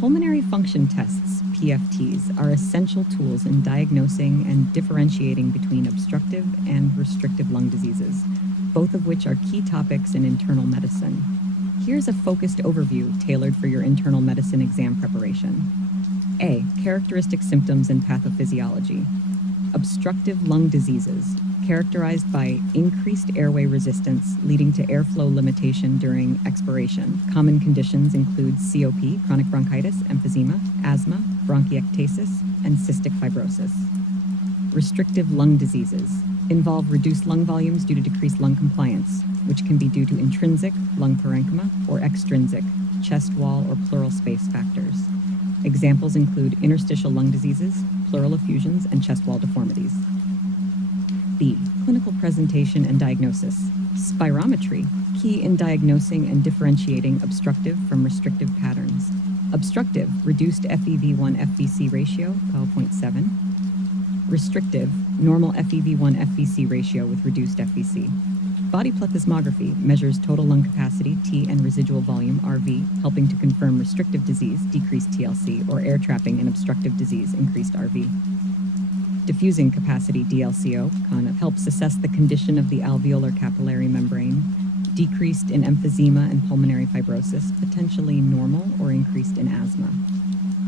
Pulmonary function tests, PFTs, are essential tools in diagnosing and differentiating between obstructive and restrictive lung diseases, both of which are key topics in internal medicine. Here's a focused overview tailored for your internal medicine exam preparation. A. Characteristic symptoms and pathophysiology. Obstructive lung diseases, characterized by increased airway resistance leading to airflow limitation during expiration. Common conditions include COP, chronic bronchitis, emphysema, asthma, bronchiectasis, and cystic fibrosis. Restrictive lung diseases involve reduced lung volumes due to decreased lung compliance, which can be due to intrinsic lung parenchyma or extrinsic chest wall or pleural space factors. Examples include interstitial lung diseases, pleural effusions, and chest wall deformities. B. Clinical presentation and diagnosis. Spirometry, key in diagnosing and differentiating obstructive from restrictive patterns. Obstructive, reduced FEV1-FVC ratio, 0.7. Restrictive, normal FEV1-FVC ratio with reduced FVC. Body plethysmography measures total lung capacity, T, and residual volume, RV, helping to confirm restrictive disease, decreased TLC, or air trapping in obstructive disease, increased RV. Diffusing capacity, DLCO, helps assess the condition of the alveolar capillary membrane, decreased in emphysema and pulmonary fibrosis, potentially normal or increased in asthma.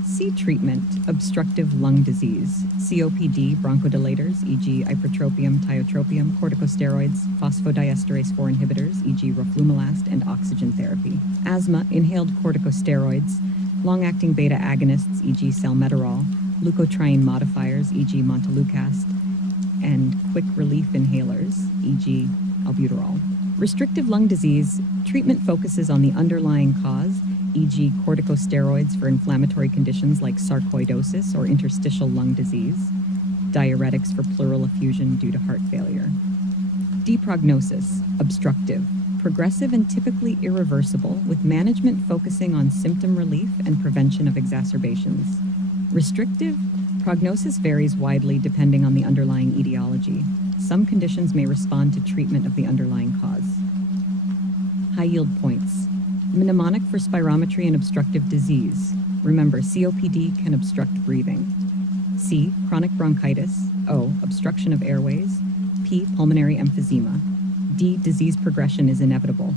C. Treatment, obstructive lung disease, COPD, bronchodilators, e.g. ipratropium, tiotropium, corticosteroids, phosphodiesterase 4 inhibitors, e.g. roflumilast, and oxygen therapy. Asthma, inhaled corticosteroids, long-acting beta agonists, e.g. salmeterol, leukotriene modifiers, e.g. montelukast, and quick relief inhalers, e.g. albuterol. Restrictive lung disease, treatment focuses on the underlying cause, e.g. corticosteroids for inflammatory conditions like sarcoidosis or interstitial lung disease, diuretics for pleural effusion due to heart failure. D. Prognosis, obstructive, progressive and typically irreversible, with management focusing on symptom relief and prevention of exacerbations. Restrictive, prognosis varies widely depending on the underlying etiology. Some conditions may respond to treatment of the underlying cause. High yield points. Mnemonic for spirometry and obstructive disease. Remember, COPD can obstruct breathing. C. Chronic bronchitis. O. Obstruction of airways. P. Pulmonary emphysema. D. Disease progression is inevitable.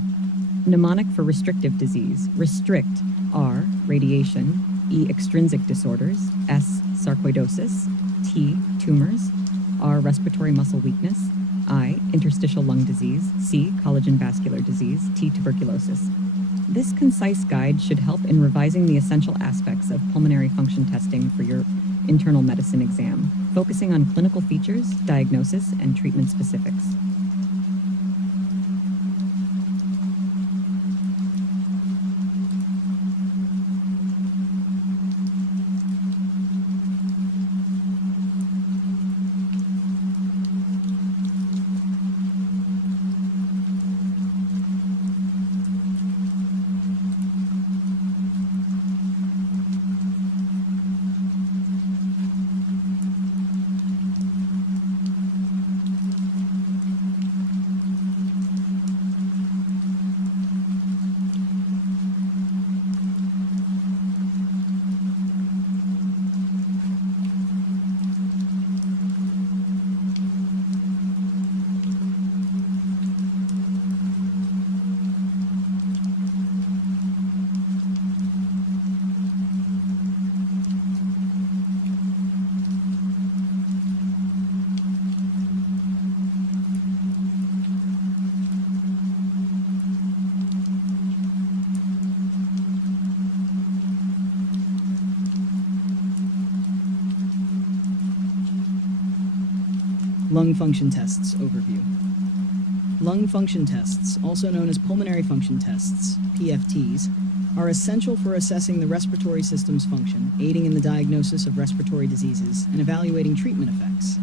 Mnemonic for restrictive disease. Restrict. R. Radiation. E. Extrinsic disorders. S. Sarcoidosis. T. Tumors. R. Respiratory muscle weakness. I. Interstitial lung disease. C. Collagen vascular disease. T. Tuberculosis. This concise guide should help in revising the essential aspects of pulmonary function testing for your internal medicine exam, focusing on clinical features, diagnosis, and treatment specifics. Lung function tests overview. Lung function tests, also known as pulmonary function tests, PFTs, are essential for assessing the respiratory system's function, aiding in the diagnosis of respiratory diseases, and evaluating treatment effects.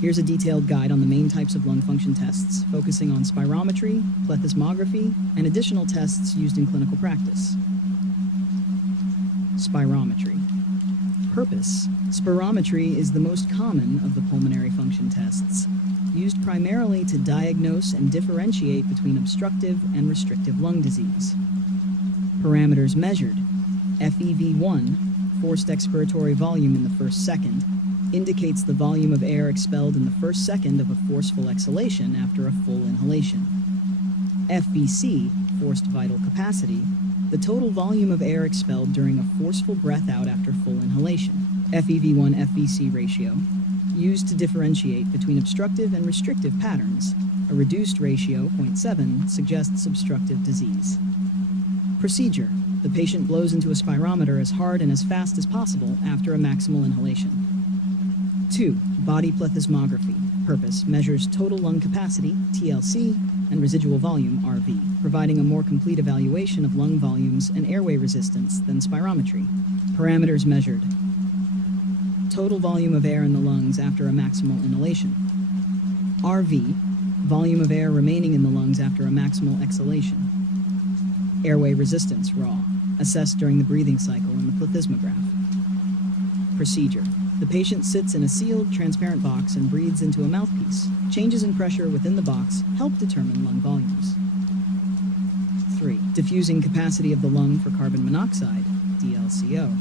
Here's a detailed guide on the main types of lung function tests, focusing on spirometry, plethysmography, and additional tests used in clinical practice. Spirometry. Purpose. Spirometry is the most common of the pulmonary function tests, used primarily to diagnose and differentiate between obstructive and restrictive lung disease. Parameters measured. FEV1, forced expiratory volume in the first second, indicates the volume of air expelled in the first second of a forceful exhalation after a full inhalation. FVC, forced vital capacity, the total volume of air expelled during a forceful breath out after full inhalation. FEV1-FVC ratio, used to differentiate between obstructive and restrictive patterns. A reduced ratio, 0.7, suggests obstructive disease. Procedure. The patient blows into a spirometer as hard and as fast as possible after a maximal inhalation. 2. Body plethysmography. Purpose. Measures total lung capacity, TLC, and residual volume, RV, providing a more complete evaluation of lung volumes and airway resistance than spirometry. Parameters measured. Total volume of air in the lungs after a maximal inhalation. RV, volume of air remaining in the lungs after a maximal exhalation. Airway resistance, raw, assessed during the breathing cycle in the plethysmograph. Procedure. The patient sits in a sealed, transparent box and breathes into a mouthpiece. Changes in pressure within the box help determine lung volumes. 3. Diffusing capacity of the lung for carbon monoxide, DLCO.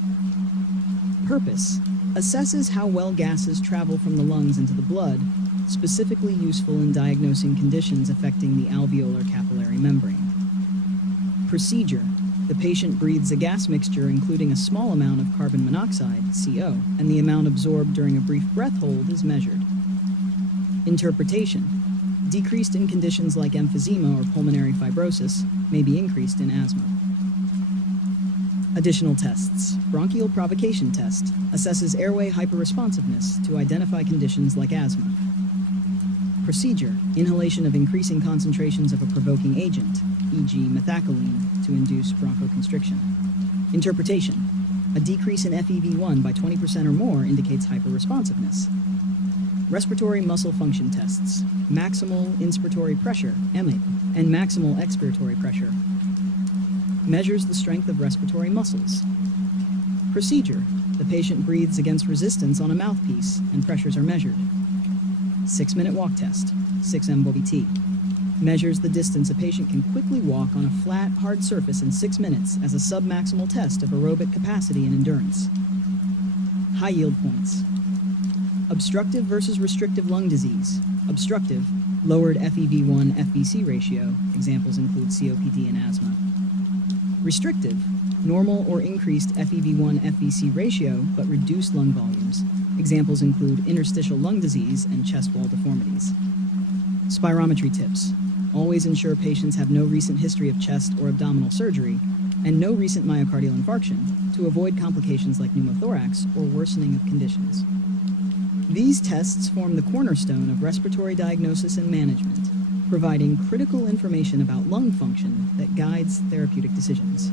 Purpose. Assesses how well gases travel from the lungs into the blood, specifically useful in diagnosing conditions affecting the alveolar capillary membrane. Procedure. The patient breathes a gas mixture including a small amount of carbon monoxide, CO, and the amount absorbed during a brief breath hold is measured. Interpretation. Decreased in conditions like emphysema or pulmonary fibrosis, may be increased in asthma. Additional tests. Bronchial provocation test assesses airway hyperresponsiveness to identify conditions like asthma. Procedure. Inhalation of increasing concentrations of a provoking agent, e.g. methacholine, to induce bronchoconstriction. Interpretation. A decrease in FEV1 by 20% or more indicates hyperresponsiveness. Respiratory muscle function tests. Maximal inspiratory pressure, MA, and maximal expiratory pressure. Measures the strength of respiratory muscles. Procedure. The patient breathes against resistance on a mouthpiece, and pressures are measured. 6-minute walk test, 6 mBT. Measures the distance a patient can quickly walk on a flat, hard surface in 6 minutes as a submaximal test of aerobic capacity and endurance. High yield points. Obstructive versus restrictive lung disease. Obstructive, lowered FEV1-FVC ratio. Examples include COPD and asthma. Restrictive, normal or increased FEV1-FVC ratio, but reduced lung volumes. Examples include interstitial lung disease and chest wall deformities. Spirometry tips. Always ensure patients have no recent history of chest or abdominal surgery, and no recent myocardial infarction, to avoid complications like pneumothorax or worsening of conditions. These tests form the cornerstone of respiratory diagnosis and management, providing critical information about lung function that guides therapeutic decisions.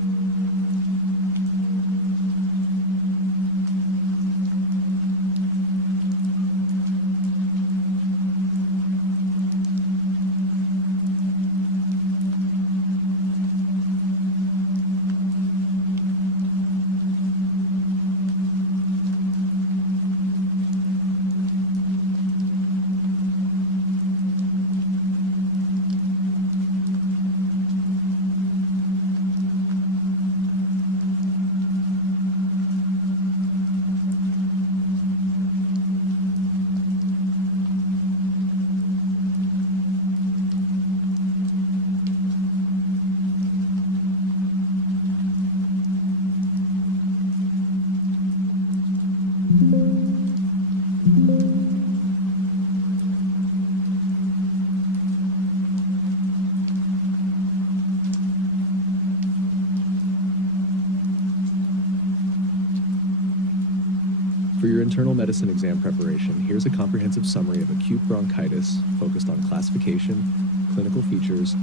For your internal medicine exam preparation, here's a comprehensive summary of acute bronchitis focused on classification, clinical features,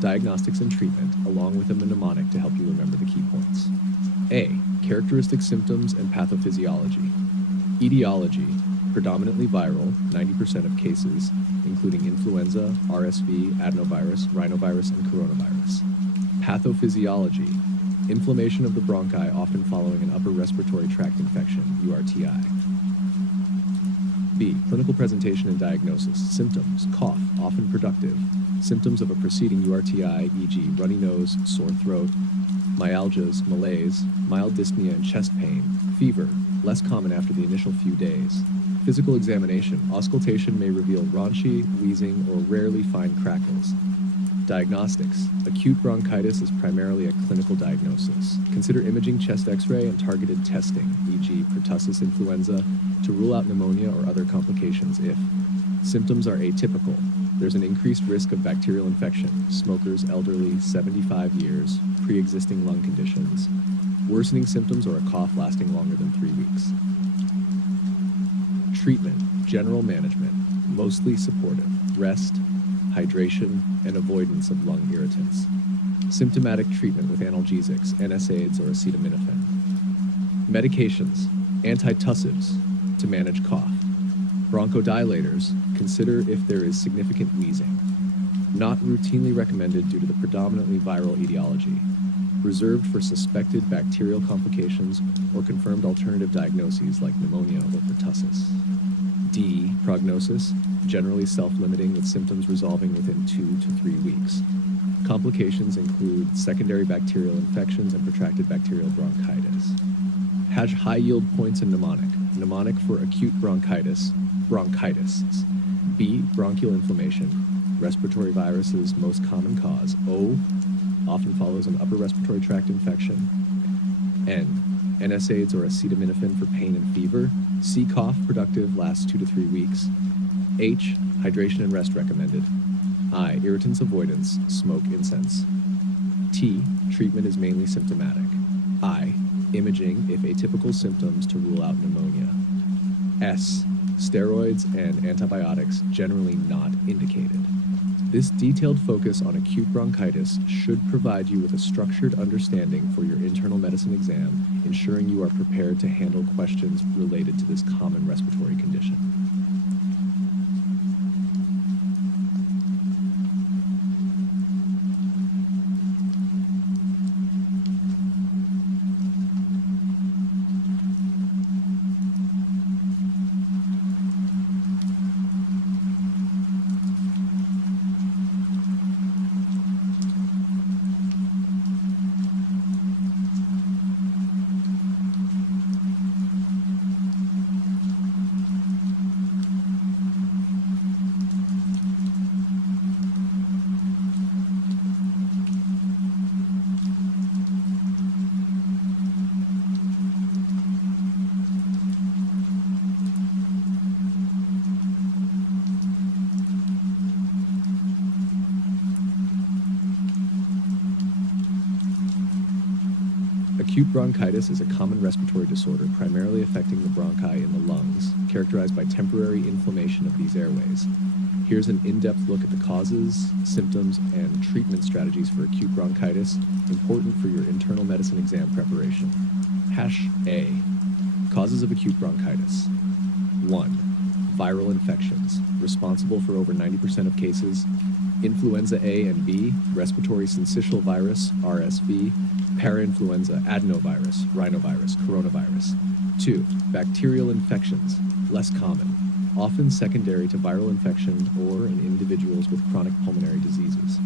diagnostics and treatment, along with a mnemonic to help you remember the key points. A. Characteristic symptoms and pathophysiology. Etiology, predominantly viral, 90% of cases, including influenza, RSV, adenovirus, rhinovirus, and coronavirus. Pathophysiology, inflammation of the bronchi often following an upper respiratory tract infection, URTI. B. Clinical presentation and diagnosis. Symptoms, cough, often productive. Symptoms of a preceding URTI, e.g. runny nose, sore throat. myalgias, malaise, mild dyspnea and chest pain, fever, less common after the initial few days. Physical examination, auscultation may reveal raunchy, wheezing, or rarely fine crackles. Diagnostics. Acute bronchitis is primarily a clinical diagnosis. Consider imaging chest x-ray and targeted testing, e.g. pertussis influenza, to rule out pneumonia or other complications if symptoms are atypical. There's an increased risk of bacterial infection, smokers, elderly, 75 years, pre-existing lung conditions, worsening symptoms or a cough lasting longer than 3 weeks. Treatment, general management, mostly supportive, rest, hydration, and avoidance of lung irritants. Symptomatic treatment with analgesics, NSAIDs, or acetaminophen. Medications, antitussives to manage cough. Bronchodilators, consider if there is significant wheezing. Not routinely recommended due to the predominantly viral etiology. Reserved for suspected bacterial complications or confirmed alternative diagnoses like pneumonia or pertussis. D. Prognosis, generally self-limiting with symptoms resolving within 2 to 3 weeks. Complications include secondary bacterial infections and protracted bacterial bronchitis. Has high yield points in mnemonic. Mnemonic for acute bronchitis, bronchitis. B. Bronchial inflammation, respiratory viruses most common cause. O. Often follows an upper respiratory tract infection. N. NSAIDs or acetaminophen for pain and fever. C. Cough, productive, lasts 2 to 3 weeks. H. Hydration and rest recommended. I. Irritants avoidance, smoke, incense. T. Treatment is mainly symptomatic. I. Imaging if atypical symptoms to rule out pneumonia. S. Steroids and antibiotics generally not indicated. This detailed focus on acute bronchitis should provide you with a structured understanding for your internal medicine exam, ensuring you are prepared to handle questions related to this common respiratory condition. Acute bronchitis is a common respiratory disorder primarily affecting the bronchi in the lungs, characterized by temporary inflammation of these airways. Here's an in-depth look at the causes, symptoms, and treatment strategies for acute bronchitis, important for your internal medicine exam preparation. A. Causes of acute bronchitis. 1. Viral infections, responsible for over 90% of cases. Influenza A and B, respiratory syncytial virus, RSV, parainfluenza, adenovirus, rhinovirus, coronavirus. 2. Bacterial infections, less common, often secondary to viral infection or in individuals with chronic pulmonary diseases.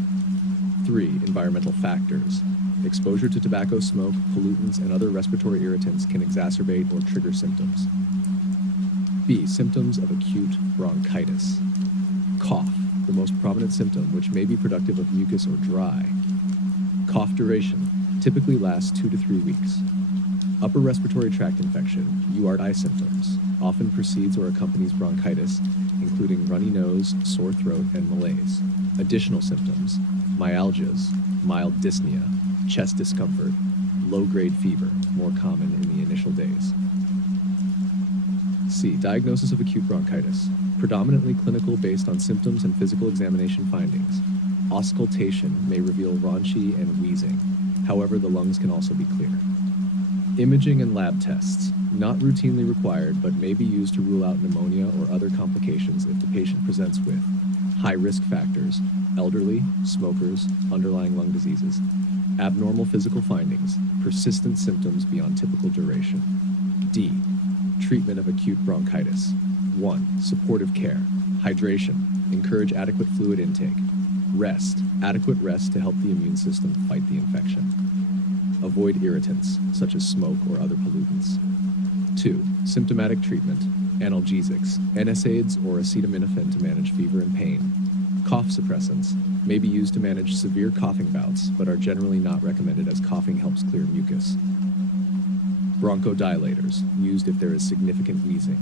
3. Environmental factors. Exposure to tobacco smoke, pollutants, and other respiratory irritants can exacerbate or trigger symptoms. B. Symptoms of acute bronchitis. Cough, the most prominent symptom, which may be productive of mucus or dry. Cough duration typically lasts 2 to 3 weeks. Upper respiratory tract infection, URI symptoms, often precedes or accompanies bronchitis, including runny nose, sore throat, and malaise. Additional symptoms, myalgias, mild dyspnea, chest discomfort, low-grade fever, more common in the initial days. C. Diagnosis of acute bronchitis, predominantly clinical based on symptoms and physical examination findings. Auscultation may reveal raunchy and wheezing. However, the lungs can also be clear. Imaging and lab tests, not routinely required, but may be used to rule out pneumonia or other complications if the patient presents with high risk factors, elderly, smokers, underlying lung diseases, abnormal physical findings, persistent symptoms beyond typical duration. D. Treatment of acute bronchitis. 1. Supportive care. Hydration. Encourage adequate fluid intake. Rest. Adequate rest to help the immune system fight the infection. Avoid irritants, such as smoke or other pollutants. 2. Symptomatic treatment. Analgesics, NSAIDs or acetaminophen to manage fever and pain. Cough suppressants may be used to manage severe coughing bouts, but are generally not recommended as coughing helps clear mucus. Bronchodilators, used if there is significant wheezing.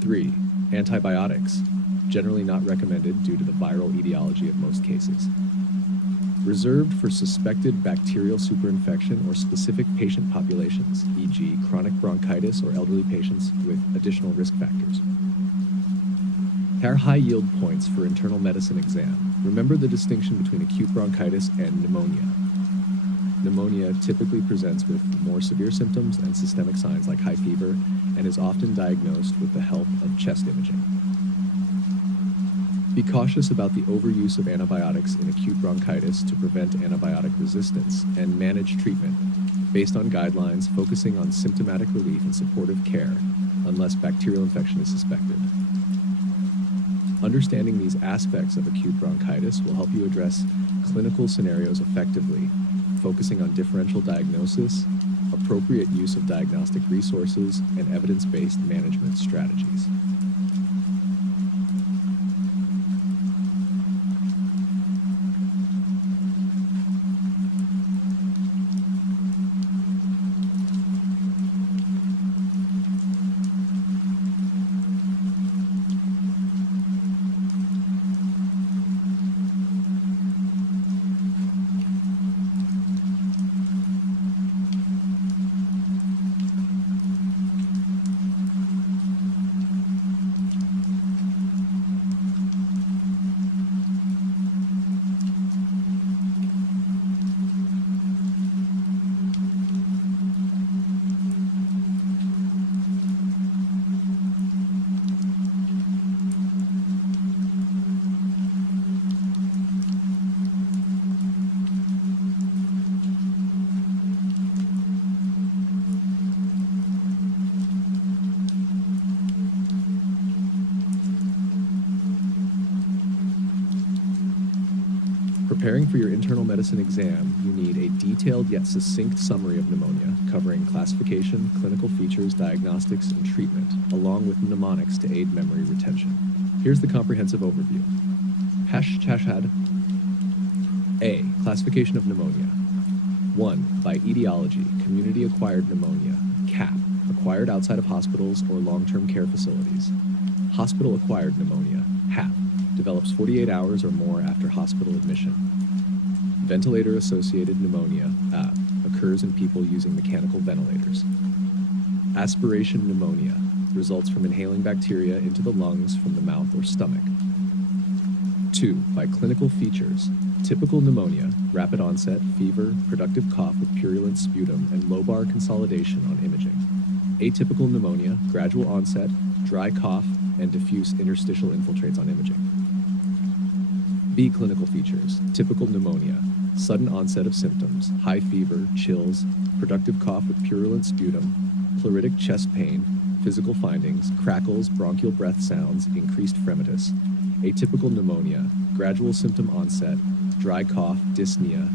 3. Antibiotics, generally not recommended due to the viral etiology of most cases. Reserved for suspected bacterial superinfection or specific patient populations, e.g. chronic bronchitis or elderly patients with additional risk factors. Our high-yield points for internal medicine exam. Remember the distinction between acute bronchitis and pneumonia. Pneumonia typically presents with more severe symptoms and systemic signs like high fever and is often diagnosed with the help of chest imaging. Be cautious about the overuse of antibiotics in acute bronchitis to prevent antibiotic resistance and manage treatment based on guidelines focusing on symptomatic relief and supportive care unless bacterial infection is suspected. Understanding these aspects of acute bronchitis will help you address clinical scenarios effectively, focusing on differential diagnosis, appropriate use of diagnostic resources, and evidence-based management strategies. Preparing for your internal medicine exam, you need a detailed yet succinct summary of pneumonia, covering classification, clinical features, diagnostics, and treatment, along with mnemonics to aid memory retention. Here's the comprehensive overview. A. Classification of pneumonia. 1. By etiology, community-acquired pneumonia, CAP, acquired outside of hospitals or long-term care facilities. Hospital-acquired pneumonia, HAP, develops 48 hours or more after hospital admission. Ventilator-associated pneumonia, AVP, occurs in people using mechanical ventilators. Aspiration pneumonia results from inhaling bacteria into the lungs from the mouth or stomach. 2. By clinical features, typical pneumonia, rapid onset, fever, productive cough with purulent sputum, and lobar consolidation on imaging. Atypical pneumonia, gradual onset, dry cough, and diffuse interstitial infiltrates on imaging. B. Clinical features, typical pneumonia, sudden onset of symptoms, high fever, chills, productive cough with purulent sputum, pleuritic chest pain, physical findings, crackles, bronchial breath sounds, increased fremitus. Atypical pneumonia, gradual symptom onset, dry cough, dyspnea,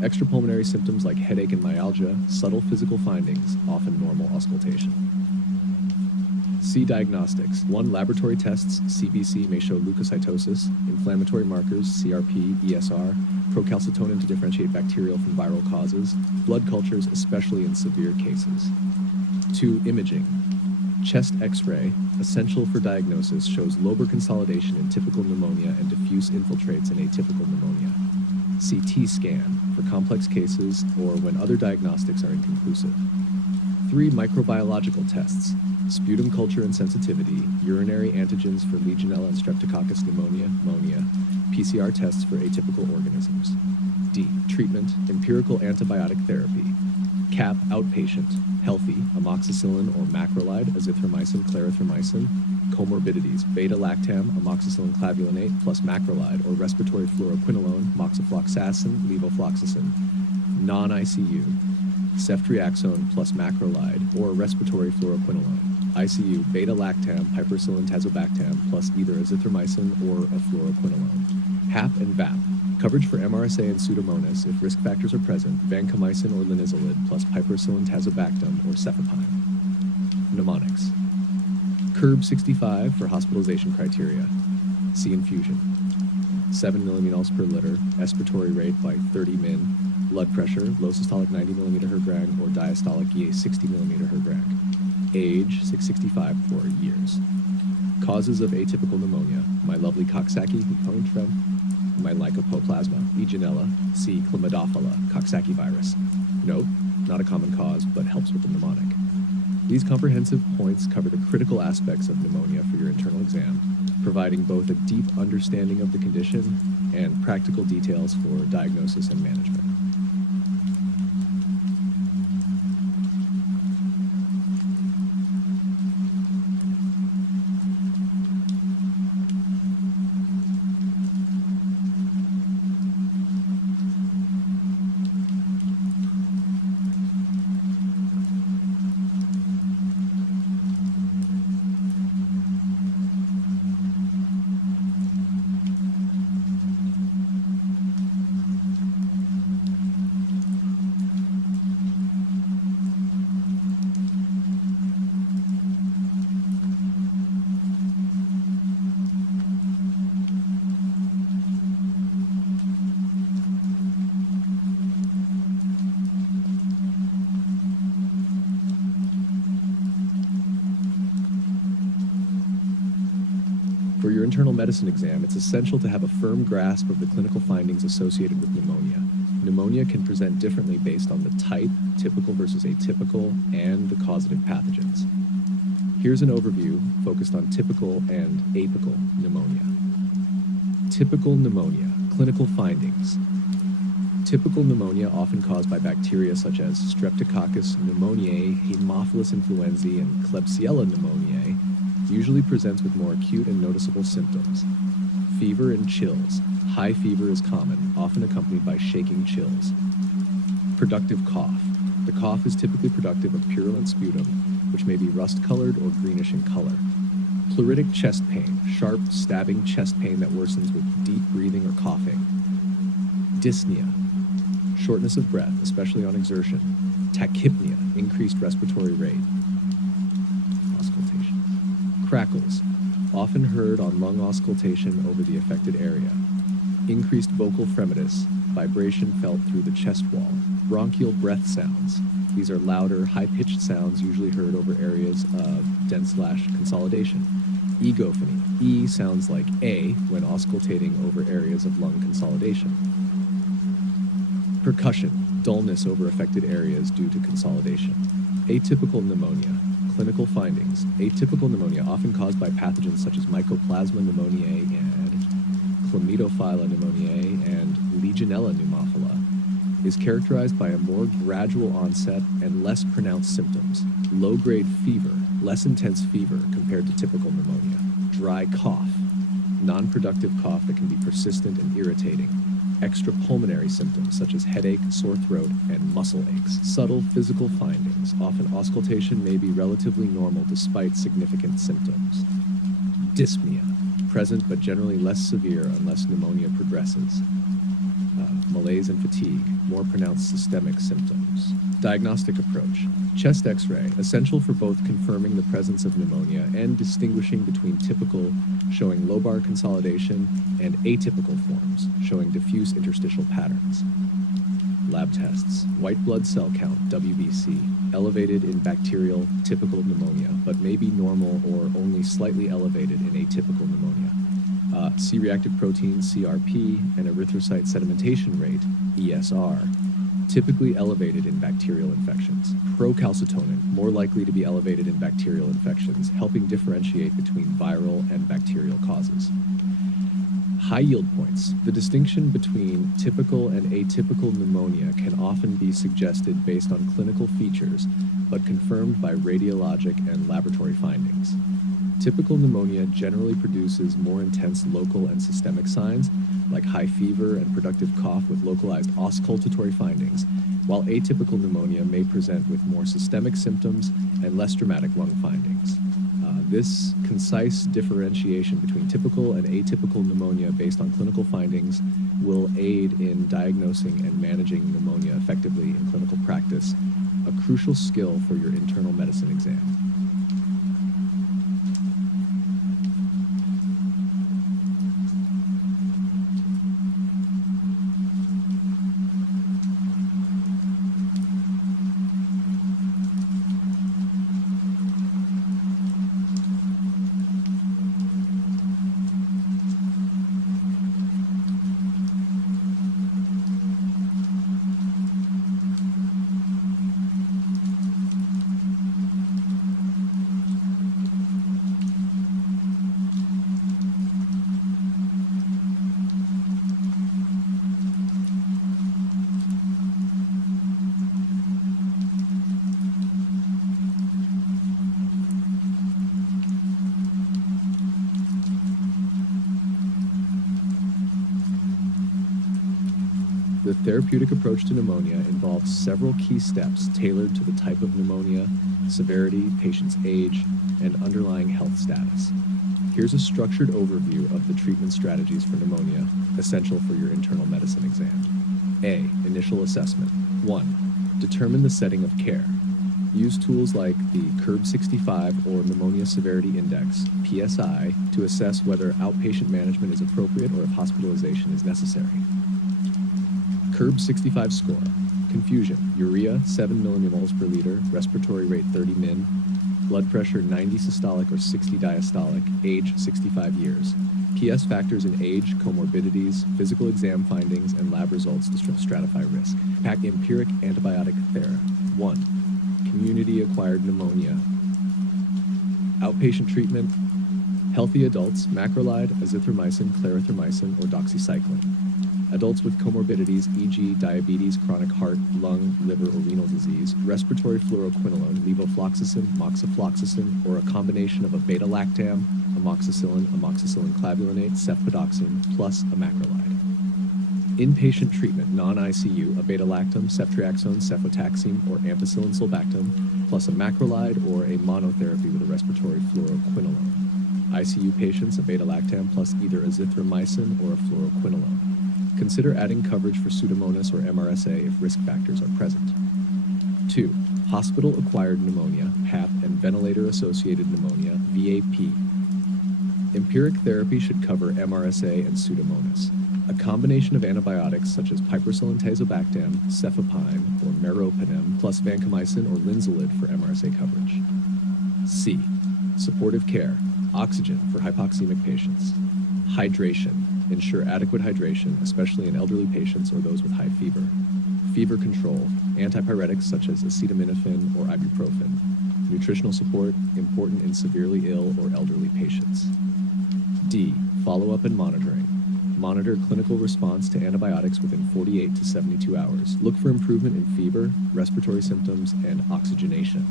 extrapulmonary symptoms like headache and myalgia, subtle physical findings, often normal auscultation. C. Diagnostics. 1. Laboratory tests, CBC, may show leukocytosis, inflammatory markers, CRP, ESR, procalcitonin to differentiate bacterial from viral causes, blood cultures, especially in severe cases. 2. Imaging. Chest X-ray, essential for diagnosis, shows lobar consolidation in typical pneumonia and diffuse infiltrates in atypical pneumonia. CT scan, for complex cases or when other diagnostics are inconclusive. 3. Microbiological tests. Sputum culture and sensitivity, urinary antigens for Legionella and Streptococcus pneumonia, PCR tests for atypical organisms. D. Treatment, empirical antibiotic therapy. CAP, outpatient, healthy, amoxicillin or macrolide, azithromycin, clarithromycin. Comorbidities, beta-lactam, amoxicillin clavulinate plus macrolide or respiratory fluoroquinolone, moxifloxacin, levofloxacin. Non-ICU, ceftriaxone plus macrolide or respiratory fluoroquinolone. ICU, beta-lactam, piperacillin tazobactam plus either azithromycin or a fluoroquinolone. HAP and VAP, Coverage for MRSA and Pseudomonas if risk factors are present, vancomycin or linezolid plus piperacillin tazobactam or cefepime. Mnemonics. CURB 65 for hospitalization criteria. C infusion. 7 millimoles per liter, expiratory rate by 30 min, blood pressure, low systolic 90 millimeter Hg or diastolic EA 60 millimeter Hg. Age 665 for years. Causes of atypical pneumonia: my lovely Coxsackie Leukointrum, my Mycoplasma, Legionella, C. Chlamydophila, Coxsackie virus. Note, not a common cause, but helps with the mnemonic. These comprehensive points cover the critical aspects of pneumonia for your internal exam, providing both a deep understanding of the condition and practical details for diagnosis and management. For your internal medicine exam, it's essential to have a firm grasp of the clinical findings associated with pneumonia. Pneumonia can present differently based on the type, typical versus atypical, and the causative pathogens. Here's an overview focused on typical and apical pneumonia. Typical pneumonia, clinical findings. Typical pneumonia, often caused by bacteria such as Streptococcus pneumoniae, Haemophilus influenzae, and Klebsiella pneumoniae, usually presents with more acute and noticeable symptoms. Fever and chills. High fever is common, often accompanied by shaking chills. Productive cough. The cough is typically productive of purulent sputum, which may be rust-colored or greenish in color. Pleuritic chest pain. Sharp, stabbing chest pain that worsens with deep breathing or coughing. Dyspnea. Shortness of breath, especially on exertion. Tachypnea. Increased respiratory rate. Auscultation. Crackles, often heard on lung auscultation over the affected area. Increased vocal fremitus, vibration felt through the chest wall. Bronchial breath sounds. These are louder, high-pitched sounds usually heard over areas of dense/consolidation. Egophony. E sounds like A when auscultating over areas of lung consolidation. Percussion, dullness over affected areas due to consolidation. Atypical pneumonia. Clinical findings. Atypical pneumonia, often caused by pathogens such as Mycoplasma pneumoniae and Chlamydophila pneumoniae and Legionella pneumophila, is characterized by a more gradual onset and less pronounced symptoms. Low-grade fever, less intense fever compared to typical pneumonia. Dry cough, non-productive cough that can be persistent and irritating. Extrapulmonary symptoms such as headache, sore throat, and muscle aches. Subtle physical findings. Often auscultation may be relatively normal despite significant symptoms. Dyspnea. Present but generally less severe unless pneumonia progresses. Malaise and fatigue. More pronounced systemic symptoms. Diagnostic approach. Chest X-ray. Essential for both confirming the presence of pneumonia and distinguishing between typical, showing lobar consolidation, and atypical forms, showing diffuse interstitial patterns. Lab tests. White blood cell count, WBC, elevated in bacterial typical pneumonia, but may be normal or only slightly elevated in atypical pneumonia. C-reactive protein, CRP, and erythrocyte sedimentation rate, ESR, typically elevated in bacterial infections. Procalcitonin, more likely to be elevated in bacterial infections, helping differentiate between viral and bacterial causes. High yield points. The distinction between typical and atypical pneumonia can often be suggested based on clinical features, but confirmed by radiologic and laboratory findings. Typical pneumonia generally produces more intense local and systemic signs, like high fever and productive cough with localized auscultatory findings, while atypical pneumonia may present with more systemic symptoms and less dramatic lung findings. This concise differentiation between typical and atypical pneumonia based on clinical findings will aid in diagnosing and managing pneumonia effectively in clinical practice, a crucial skill for your internal medicine exam. The therapeutic approach to pneumonia involves several key steps tailored to the type of pneumonia, severity, patient's age, and underlying health status. Here's a structured overview of the treatment strategies for pneumonia, essential for your internal medicine exam. A. Initial assessment. 1. Determine the setting of care. Use tools like the CURB-65 or Pneumonia Severity Index, PSI, to assess whether outpatient management is appropriate or if hospitalization is necessary. CURB-65 score. Confusion: urea 7 millimoles per liter, respiratory rate 30 min, blood pressure 90 systolic or 60 diastolic, age 65 years. PS factors in age, comorbidities, physical exam findings, and lab results to stratify risk. Pack empiric antibiotic therapy. 1. Community-acquired pneumonia. Outpatient treatment: healthy adults, macrolide, azithromycin, clarithromycin, or doxycycline. Adults with comorbidities, e.g. diabetes, chronic heart, lung, liver, or renal disease, respiratory fluoroquinolone, levofloxacin, moxifloxacin, or a combination of a beta-lactam, amoxicillin, amoxicillin clavulanate, cefpodoxime, plus a macrolide. Inpatient treatment, non-ICU, a beta-lactam, ceftriaxone, cefotaxime, or ampicillin sulbactam, plus a macrolide or a monotherapy with a respiratory fluoroquinolone. ICU patients, a beta-lactam plus either azithromycin or a fluoroquinolone. Consider adding coverage for Pseudomonas or MRSA if risk factors are present. 2. Hospital-acquired pneumonia, PAP, and ventilator-associated pneumonia, VAP. Empiric therapy should cover MRSA and Pseudomonas. A combination of antibiotics such as piperacillin tazobactam, cefepime, or meropenem, plus vancomycin or linezolid for MRSA coverage. C. Supportive care. Oxygen for hypoxemic patients. Hydration. Ensure adequate hydration, especially in elderly patients or those with high fever. Fever control. Antipyretics such as acetaminophen or ibuprofen. Nutritional support, important in severely ill or elderly patients. D. Follow-up and monitoring. Monitor clinical response to antibiotics within 48 to 72 hours. Look for improvement in fever, respiratory symptoms, and oxygenation.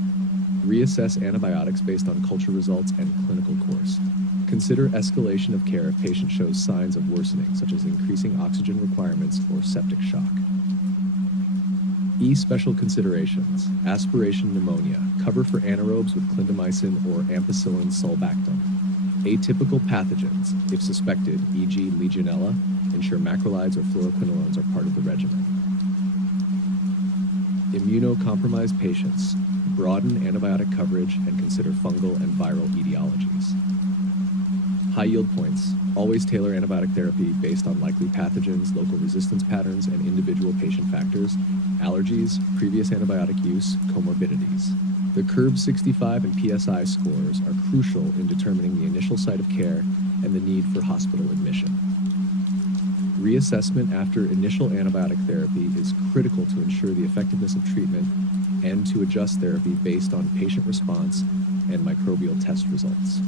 Reassess antibiotics based on culture results and clinical course. Consider escalation of care if patient shows signs of worsening, such as increasing oxygen requirements or septic shock. E. Special considerations. Aspiration pneumonia. Cover for anaerobes with clindamycin or ampicillin sulbactam. Atypical pathogens. If suspected, e.g. Legionella, ensure macrolides or fluoroquinolones are part of the regimen. Immunocompromised patients. Broaden antibiotic coverage and consider fungal and viral etiologies. High yield points. Always tailor antibiotic therapy based on likely pathogens, local resistance patterns, and individual patient factors, allergies, previous antibiotic use, comorbidities. The CURB-65 and PSI scores are crucial in determining the initial site of care and the need for hospital admission. Reassessment after initial antibiotic therapy is critical to ensure the effectiveness of treatment and to adjust therapy based on patient response and microbial test results.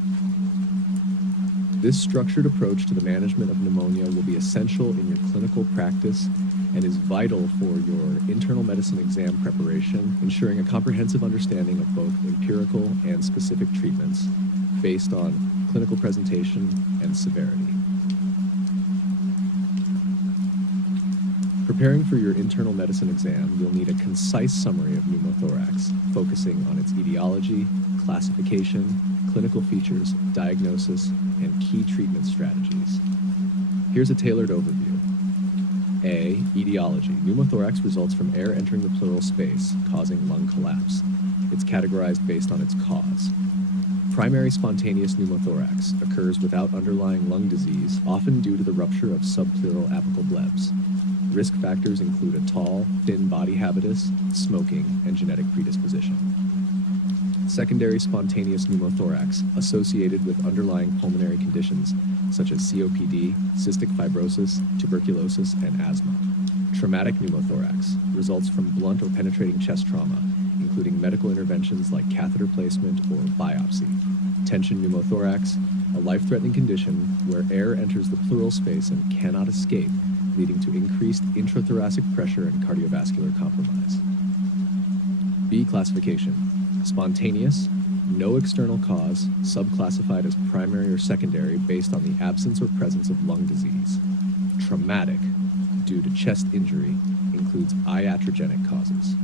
This structured approach to the management of pneumonia will be essential in your clinical practice and is vital for your internal medicine exam preparation, ensuring a comprehensive understanding of both empirical and specific treatments, based on clinical presentation and severity. Preparing for your internal medicine exam, you'll need a concise summary of pneumothorax, focusing on its etiology, classification, clinical features, diagnosis, and key treatment strategies. Here's a tailored overview. A. Etiology. Pneumothorax results from air entering the pleural space, causing lung collapse. It's categorized based on its cause. Primary spontaneous pneumothorax occurs without underlying lung disease, often due to the rupture of subpleural apical blebs. Risk factors include a tall, thin body habitus, smoking, and genetic predisposition. Secondary spontaneous pneumothorax associated with underlying pulmonary conditions such as COPD, cystic fibrosis, tuberculosis, and asthma. Traumatic pneumothorax results from blunt or penetrating chest trauma, including medical interventions like catheter placement or biopsy. Tension pneumothorax, a life-threatening condition where air enters the pleural space and cannot escape, leading to increased intrathoracic pressure and cardiovascular compromise. B. Classification. Spontaneous, no external cause, subclassified as primary or secondary based on the absence or presence of lung disease. Traumatic, due to chest injury, includes iatrogenic causes.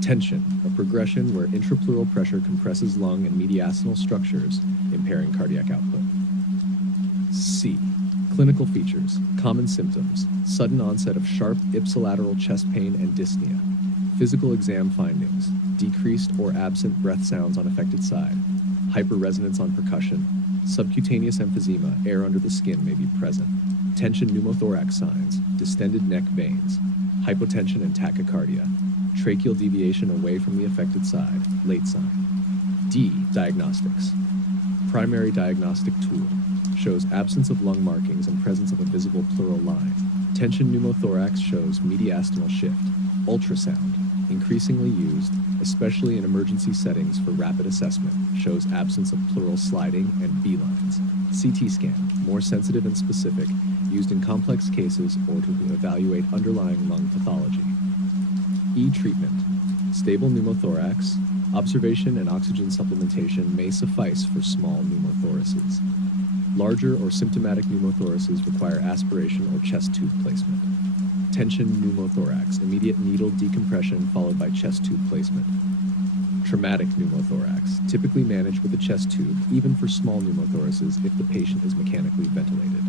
Tension, a progression where intrapleural pressure compresses lung and mediastinal structures, impairing cardiac output. C. Clinical features, common symptoms, sudden onset of sharp ipsilateral chest pain and dyspnea. Physical exam findings, decreased or absent breath sounds on affected side, hyperresonance on percussion, subcutaneous emphysema, air under the skin may be present, tension pneumothorax signs, distended neck veins, hypotension and tachycardia, tracheal deviation away from the affected side, late sign. D. Diagnostics. Primary diagnostic tool, shows absence of lung markings and presence of a visible pleural line. Tension pneumothorax shows mediastinal shift. Ultrasound, increasingly used, especially in emergency settings for rapid assessment, shows absence of pleural sliding and B-lines. CT scan, more sensitive and specific, used in complex cases or to evaluate underlying lung pathology. E. Treatment. Stable pneumothorax, observation and oxygen supplementation may suffice for small pneumothoraces. Larger or symptomatic pneumothoraces require aspiration or chest tube placement. Tension pneumothorax, immediate needle decompression followed by chest tube placement. Traumatic pneumothorax, typically managed with a chest tube, even for small pneumothoraces if the patient is mechanically ventilated.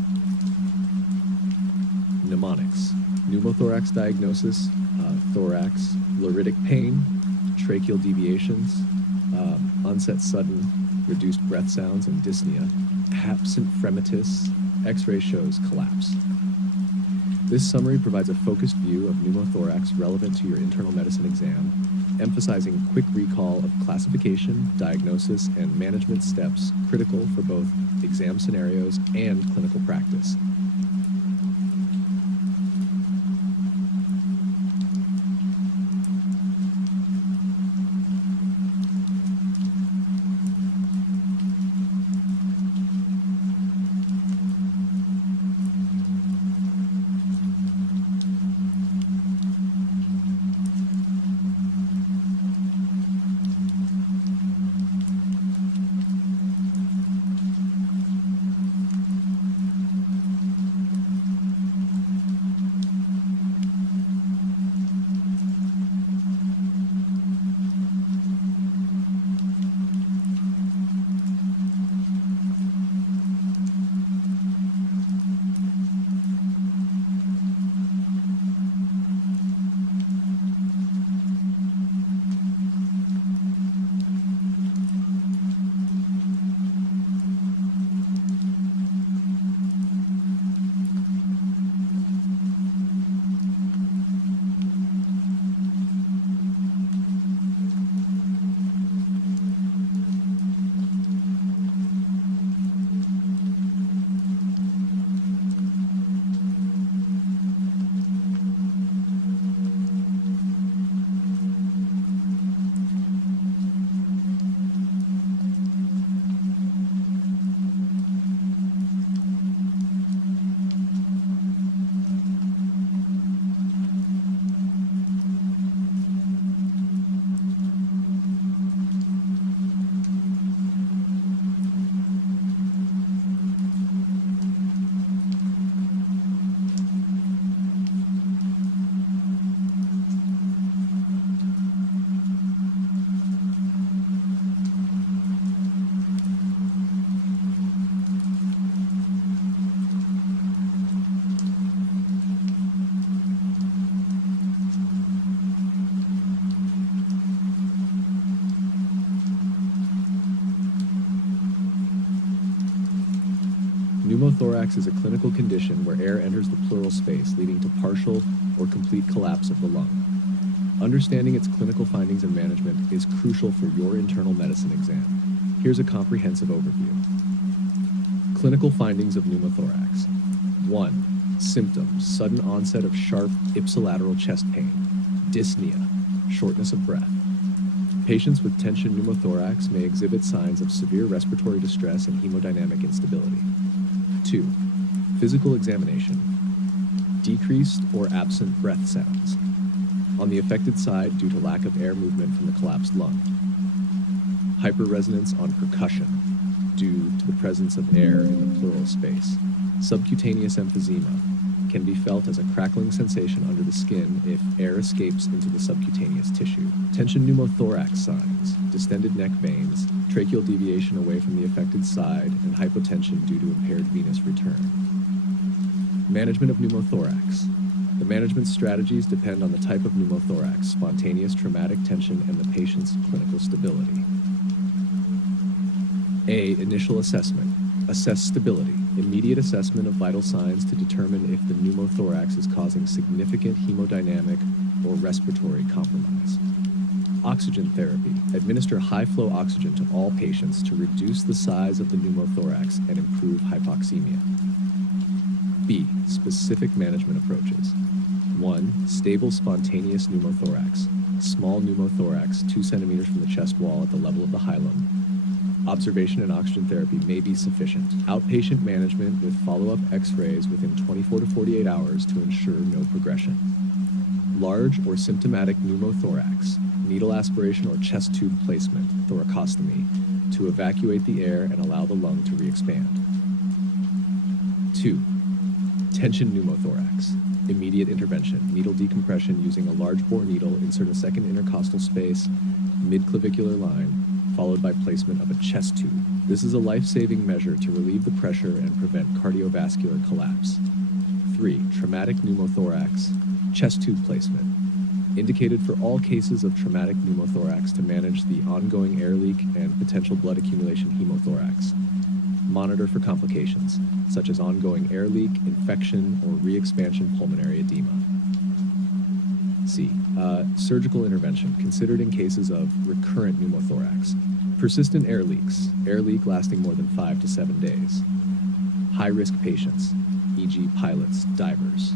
Mnemonics. Pneumothorax diagnosis, thorax, pleuritic pain, tracheal deviations, onset sudden, reduced breath sounds and dyspnea, absent fremitus, X-ray shows collapse. This summary provides a focused view of pneumothorax relevant to your internal medicine exam, emphasizing quick recall of classification, diagnosis, and management steps critical for both exam scenarios and clinical practice. Pneumothorax is a clinical condition where air enters the pleural space, leading to partial or complete collapse of the lung. Understanding its clinical findings and management is crucial for your internal medicine exam. Here's a comprehensive overview. Clinical findings of pneumothorax. 1. Symptoms: sudden onset of sharp ipsilateral chest pain, dyspnea, shortness of breath. Patients with tension pneumothorax may exhibit signs of severe respiratory distress and hemodynamic instability. 2. Physical examination. Decreased or absent breath sounds on the affected side due to lack of air movement from the collapsed lung. Hyperresonance on percussion due to the presence of air in the pleural space. Subcutaneous emphysema can be felt as a crackling sensation under the skin if air escapes into the subcutaneous tissue. Tension pneumothorax signs: distended neck veins, tracheal deviation away from the affected side, and hypotension due to impaired venous return. Management of pneumothorax. The management strategies depend on the type of pneumothorax, spontaneous traumatic tension, and the patient's clinical stability. A. Initial assessment. Assess stability. Immediate assessment of vital signs to determine if the pneumothorax is causing significant hemodynamic or respiratory compromise. Oxygen therapy. Administer high-flow oxygen to all patients to reduce the size of the pneumothorax and improve hypoxemia. B. Specific management approaches. 1. Stable spontaneous pneumothorax. Small pneumothorax 2 centimeters from the chest wall at the level of the hilum. Observation and oxygen therapy may be sufficient. Outpatient management with follow-up x-rays within 24 to 48 hours to ensure no progression. Large or symptomatic pneumothorax. Needle aspiration or chest tube placement, thoracostomy, to evacuate the air and allow the lung to re-expand. 2. Tension pneumothorax. Immediate intervention. Needle decompression using a large bore needle. Insert a second intercostal space, mid-clavicular line, followed by placement of a chest tube. This is a life-saving measure to relieve the pressure and prevent cardiovascular collapse. 3. Traumatic pneumothorax. Chest tube placement. Indicated for all cases of traumatic pneumothorax to manage the ongoing air leak and potential blood accumulation hemothorax. Monitor for complications, such as ongoing air leak, infection, or re-expansion pulmonary edema. C. Surgical intervention, considered in cases of recurrent pneumothorax. Persistent air leaks, air leak lasting more than 5 to 7 days. High-risk patients, e.g. pilots, divers.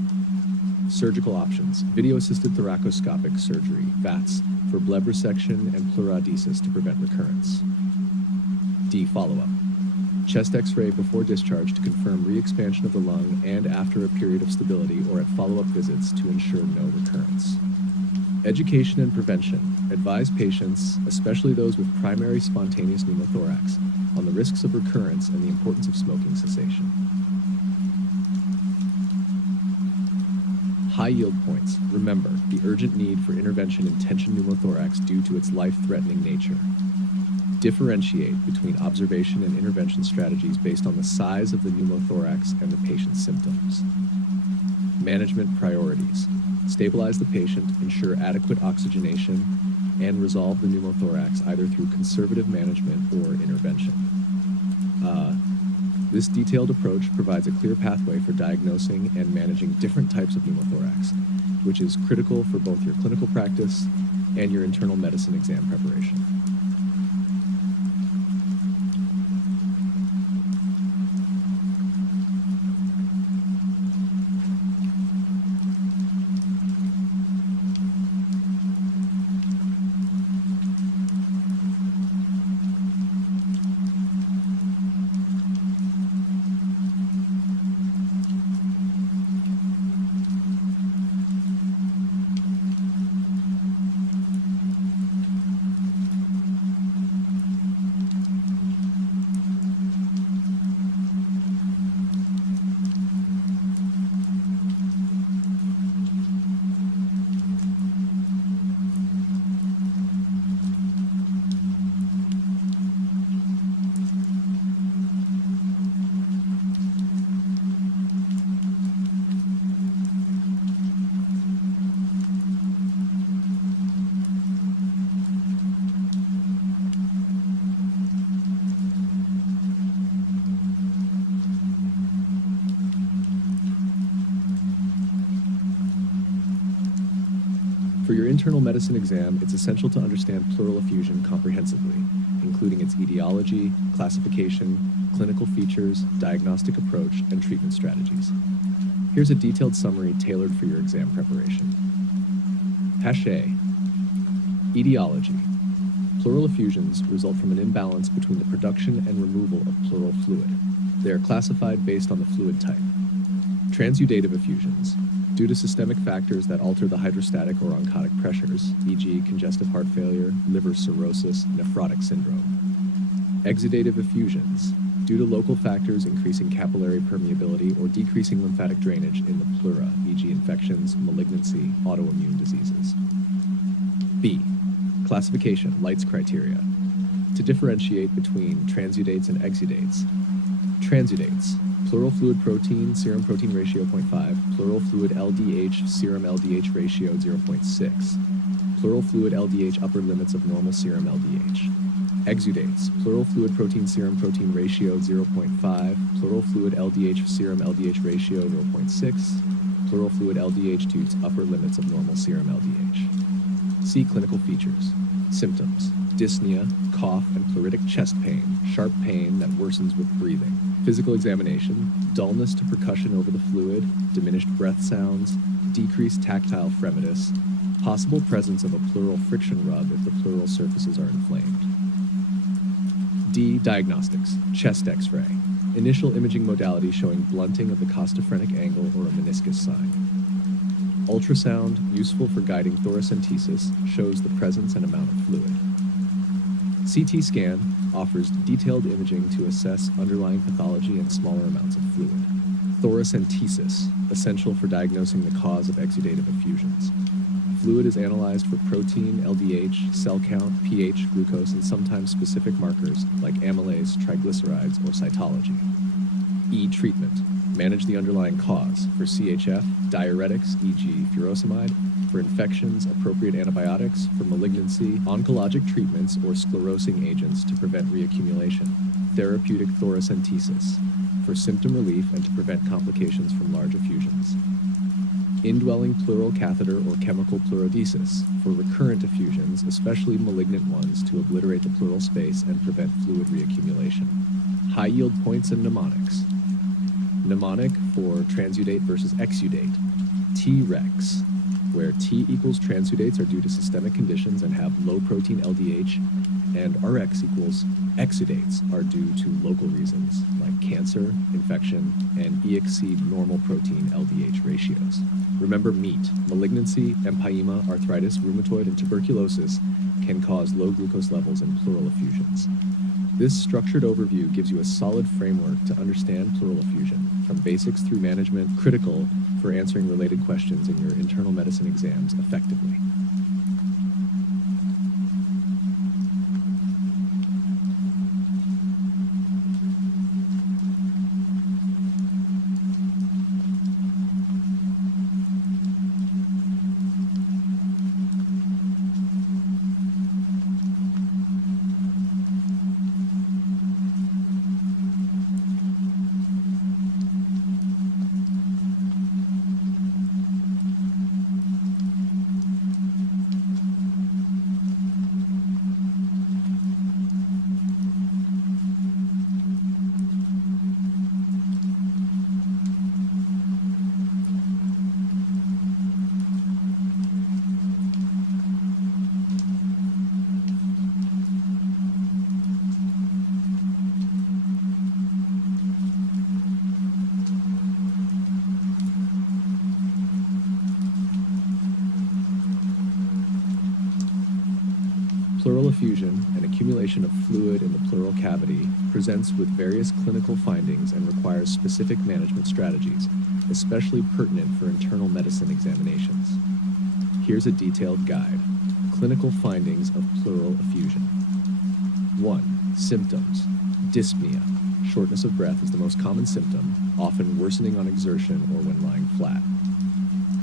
Surgical options: video-assisted thoracoscopic surgery, VATS, for bleb resection and pleurodesis to prevent recurrence. D. Follow-up. Chest x-ray before discharge to confirm re-expansion of the lung and after a period of stability or at follow-up visits to ensure no recurrence. Education and prevention. Advise patients, especially those with primary spontaneous pneumothorax, on the risks of recurrence and the importance of smoking cessation. High yield points. Remember the urgent need for intervention in tension pneumothorax due to its life-threatening nature. Differentiate between observation and intervention strategies based on the size of the pneumothorax and the patient's symptoms. Management priorities. Stabilize the patient, ensure adequate oxygenation, and resolve the pneumothorax either through conservative management or intervention. This detailed approach provides a clear pathway for diagnosing and managing different types of pneumothorax, which is critical for both your clinical practice and your internal medicine exam preparation. For your internal medicine exam, it's essential to understand pleural effusion comprehensively, including its etiology, classification, clinical features, diagnostic approach, and treatment strategies. Here's a detailed summary tailored for your exam preparation. Hache. Etiology. Pleural effusions result from an imbalance between the production and removal of pleural fluid. They are classified based on the fluid type. Transudative effusions. Due to systemic factors that alter the hydrostatic or oncotic pressures, e.g. congestive heart failure, liver cirrhosis, nephrotic syndrome. Exudative effusions. Due to local factors increasing capillary permeability or decreasing lymphatic drainage in the pleura, e.g. infections, malignancy, autoimmune diseases. B. Classification, Light's criteria. To differentiate between transudates and exudates. Transudates. Pleural fluid protein, serum protein ratio 0.5. Pleural fluid LDH, serum LDH ratio 0.6. Pleural fluid LDH upper limits of normal serum LDH. Exudates. Pleural fluid protein serum protein ratio 0.5. Pleural fluid LDH serum LDH ratio 0.6. Pleural fluid LDH to its upper limits of normal serum LDH. See clinical features. Symptoms: dyspnea, cough, and pleuritic chest pain, sharp pain that worsens with breathing. Physical examination: dullness to percussion over the fluid, diminished breath sounds, decreased tactile fremitus, possible presence of a pleural friction rub if the pleural surfaces are inflamed. D. Diagnostics: chest X-ray. Initial imaging modality showing blunting of the costophrenic angle or a meniscus sign. Ultrasound, useful for guiding thoracentesis, shows the presence and amount of fluid. CT scan offers detailed imaging to assess underlying pathology and smaller amounts of fluid. Thoracentesis, essential for diagnosing the cause of exudative effusions. Fluid is analyzed for protein, LDH, cell count, pH, glucose, and sometimes specific markers like amylase, triglycerides, or cytology. E. Treatment. Manage the underlying cause. For CHF, diuretics, e.g. furosemide. For infections, appropriate antibiotics. For malignancy, oncologic treatments or sclerosing agents to prevent reaccumulation. Therapeutic thoracentesis. For symptom relief and to prevent complications from large effusions. Indwelling pleural catheter or chemical pleurodesis. For recurrent effusions, especially malignant ones, to obliterate the pleural space and prevent fluid reaccumulation. High yield points and mnemonics. Mnemonic for transudate versus exudate. T-rex, where T equals transudates are due to systemic conditions and have low protein LDH, and Rx equals exudates are due to local reasons like cancer, infection, and E exceed normal protein LDH ratios. Remember meat, malignancy, empyema, arthritis, rheumatoid, and tuberculosis can cause low glucose levels in pleural effusions. This structured overview gives you a solid framework to understand pleural effusion, from basics through management, critical for answering related questions in your internal medicine exams effectively. Pleural effusion, an accumulation of fluid in the pleural cavity, presents with various clinical findings and requires specific management strategies, especially pertinent for internal medicine examinations. Here's a detailed guide. Clinical findings of pleural effusion. 1. Symptoms. Dyspnea. Shortness of breath is the most common symptom, often worsening on exertion or when lying flat.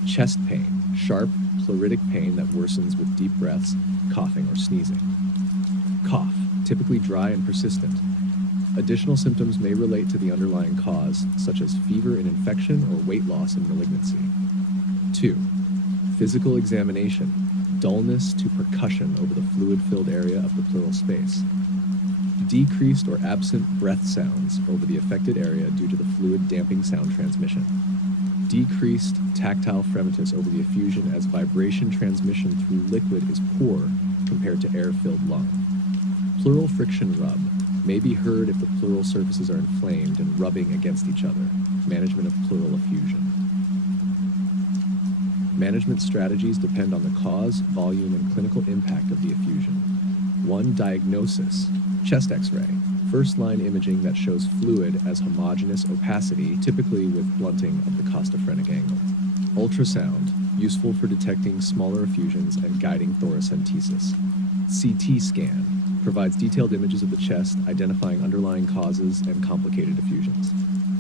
Chest pain. Sharp, pleuritic pain that worsens with deep breaths, coughing, or sneezing. Cough, typically dry and persistent. Additional symptoms may relate to the underlying cause, such as fever in infection or weight loss in malignancy. 2. Physical examination, dullness to percussion over the fluid-filled area of the pleural space. Decreased or absent breath sounds over the affected area due to the fluid damping sound transmission. Decreased tactile fremitus over the effusion as vibration transmission through liquid is poor compared to air-filled lung. Pleural friction rub may be heard if the pleural surfaces are inflamed and rubbing against each other. Management of pleural effusion. Management strategies depend on the cause, volume, and clinical impact of the effusion. 1. Diagnosis. Chest X-ray. First-line imaging that shows fluid as homogeneous opacity, typically with blunting of the costophrenic angle. Ultrasound. Useful for detecting smaller effusions and guiding thoracentesis. CT scan. Provides detailed images of the chest, identifying underlying causes and complicated effusions.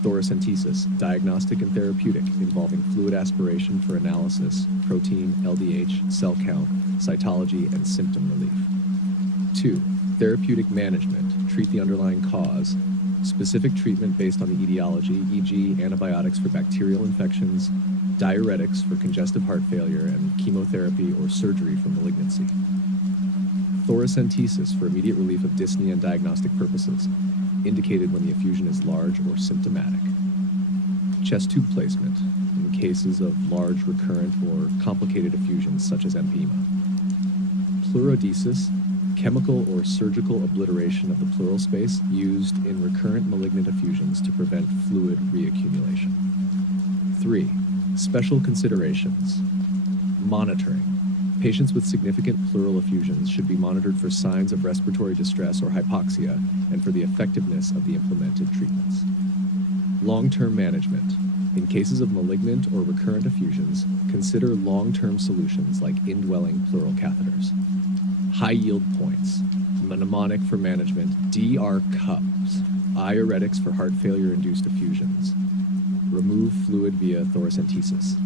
Thoracentesis, diagnostic and therapeutic, involving fluid aspiration for analysis, protein, LDH, cell count, cytology, and symptom relief. 2. Therapeutic management, treat the underlying cause. Specific treatment based on the etiology, e.g. antibiotics for bacterial infections, diuretics for congestive heart failure, and chemotherapy or surgery for malignancy. Thoracentesis for immediate relief of dyspnea and diagnostic purposes, indicated when the effusion is large or symptomatic. Chest tube placement, in cases of large recurrent or complicated effusions such as empyema. Pleurodesis, chemical or surgical obliteration of the pleural space used in recurrent malignant effusions to prevent fluid reaccumulation. 3. Special considerations. Monitoring. Patients with significant pleural effusions should be monitored for signs of respiratory distress or hypoxia and for the effectiveness of the implemented treatments. Long-term management. In cases of malignant or recurrent effusions, consider long-term solutions like indwelling pleural catheters. High yield points. Mnemonic for management, DR cups. Diuretics for heart failure-induced effusions. Remove fluid via thoracentesis.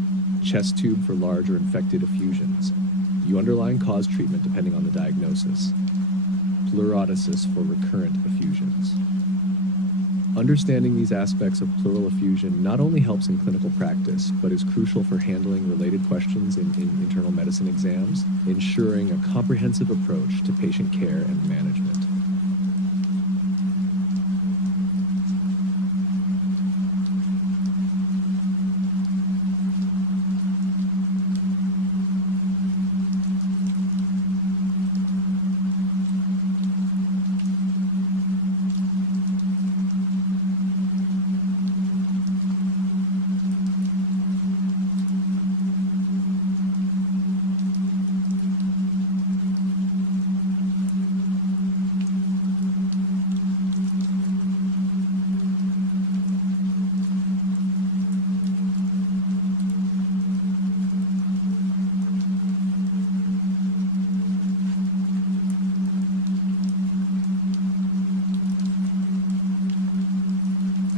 Chest tube for large or infected effusions. Underlying cause treatment depending on the diagnosis. Pleurodesis for recurrent effusions. Understanding these aspects of pleural effusion not only helps in clinical practice, but is crucial for handling related questions in internal medicine exams, ensuring a comprehensive approach to patient care and management.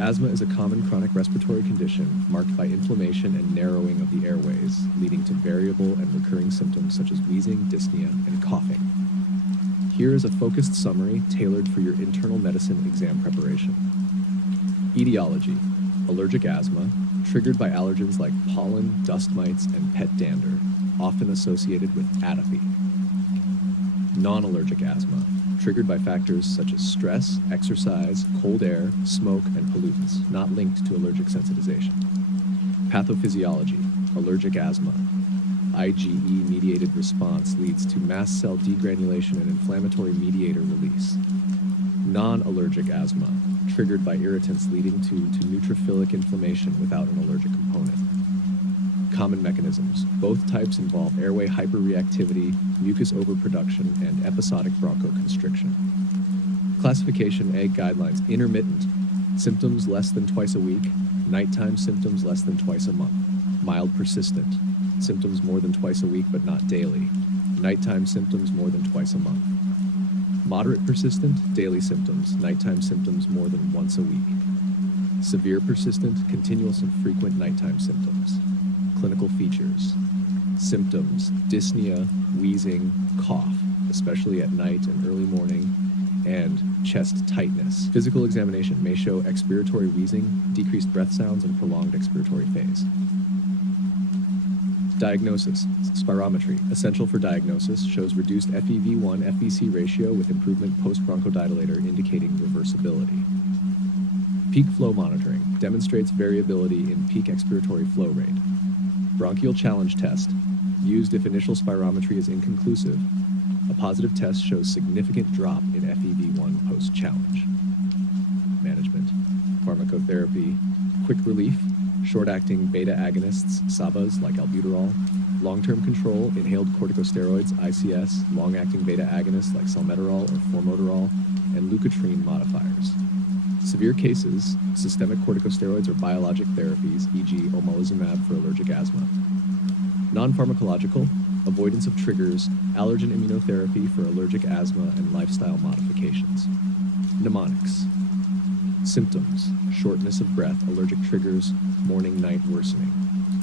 Asthma is a common chronic respiratory condition marked by inflammation and narrowing of the airways, leading to variable and recurring symptoms such as wheezing, dyspnea, and coughing. Here is a focused summary tailored for your internal medicine exam preparation. Etiology: allergic asthma, triggered by allergens like pollen, dust mites, and pet dander, often associated with atopy. Non-allergic asthma, triggered by factors such as stress, exercise, cold air, smoke, and pollutants, not linked to allergic sensitization. Pathophysiology: allergic asthma. IgE-mediated response leads to mast cell degranulation and inflammatory mediator release. Non-allergic asthma, triggered by irritants leading to neutrophilic inflammation without an allergic component. Common mechanisms: both types involve airway hyperreactivity, mucus overproduction, and episodic bronchoconstriction. Classification A guidelines: intermittent, symptoms less than twice a week, nighttime symptoms less than twice a month. Mild persistent, symptoms more than twice a week but not daily, nighttime symptoms more than twice a month. Moderate persistent, daily symptoms, nighttime symptoms more than once a week. Severe persistent, continuous and frequent nighttime symptoms. Clinical features: symptoms, dyspnea, wheezing, cough, especially at night and early morning, and chest tightness. Physical examination may show expiratory wheezing, decreased breath sounds, and prolonged expiratory phase. Diagnosis. Spirometry, essential for diagnosis, shows reduced FEV1-FVC ratio with improvement post-bronchodilator indicating reversibility. Peak flow monitoring demonstrates variability in peak expiratory flow rate. Bronchial challenge test, used if initial spirometry is inconclusive. A positive test shows significant drop in FEV1 post-challenge. Management. Pharmacotherapy. Quick relief. Short-acting beta agonists, SABAs like albuterol. Long-term control, inhaled corticosteroids, ICS, long-acting beta agonists like salmeterol or formoterol, and leukotriene modifiers. Severe cases, systemic corticosteroids or biologic therapies, e.g. omalizumab for allergic asthma. Non-pharmacological, avoidance of triggers, allergen immunotherapy for allergic asthma, and lifestyle modifications. Mnemonics. Symptoms, shortness of breath, allergic triggers, morning-night worsening.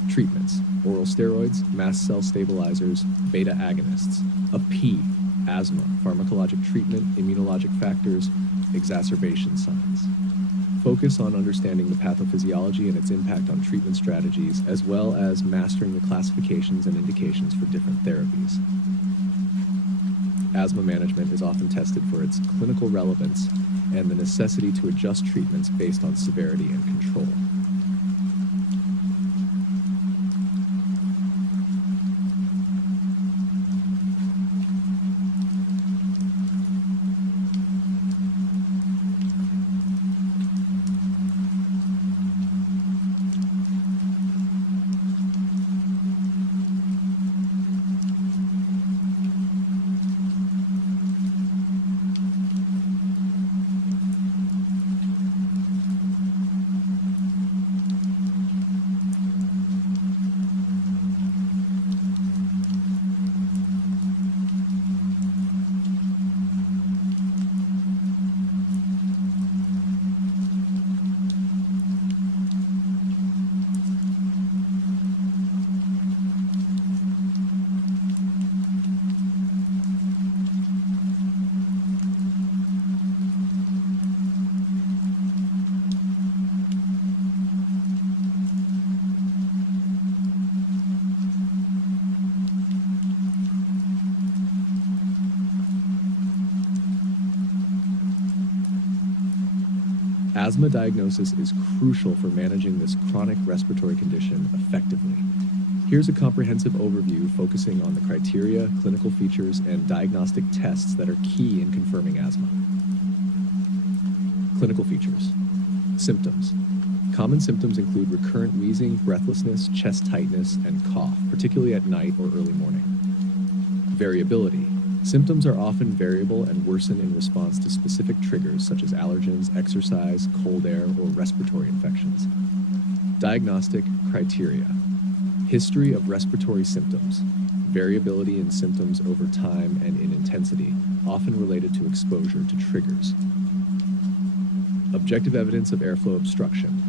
Treatments, oral steroids, mast cell stabilizers, beta agonists. A P, asthma, pharmacologic treatment, immunologic factors, exacerbation signs. Focus on understanding the pathophysiology and its impact on treatment strategies, as well as mastering the classifications and indications for different therapies. Asthma management is often tested for its clinical relevance and the necessity to adjust treatments based on severity and control. Asthma diagnosis is crucial for managing this chronic respiratory condition effectively. Here's a comprehensive overview focusing on the criteria, clinical features, and diagnostic tests that are key in confirming asthma. Clinical features. Symptoms. Common symptoms include recurrent wheezing, breathlessness, chest tightness, and cough, particularly at night or early morning. Variability. Symptoms are often variable and worsen in response to specific triggers such as allergens, exercise, cold air, or respiratory infections. Diagnostic criteria. History of respiratory symptoms. Variability in symptoms over time and in intensity, often related to exposure to triggers. Objective evidence of airflow obstruction.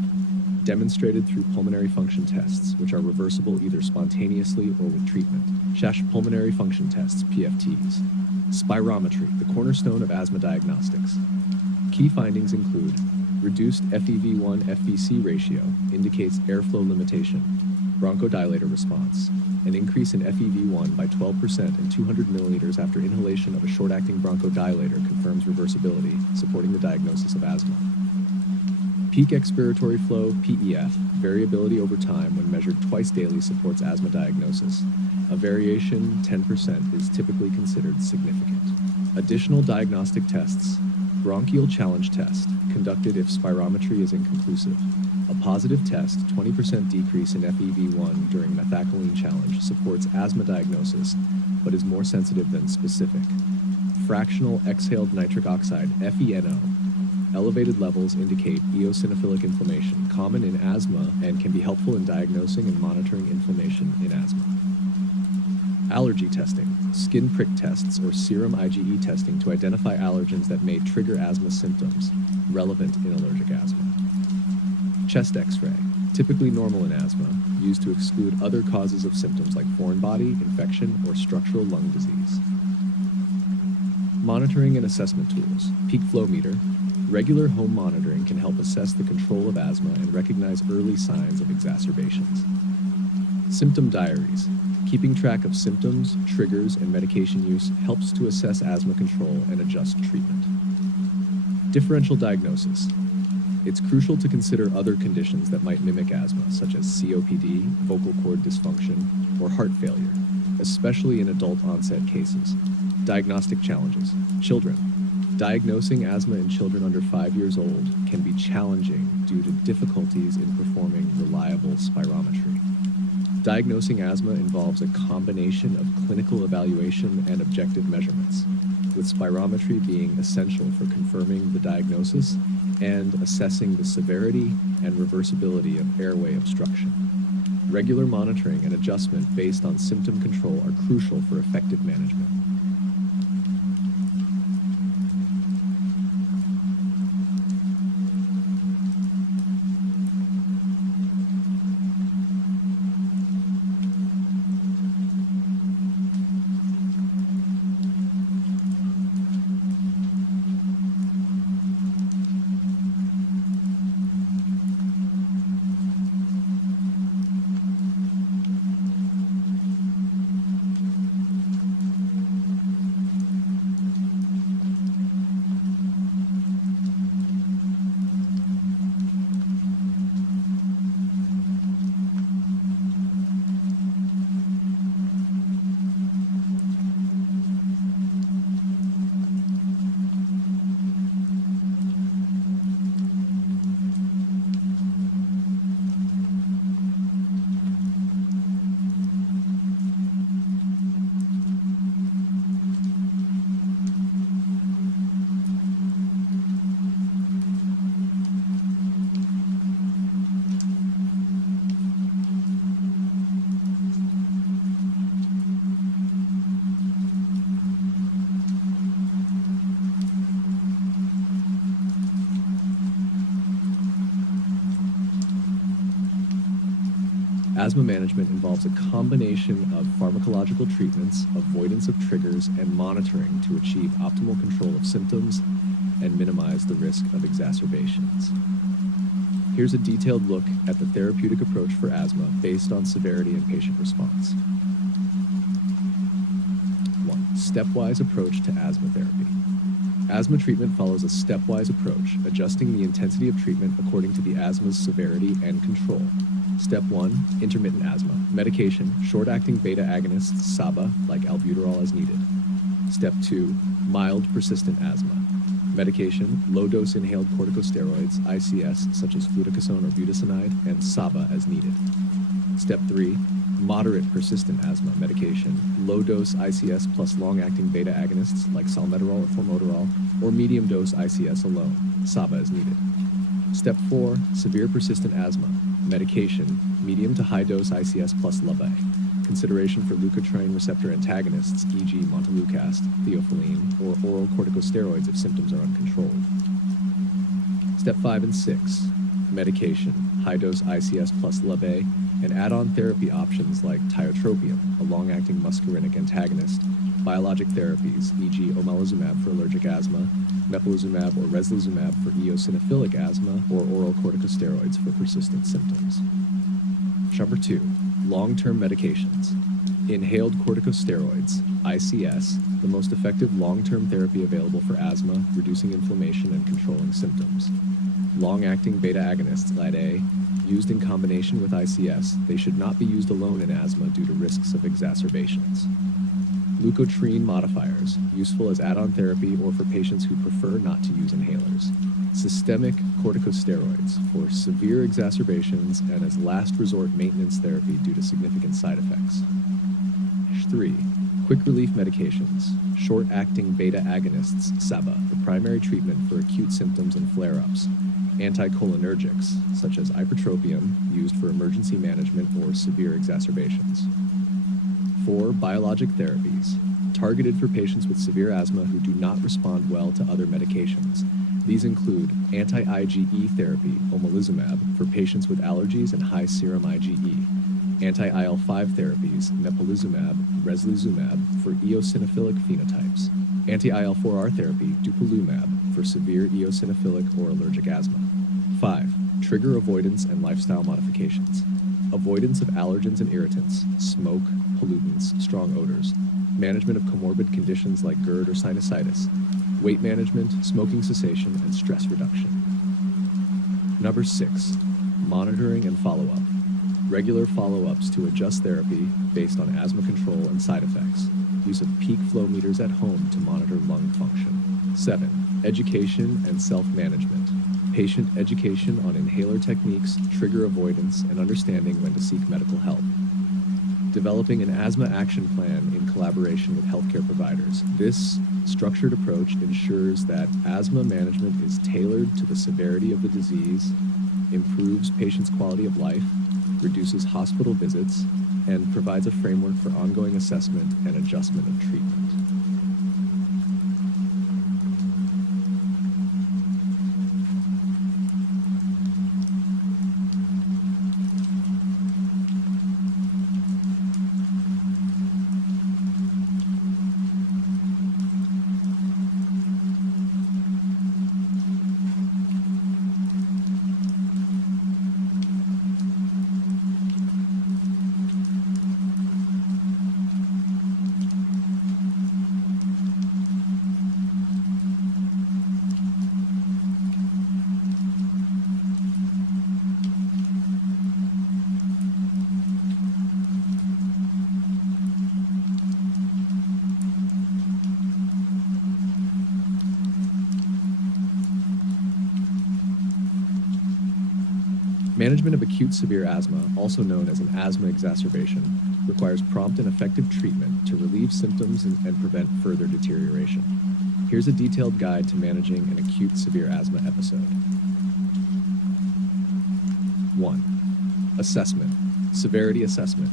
Demonstrated through pulmonary function tests, which are reversible either spontaneously or with treatment. SHASH pulmonary function tests, PFTs. Spirometry, the cornerstone of asthma diagnostics. Key findings include reduced FEV1-FVC ratio, indicates airflow limitation. Bronchodilator response, an increase in FEV1 by 12% and 200 milliliters after inhalation of a short-acting bronchodilator confirms reversibility, supporting the diagnosis of asthma. Peak expiratory flow, PEF, variability over time when measured twice daily supports asthma diagnosis. A variation 10% is typically considered significant. Additional diagnostic tests. Bronchial challenge test, conducted if spirometry is inconclusive. A positive test, 20% decrease in FEV1 during methacholine challenge, supports asthma diagnosis, but is more sensitive than specific. Fractional exhaled nitric oxide, FeNO. Elevated levels indicate eosinophilic inflammation, common in asthma, and can be helpful in diagnosing and monitoring inflammation in asthma. Allergy testing, skin prick tests or serum IgE testing to identify allergens that may trigger asthma symptoms, relevant in allergic asthma. Chest X-ray, typically normal in asthma, used to exclude other causes of symptoms like foreign body, infection, or structural lung disease. Monitoring and assessment tools, peak flow meter. Regular home monitoring can help assess the control of asthma and recognize early signs of exacerbations. Symptom diaries. Keeping track of symptoms, triggers, and medication use helps to assess asthma control and adjust treatment. Differential diagnosis. It's crucial to consider other conditions that might mimic asthma, such as COPD, vocal cord dysfunction, or heart failure, especially in adult-onset cases. Diagnostic challenges. Children. Diagnosing asthma in children under 5 years old can be challenging due to difficulties in performing reliable spirometry. Diagnosing asthma involves a combination of clinical evaluation and objective measurements, with spirometry being essential for confirming the diagnosis and assessing the severity and reversibility of airway obstruction. Regular monitoring and adjustment based on symptom control are crucial for effective management. Asthma management involves a combination of pharmacological treatments, avoidance of triggers, and monitoring to achieve optimal control of symptoms and minimize the risk of exacerbations. Here's a detailed look at the therapeutic approach for asthma based on severity and patient response. 1. Stepwise approach to asthma therapy. Asthma treatment follows a stepwise approach, adjusting the intensity of treatment according to the asthma's severity and control. Step 1, intermittent asthma. Medication, short-acting beta agonists, SABA, like albuterol as needed. Step 2, mild persistent asthma. Medication, low-dose inhaled corticosteroids, ICS, such as fluticasone or budesonide, and SABA as needed. Step 3, moderate persistent asthma. Medication, low-dose ICS plus long-acting beta agonists like salmeterol or formoterol, or medium-dose ICS alone, SABA as needed. Step 4, severe persistent asthma. Medication, medium to high-dose ICS plus LABA. Consideration for leukotriene receptor antagonists, e.g. montelukast, theophylline, or oral corticosteroids if symptoms are uncontrolled. Step 5 and 6, medication, high-dose ICS plus LABA, and add-on therapy options like tiotropium, a long-acting muscarinic antagonist, biologic therapies, e.g. omalizumab for allergic asthma, mepolizumab or reslizumab for eosinophilic asthma, or oral corticosteroids for persistent symptoms. Number 2, long-term medications. Inhaled corticosteroids, ICS, the most effective long-term therapy available for asthma, reducing inflammation and controlling symptoms. Long-acting beta agonists, LAD-A, used in combination with ICS, they should not be used alone in asthma due to risks of exacerbations. Leukotriene modifiers, useful as add-on therapy or for patients who prefer not to use inhalers. Systemic corticosteroids for severe exacerbations and as last resort maintenance therapy due to significant side effects. 3. Quick relief medications, short-acting beta agonists, SABA, the primary treatment for acute symptoms and flare-ups. Anticholinergics, such as ipratropium, used for emergency management or severe exacerbations. 4. Biologic therapies, targeted for patients with severe asthma who do not respond well to other medications. These include anti-IgE therapy, omalizumab, for patients with allergies and high serum IgE. Anti-IL-5 therapies, mepolizumab, reslizumab, for eosinophilic phenotypes. Anti-IL-4R therapy, dupilumab, for severe eosinophilic or allergic asthma. 5. Trigger avoidance and lifestyle modifications. avoidance of allergens and irritants, smoke, pollutants, strong odors, management of comorbid conditions like GERD or sinusitis, weight management, smoking cessation, and stress reduction. Number 6, monitoring and follow-up. Regular follow-ups to adjust therapy based on asthma control and side effects. Use of peak flow meters at home to monitor lung function. 7, education and self-management. Patient education on inhaler techniques, trigger avoidance, and understanding when to seek medical help. Developing an asthma action plan in collaboration with healthcare providers. This structured approach ensures that asthma management is tailored to the severity of the disease, improves patients' quality of life, reduces hospital visits, and provides a framework for ongoing assessment and adjustment of treatment. Management of acute severe asthma, also known as an asthma exacerbation, requires prompt and effective treatment to relieve symptoms and prevent further deterioration. Here's a detailed guide to managing an acute severe asthma episode. 1. Assessment. Severity assessment.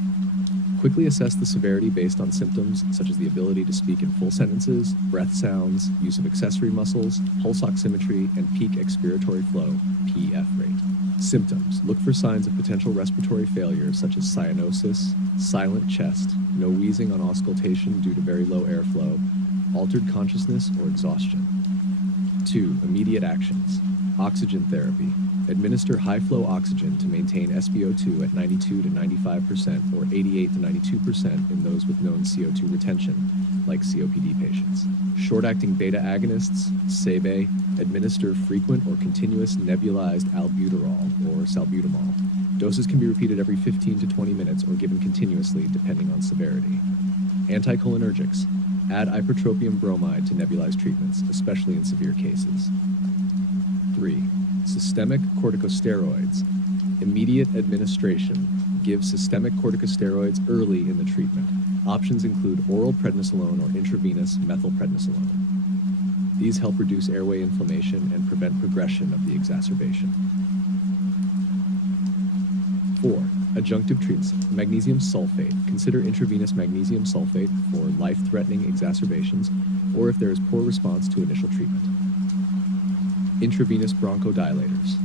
Quickly assess the severity based on symptoms such as the ability to speak in full sentences, breath sounds, use of accessory muscles, pulse oximetry, and peak expiratory flow, PEF rate. Symptoms. Look for signs of potential respiratory failure such as cyanosis, silent chest, no wheezing on auscultation due to very low airflow, altered consciousness, or exhaustion. 2. Immediate actions. Oxygen therapy. Administer high-flow oxygen to maintain SpO2 at 92 to 95% or 88 to 92% in those with known CO2 retention, like COPD patients. Short-acting beta agonists, SABE, administer frequent or continuous nebulized albuterol or salbutamol. Doses can be repeated every 15 to 20 minutes or given continuously depending on severity. Anticholinergics. Add ipratropium bromide to nebulized treatments, especially in severe cases. 3. Systemic corticosteroids. Immediate administration. Give systemic corticosteroids early in the treatment. Options include oral prednisolone or intravenous methylprednisolone. These help reduce airway inflammation and prevent progression of the exacerbation. 4. Adjunctive treatments. Magnesium sulfate. Consider intravenous magnesium sulfate for life-threatening exacerbations or if there is poor response to initial treatment. Intravenous bronchodilators.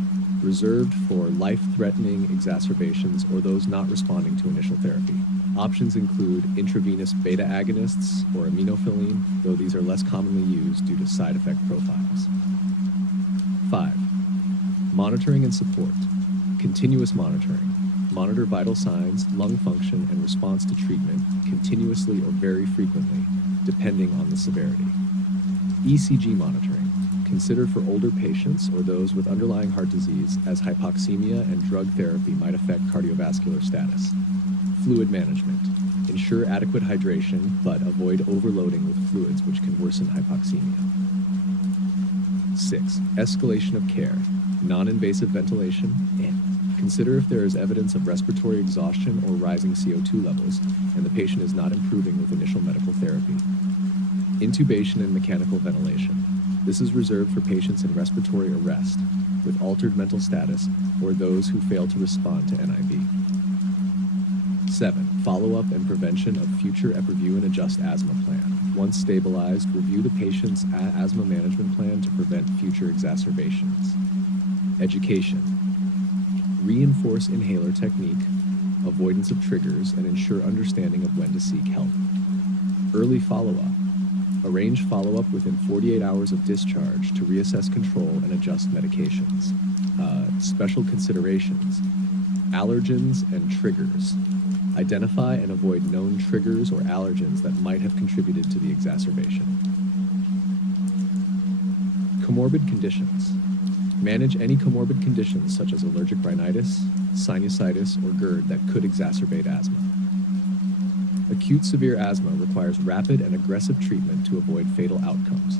Reserved for life-threatening exacerbations or those not responding to initial therapy. Options include intravenous beta agonists or aminophylline, though these are less commonly used due to side effect profiles. 5. Monitoring and support. Continuous monitoring. Monitor vital signs, lung function, and response to treatment continuously or very frequently, depending on the severity. ECG monitoring. Consider for older patients or those with underlying heart disease as hypoxemia and drug therapy might affect cardiovascular status. Fluid management. Ensure adequate hydration, but avoid overloading with fluids which can worsen hypoxemia. 6. Escalation of care. Non-invasive ventilation. Consider if there is evidence of respiratory exhaustion or rising CO2 levels, and the patient is not improving with initial medical therapy. Intubation and mechanical ventilation. This is reserved for patients in respiratory arrest, with altered mental status, or those who fail to respond to NIV. 7. Follow-up and prevention of future review and adjust asthma plan. Once stabilized, review the patient's asthma management plan to prevent future exacerbations. Education. Reinforce inhaler technique, avoidance of triggers, and ensure understanding of when to seek help. Early follow-up. Arrange follow-up within 48 hours of discharge to reassess control and adjust medications. Special considerations. Allergens and triggers. Identify and avoid known triggers or allergens that might have contributed to the exacerbation. Comorbid conditions. Manage any comorbid conditions such as allergic rhinitis, sinusitis, or GERD that could exacerbate asthma. Acute severe asthma requires rapid and aggressive treatment to avoid fatal outcomes.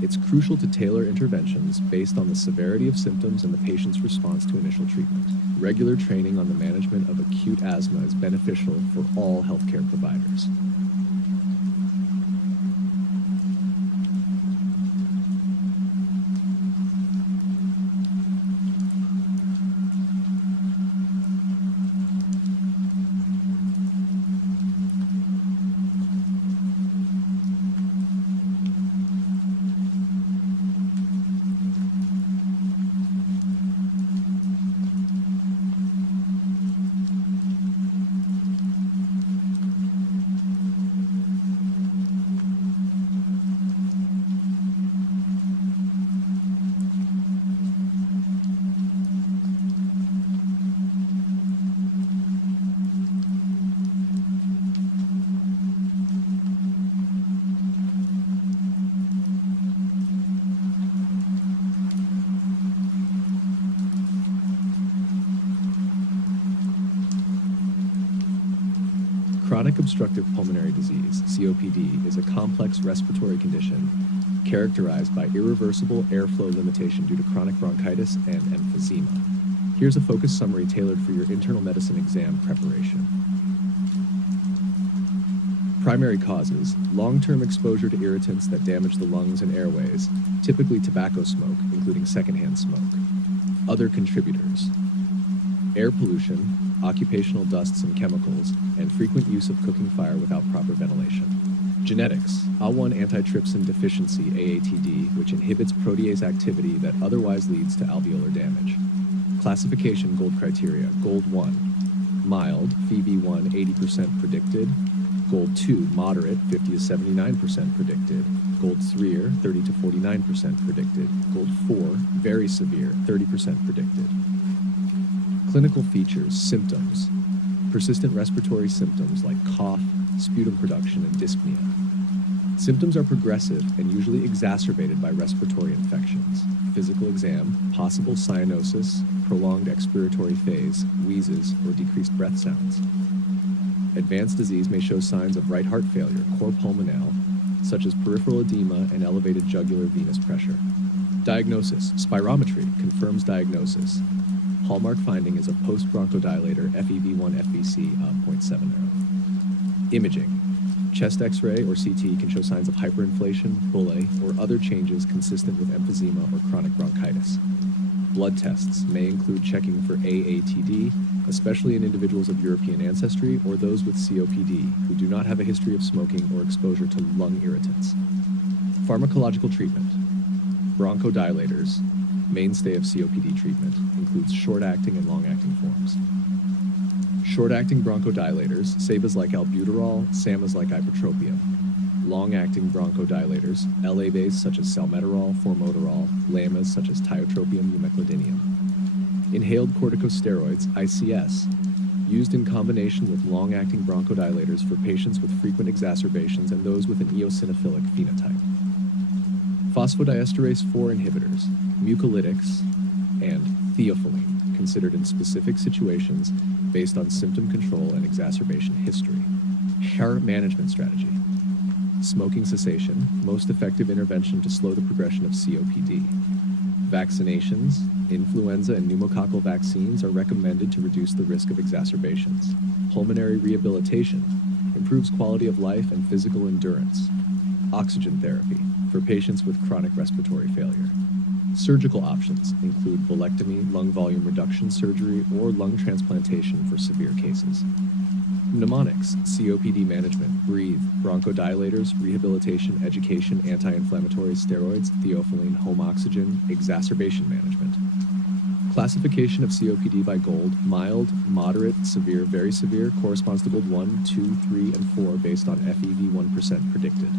It's crucial to tailor interventions based on the severity of symptoms and the patient's response to initial treatment. Regular training on the management of acute asthma is beneficial for all healthcare providers. Chronic obstructive pulmonary disease, COPD, is a complex respiratory condition characterized by irreversible airflow limitation due to chronic bronchitis and emphysema. Here's a focused summary tailored for your internal medicine exam preparation. Primary causes: long-term exposure to irritants that damage the lungs and airways, typically tobacco smoke, including secondhand smoke. Other contributors: air pollution, occupational dusts and chemicals, and frequent use of cooking fire without proper ventilation. Genetics: A1 antitrypsin deficiency, AATD, which inhibits protease activity that otherwise leads to alveolar damage. Classification gold criteria: Gold 1, mild, FeV1 80% predicted; Gold 2, moderate, 50 to 79% predicted; Gold 3, 30 to 49% predicted; Gold 4, very severe, 30% predicted. Clinical features: symptoms: persistent respiratory symptoms like cough, sputum production, and dyspnea. Symptoms are progressive and usually exacerbated by respiratory infections. Physical exam: possible cyanosis, prolonged expiratory phase, wheezes, or decreased breath sounds. Advanced disease may show signs of right heart failure, cor pulmonale, such as peripheral edema and elevated jugular venous pressure. Diagnosis: spirometry confirms diagnosis. Hallmark finding is a post-bronchodilator FEV1 FVC of 0.70. Imaging: chest X-ray or CT can show signs of hyperinflation, bullae, or other changes consistent with emphysema or chronic bronchitis. Blood tests may include checking for AATD, especially in individuals of European ancestry or those with COPD who do not have a history of smoking or exposure to lung irritants. Pharmacological treatment: bronchodilators, mainstay of COPD treatment, includes short-acting and long-acting forms. Short-acting bronchodilators: Savas like albuterol, Samas like ipratropium. Long-acting bronchodilators: LA-based such as salmeterol, formoterol, LAMAs such as tiotropium umeclidinium. Inhaled corticosteroids, ICS, used in combination with long-acting bronchodilators for patients with frequent exacerbations and those with an eosinophilic phenotype. Phosphodiesterase 4 inhibitors, mucolytics, and theophylline, considered in specific situations based on symptom control and exacerbation history. Hair management strategy: smoking cessation, most effective intervention to slow the progression of COPD. Vaccinations: influenza and pneumococcal vaccines are recommended to reduce the risk of exacerbations. Pulmonary rehabilitation improves quality of life and physical endurance. Oxygen therapy for patients with chronic respiratory failure. Surgical options include valectomy, lung volume reduction surgery, or lung transplantation for severe cases. Mnemonics: COPD management, breathe, bronchodilators, rehabilitation, education, anti-inflammatory steroids, theophylline, home oxygen, exacerbation management. Classification of COPD by GOLD: mild, moderate, severe, very severe, corresponds to GOLD 1, 2, 3, and 4 based on FEV 1% predicted.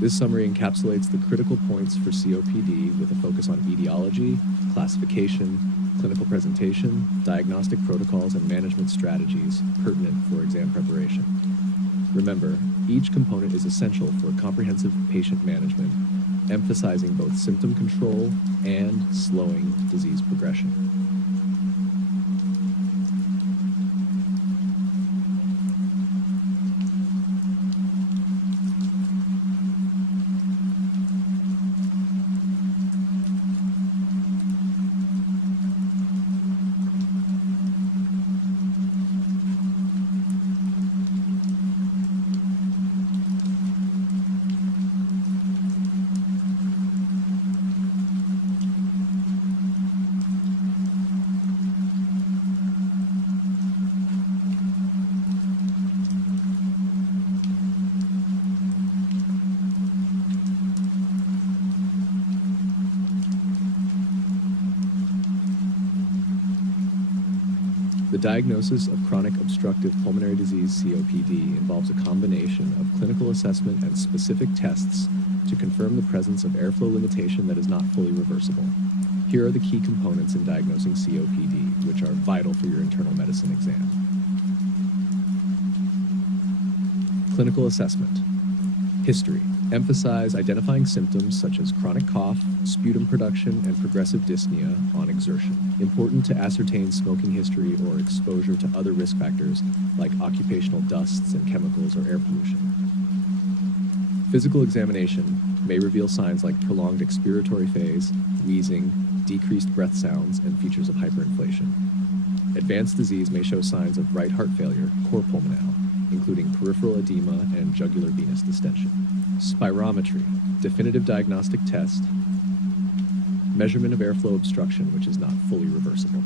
This summary encapsulates the critical points for COPD with a focus on etiology, classification, clinical presentation, diagnostic protocols, and management strategies pertinent for exam preparation. Remember, each component is essential for comprehensive patient management, emphasizing both symptom control and slowing disease progression. The diagnosis of chronic obstructive pulmonary disease, COPD, involves a combination of clinical assessment and specific tests to confirm the presence of airflow limitation that is not fully reversible. Here are the key components in diagnosing COPD, which are vital for your internal medicine exam. Clinical assessment. History. Emphasize identifying symptoms such as chronic cough, sputum production, and progressive dyspnea on exertion. Important to ascertain smoking history or exposure to other risk factors like occupational dusts and chemicals or air pollution. Physical examination may reveal signs like prolonged expiratory phase, wheezing, decreased breath sounds, and features of hyperinflation. Advanced disease may show signs of right heart failure, cor pulmonale, including peripheral edema and jugular venous distension. Spirometry, definitive diagnostic test, measurement of airflow obstruction, which is not fully reversible.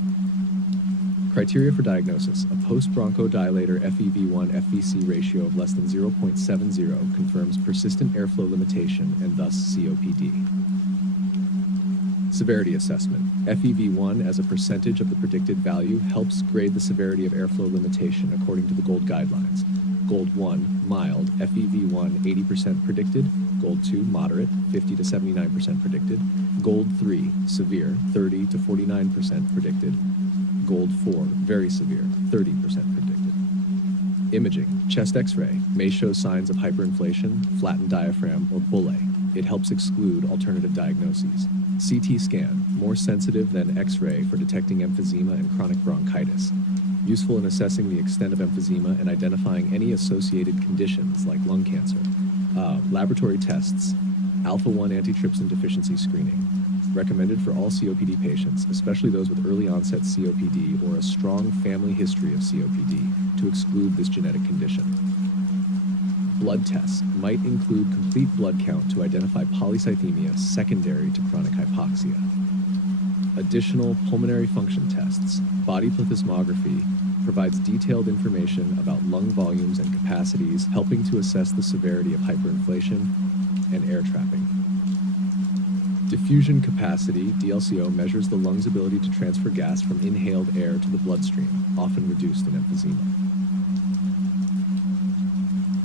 Criteria for diagnosis: a post-bronchodilator FEV1-FVC ratio of less than 0.70 confirms persistent airflow limitation and thus COPD. Severity assessment. FEV1 as a percentage of the predicted value helps grade the severity of airflow limitation according to the GOLD guidelines. GOLD 1, mild, FEV1 80% predicted. GOLD 2, moderate, 50 to 79% predicted. GOLD 3, severe, 30 to 49% predicted. GOLD 4, very severe, 30% predicted. Imaging. Chest X-ray may show signs of hyperinflation, flattened diaphragm, or bulle. It helps exclude alternative diagnoses. CT scan, more sensitive than X-ray for detecting emphysema and chronic bronchitis. Useful in assessing the extent of emphysema and identifying any associated conditions like lung cancer. Laboratory tests. Alpha-1 antitrypsin deficiency screening. Recommended for all COPD patients, especially those with early onset COPD or a strong family history of COPD, to exclude this genetic condition. Blood tests might include complete blood count to identify polycythemia secondary to chronic hypoxia. Additional pulmonary function tests. Body plethysmography provides detailed information about lung volumes and capacities, helping to assess the severity of hyperinflation and air trapping. Diffusion capacity, DLCO, measures the lung's ability to transfer gas from inhaled air to the bloodstream, often reduced in emphysema.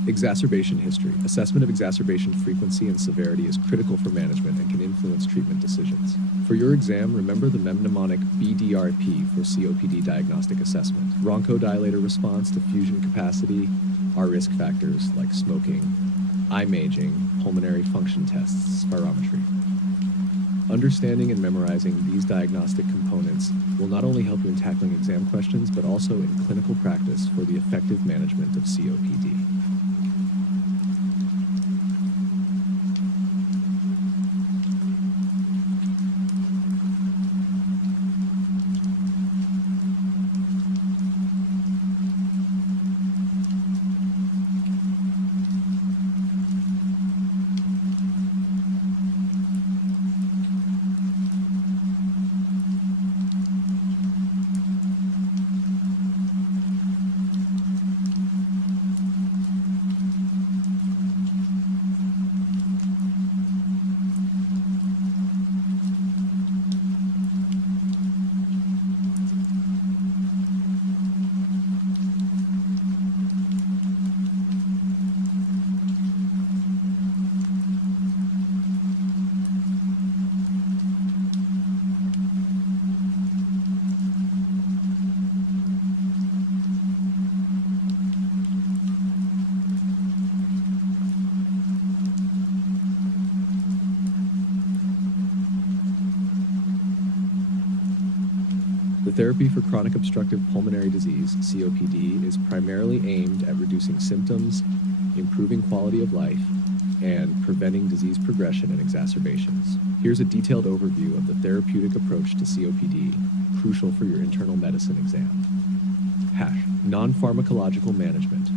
Exacerbation history. Assessment of exacerbation frequency and severity is critical for management and can influence treatment decisions. For your exam, remember the mnemonic BDRP for COPD diagnostic assessment. Bronchodilator response, diffusion capacity, are risk factors like smoking, imaging, pulmonary function tests, spirometry. Understanding and memorizing these diagnostic components will not only help you in tackling exam questions, but also in clinical practice for the effective management of COPD. The therapy for chronic obstructive pulmonary disease, COPD, is primarily aimed at reducing symptoms, improving quality of life, and preventing disease progression and exacerbations. Here's a detailed overview of the therapeutic approach to COPD, crucial for your internal medicine exam. Non-pharmacological management.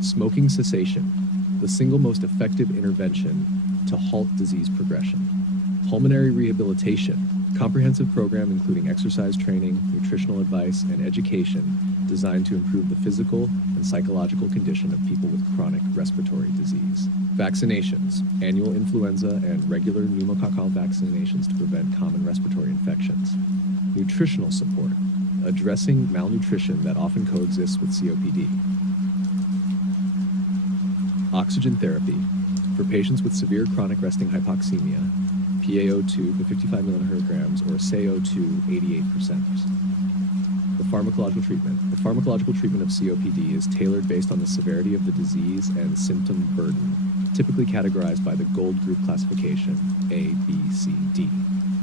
Smoking cessation, the single most effective intervention to halt disease progression. Pulmonary rehabilitation, comprehensive program including exercise training, nutritional advice, and education designed to improve the physical and psychological condition of people with chronic respiratory disease. Vaccinations, annual influenza and regular pneumococcal vaccinations to prevent common respiratory infections. Nutritional support, addressing malnutrition that often coexists with COPD. Oxygen therapy, for patients with severe chronic resting hypoxemia, PaO2 to 55 milligrams or SaO2 88%. The pharmacological treatment. The pharmacological treatment of COPD is tailored based on the severity of the disease and symptom burden, typically categorized by the Gold Group classification, A, B, C, D.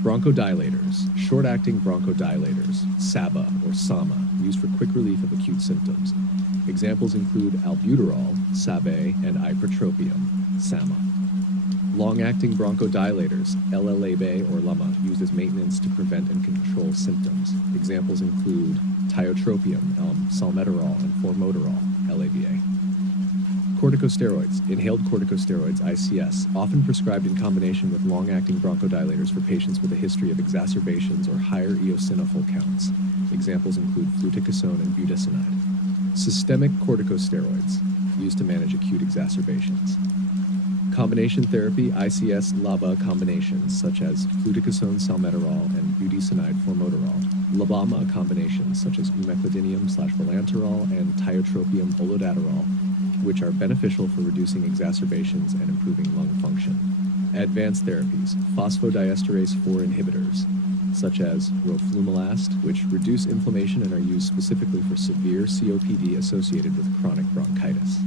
Bronchodilators, short-acting bronchodilators, SABA or SAMA, used for quick relief of acute symptoms. Examples include albuterol, SABA, and ipratropium, SAMA. Long-acting bronchodilators, LLABA or LAMA, used as maintenance to prevent and control symptoms. Examples include tiotropium, salmeterol, and formoterol, LABA. Corticosteroids, inhaled corticosteroids, ICS, often prescribed in combination with long-acting bronchodilators for patients with a history of exacerbations or higher eosinophil counts. Examples include fluticasone and budesonide. Systemic corticosteroids, used to manage acute exacerbations. Combination therapy, ICS-LABA combinations, such as fluticasone salmeterol and budesonide formoterol. LABAMA combinations, such as umeclidinium/vilanterol and tiotropium olodaterol, which are beneficial for reducing exacerbations and improving lung function. Advanced therapies, phosphodiesterase 4 inhibitors, such as roflumilast, which reduce inflammation and are used specifically for severe COPD associated with chronic bronchitis.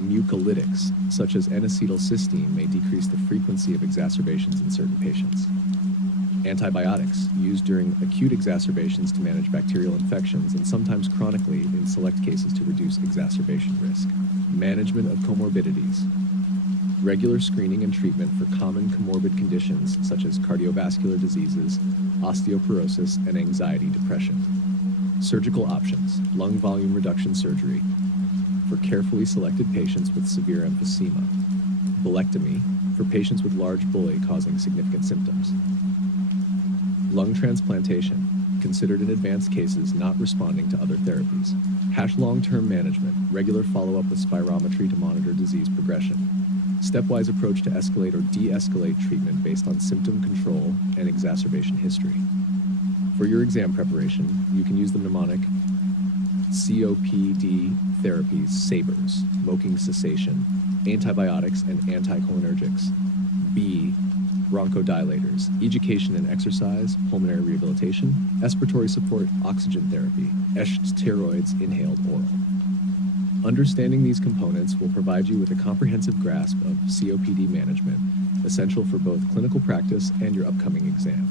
Mucolytics, such as N-acetylcysteine, may decrease the frequency of exacerbations in certain patients. Antibiotics, used during acute exacerbations to manage bacterial infections and sometimes chronically in select cases to reduce exacerbation risk. Management of comorbidities. Regular screening and treatment for common comorbid conditions such as cardiovascular diseases, osteoporosis, and anxiety depression. Surgical options, lung volume reduction surgery, for carefully selected patients with severe emphysema. Bulectomy, for patients with large bullae causing significant symptoms. Lung transplantation, considered in advanced cases not responding to other therapies. Long-term management, regular follow-up with spirometry to monitor disease progression. Stepwise approach to escalate or de-escalate treatment based on symptom control and exacerbation history. For your exam preparation, you can use the mnemonic COPD therapies, SABRs, smoking cessation, antibiotics and anticholinergics. B, bronchodilators, education and exercise, pulmonary rehabilitation, respiratory support, oxygen therapy, steroids, inhaled oral. Understanding these components will provide you with a comprehensive grasp of COPD management, essential for both clinical practice and your upcoming exam.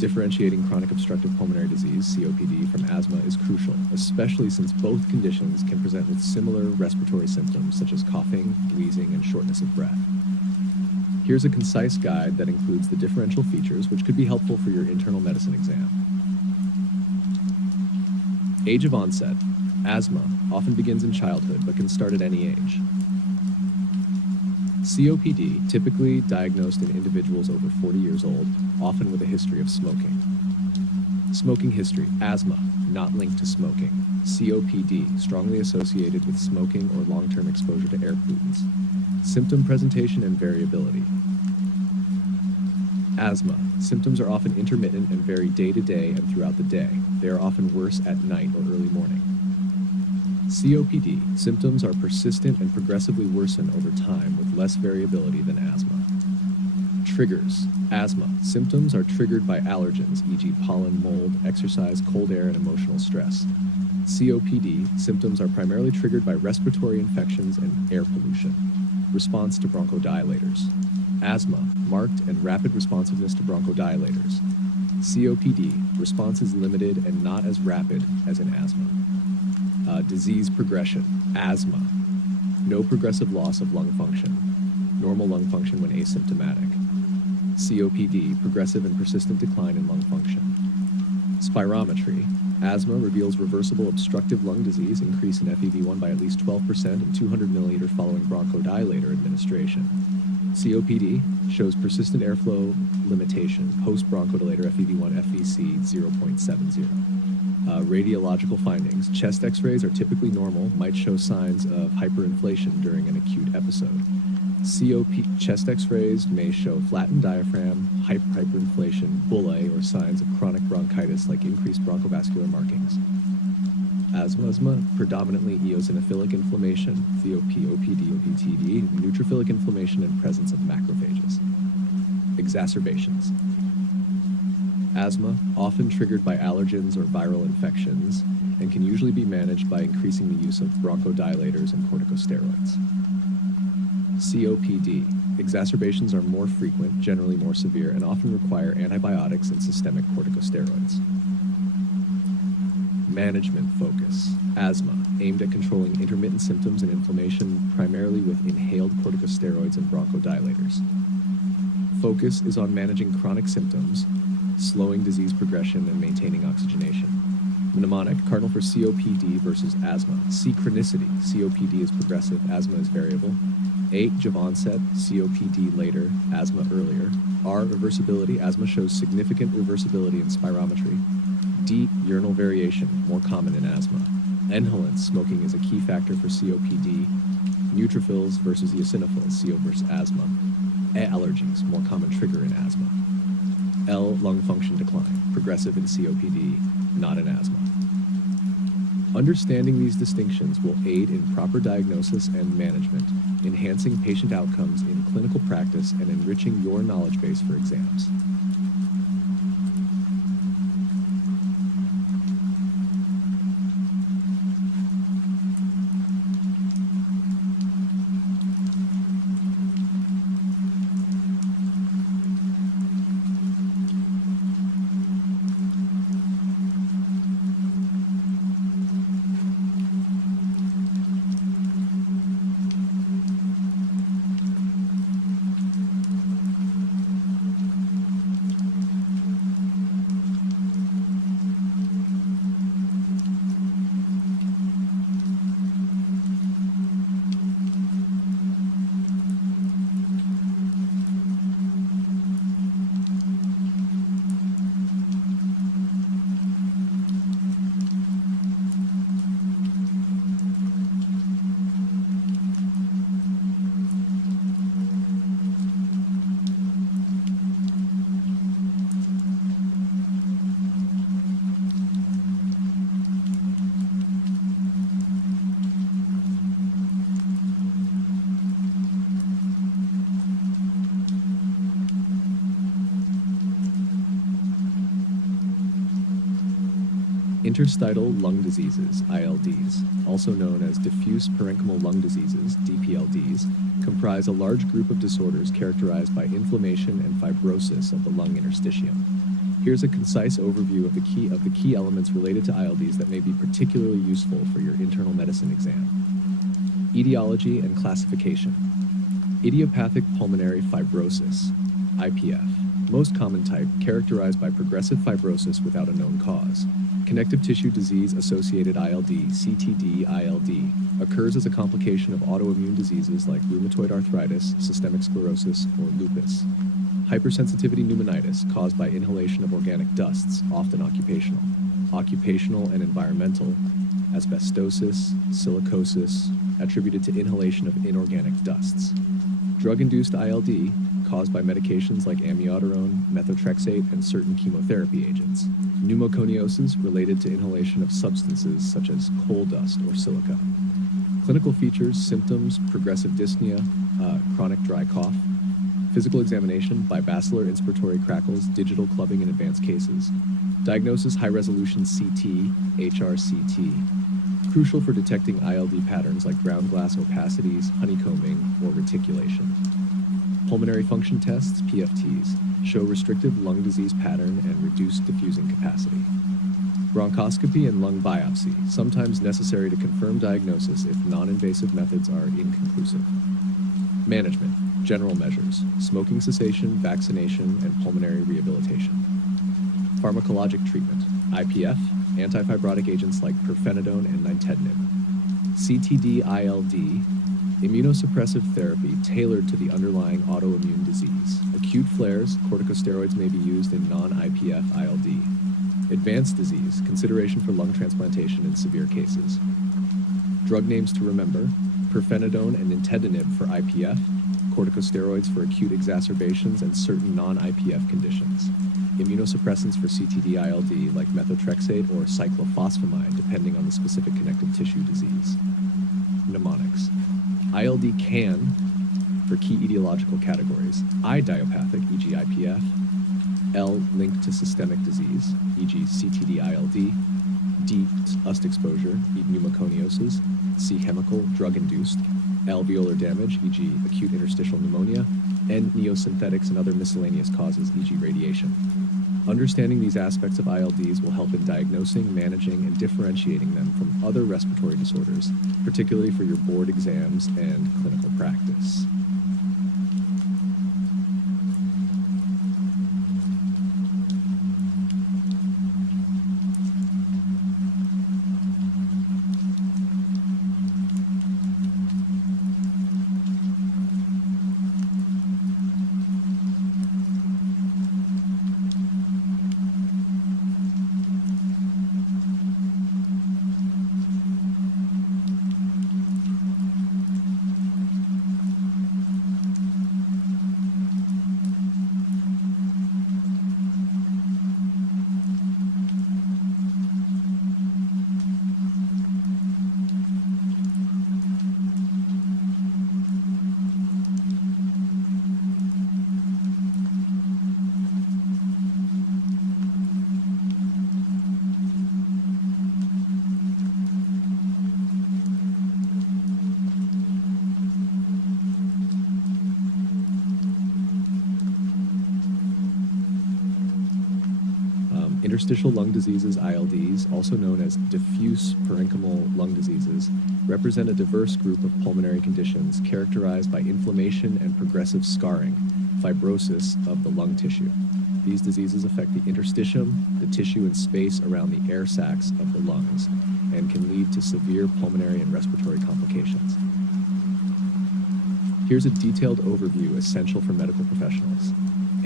Differentiating chronic obstructive pulmonary disease, COPD, from asthma is crucial, especially since both conditions can present with similar respiratory symptoms such as coughing, wheezing, and shortness of breath. Here's a concise guide that includes the differential features, which could be helpful for your internal medicine exam. Age of onset. Asthma often begins in childhood but can start at any age. COPD, typically diagnosed in individuals over 40 years old, often with a history of smoking. Smoking history. Asthma, not linked to smoking. COPD, strongly associated with smoking or long-term exposure to air pollutants. Symptom presentation and variability. Asthma. Symptoms are often intermittent and vary day to day and throughout the day. They are often worse at night or early morning. COPD. Symptoms are persistent and progressively worsen over time with less variability than asthma. Triggers. Asthma. Symptoms are triggered by allergens, e.g. pollen, mold, exercise, cold air, and emotional stress. COPD. Symptoms are primarily triggered by respiratory infections and air pollution. Response to bronchodilators. Asthma. Marked and rapid responsiveness to bronchodilators. COPD. Response is limited and not as rapid as in asthma. Disease progression. Asthma. No progressive loss of lung function. Normal lung function when asymptomatic. COPD. Progressive and persistent decline in lung function. Spirometry. Asthma reveals reversible obstructive lung disease, increase in FEV1 by at least 12% and 200 milliliter following bronchodilator administration. COPD shows persistent airflow limitation, post-bronchodilator FEV1 FVC 0.70. Radiological findings. Chest x-rays are typically normal, might show signs of hyperinflation during an acute episode. Chest x-rays may show flattened diaphragm, hyperinflation, bullae, or signs of chronic bronchitis like increased bronchovascular markings. Asthma, predominantly eosinophilic inflammation, OPD, OPTD, neutrophilic inflammation, and presence of macrophages. Exacerbations. Asthma, often triggered by allergens or viral infections, and can usually be managed by increasing the use of bronchodilators and corticosteroids. COPD. Exacerbations are more frequent, generally more severe, and often require antibiotics and systemic corticosteroids. Management focus. Asthma, aimed at controlling intermittent symptoms and inflammation, primarily with inhaled corticosteroids and bronchodilators. Focus is on managing chronic symptoms, slowing disease progression, and maintaining oxygenation. Mnemonic, cardinal for COPD versus asthma. C, chronicity. COPD is progressive, asthma is variable. Age of onset, COPD later, asthma earlier. R, reversibility. Asthma shows significant reversibility in spirometry. D, urinal variation, more common in asthma. Inhalants, smoking is a key factor for COPD. Neutrophils versus eosinophils, CO versus asthma. Allergies, more common trigger in asthma. L, lung function decline, progressive in COPD, not in asthma. Understanding these distinctions will aid in proper diagnosis and management, enhancing patient outcomes in clinical practice and enriching your knowledge base for exams. Interstitial lung diseases, ILDs, also known as diffuse parenchymal lung diseases, DPLDs, comprise a large group of disorders characterized by inflammation and fibrosis of the lung interstitium. Here's a concise overview of the key elements related to ILDs that may be particularly useful for your internal medicine exam. Etiology and classification. Idiopathic pulmonary fibrosis, IPF. Most common type, characterized by progressive fibrosis without a known cause. Connective tissue disease-associated ILD, CTD-ILD, occurs as a complication of autoimmune diseases like rheumatoid arthritis, systemic sclerosis, or lupus. Hypersensitivity pneumonitis, caused by inhalation of organic dusts, often occupational. Occupational and environmental, asbestosis, silicosis, attributed to inhalation of inorganic dusts. Drug-induced ILD, caused by medications like amiodarone, methotrexate, and certain chemotherapy agents. Pneumoconiosis, related to inhalation of substances such as coal dust or silica. Clinical features, symptoms, progressive dyspnea, chronic dry cough. Physical examination, bibacillar inspiratory crackles, digital clubbing in advanced cases. Diagnosis, high-resolution CT, HRCT. Crucial for detecting ILD patterns like ground glass opacities, honeycombing, or reticulation. Pulmonary function tests, PFTs, show restrictive lung disease pattern and reduced diffusing capacity. Bronchoscopy and lung biopsy, sometimes necessary to confirm diagnosis if non-invasive methods are inconclusive. Management, general measures, smoking cessation, vaccination, and pulmonary rehabilitation. Pharmacologic treatment, IPF, antifibrotic agents like pirfenidone and nintedanib. CTD-ILD, immunosuppressive therapy tailored to the underlying autoimmune disease. Acute flares, corticosteroids may be used in non-IPF ILD. Advanced disease, consideration for lung transplantation in severe cases. Drug names to remember, pirfenidone and nintedanib for IPF, corticosteroids for acute exacerbations and certain non-IPF conditions. Immunosuppressants for CTD-ILD like methotrexate or cyclophosphamide depending on the specific connective tissue disease. Mnemonics. ILD can, for key etiological categories, idiopathic, e.g. IPF, L linked to systemic disease, e.g. CTD-ILD, D dust exposure, e.g. pneumoconiosis, C chemical, drug-induced, alveolar damage, e.g. acute interstitial pneumonia, N neosynthetics and other miscellaneous causes, e.g. radiation. Understanding these aspects of ILDs will help in diagnosing, managing, and differentiating them from other respiratory disorders, particularly for your board exams and clinical practice. Interstitial lung diseases, ILDs, also known as diffuse parenchymal lung diseases, represent a diverse group of pulmonary conditions characterized by inflammation and progressive scarring, fibrosis of the lung tissue. These diseases affect the interstitium, the tissue and space around the air sacs of the lungs, and can lead to severe pulmonary and respiratory complications. Here's a detailed overview essential for medical professionals.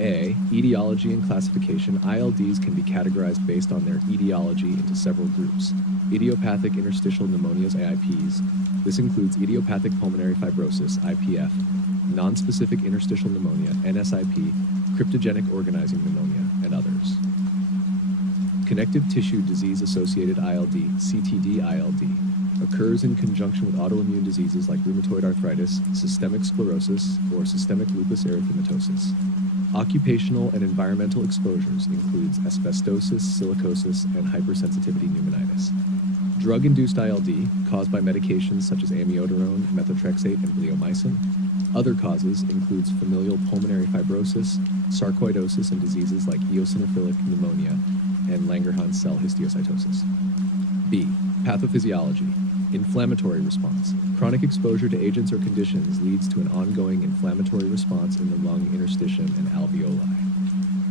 A. Etiology and classification. ILDs can be categorized based on their etiology into several groups. Idiopathic interstitial pneumonias, AIPs. This includes idiopathic pulmonary fibrosis, IPF, nonspecific interstitial pneumonia, NSIP, cryptogenic organizing pneumonia, and others. Connective tissue disease-associated ILD, CTD-ILD, occurs in conjunction with autoimmune diseases like rheumatoid arthritis, systemic sclerosis, or systemic lupus erythematosus. Occupational and environmental exposures includes asbestosis, silicosis, and hypersensitivity pneumonitis. Drug-induced ILD, caused by medications such as amiodarone, methotrexate, and bleomycin. Other causes includes familial pulmonary fibrosis, sarcoidosis, and diseases like eosinophilic pneumonia and Langerhans cell histiocytosis. B. Pathophysiology. Inflammatory response. Chronic exposure to agents or conditions leads to an ongoing inflammatory response in the lung interstitium and alveoli.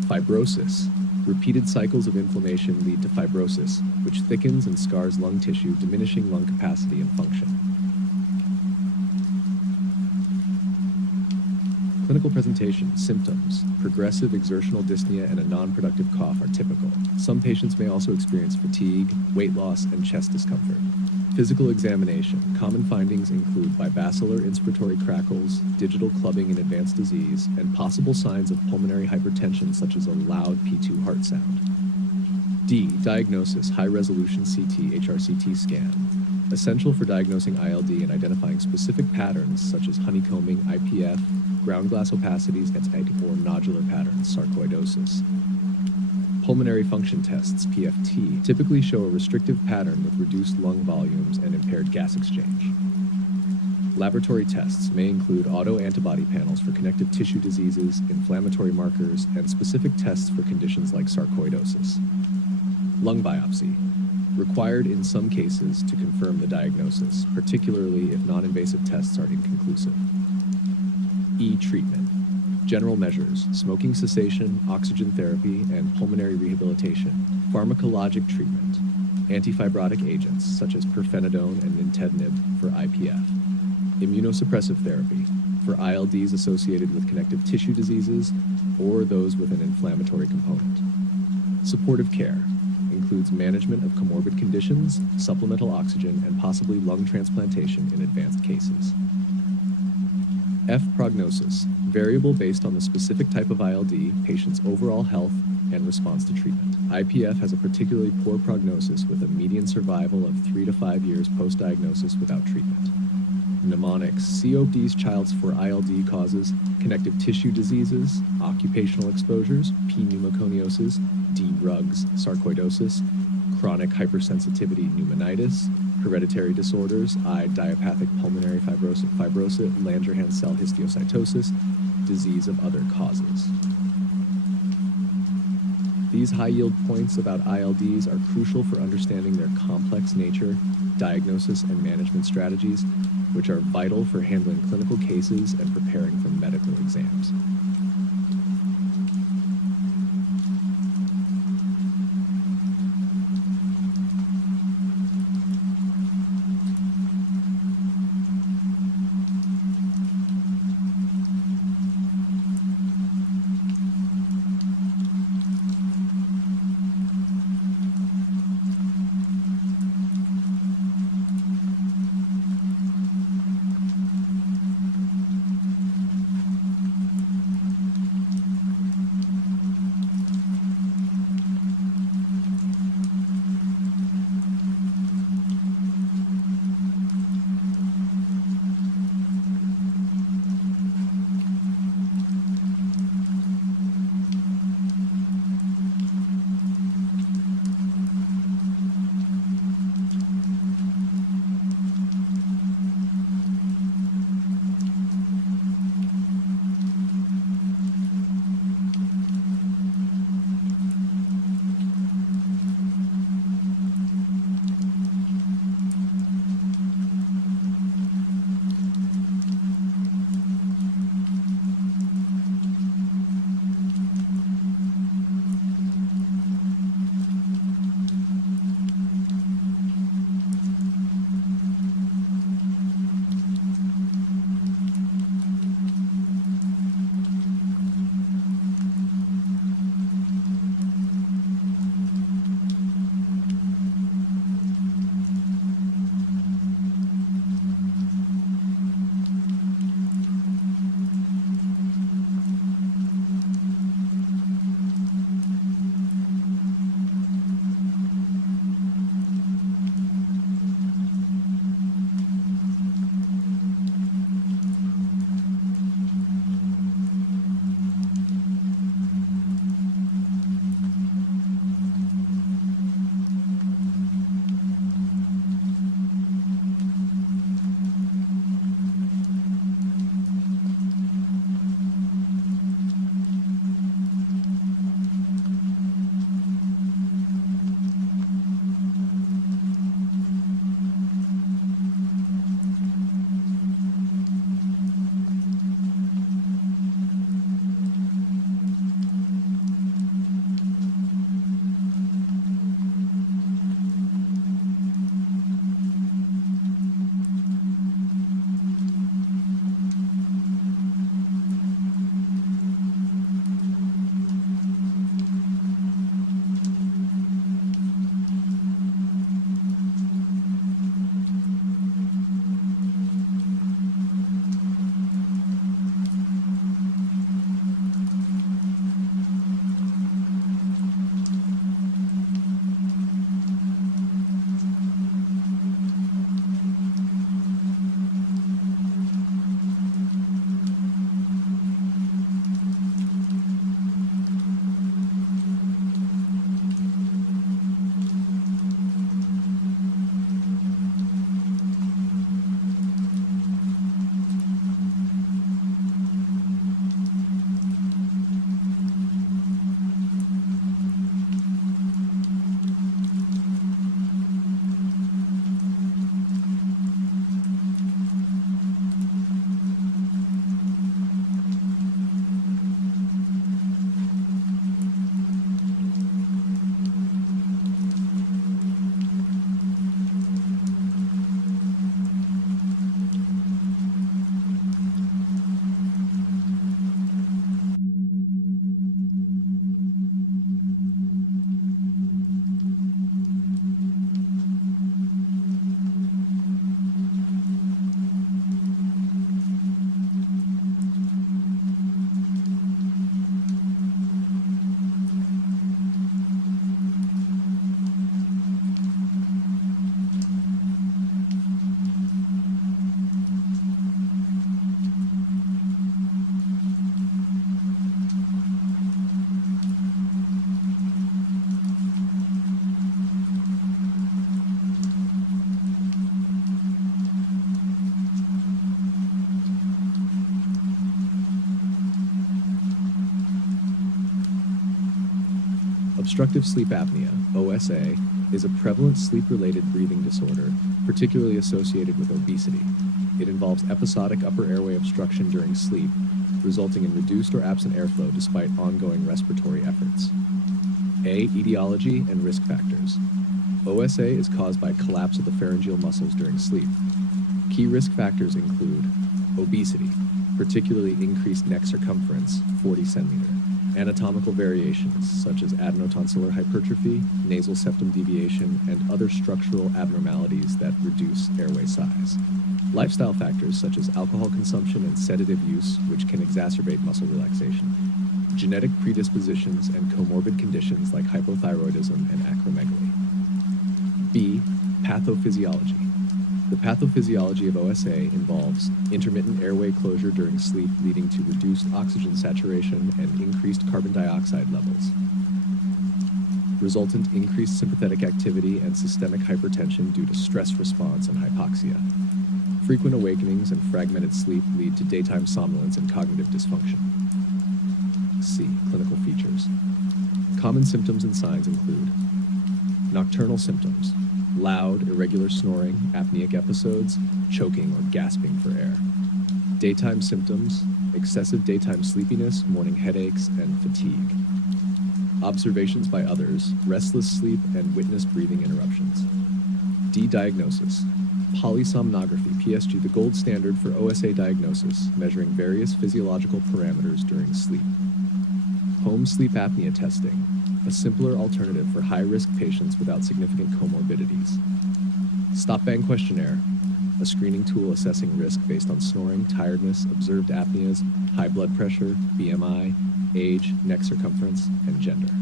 Fibrosis. Repeated cycles of inflammation lead to fibrosis, which thickens and scars lung tissue, diminishing lung capacity and function. Clinical presentation. Symptoms. Progressive exertional dyspnea and a non-productive cough are typical. Some patients may also experience fatigue, weight loss, and chest discomfort. Physical examination. Common findings include bibasilar inspiratory crackles, digital clubbing in advanced disease, and possible signs of pulmonary hypertension such as a loud P2 heart sound. D. Diagnosis. High-resolution CT, HRCT scan. Essential for diagnosing ILD and identifying specific patterns such as honeycombing, IPF, ground glass opacities, or nodular patterns, sarcoidosis. Pulmonary function tests, PFT, typically show a restrictive pattern with reduced lung volumes and impaired gas exchange. Laboratory tests may include autoantibody panels for connective tissue diseases, inflammatory markers, and specific tests for conditions like sarcoidosis. Lung biopsy, required in some cases to confirm the diagnosis, particularly if non-invasive tests are inconclusive. E. Treatment. General measures, smoking cessation, oxygen therapy, and pulmonary rehabilitation. Pharmacologic treatment. Antifibrotic agents such as pirfenidone and nintedanib for IPF. Immunosuppressive therapy for ILDs associated with connective tissue diseases or those with an inflammatory component. Supportive care includes management of comorbid conditions, supplemental oxygen, and possibly lung transplantation in advanced cases. F. Prognosis, variable based on the specific type of ILD, patient's overall health, and response to treatment. IPF has a particularly poor prognosis with a median survival of 3 to 5 years post-diagnosis without treatment. Mnemonics, COPD's childs for ILD causes connective tissue diseases, occupational exposures, P. pneumoconiosis, D. rugs, sarcoidosis, chronic hypersensitivity pneumonitis, hereditary disorders, I. idiopathic pulmonary fibrosis, Langerhans cell histiocytosis, disease of other causes. These high-yield points about ILDs are crucial for understanding their complex nature, diagnosis, and management strategies, which are vital for handling clinical cases and preparing for medical exams. Obstructive sleep apnea, OSA, is a prevalent sleep-related breathing disorder, particularly associated with obesity. It involves episodic upper airway obstruction during sleep, resulting in reduced or absent airflow despite ongoing respiratory efforts. A. Etiology and risk factors. OSA is caused by collapse of the pharyngeal muscles during sleep. Key risk factors include obesity, particularly increased neck circumference, 40 centimeter, anatomical variations such as adenotonsillar hypertrophy, nasal septum deviation, and other structural abnormalities that reduce airway size. Lifestyle factors such as alcohol consumption and sedative use, which can exacerbate muscle relaxation. Genetic predispositions and comorbid conditions like hypothyroidism and acromegaly. B. Pathophysiology. The pathophysiology of OSA involves intermittent airway closure during sleep leading to reduced oxygen saturation and increased carbon dioxide levels. Resultant increased sympathetic activity and systemic hypertension due to stress response and hypoxia. Frequent awakenings and fragmented sleep lead to daytime somnolence and cognitive dysfunction. C. Clinical features. Common symptoms and signs include nocturnal symptoms, loud, irregular snoring, apneic episodes, choking or gasping for air. Daytime symptoms, excessive daytime sleepiness, morning headaches, and fatigue. Observations by others, restless sleep, and witnessed breathing interruptions. D. Diagnosis. Polysomnography, PSG, the gold standard for OSA diagnosis, measuring various physiological parameters during sleep. Home sleep apnea testing, a simpler alternative for high-risk patients without significant comorbidities. Stop-bang questionnaire, a screening tool assessing risk based on snoring, tiredness, observed apneas, high blood pressure, BMI, age, neck circumference, and gender.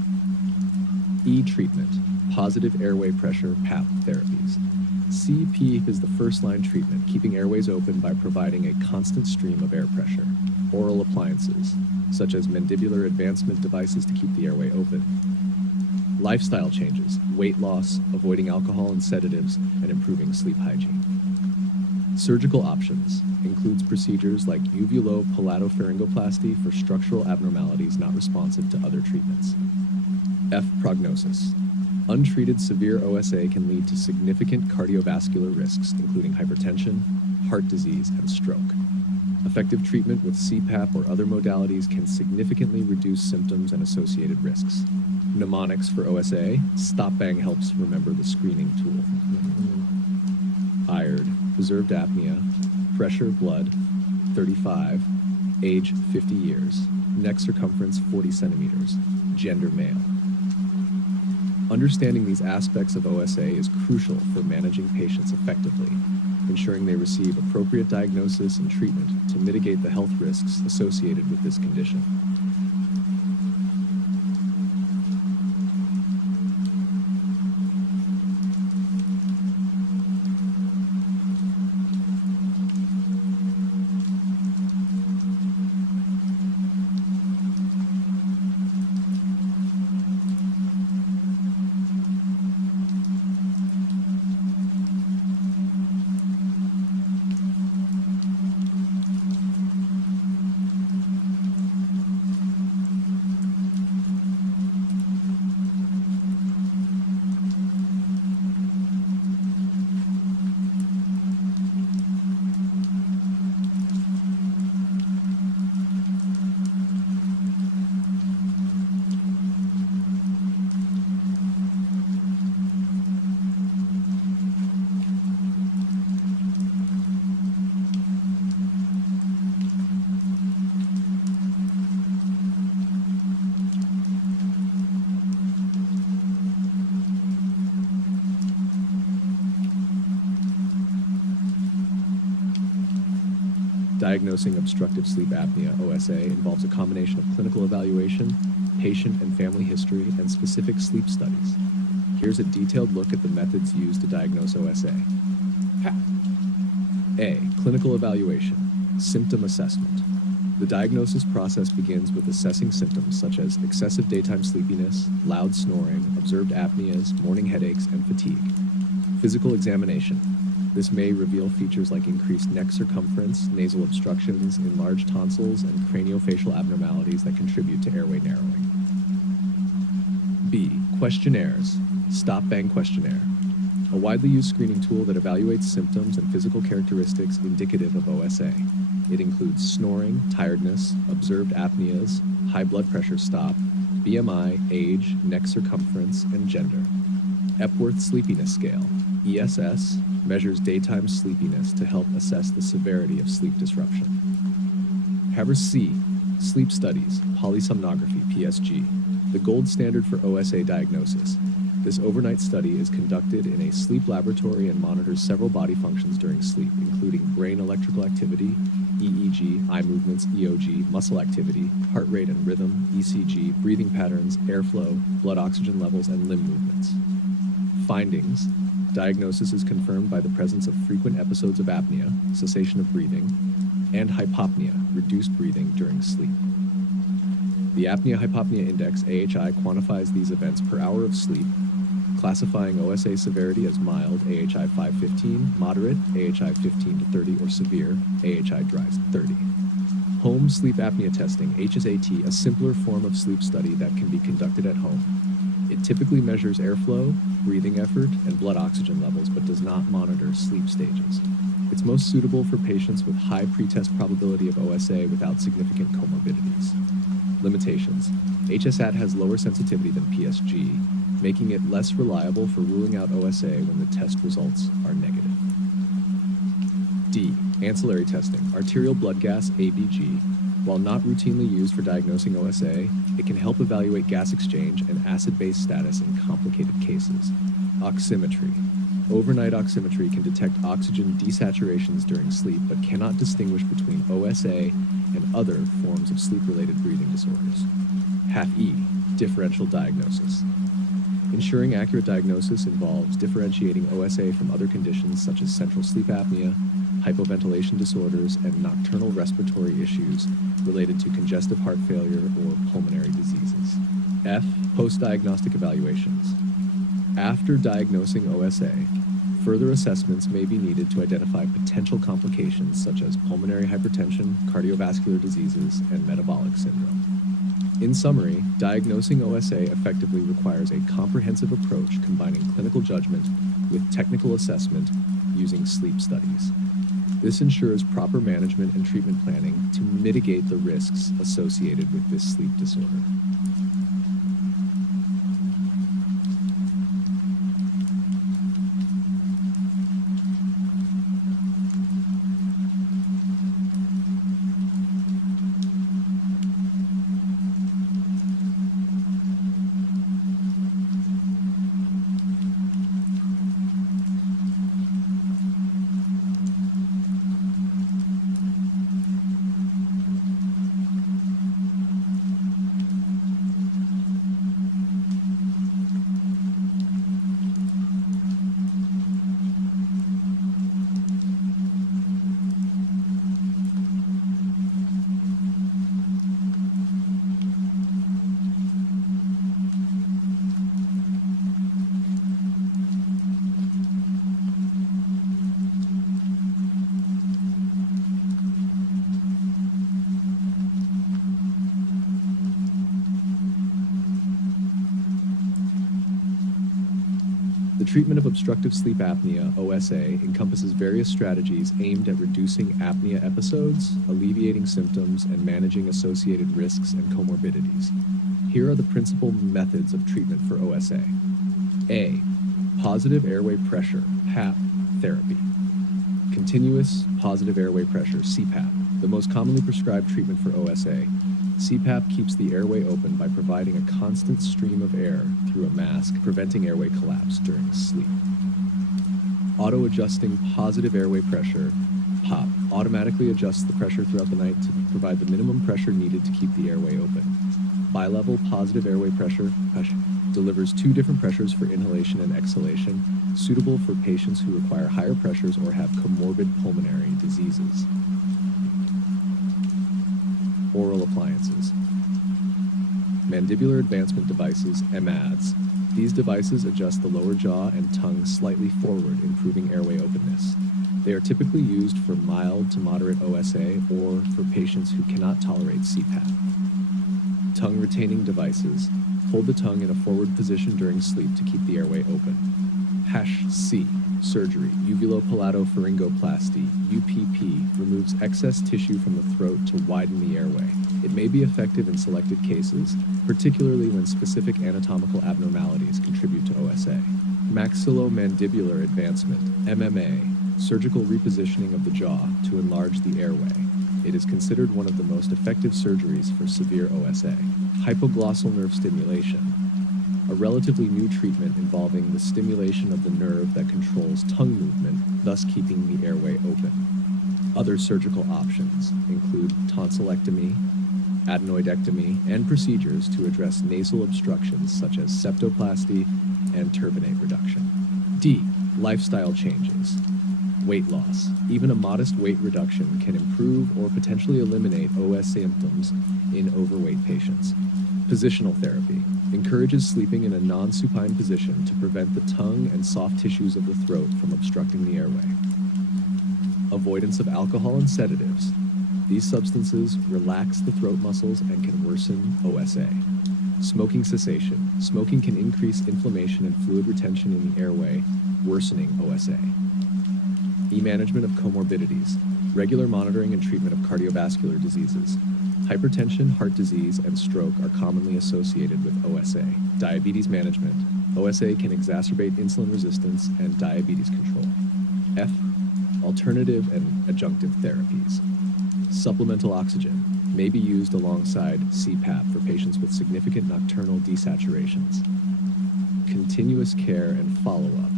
E. Treatment, positive airway pressure PAP therapies. CP is the first-line treatment, keeping airways open by providing a constant stream of air pressure. Oral appliances, such as mandibular advancement devices to keep the airway open. Lifestyle changes, weight loss, avoiding alcohol and sedatives, and improving sleep hygiene. Surgical options includes procedures like uvulopalato-pharyngoplasty for structural abnormalities not responsive to other treatments. F. Prognosis. Untreated severe OSA can lead to significant cardiovascular risks, including hypertension, heart disease, and stroke. Effective treatment with CPAP or other modalities can significantly reduce symptoms and associated risks. Mnemonics for OSA, stop-bang helps remember the screening tool. IRD, preserved apnea, pressure, blood, 35, age 50 years, neck circumference 40 centimeters, gender male. Understanding these aspects of OSA is crucial for managing patients effectively, ensuring they receive appropriate diagnosis and treatment to mitigate the health risks associated with this condition. Diagnosing obstructive sleep apnea, OSA, involves a combination of clinical evaluation, patient and family history, and specific sleep studies. Here's a detailed look at the methods used to diagnose OSA. A. Clinical evaluation. Symptom assessment. The diagnosis process begins with assessing symptoms such as excessive daytime sleepiness, loud snoring, observed apneas, morning headaches, and fatigue. Physical examination. This may reveal features like increased neck circumference, nasal obstructions, enlarged tonsils, and craniofacial abnormalities that contribute to airway narrowing. B. Questionnaires. Stop Bang Questionnaire. A widely used screening tool that evaluates symptoms and physical characteristics indicative of OSA. It includes snoring, tiredness, observed apneas, high blood pressure stop, BMI, age, neck circumference, and gender. Epworth Sleepiness Scale, ESS, measures daytime sleepiness to help assess the severity of sleep disruption. Havers C. Sleep Studies, Polysomnography, PSG, the gold standard for OSA diagnosis. This overnight study is conducted in a sleep laboratory and monitors several body functions during sleep, including brain electrical activity, EEG, eye movements, EOG, muscle activity, heart rate and rhythm, ECG, breathing patterns, airflow, blood oxygen levels, and limb movements. Findings. Diagnosis is confirmed by the presence of frequent episodes of apnea, cessation of breathing, and hypopnea, reduced breathing during sleep. The Apnea-Hypopnea Index, AHI, quantifies these events per hour of sleep, classifying OSA severity as mild, AHI 5-15, moderate, AHI 15-30, or severe, AHI drives 30. Home sleep apnea testing, HSAT, a simpler form of sleep study that can be conducted at home. It typically measures airflow, breathing effort, and blood oxygen levels, but does not monitor sleep stages. It's most suitable for patients with high pretest probability of OSA without significant comorbidities. Limitations. HSAT has lower sensitivity than PSG, making it less reliable for ruling out OSA when the test results are negative. D. Ancillary testing. Arterial blood gas, ABG. While not routinely used for diagnosing OSA, it can help evaluate gas exchange and acid-base status in complicated cases. Oximetry. Overnight oximetry can detect oxygen desaturations during sleep, but cannot distinguish between OSA and other forms of sleep-related breathing disorders. Half E. Differential diagnosis. Ensuring accurate diagnosis involves differentiating OSA from other conditions such as central sleep apnea, hypoventilation disorders, and nocturnal respiratory issues related to congestive heart failure or pulmonary diseases. F. Post-diagnostic evaluations. After diagnosing OSA, further assessments may be needed to identify potential complications such as pulmonary hypertension, cardiovascular diseases, and metabolic syndrome. In summary, diagnosing OSA effectively requires a comprehensive approach combining clinical judgment with technical assessment using sleep studies. This ensures proper management and treatment planning to mitigate the risks associated with this sleep disorder. The treatment of obstructive sleep apnea, OSA, encompasses various strategies aimed at reducing apnea episodes, alleviating symptoms, and managing associated risks and comorbidities. Here are the principal methods of treatment for OSA. A. Positive airway pressure, PAP, therapy. Continuous positive airway pressure, CPAP, the most commonly prescribed treatment for OSA. CPAP keeps the airway open by providing a constant stream of air through a mask, preventing airway collapse during sleep. Auto-adjusting positive airway pressure, POP, automatically adjusts the pressure throughout the night to provide the minimum pressure needed to keep the airway open. Bilevel positive airway pressure, PUSH, delivers two different pressures for inhalation and exhalation, suitable for patients who require higher pressures or have comorbid pulmonary diseases. Oral appliances. Mandibular advancement devices, MADs. These devices adjust the lower jaw and tongue slightly forward, improving airway openness. They are typically used for mild to moderate OSA or for patients who cannot tolerate CPAP. Tongue retaining devices, Hold the tongue in a forward position during sleep to keep the airway open. C. Surgery. Uvulopalatopharyngoplasty, UPP, removes excess tissue from the throat to widen the airway. It may be effective in selected cases, particularly when specific anatomical abnormalities contribute to OSA. Maxillomandibular advancement, MMA, surgical repositioning of the jaw to enlarge the airway. It is considered one of the most effective surgeries for severe OSA. Hypoglossal nerve stimulation, a relatively new treatment involving the stimulation of the nerve that controls tongue movement, thus keeping the airway open. Other surgical options include tonsillectomy, adenoidectomy, and procedures to address nasal obstructions such as septoplasty and turbinate reduction. D. Lifestyle changes. Weight loss. Even a modest weight reduction can improve or potentially eliminate OS symptoms in overweight patients. Positional therapy encourages sleeping in a non-supine position to prevent the tongue and soft tissues of the throat from obstructing the airway. Avoidance of alcohol and sedatives. These substances relax the throat muscles and can worsen OSA. Smoking cessation. Smoking can increase inflammation and fluid retention in the airway, worsening OSA. Management of comorbidities. Regular monitoring and treatment of cardiovascular diseases. Hypertension, heart disease, and stroke are commonly associated with OSA. Diabetes management. OSA can exacerbate insulin resistance and diabetes control. F. Alternative and adjunctive therapies. Supplemental oxygen may be used alongside CPAP for patients with significant nocturnal desaturations. Continuous care and follow-up.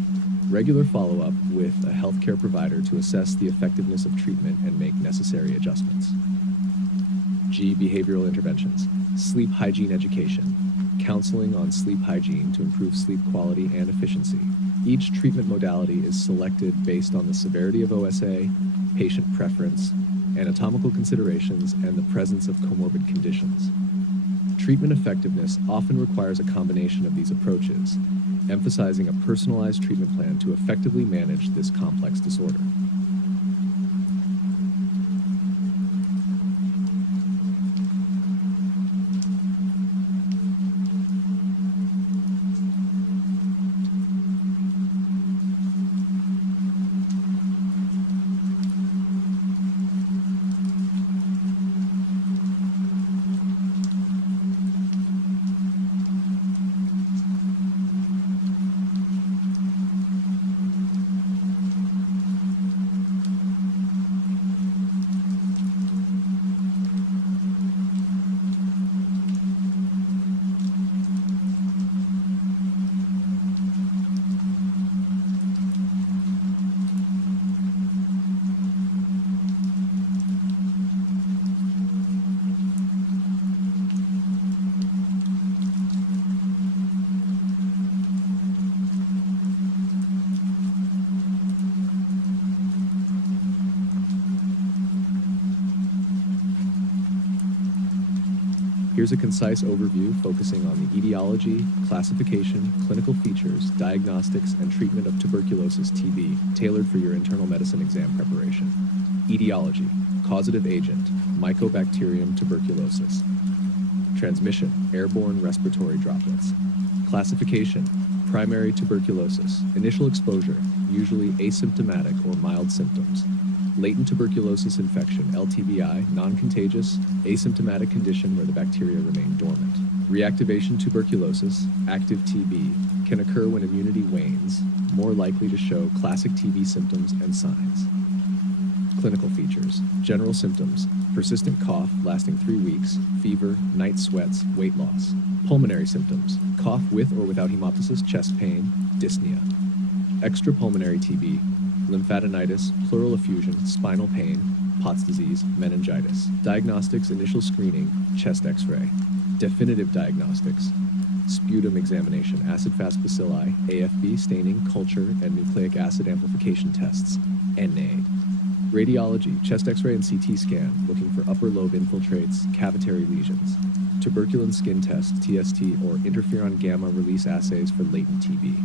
Regular follow-up with a healthcare provider to assess the effectiveness of treatment and make necessary adjustments. G. Behavioral interventions. Sleep hygiene education. Counseling on sleep hygiene to improve sleep quality and efficiency. Each treatment modality is selected based on the severity of OSA, patient preference, anatomical considerations, and the presence of comorbid conditions. Treatment effectiveness often requires a combination of these approaches, emphasizing a personalized treatment plan to effectively manage this complex disorder. Here's a concise overview focusing on the etiology, classification, clinical features, diagnostics, and treatment of tuberculosis TB, tailored for your internal medicine exam preparation. Etiology, causative agent, Mycobacterium tuberculosis. Transmission, airborne respiratory droplets. Classification, primary tuberculosis, initial exposure, usually asymptomatic or mild symptoms. Latent tuberculosis infection, LTBI, non-contagious, asymptomatic condition where the bacteria remain dormant. Reactivation tuberculosis, active TB, can occur when immunity wanes, more likely to show classic TB symptoms and signs. Clinical features, general symptoms, persistent cough lasting 3 weeks, fever, night sweats, weight loss. Pulmonary symptoms, cough with or without hemoptysis, chest pain, dyspnea. Extrapulmonary TB, lymphadenitis, pleural effusion, spinal pain, Pott's disease, meningitis. Diagnostics, initial screening, chest x-ray. Definitive diagnostics, sputum examination, acid-fast bacilli, AFB staining, culture, and nucleic acid amplification tests, NA. Radiology, chest x-ray and CT scan, looking for upper lobe infiltrates, cavitary lesions. Tuberculin skin test, TST, or interferon gamma release assays for latent TB.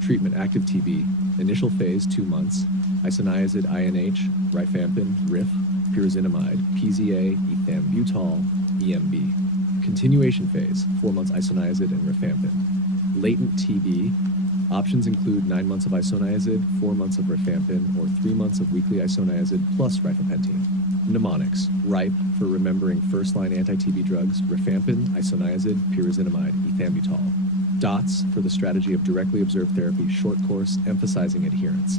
Treatment, active TB, initial phase 2 months, isoniazid INH, rifampin, RIF, pyrazinamide, PZA, ethambutol, EMB. Continuation phase, 4 months isoniazid and rifampin. Latent TB, options include 9 months of isoniazid, 4 months of rifampin, or 3 months of weekly isoniazid plus rifapentine. Mnemonics, RIPE for remembering first-line anti-TB drugs, rifampin, isoniazid, pyrazinamide, ethambutol. DOTS for the strategy of directly observed therapy, short course, emphasizing adherence.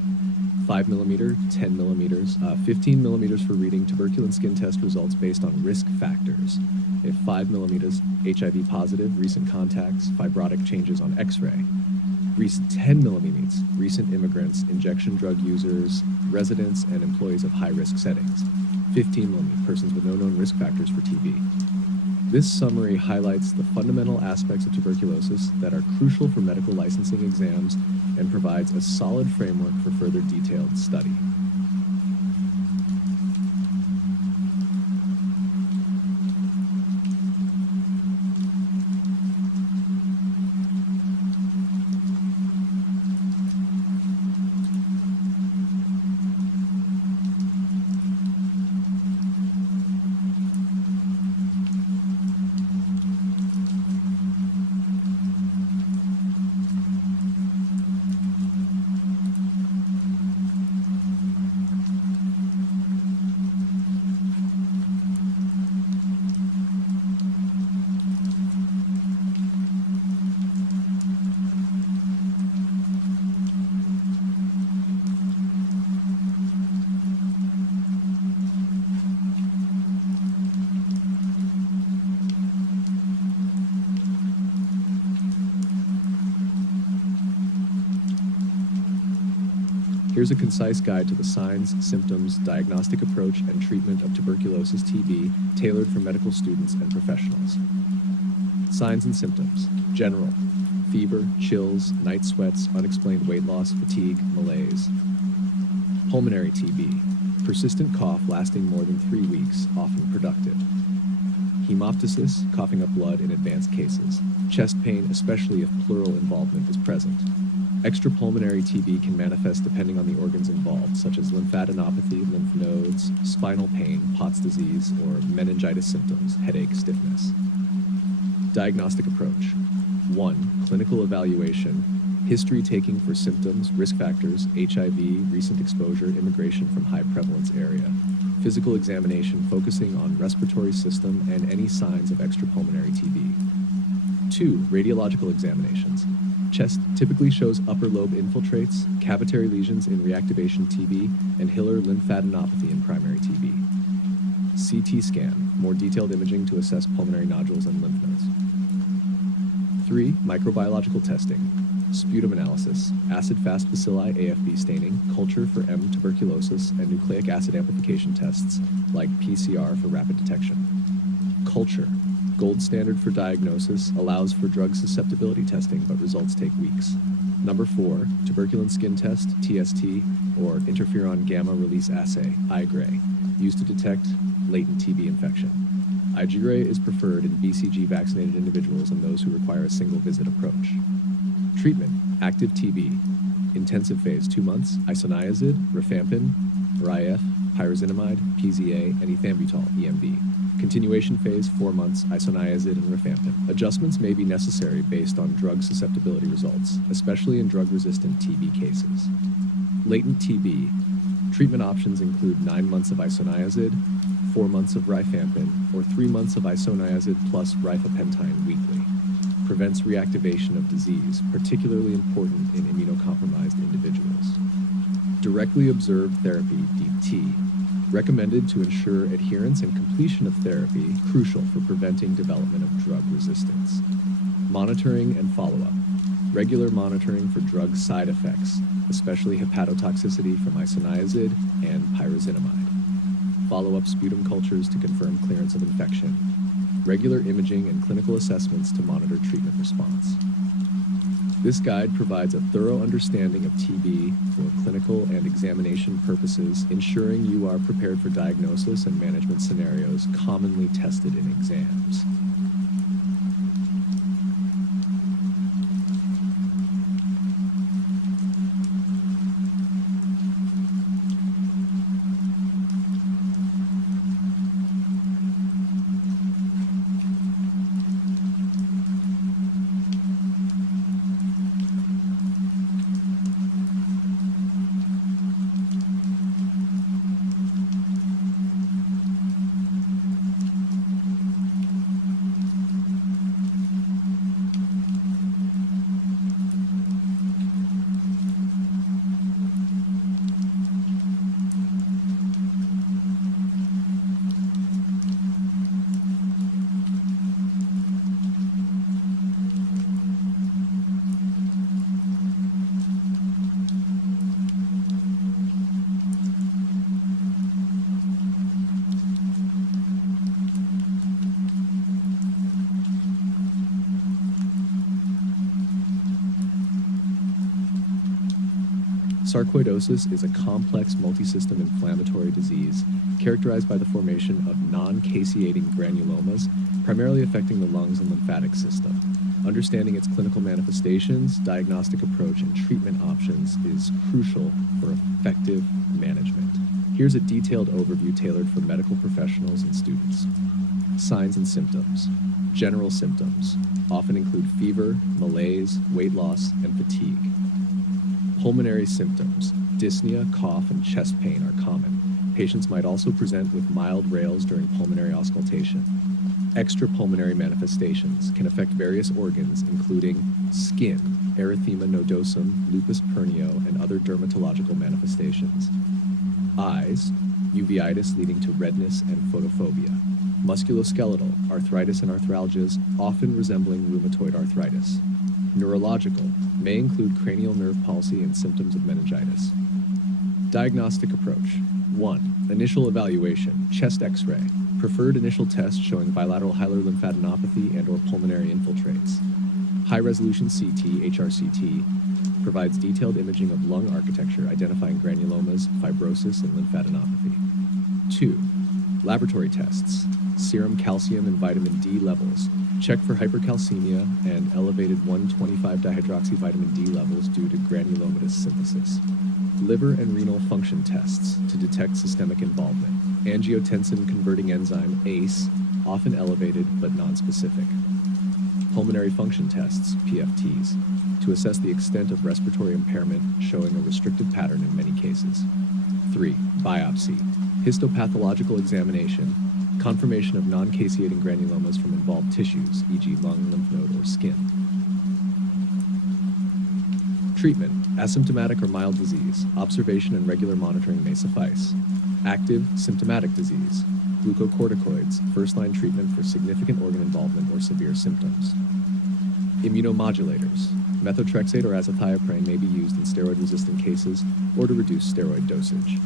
5 millimeter, 10 millimeters, 15 millimeters for reading tuberculin skin test results based on risk factors. If 5 millimeters, HIV positive, recent contacts, fibrotic changes on X-ray. 10 millimeters, recent immigrants, injection drug users, residents, and employees of high-risk settings. 15 millimeter, persons with no known risk factors for TB. This summary highlights the fundamental aspects of tuberculosis that are crucial for medical licensing exams and provides a solid framework for further detailed study. Here's a concise guide to the signs, symptoms, diagnostic approach, and treatment of tuberculosis TB, tailored for medical students and professionals. Signs and symptoms. General. Fever, chills, night sweats, unexplained weight loss, fatigue, malaise. Pulmonary TB. Persistent cough lasting more than 3 weeks, often productive. Hemoptysis, coughing up blood in advanced cases. Chest pain, especially if pleural involvement is present. Extrapulmonary TB can manifest depending on the organs involved, such as lymphadenopathy, lymph nodes, spinal pain, Pott's disease, or meningitis symptoms, headache, stiffness. Diagnostic approach. 1. Clinical evaluation. History taking for symptoms, risk factors, HIV, recent exposure, immigration from high prevalence area. Physical examination focusing on respiratory system and any signs of extrapulmonary TB. 2. Radiological examinations. Chest typically shows upper lobe infiltrates, cavitary lesions in reactivation TB, and hilar lymphadenopathy in primary TB. CT scan, more detailed imaging to assess pulmonary nodules and lymph nodes. 3. Microbiological testing. Sputum analysis, acid-fast bacilli AFB staining, culture for M. tuberculosis, and nucleic acid amplification tests, like PCR for rapid detection. Culture. Gold standard for diagnosis, allows for drug susceptibility testing, but results take weeks. Number 4, tuberculin skin test, TST, or interferon gamma release assay, IGRA, used to detect latent TB infection. IGRA is preferred in BCG vaccinated individuals and those who require a single visit approach. Treatment, active TB. Intensive phase, 2 months, isoniazid, rifampin, RIF, pyrazinamide, PZA, and ethambutol, EMB. Continuation phase, 4 months, isoniazid and rifampin. Adjustments may be necessary based on drug susceptibility results, especially in drug-resistant TB cases. Latent TB. Treatment options include 9 months of isoniazid, 4 months of rifampin, or 3 months of isoniazid plus rifapentine weekly. Prevents reactivation of disease, particularly important in immunocompromised individuals. Directly observed therapy, DT. Recommended to ensure adherence and completion of therapy, crucial for preventing development of drug resistance. Monitoring and follow-up. Regular monitoring for drug side effects, especially hepatotoxicity from isoniazid and pyrazinamide. Follow-up sputum cultures to confirm clearance of infection. Regular imaging and clinical assessments to monitor treatment response. This guide provides a thorough understanding of TB for clinical and examination purposes, ensuring you are prepared for diagnosis and management scenarios commonly tested in exams. Sarcoidosis is a complex multisystem inflammatory disease characterized by the formation of non-caseating granulomas, primarily affecting the lungs and lymphatic system. Understanding its clinical manifestations, diagnostic approach, and treatment options is crucial for effective management. Here's a detailed overview tailored for medical professionals and students. Signs and symptoms. General symptoms often include fever, malaise, weight loss, and fatigue. Pulmonary symptoms. Dyspnea, cough, and chest pain are common. Patients might also present with mild rales during pulmonary auscultation. Extrapulmonary manifestations can affect various organs, including skin, erythema nodosum, lupus pernio, and other dermatological manifestations. Eyes, uveitis leading to redness and photophobia. Musculoskeletal, arthritis and arthralgias, often resembling rheumatoid arthritis. Neurological, may include cranial nerve palsy and symptoms of meningitis. Diagnostic approach. 1. Initial evaluation, chest x-ray. Preferred initial test showing bilateral hilar lymphadenopathy and/or pulmonary infiltrates. High-resolution CT, HRCT, provides detailed imaging of lung architecture, identifying granulomas, fibrosis, and lymphadenopathy. 2. Laboratory tests. Serum calcium and vitamin D levels. Check for hypercalcemia and elevated 1,25-dihydroxyvitamin D levels due to granulomatous synthesis. Liver and renal function tests to detect systemic involvement. Angiotensin-converting enzyme, ACE, often elevated but nonspecific. Pulmonary function tests, PFTs, to assess the extent of respiratory impairment, showing a restrictive pattern in many cases. 3. Biopsy. Histopathological examination, confirmation of non-caseating granulomas from involved tissues, e.g. lung, lymph node, or skin. Treatment. Asymptomatic or mild disease. Observation and regular monitoring may suffice. Active, symptomatic disease. Glucocorticoids, first-line treatment for significant organ involvement or severe symptoms. Immunomodulators. Methotrexate or azathioprine may be used in steroid-resistant cases or to reduce steroid dosage.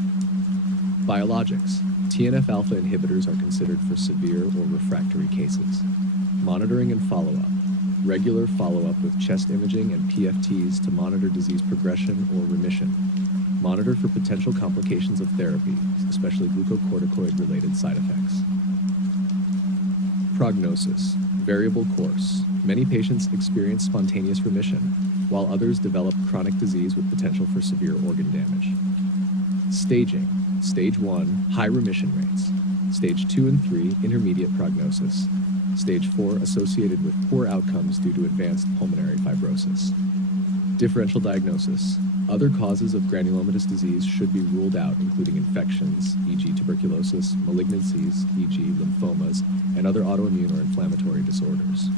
Biologics. TNF-alpha inhibitors are considered for severe or refractory cases. Monitoring and follow-up. Regular follow-up with chest imaging and PFTs to monitor disease progression or remission. Monitor for potential complications of therapy, especially glucocorticoid-related side effects. Prognosis. Variable course. Many patients experience spontaneous remission, while others develop chronic disease with potential for severe organ damage. Staging. Stage 1, high remission rates. Stage 2 and 3, intermediate prognosis. Stage 4, associated with poor outcomes due to advanced pulmonary fibrosis. Differential diagnosis. Other causes of granulomatous disease should be ruled out, including infections, e.g. tuberculosis, malignancies, e.g. lymphomas, and other autoimmune or inflammatory disorders.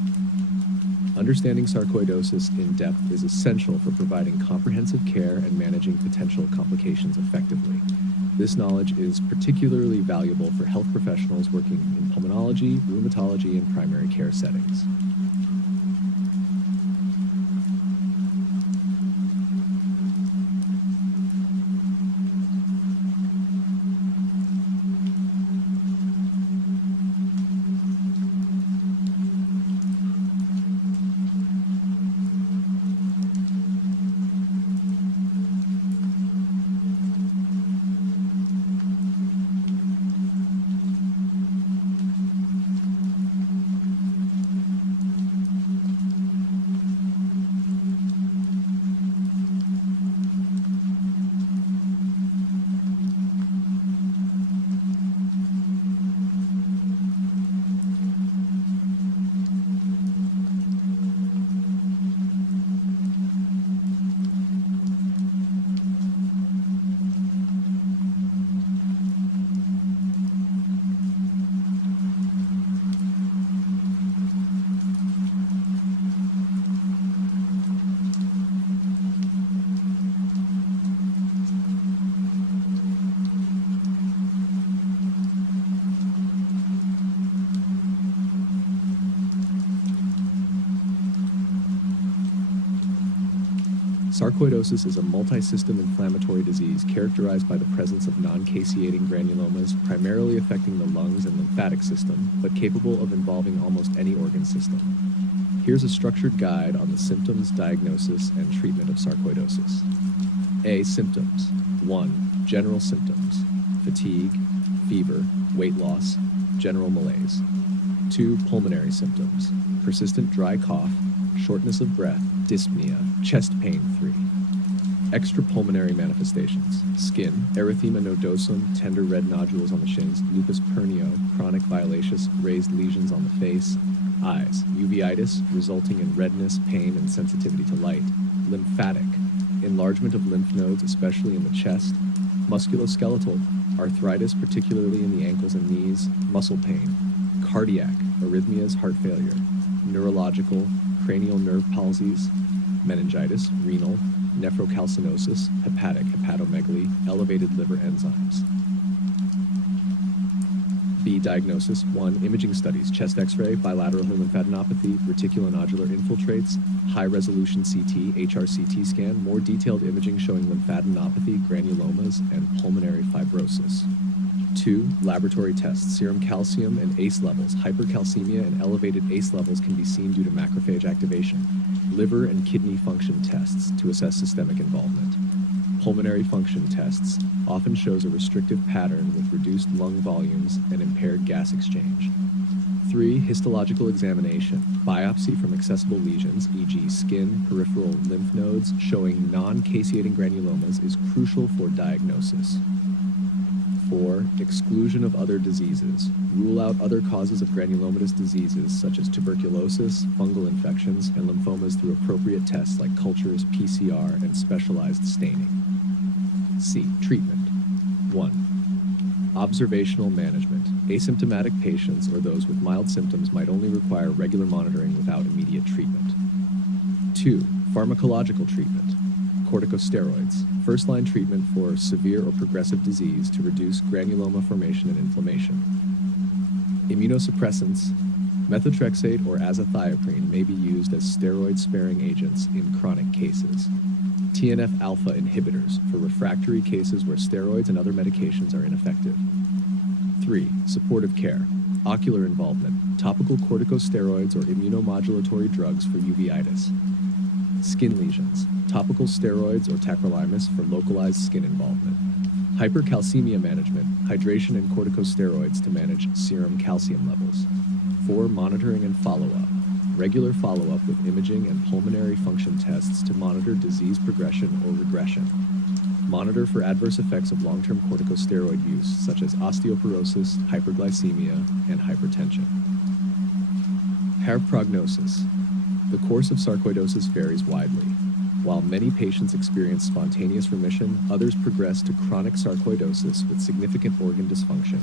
Understanding sarcoidosis in depth is essential for providing comprehensive care and managing potential complications effectively. This knowledge is particularly valuable for health professionals working in pulmonology, rheumatology, and primary care settings. Sarcoidosis is a multi-system inflammatory disease characterized by the presence of non-caseating granulomas primarily affecting the lungs and lymphatic system, but capable of involving almost any organ system. Here's a structured guide on the symptoms, diagnosis, and treatment of sarcoidosis. A. Symptoms. 1. General symptoms: fatigue, fever, weight loss, general malaise. 2. Pulmonary symptoms: persistent dry cough, shortness of breath, dyspnea, chest pain. 3. Extrapulmonary manifestations: skin, erythema nodosum, tender red nodules on the shins, lupus pernio, chronic violaceous, raised lesions on the face. Eyes, uveitis, resulting in redness, pain, and sensitivity to light. Lymphatic, enlargement of lymph nodes, especially in the chest. Musculoskeletal, arthritis, particularly in the ankles and knees. Muscle pain. Cardiac, arrhythmias, heart failure. Neurological, cranial nerve palsies. Meningitis, renal, nephrocalcinosis, hepatic, hepatomegaly, elevated liver enzymes. B. Diagnosis. 1. Imaging studies: chest x-ray, bilateral lymphadenopathy, reticulonodular infiltrates, high-resolution CT, HRCT scan, more detailed imaging showing lymphadenopathy, granulomas, and pulmonary fibrosis. 2. Laboratory tests: serum calcium and ACE levels. Hypercalcemia and elevated ACE levels can be seen due to macrophage activation. Liver and kidney function tests to assess systemic involvement. Pulmonary function tests often shows a restrictive pattern with reduced lung volumes and impaired gas exchange. 3. Histological examination: biopsy from accessible lesions, e.g. skin, peripheral lymph nodes, showing non-caseating granulomas is crucial for diagnosis. 4. Exclusion of other diseases: rule out other causes of granulomatous diseases such as tuberculosis, fungal infections, and lymphomas through appropriate tests like cultures, PCR, and specialized staining. C. Treatment. 1. Observational management: asymptomatic patients or those with mild symptoms might only require regular monitoring without immediate treatment. 2. Pharmacological treatment: corticosteroids, first-line treatment for severe or progressive disease to reduce granuloma formation and inflammation. Immunosuppressants: methotrexate or azathioprine may be used as steroid-sparing agents in chronic cases. TNF-alpha inhibitors for refractory cases where steroids and other medications are ineffective. 3. Supportive care: ocular involvement, topical corticosteroids or immunomodulatory drugs for uveitis. Skin lesions: topical steroids or tacrolimus for localized skin involvement. Hypercalcemia management: hydration and corticosteroids to manage serum calcium levels. 4. Monitoring and follow-up: regular follow-up with imaging and pulmonary function tests to monitor disease progression or regression. Monitor for adverse effects of long-term corticosteroid use, such as osteoporosis, hyperglycemia, and hypertension. Hair prognosis: the course of sarcoidosis varies widely. While many patients experience spontaneous remission, others progress to chronic sarcoidosis with significant organ dysfunction,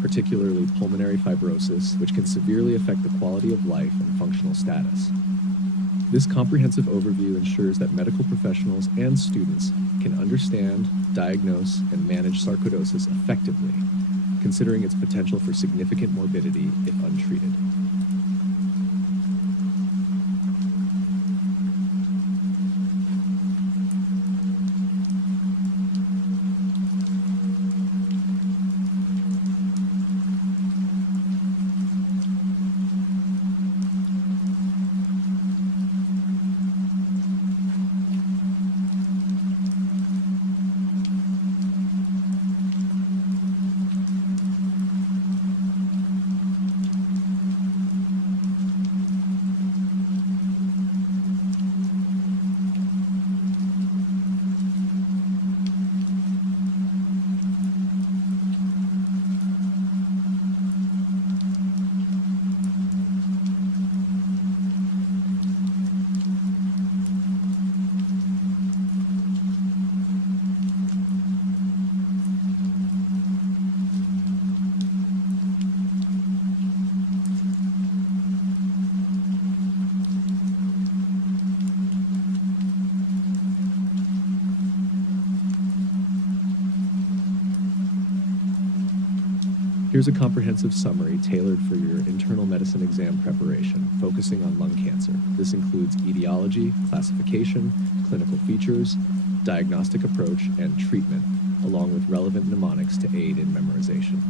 particularly pulmonary fibrosis, which can severely affect the quality of life and functional status. This comprehensive overview ensures that medical professionals and students can understand, diagnose, and manage sarcoidosis effectively, considering its potential for significant morbidity if untreated. Here's a comprehensive summary tailored for your internal medicine exam preparation, focusing on lung cancer. This includes etiology, classification, clinical features, diagnostic approach, and treatment, along with relevant mnemonics to aid in memorization.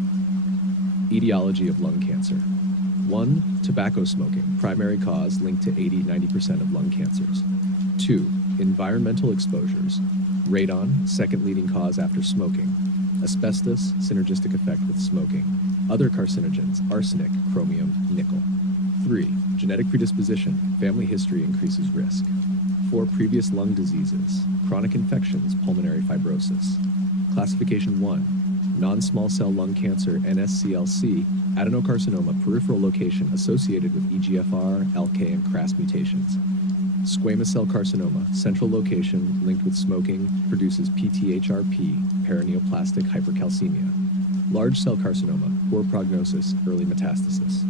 Etiology of lung cancer. 1. Tobacco smoking, primary cause linked to 80-90% of lung cancers. 2. Environmental exposures. Radon, second leading cause after smoking. Asbestos, synergistic effect with smoking. Other carcinogens, arsenic, chromium, nickel. 3. Genetic predisposition, family history increases risk. 4. Previous lung diseases, chronic infections, pulmonary fibrosis. Classification 1. Non-small cell lung cancer, NSCLC, adenocarcinoma, peripheral location associated with EGFR, LK, and KRAS mutations. Squamous cell carcinoma, central location linked with smoking, produces PTHRP, paraneoplastic hypercalcemia. Large cell carcinoma, poor prognosis, early metastasis.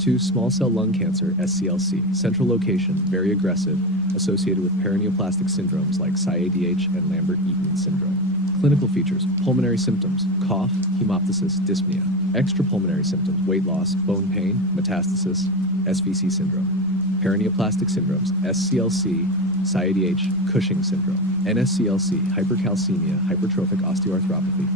2. Small cell lung cancer, SCLC, central location, very aggressive, associated with paraneoplastic syndromes like SIADH and Lambert-Eaton syndrome. Clinical features, pulmonary symptoms, cough, hemoptysis, dyspnea. Extrapulmonary symptoms, weight loss, bone pain, metastasis, SVC syndrome. Paraneoplastic syndromes, SCLC, SIADH, Cushing syndrome. NSCLC, hypercalcemia, hypertrophic osteoarthropathy.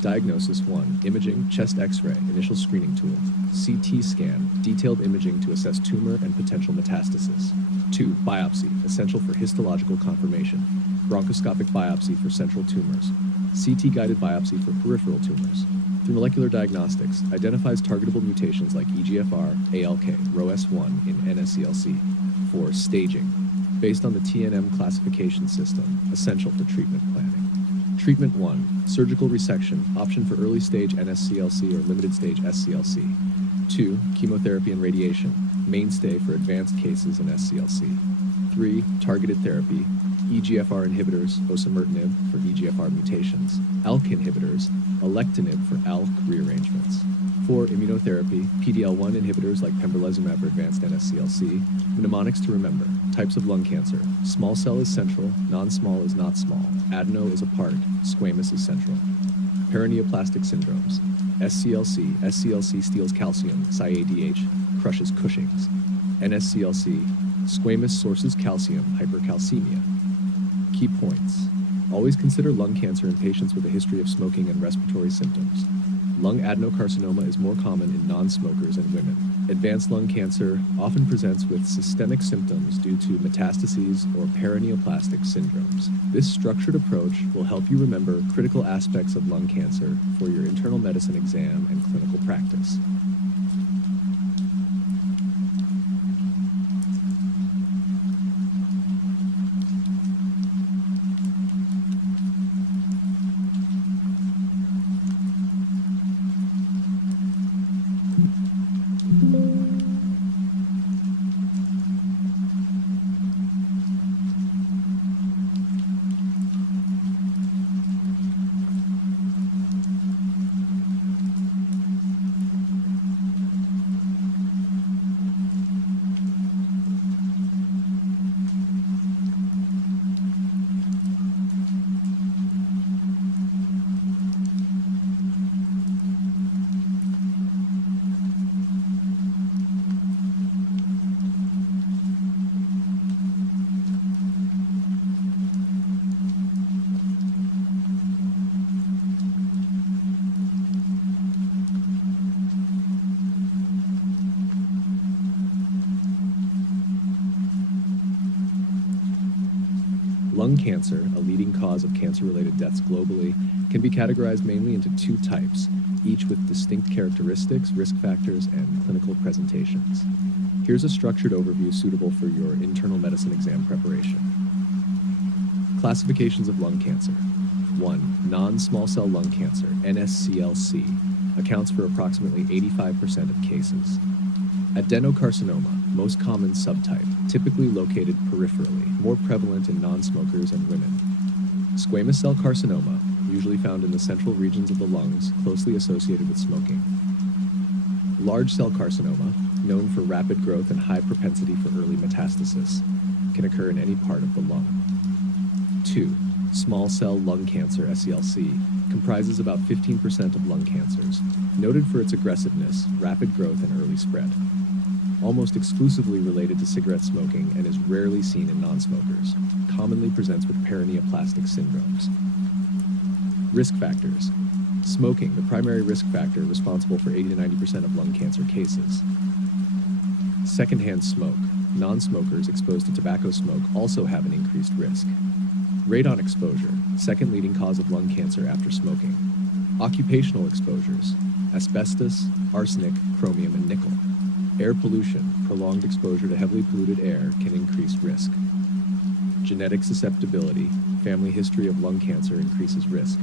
Diagnosis 1. Imaging, chest X-ray, initial screening tool. CT scan, detailed imaging to assess tumor and potential metastasis. 2. Biopsy, essential for histological confirmation. Bronchoscopic biopsy for central tumors. CT-guided biopsy for peripheral tumors. Through molecular diagnostics, identifies targetable mutations like EGFR, ALK, ROS1 in NSCLC. 4. Staging, based on the TNM classification system, essential for treatment planning. Treatment 1. Surgical resection, option for early stage NSCLC or limited stage SCLC. 2. Chemotherapy and radiation, mainstay for advanced cases in SCLC. 3. Targeted therapy, EGFR inhibitors, osimertinib for EGFR mutations, ALK inhibitors, alectinib for ALK rearrangements. 4. Immunotherapy, PDL1 inhibitors like pembrolizumab for advanced NSCLC. Mnemonics to remember, types of lung cancer. Small cell is central, non-small is not small, adeno is apart, squamous is central. Paraneoplastic syndromes. SCLC steals calcium, SIADH, crushes Cushing's. NSCLC, squamous sources calcium, hypercalcemia. Key points. Always consider lung cancer in patients with a history of smoking and respiratory symptoms. Lung adenocarcinoma is more common in non-smokers and women. Advanced lung cancer often presents with systemic symptoms due to metastases or paraneoplastic syndromes. This structured approach will help you remember critical aspects of lung cancer for your internal medicine exam and clinical practice. Lung cancer, a leading cause of cancer-related deaths globally, can be categorized mainly into two types, each with distinct characteristics, risk factors, and clinical presentations. Here's a structured overview suitable for your internal medicine exam preparation. Classifications of lung cancer. 1. Non-small cell lung cancer, NSCLC, accounts for approximately 85% of cases. Adenocarcinoma, most common subtype, typically located peripherally, more prevalent in non-smokers and women. Squamous cell carcinoma, usually found in the central regions of the lungs, closely associated with smoking. Large cell carcinoma, known for rapid growth and high propensity for early metastasis, can occur in any part of the lung. 2. Small cell lung cancer, SCLC, comprises about 15% of lung cancers, noted for its aggressiveness, rapid growth, and early spread. Almost exclusively related to cigarette smoking and is rarely seen in non-smokers. Commonly presents with paraneoplastic syndromes. Risk factors. Smoking, the primary risk factor responsible for 80 to 90% of lung cancer cases. Secondhand smoke. Non-smokers exposed to tobacco smoke also have an increased risk. Radon exposure, second leading cause of lung cancer after smoking. Occupational exposures, asbestos, arsenic, chromium, and nickel. Air pollution, prolonged exposure to heavily polluted air can increase risk. Genetic susceptibility, family history of lung cancer increases risk.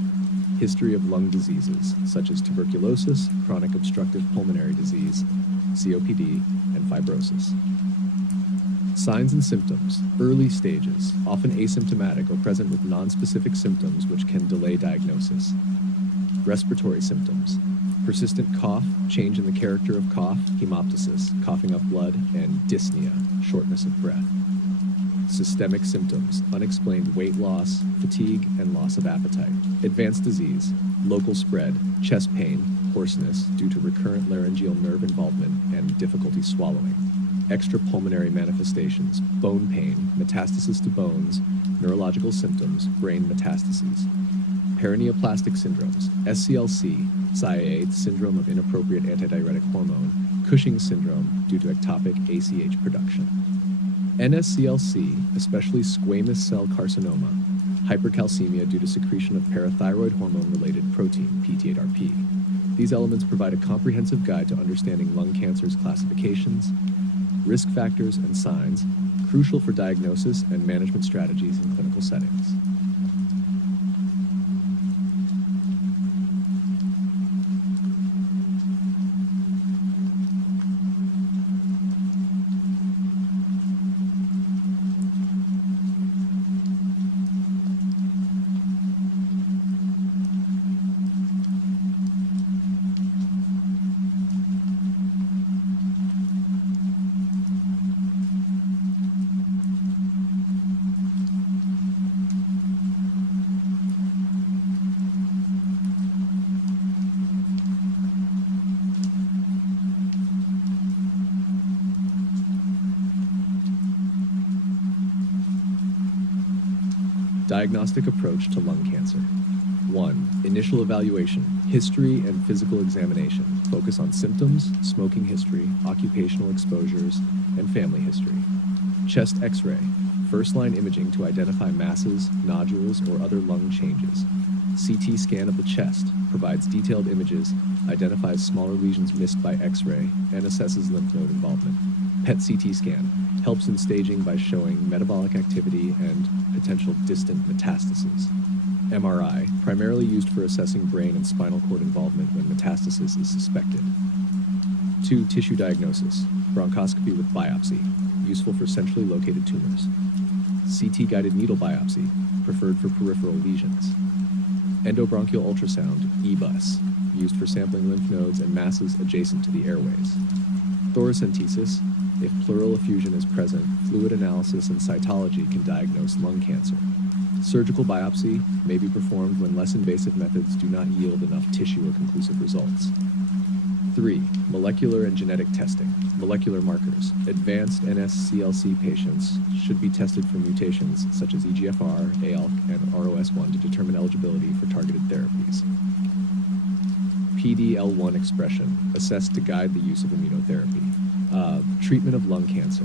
History of lung diseases, such as tuberculosis, chronic obstructive pulmonary disease, COPD, and fibrosis. Signs and symptoms, early stages, often asymptomatic or present with nonspecific symptoms which can delay diagnosis. Respiratory symptoms, persistent cough, change in the character of cough, hemoptysis, coughing up blood, and dyspnea, shortness of breath. Systemic symptoms, unexplained weight loss, fatigue, and loss of appetite. Advanced disease, local spread, chest pain, hoarseness due to recurrent laryngeal nerve involvement and difficulty swallowing. Extrapulmonary manifestations, bone pain, metastasis to bones, neurological symptoms, brain metastases. Perineoplastic syndromes, SCLC, SIA, syndrome of inappropriate antidiuretic hormone, Cushing's syndrome due to ectopic ACH production. NSCLC, especially squamous cell carcinoma, hypercalcemia due to secretion of parathyroid hormone-related protein, PT8RP. These elements provide a comprehensive guide to understanding lung cancer's classifications, risk factors, and signs, crucial for diagnosis and management strategies in clinical settings. Diagnostic approach to lung cancer. 1. Initial evaluation, history and physical examination. Focus on symptoms, smoking history, occupational exposures, and family history. Chest X-ray, first-line imaging to identify masses, nodules, or other lung changes. CT scan of the chest provides detailed images, identifies smaller lesions missed by X-ray, and assesses lymph node involvement. PET CT scan helps in staging by showing metabolic activity and potential distant metastases. MRI, primarily used for assessing brain and spinal cord involvement when metastasis is suspected. 2. Tissue diagnosis, bronchoscopy with biopsy, useful for centrally located tumors. CT-guided needle biopsy, preferred for peripheral lesions. Endobronchial ultrasound, EBUS, used for sampling lymph nodes and masses adjacent to the airways. Thoracentesis, if pleural effusion is present, fluid analysis and cytology can diagnose lung cancer. Surgical biopsy may be performed when less invasive methods do not yield enough tissue or conclusive results. 3. Molecular and genetic testing. Molecular markers. Advanced NSCLC patients should be tested for mutations such as EGFR, ALK, and ROS1 to determine eligibility for targeted therapies. PD-L1 expression, assessed to guide the use of immunotherapy. Treatment of lung cancer.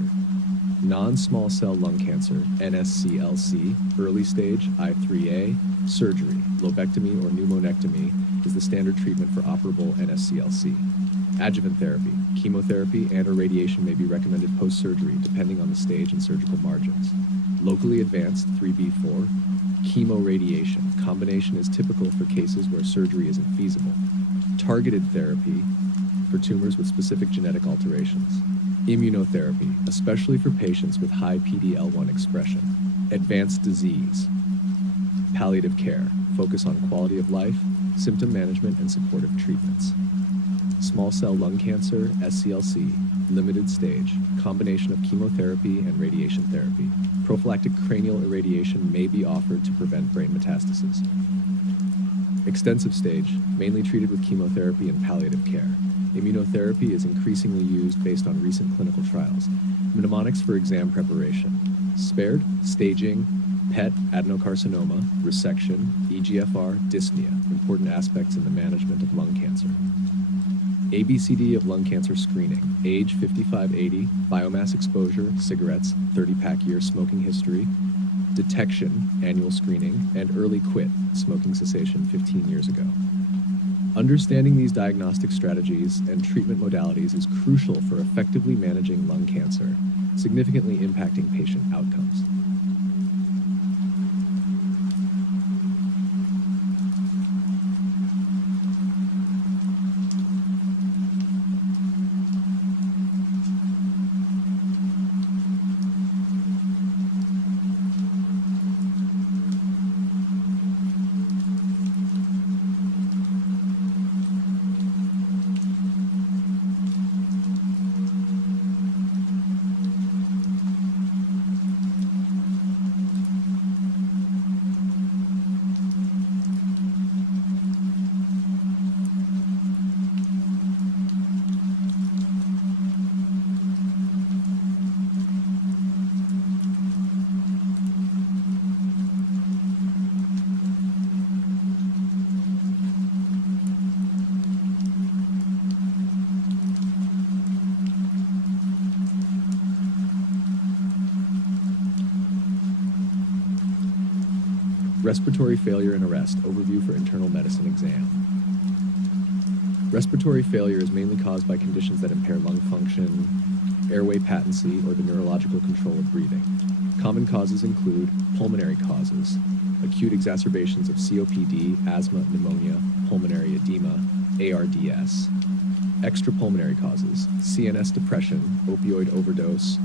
Non-small cell lung cancer, NSCLC, early stage, I3A, surgery, lobectomy or pneumonectomy is the standard treatment for operable NSCLC. Adjuvant therapy, chemotherapy and or radiation may be recommended post-surgery depending on the stage and surgical margins. Locally advanced 3B4, chemoradiation, combination is typical for cases where surgery isn't feasible. Targeted therapy for tumors with specific genetic alterations. Immunotherapy, especially for patients with high PD-L1 expression. Advanced disease. Palliative care, focus on quality of life, symptom management, and supportive treatments. Small cell lung cancer, SCLC, limited stage, combination of chemotherapy and radiation therapy. Prophylactic cranial irradiation may be offered to prevent brain metastases. Extensive stage, mainly treated with chemotherapy and palliative care. Immunotherapy is increasingly used based on recent clinical trials. Mnemonics for exam preparation. Spared, staging, PET, adenocarcinoma, resection, EGFR, dyspnea, important aspects in the management of lung cancer. ABCD of lung cancer screening, age 55-80, biomass exposure, cigarettes, 30-pack year smoking history, detection, annual screening, and early quit, smoking cessation 15 years ago. Understanding these diagnostic strategies and treatment modalities is crucial for effectively managing lung cancer, significantly impacting patient outcomes. Respiratory failure and arrest, overview for internal medicine exam. Respiratory failure is mainly caused by conditions that impair lung function, airway patency, or the neurological control of breathing. Common causes include pulmonary causes, acute exacerbations of COPD, asthma, pneumonia, pulmonary edema, ARDS. Extrapulmonary causes, CNS depression, opioid overdose,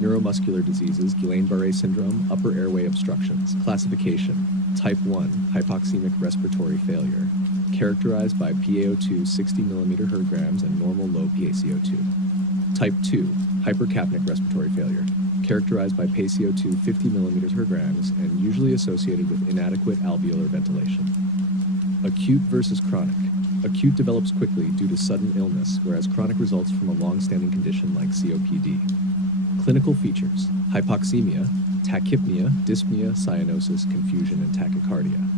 neuromuscular diseases, Guillain-Barré syndrome, upper airway obstructions. Classification: Type 1, hypoxemic respiratory failure, characterized by PaO2 60 mm Hg and normal low PaCO2. Type 2, hypercapnic respiratory failure, characterized by PaCO2 50 mm Hg and usually associated with inadequate alveolar ventilation. Acute versus chronic. Acute develops quickly due to sudden illness, whereas chronic results from a long-standing condition like COPD. Clinical features: hypoxemia, tachypnea, dyspnea, cyanosis, confusion, and tachycardia.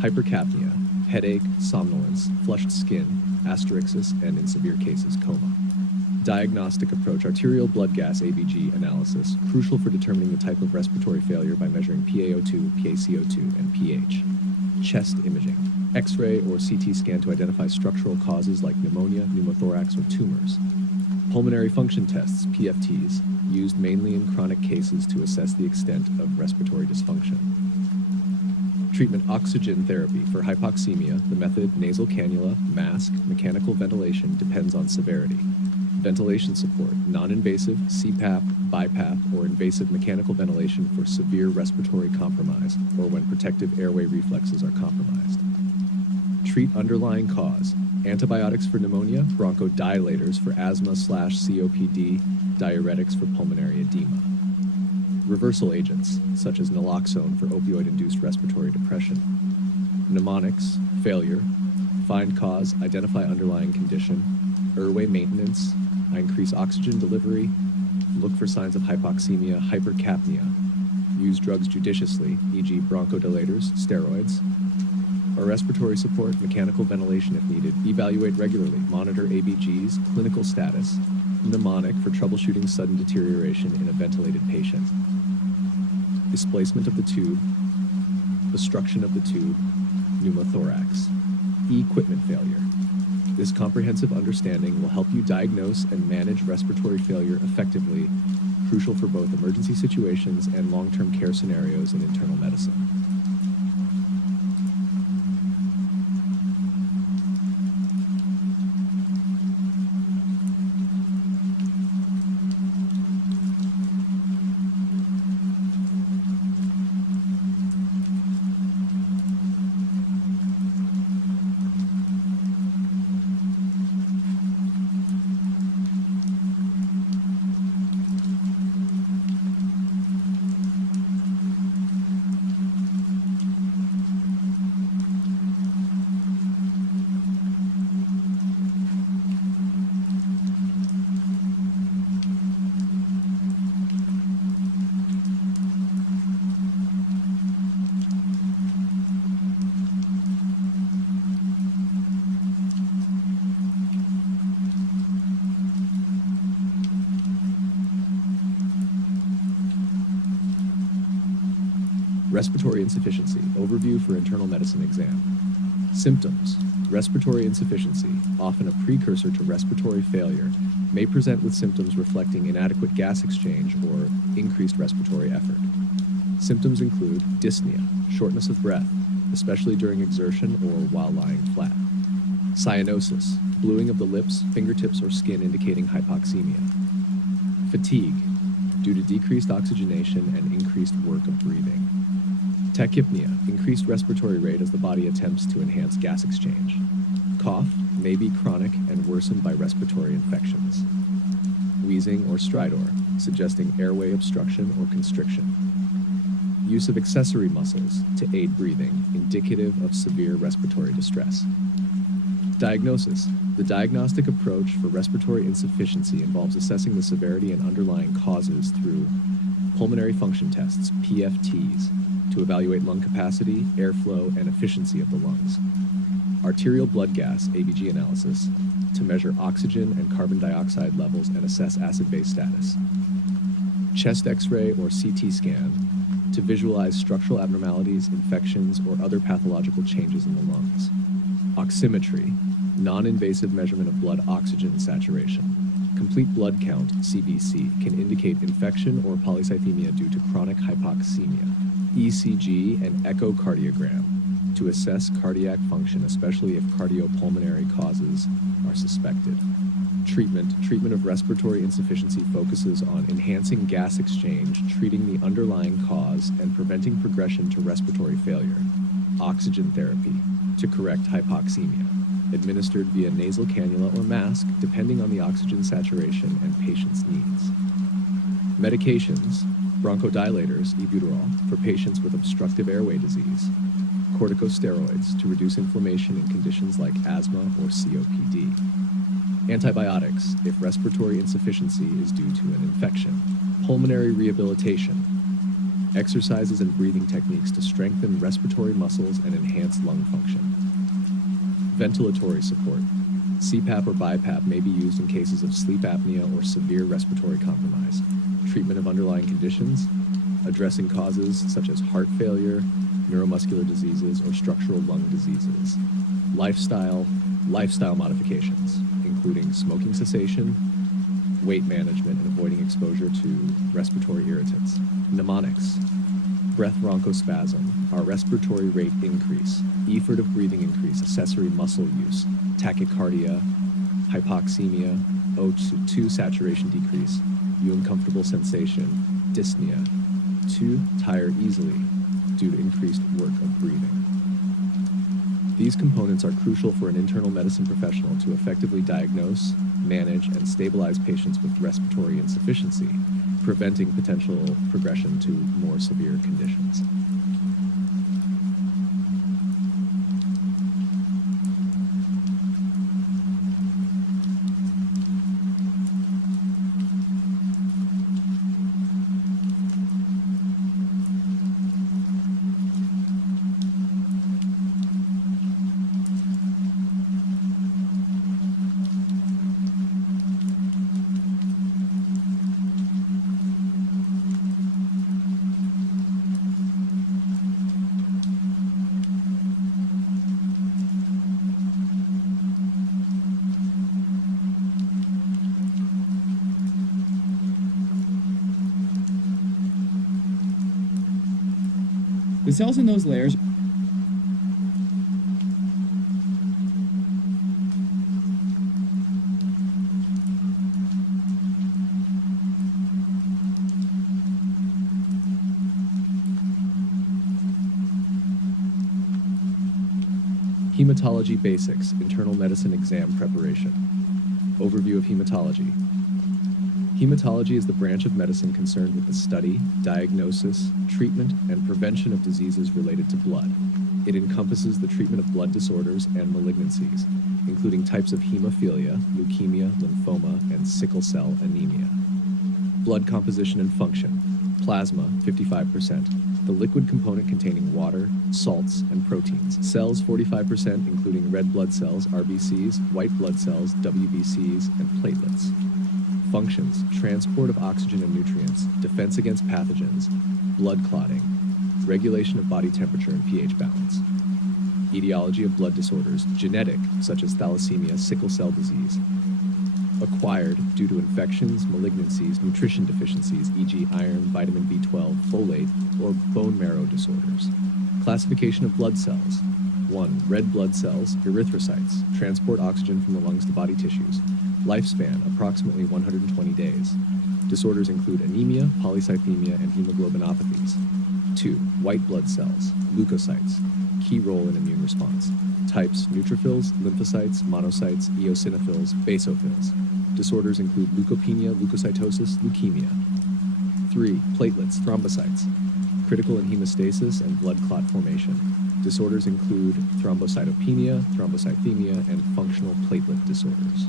Hypercapnia, headache, somnolence, flushed skin, asterixis, and in severe cases, coma. Diagnostic approach: arterial blood gas ABG analysis, crucial for determining the type of respiratory failure by measuring PaO2, PaCO2, and pH. Chest imaging: X-ray or CT scan to identify structural causes like pneumonia, pneumothorax, or tumors. Pulmonary function tests, PFTs, used mainly in chronic cases to assess the extent of respiratory dysfunction. Treatment: oxygen therapy for hypoxemia. The method: nasal cannula, mask, mechanical ventilation, depends on severity. Ventilation support: non-invasive, CPAP, BiPAP, or invasive mechanical ventilation for severe respiratory compromise or when protective airway reflexes are compromised. Treat underlying cause: antibiotics for pneumonia, bronchodilators for asthma/COPD, diuretics for pulmonary edema. Reversal agents, such as naloxone for opioid-induced respiratory depression. Mnemonics: failure, find cause, identify underlying condition, airway maintenance, increase oxygen delivery, look for signs of hypoxemia, hypercapnia, use drugs judiciously, e.g. bronchodilators, steroids, or respiratory support, mechanical ventilation if needed, evaluate regularly, monitor ABGs, clinical status, mnemonic for troubleshooting sudden deterioration in a ventilated patient. Displacement of the tube, obstruction of the tube, pneumothorax. Equipment failure. This comprehensive understanding will help you diagnose and manage respiratory failure effectively, crucial for both emergency situations and long-term care scenarios in internal medicine. Respiratory insufficiency, overview for internal medicine exam. Symptoms. Respiratory insufficiency, often a precursor to respiratory failure, may present with symptoms reflecting inadequate gas exchange or increased respiratory effort. Symptoms include dyspnea, shortness of breath, especially during exertion or while lying flat. Cyanosis, bluing of the lips, fingertips, or skin indicating hypoxemia. Fatigue, due to decreased oxygenation and increased work of breathing. Tachypnea, increased respiratory rate as the body attempts to enhance gas exchange. Cough may be chronic and worsened by respiratory infections. Wheezing or stridor, suggesting airway obstruction or constriction. Use of accessory muscles to aid breathing, indicative of severe respiratory distress. Diagnosis. The diagnostic approach for respiratory insufficiency involves assessing the severity and underlying causes through pulmonary function tests, PFTs, to evaluate lung capacity, airflow, and efficiency of the lungs. Arterial blood gas, ABG analysis, to measure oxygen and carbon dioxide levels and assess acid-base status. Chest X-ray or CT scan, to visualize structural abnormalities, infections, or other pathological changes in the lungs. Oximetry, non-invasive measurement of blood oxygen saturation. Complete blood count, CBC, can indicate infection or polycythemia due to chronic hypoxemia. ECG and echocardiogram, to assess cardiac function, especially if cardiopulmonary causes are suspected. Treatment of respiratory insufficiency focuses on enhancing gas exchange, treating the underlying cause, and preventing progression to respiratory failure. Oxygen therapy, to correct hypoxemia, administered via nasal cannula or mask, depending on the oxygen saturation and patient's needs. Medications, bronchodilators, ebuterol, for patients with obstructive airway disease. Corticosteroids, to reduce inflammation in conditions like asthma or COPD. Antibiotics, if respiratory insufficiency is due to an infection. Pulmonary rehabilitation, exercises and breathing techniques to strengthen respiratory muscles and enhance lung function. Ventilatory support, CPAP or BiPAP may be used in cases of sleep apnea or severe respiratory compromise. Treatment of underlying conditions, addressing causes such as heart failure, neuromuscular diseases, or structural lung diseases. Lifestyle modifications, including smoking cessation, weight management, and avoiding exposure to respiratory irritants. Mnemonics, breath bronchospasm, our respiratory rate increase, effort of breathing increase, accessory muscle use, tachycardia, hypoxemia, O2 saturation decrease, uncomfortable sensation, dyspnea, 2 tire easily due to increased work of breathing. These components are crucial for an internal medicine professional to effectively diagnose, manage, and stabilize patients with respiratory insufficiency, preventing potential progression to more severe conditions. The cells in those layers Hematology Basics, Internal Medicine Exam Preparation. Overview of hematology. Hematology is the branch of medicine concerned with the study, diagnosis, treatment, and prevention of diseases related to blood. It encompasses the treatment of blood disorders and malignancies, including types of hemophilia, leukemia, lymphoma, and sickle cell anemia. Blood composition and function. Plasma, 55%. The liquid component containing water, salts, and proteins. Cells, 45%, including red blood cells, RBCs, white blood cells, WBCs, and platelets. Functions, transport of oxygen and nutrients, defense against pathogens, blood clotting, regulation of body temperature and pH balance. Etiology of blood disorders, genetic, such as thalassemia, sickle cell disease. Acquired, due to infections, malignancies, nutrition deficiencies, e.g. iron, vitamin B12, folate, or bone marrow disorders. Classification of blood cells. 1. Red blood cells, erythrocytes, transport oxygen from the lungs to body tissues. Lifespan, approximately 120 days. Disorders include anemia, polycythemia, and hemoglobinopathies. 2. White blood cells, leukocytes, key role in immune response. Types, neutrophils, lymphocytes, monocytes, eosinophils, basophils. Disorders include leukopenia, leukocytosis, leukemia. 3. Platelets, thrombocytes, critical in hemostasis and blood clot formation. Disorders include thrombocytopenia, thrombocythemia, and functional platelet disorders.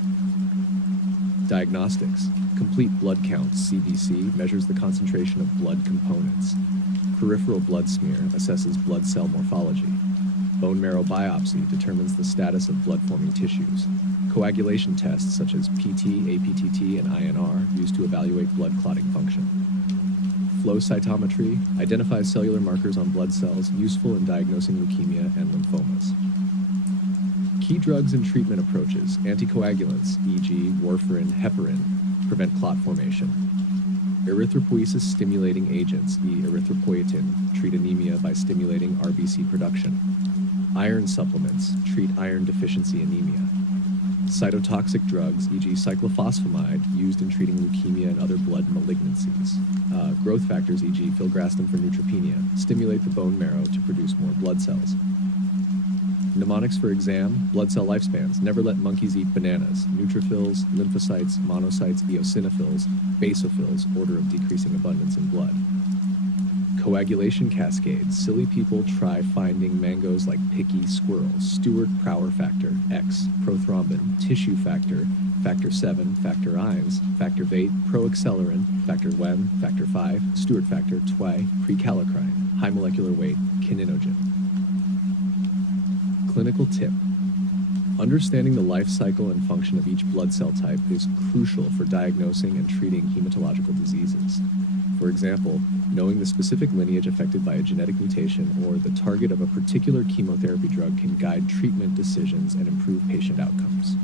Diagnostics. Complete blood count, CBC, measures the concentration of blood components. Peripheral blood smear assesses blood cell morphology. Bone marrow biopsy determines the status of blood-forming tissues. Coagulation tests such as PT, APTT, and INR used to evaluate blood clotting function. Flow cytometry identifies cellular markers on blood cells useful in diagnosing leukemia and lymphomas. Key drugs and treatment approaches, anticoagulants, e.g. warfarin, heparin, prevent clot formation. Erythropoiesis-stimulating agents, erythropoietin, treat anemia by stimulating RBC production. Iron supplements treat iron deficiency anemia. Cytotoxic drugs, e.g. cyclophosphamide, used in treating leukemia and other blood malignancies. Growth factors, e.g. filgrastim for neutropenia, stimulate the bone marrow to produce more blood cells. Mnemonics for exam, blood cell lifespans, never let monkeys eat bananas, neutrophils, lymphocytes, monocytes, eosinophils, basophils, order of decreasing abundance in blood. Coagulation cascades, silly people try finding mangoes like picky squirrels, Stewart-Prower factor, X, prothrombin, tissue factor, factor 7, factor Imes, factor 8, proaccellerin, factor WEM, factor 5, Stewart factor, TWE, prekallikrein, high molecular weight, kininogen. Clinical tip. Understanding the life cycle and function of each blood cell type is crucial for diagnosing and treating hematological diseases. For example, knowing the specific lineage affected by a genetic mutation or the target of a particular chemotherapy drug can guide treatment decisions and improve patient outcomes.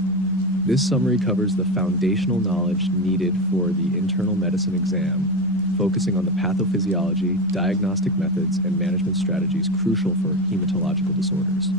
This summary covers the foundational knowledge needed for the internal medicine exam, focusing on the pathophysiology, diagnostic methods, and management strategies crucial for hematological disorders.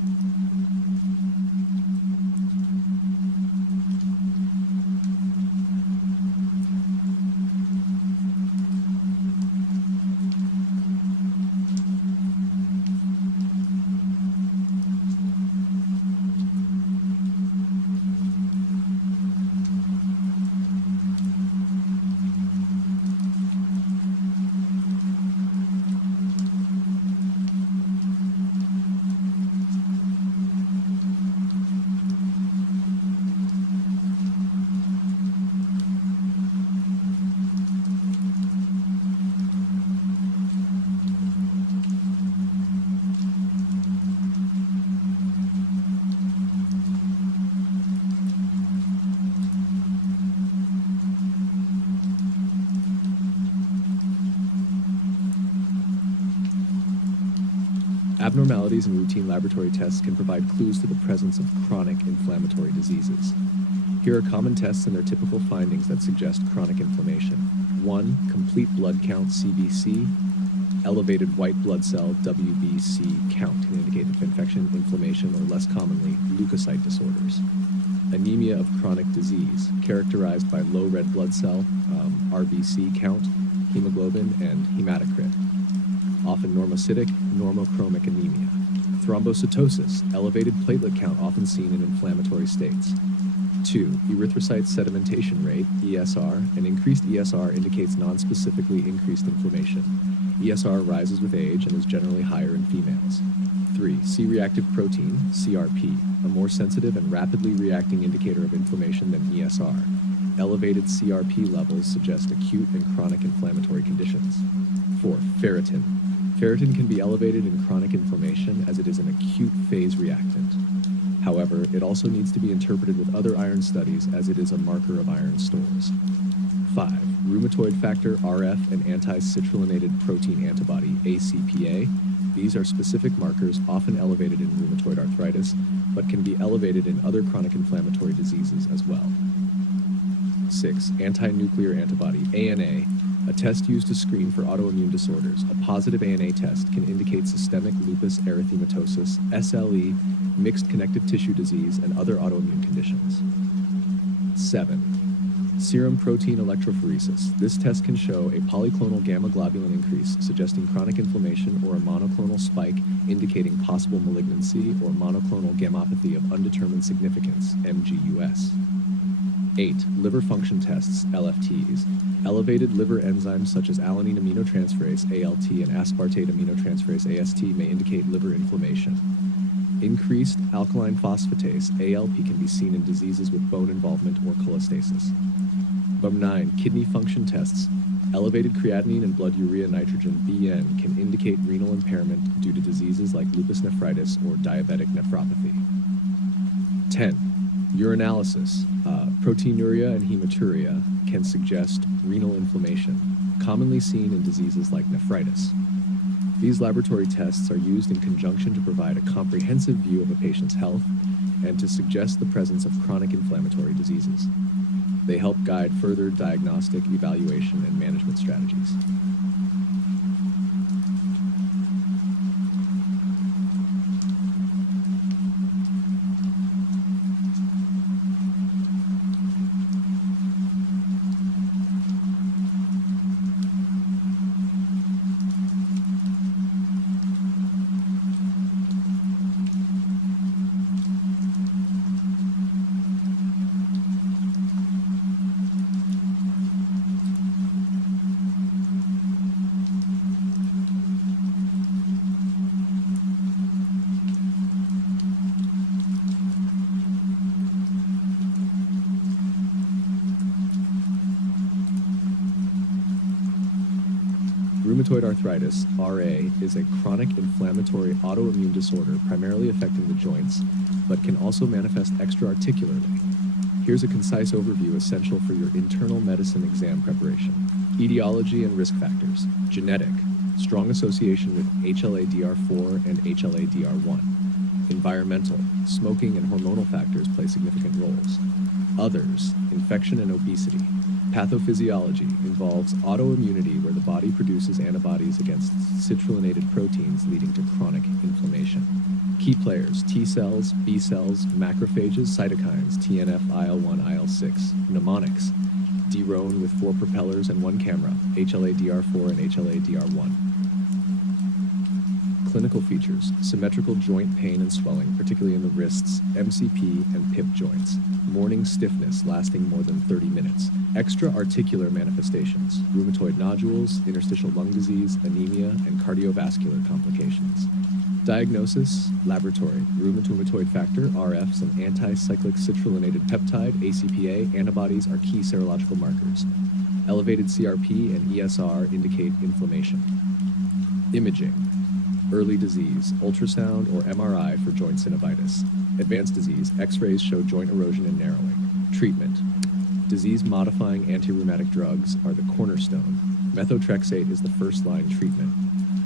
Abnormalities in routine laboratory tests can provide clues to the presence of chronic inflammatory diseases. Here are common tests and their typical findings that suggest chronic inflammation. 1. Complete blood count, CBC. Elevated white blood cell, WBC count can indicate infection, inflammation, or less commonly, leukocyte disorders. Anemia of chronic disease, characterized by low red blood cell, RBC count, hemoglobin, and hematocrit. Often normocytic, normochromic anemia. Thrombocytosis, elevated platelet count often seen in inflammatory states. 2. Erythrocyte sedimentation rate, ESR. An increased ESR indicates nonspecifically increased inflammation. ESR rises with age and is generally higher in females. 3. C-reactive protein, CRP, a more sensitive and rapidly reacting indicator of inflammation than ESR. Elevated CRP levels suggest acute and chronic inflammatory conditions. 4. Ferritin. Ferritin can be elevated in chronic inflammation as it is an acute phase reactant. However, it also needs to be interpreted with other iron studies as it is a marker of iron stores. 5. rheumatoid factor RF and anti-citrullonated protein antibody ACPA. These are specific markers often elevated in rheumatoid arthritis, but can be elevated in other chronic inflammatory diseases as well. 6. Anti-nuclear antibody ANA, a test used to screen for autoimmune disorders. A positive ANA test can indicate systemic lupus erythematosus, SLE, mixed connective tissue disease, and other autoimmune conditions. 7. Serum protein electrophoresis. This test can show a polyclonal gamma globulin increase, suggesting chronic inflammation, or a monoclonal spike, indicating possible malignancy, or monoclonal gammopathy of undetermined significance, MGUS. 8. Liver function tests, LFTs. Elevated liver enzymes such as alanine aminotransferase, ALT, and aspartate aminotransferase, AST, may indicate liver inflammation. Increased alkaline phosphatase, ALP, can be seen in diseases with bone involvement or cholestasis. 9. Kidney function tests. Elevated creatinine and blood urea nitrogen, BN, can indicate renal impairment due to diseases like lupus nephritis or diabetic nephropathy. 10. Urinalysis. Proteinuria and hematuria can suggest renal inflammation, commonly seen in diseases like nephritis. These laboratory tests are used in conjunction to provide a comprehensive view of a patient's health and to suggest the presence of chronic inflammatory diseases. They help guide further diagnostic, evaluation, and management strategies. Rheumatoid arthritis, RA, is a chronic inflammatory autoimmune disorder primarily affecting the joints, but can also manifest extra-articularly. Here's a concise overview essential for your internal medicine exam preparation. Etiology and risk factors. Genetic, strong association with HLA-DR4 and HLA-DR1. Environmental, smoking and hormonal factors play significant roles. Others, infection and obesity. Pathophysiology involves autoimmunity, where the body produces antibodies against citrullinated proteins, leading to chronic inflammation. Key players: T cells, B cells, macrophages, cytokines, TNF, IL-1, IL-6. Mnemonics: D-Roan with 4 propellers and 1 camera, HLA-DR4 and HLA-DR1. Clinical features: symmetrical joint pain and swelling, particularly in the wrists, MCP, and PIP joints. Morning stiffness lasting more than 30 minutes. Extra-articular manifestations: rheumatoid nodules, interstitial lung disease, anemia, and cardiovascular complications. Diagnosis: laboratory, rheumatoid factor, RFs, and anti-cyclic citrullinated peptide, ACPA, antibodies are key serological markers. Elevated CRP and ESR indicate inflammation. Imaging: early disease, ultrasound or MRI for joint synovitis. Advanced disease, X-rays show joint erosion and narrowing. Treatment: disease-modifying antirheumatic drugs are the cornerstone. Methotrexate is the first-line treatment.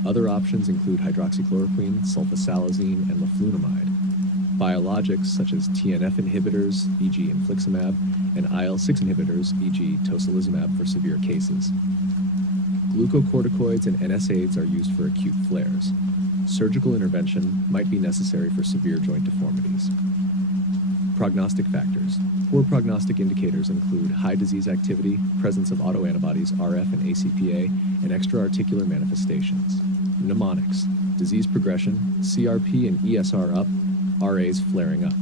Other options include hydroxychloroquine, sulfasalazine, and leflunomide. Biologics such as TNF inhibitors, e.g. infliximab, and IL-6 inhibitors, e.g. tocilizumab, for severe cases. Glucocorticoids and NSAIDs are used for acute flares. Surgical intervention might be necessary for severe joint deformities. Prognostic factors. Poor prognostic indicators include high disease activity, presence of autoantibodies, RF and ACPA, and extra-articular manifestations. Mnemonics: disease progression, CRP and ESR up, RAs flaring up.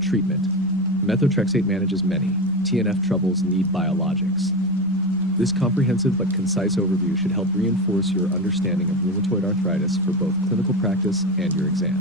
Treatment: methotrexate manages many. TNF troubles need biologics. This comprehensive but concise overview should help reinforce your understanding of rheumatoid arthritis for both clinical practice and your exam.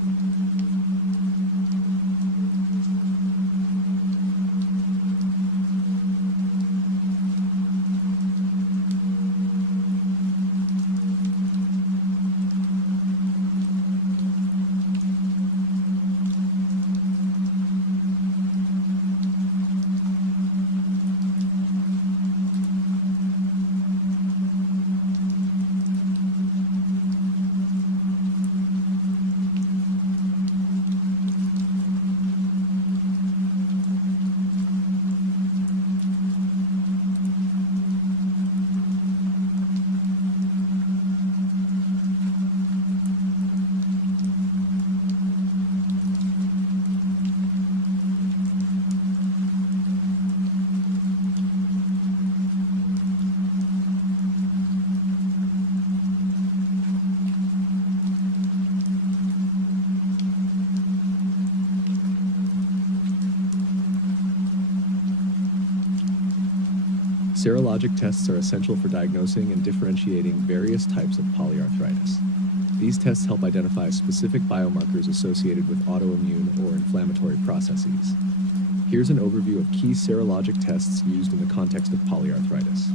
Serologic tests are essential for diagnosing and differentiating various types of polyarthritis. These tests help identify specific biomarkers associated with autoimmune or inflammatory processes. Here's an overview of key serologic tests used in the context of polyarthritis.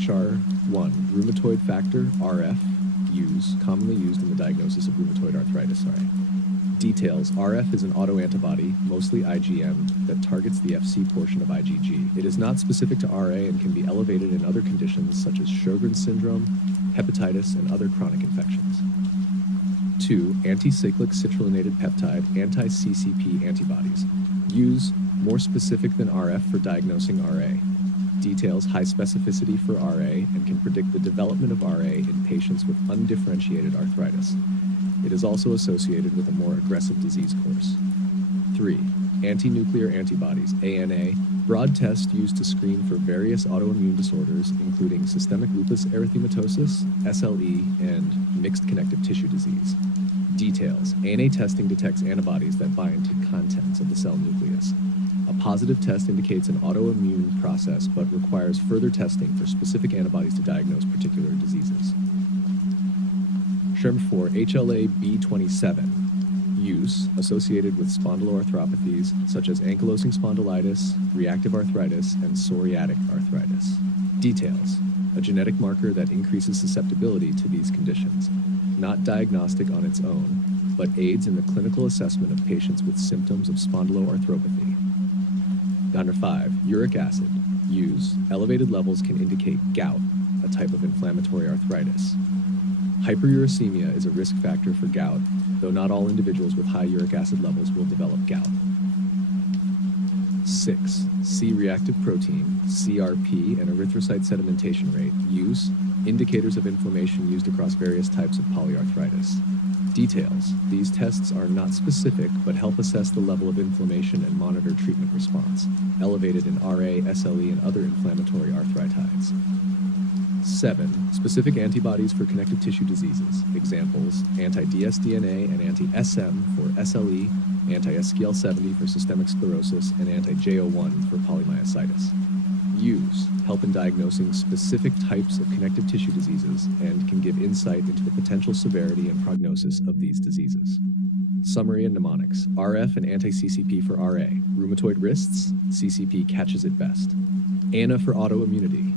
CHAR 1, rheumatoid factor, RF, commonly used in the diagnosis of rheumatoid arthritis. Details: RF is an autoantibody, mostly IgM, that targets the Fc portion of IgG. It is not specific to RA and can be elevated in other conditions such as Sjogren's syndrome, hepatitis, and other chronic infections. 2. Anticyclic citrullonated peptide, anti-CCP antibodies. More specific than RF for diagnosing RA. Details: high specificity for RA and can predict the development of RA in patients with undifferentiated arthritis. It is also associated with a more aggressive disease course. 3. Anti-nuclear antibodies, ANA, broad test used to screen for various autoimmune disorders, including systemic lupus erythematosus, SLE, and mixed connective tissue disease. Details: ANA testing detects antibodies that bind to contents of the cell nucleus. A positive test indicates an autoimmune process but requires further testing for specific antibodies to diagnose particular diseases. 4. HLA-B27. Associated with spondyloarthropathies such as ankylosing spondylitis, reactive arthritis, and psoriatic arthritis. Details: a genetic marker that increases susceptibility to these conditions. Not diagnostic on its own, but aids in the clinical assessment of patients with symptoms of spondyloarthropathy. 5. Uric acid. Elevated levels can indicate gout, a type of inflammatory arthritis. Hyperuricemia is a risk factor for gout, though not all individuals with high uric acid levels will develop gout. 6. C-reactive protein, CRP, and erythrocyte sedimentation rate. Indicators of inflammation used across various types of polyarthritis. Details: these tests are not specific but help assess the level of inflammation and monitor treatment response, elevated in RA, SLE, and other inflammatory arthritis. 7. Specific antibodies for connective tissue diseases. Examples: anti-dsDNA and anti-SM for SLE, anti-SCL70 for systemic sclerosis, and anti-JO1 for polymyositis. Help in diagnosing specific types of connective tissue diseases and can give insight into the potential severity and prognosis of these diseases. Summary and mnemonics: RF and anti-CCP for RA. Rheumatoid wrists, CCP catches it best. ANA for autoimmunity.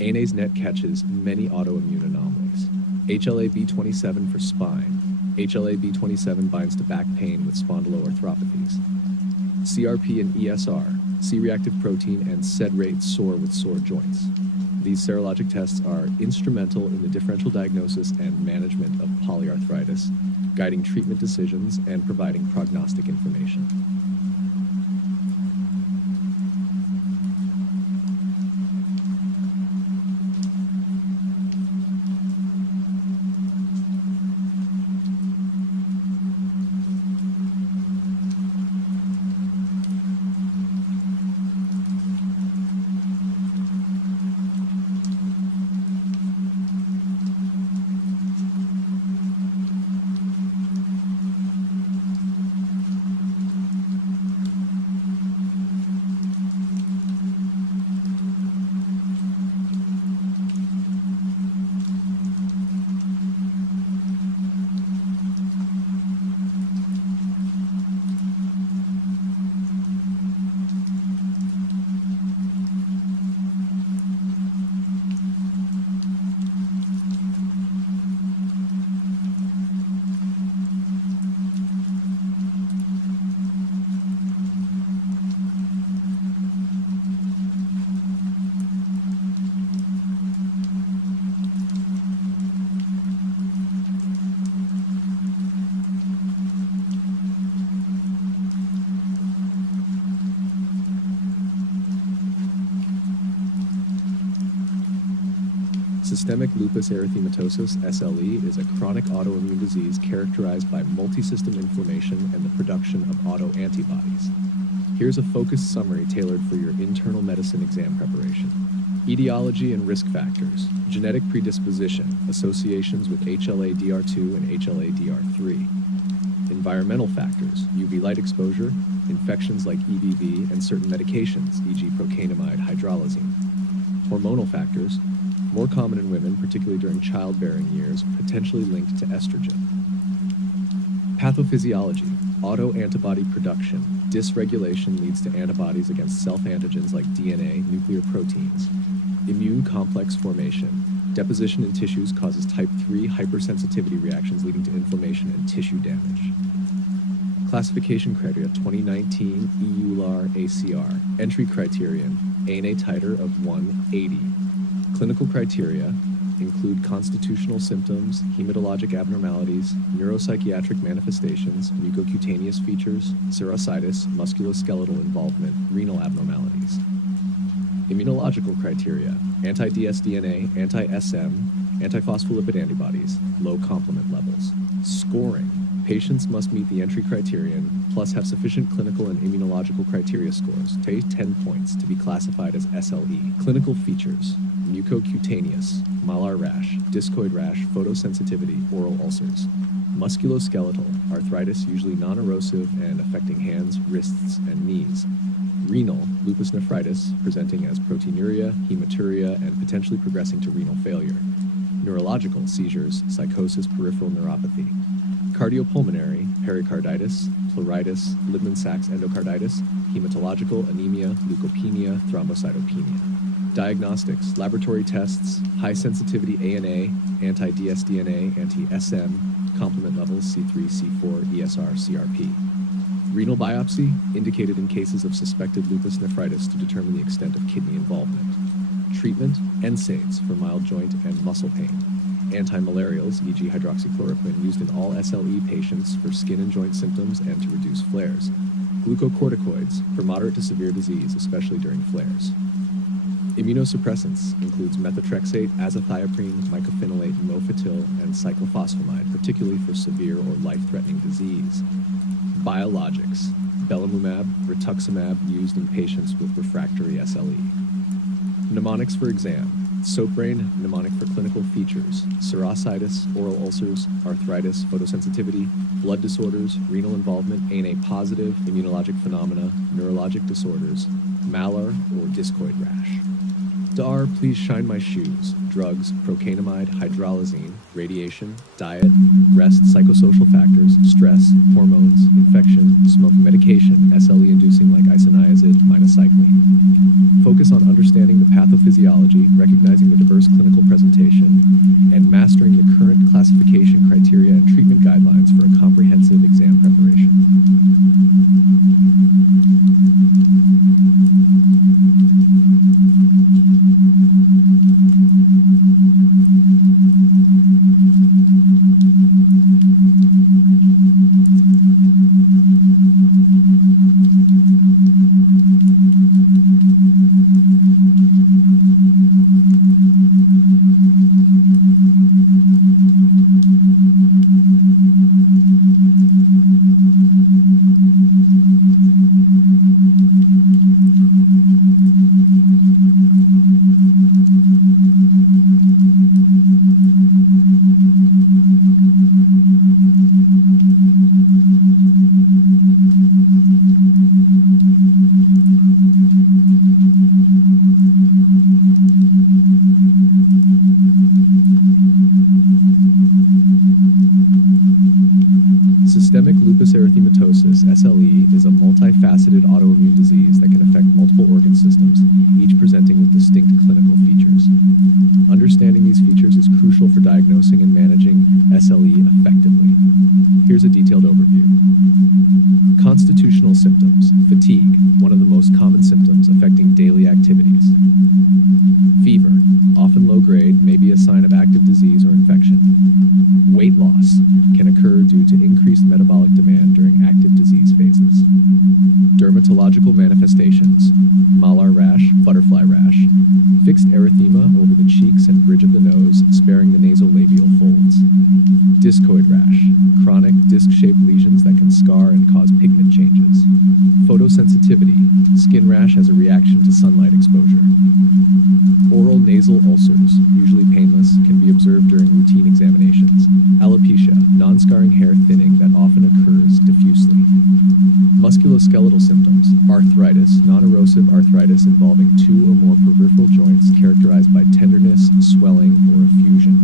ANA's net catches many autoimmune anomalies. HLA-B27 for spine. HLA-B27 binds to back pain with spondyloarthropathies. CRP and ESR, C-reactive protein, and SED rate soar with sore joints. These serologic tests are instrumental in the differential diagnosis and management of polyarthritis, guiding treatment decisions and providing prognostic information. Systemic lupus erythematosus, SLE, is a chronic autoimmune disease characterized by multisystem inflammation and the production of autoantibodies. Here's a focused summary tailored for your internal medicine exam preparation. Etiology and risk factors: genetic predisposition, associations with HLA-DR2 and HLA-DR3. Environmental factors: UV light exposure, infections like EBV, and certain medications, e.g. procainamide hydrolazine. Hormonal factors, more common in women, particularly during childbearing years, potentially linked to estrogen. Pathophysiology, autoantibody production. Dysregulation leads to antibodies against self-antigens like DNA, nuclear proteins. Immune complex formation. Deposition in tissues causes type 3 hypersensitivity reactions leading to inflammation and tissue damage. Classification criteria 2019 EULAR ACR. Entry criterion, ANA titer of 180. Clinical criteria include constitutional symptoms, hematologic abnormalities, neuropsychiatric manifestations, mucocutaneous features, serositis, musculoskeletal involvement, renal abnormalities. Immunological criteria, anti-dsDNA, anti-SM, antiphospholipid antibodies, low complement levels. Scoring, patients must meet the entry criterion, plus have sufficient clinical and immunological criteria scores, to 10 points, to be classified as SLE. Clinical features, mucocutaneous, malar rash, discoid rash, photosensitivity, oral ulcers. Musculoskeletal, arthritis, usually non-erosive and affecting hands, wrists, and knees. Renal, lupus nephritis, presenting as proteinuria, hematuria, and potentially progressing to renal failure. Neurological, seizures, psychosis, peripheral neuropathy. Cardiopulmonary, pericarditis, pleuritis, Liebman-Sachs endocarditis, hematological, anemia, leukopenia, thrombocytopenia. Diagnostics, laboratory tests, high sensitivity ANA, anti-dsDNA, anti-SM, complement levels C3, C4, ESR, CRP. Renal biopsy, indicated in cases of suspected lupus nephritis to determine the extent of kidney involvement. Treatment, NSAIDs for mild joint and muscle pain. Antimalarials, e.g. hydroxychloroquine, used in all SLE patients for skin and joint symptoms and to reduce flares. Glucocorticoids for moderate to severe disease, especially during flares. Immunosuppressants includes methotrexate, azathioprine, mycophenolate, mofetil, and cyclophosphamide, particularly for severe or life-threatening disease. Biologics, belimumab, rituximab, used in patients with refractory SLE. Mnemonics for exam, SOAP-brain, mnemonic for clinical features, serositis, oral ulcers, arthritis, photosensitivity, blood disorders, renal involvement, ANA positive, immunologic phenomena, neurologic disorders, malar or discoid rash. DAR, please shine my shoes, drugs, procainamide, hydralazine, radiation, diet, rest, psychosocial factors, stress, hormones, infection, smoking medication, SLE-inducing like isoniazid, minocycline. Focus on understanding the pathophysiology, recognizing the diverse clinical presentation, and mastering the current classification criteria and treatment guidelines for a comprehensive exam preparation. Systemic lupus erythematosus, SLE, is a multifaceted autoimmune disease that can affect multiple organ systems, each presenting with distinct clinical features. Understanding these features is crucial for diagnosing and managing SLE effectively. Here's a detailed overview. Constitutional symptoms. Fatigue, one of the most common symptoms affecting daily activities. Fever, often low-grade, may be a sign of active disease or infection. Weight loss can occur due to increased metabolic demand during active disease phases. Dermatological manifestations, malar rash, butterfly rash, fixed erythema over the cheeks and bridge of the nose, sparing the nasolabial folds. Discoid rash, chronic disc-shaped lesions that can scar and cause pigment changes. Photosensitivity, skin rash as a reaction to sunlight exposure. Oral nasal ulcers, usually painless, can be observed during routine examinations. Alopecia, non-scarring hair thinning that often occurs diffusely. Musculoskeletal symptoms, arthritis, non-erosive erosive arthritis involving 2 or more peripheral joints characterized by tenderness, swelling, or effusion.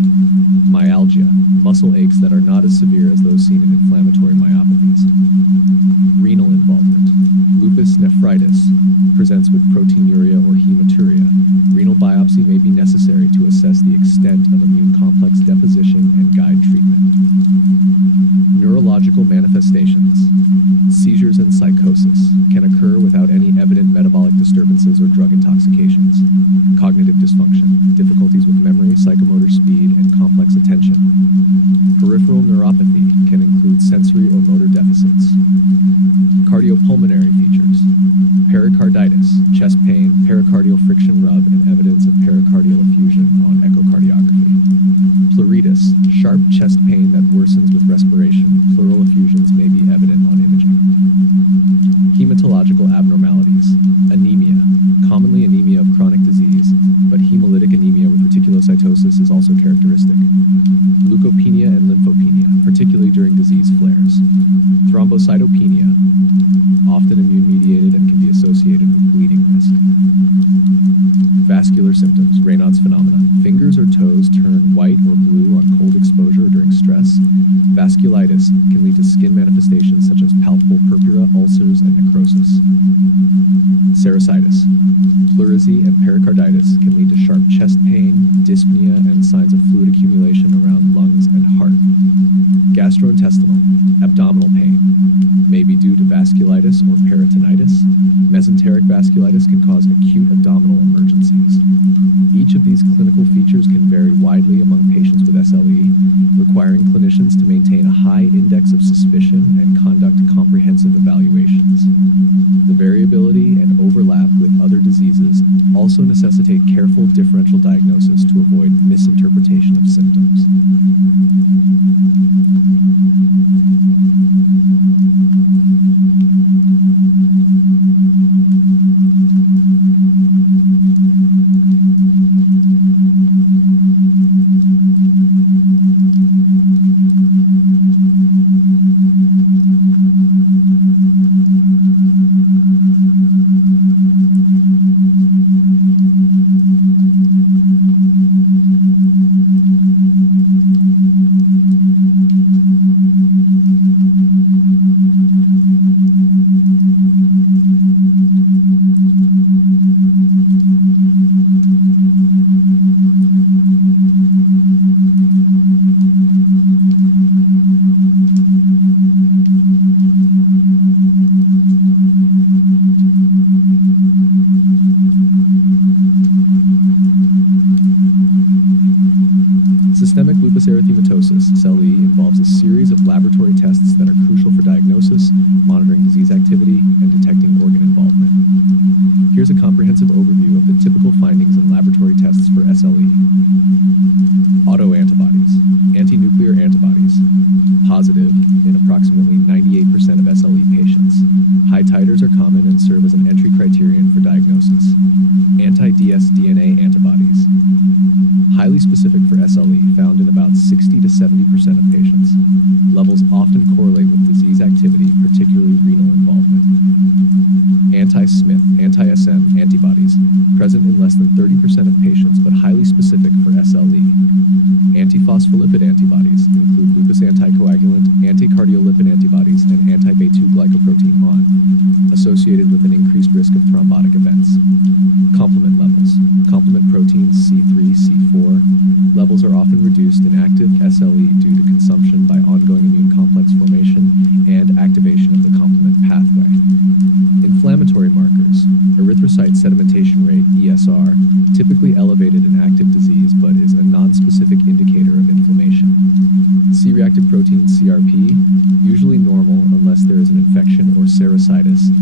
Myalgia, muscle aches that are not as severe as those seen in inflammatory myopathies. Renal involvement. Lupus nephritis presents with proteinuria or hematuria. Renal biopsy may be necessary to assess the extent of immune complex deposition and guide treatment. Neurological manifestations. Seizures and psychosis can occur without any evident metabolic disturbances or drug intoxications. Cognitive dysfunction, difficulties with memory, psychomotor speed, and complex attention. Peripheral neuropathy can include sensory or motor deficits. Cardiopulmonary features. Pericarditis, chest pain, pericardial friction rub, and evidence of pericardial effusion on echocardiography. Pleuritis, sharp chest pain that worsens with respiration. Pleural effusions may be evident on imaging. Hematological abnormalities. Anemia, commonly anemia of chronic disease, but hemolytic anemia with reticulocytosis is also characteristic. Leukopenia and lymphopenia, particularly during disease flares. Thrombocytopenia, often immune-mediated and can be associated with bleeding risk. Vascular symptoms, Raynaud's phenomena. Fingers or toes turn white or blue on cold exposure during stress. Vasculitis can lead to skin manifestations such as palpable purpura, ulcers, and necrosis. Serositis. Pleurisy and pericarditis can lead to sharp chest pain, dyspnea, and signs of fluid accumulation around lungs and heart. Gastrointestinal, abdominal pain, may be due to vasculitis or peritonitis. Mesenteric vasculitis can cause acute abdominal emergencies. Each of these clinical features can vary widely among patients with SLE, requiring clinicians to maintain a high index of suspicion and conduct comprehensive evaluations. The variability and overlap with other diseases also necessitate careful differential diagnosis to avoid misinterpretation of symptoms. Systemic lupus erythematosus, SLE, involves a series of laboratory tests that are crucial for diagnosis, monitoring disease activity, and detecting organ involvement. Here's a comprehensive overview of the typical findings in laboratory tests for SLE. Autoantibodies, anti-nuclear antibodies, positive in approximately 98% of SLE patients. High titers are common and serve as an entry criterion for diagnosis. Anti-dsDNA antibodies, highly specific for SLE, found in about 60 to 70% of patients. Levels often correlate with disease activity, particularly renal involvement. Anti-Smith, anti-SM antibodies, present in less than 30% of patients but highly specific for SLE. Antiphospholipid antibodies include lupus anticoagulant, anticardiolipin antibodies, and anti-B2 glycoprotein (ON), associated with an increased risk of thrombotic events. Complement levels. Complement proteins C3, C4 levels are often reduced in active SLE due to consumption by ongoing immune complex formation and activation of the complement pathway. Inflammatory markers. Erythrocyte sedimentation rate, ESR, typically elevated in active disease but is a non-specific indicator of inflammation. C-reactive protein, CRP, usually normal unless there is an infection or serositis,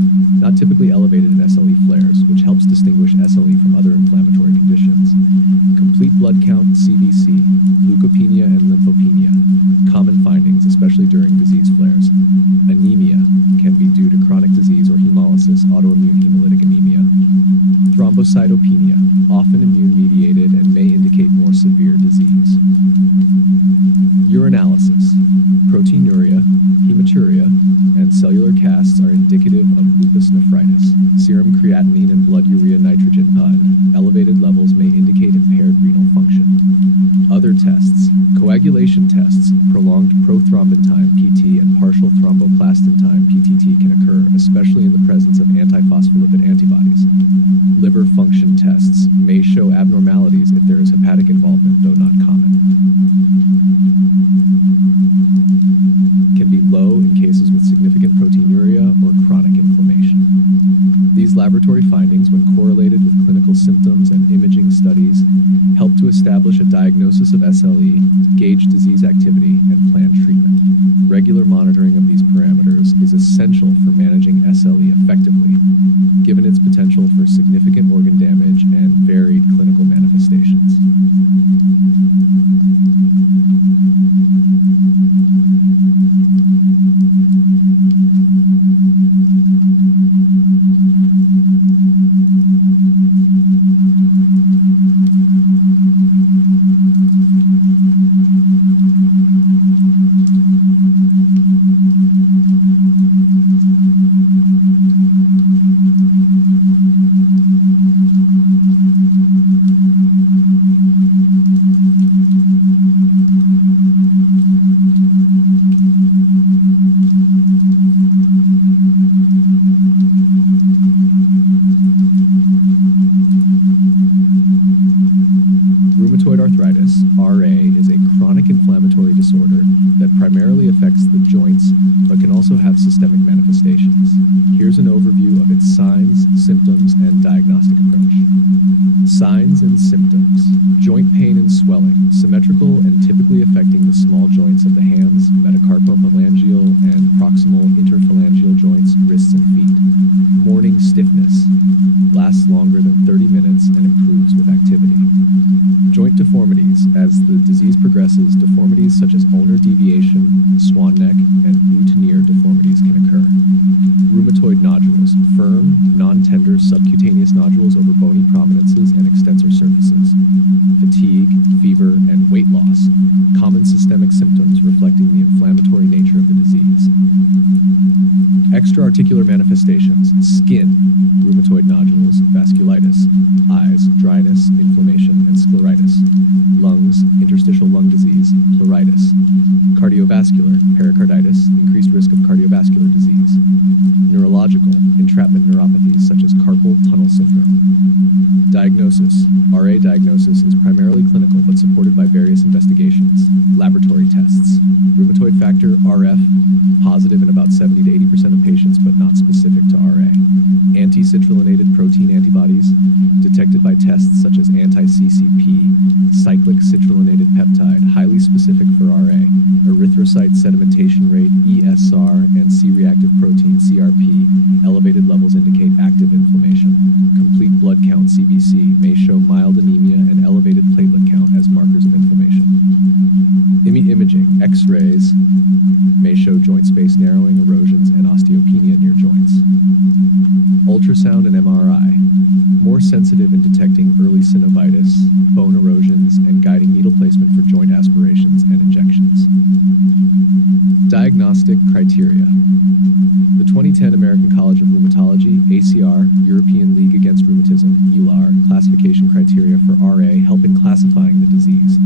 not typically elevated in SLE flares, which helps distinguish SLE from other inflammatory conditions. Complete blood count, CBC, leukopenia and lymphopenia, common findings, especially during disease flares. Anemia can be due to chronic disease or hemolysis, autoimmune hemolytic anemia. Thrombocytopenia, often immune-mediated and may indicate more severe disease. Urinalysis. Proteinuria, hematuria, and cellular casts are indicative of lupus nephritis. Serum creatinine and tests, coagulation tests, prolonged prothrombin time, PT, and partial thromboplastin time, PTT, can occur, especially in the presence of antiphospholipid antibodies. Liver function tests may show abnormalities if there is hepatic involvement, though not common. Can be low in cases with significant proteinuria or chronic inflammation. These laboratory findings, when correlated with clinical symptoms and imaging studies, help to establish a diagnosis of SLE, gauge disease activity, and plan treatment. Regular monitoring of these parameters is essential for managing SLE effectively, given its potential for significant organ damage and varied clinical manifestations. Rheumatoid arthritis, RA, is a chronic inflammatory disorder that primarily affects the joints but can also have systemic manifestations. Here's an overview of its signs, symptoms, and diagnostic approach. Signs and symptoms. Joint pain and swelling, symmetrical and typically affecting the small joints of the hands, metacarpophalangeal and proximal interphalangeal joints, wrists, and feet. Morning stiffness. Lasts longer than 30 minutes and improves with activity. Joint deformities. As the disease progresses, deformities such as ulnar deviation, swan neck, and boutonniere deformities can occur. Rheumatoid nodules. Firm, non-tender subcutaneous nodules over bony prominences and extensor surfaces. Fatigue, fever, and weight loss. Common systemic symptoms reflecting the inflammatory nature of the disease. Extra-articular manifestations. Skin, rheumatoid nodules, vasculitis. Eyes, dryness, inflammation, and scleritis. Lungs, interstitial lung disease, pleuritis. Cardiovascular, pericarditis, increased risk of cardiovascular disease. Neurological, entrapment neuropathies such as carpal tunnel syndrome. Diagnosis. RA diagnosis is primarily clinical but supported by various investigations. Laboratory tests. Rheumatoid factor, RF, positive in about 70 to 80% of patients but not specific to RA. Anti-citrullonated protein antibodies, detected by tests such as anti-CCP, cyclic citrullonated peptide, highly specific for RA, erythrocyte sedimentation rate, ESR, and C-reactive protein, CRP, elevated levels indicate active inflammation. Complete blood count, CBC, may show mild anemia and elevated platelet count as markers of inflammation. Imaging, X-rays, may show joint space narrowing, erosions, and osteopenia near joints. Ultrasound and MRI, more sensitive in detecting early synovitis, bone erosions, and guiding needle placement for joint aspirations and injections. Diagnostic criteria. The 2010 American College of Rheumatology, ACR, European League Against Rheumatism, EULAR, classification criteria for RA help in classifying the disease,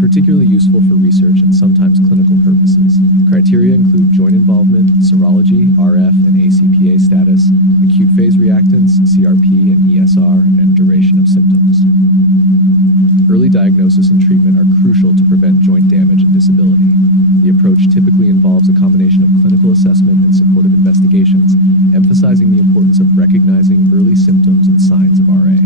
particularly useful for research and sometimes clinical purposes. Criteria include joint involvement, serology, RF and ACPA status, acute phase reactants, CRP and ESR, and duration of symptoms. Early diagnosis and treatment are crucial to prevent joint damage and disability. The approach typically involves a combination of clinical assessment and supportive investigations, emphasizing the importance of recognizing early symptoms and signs of RA.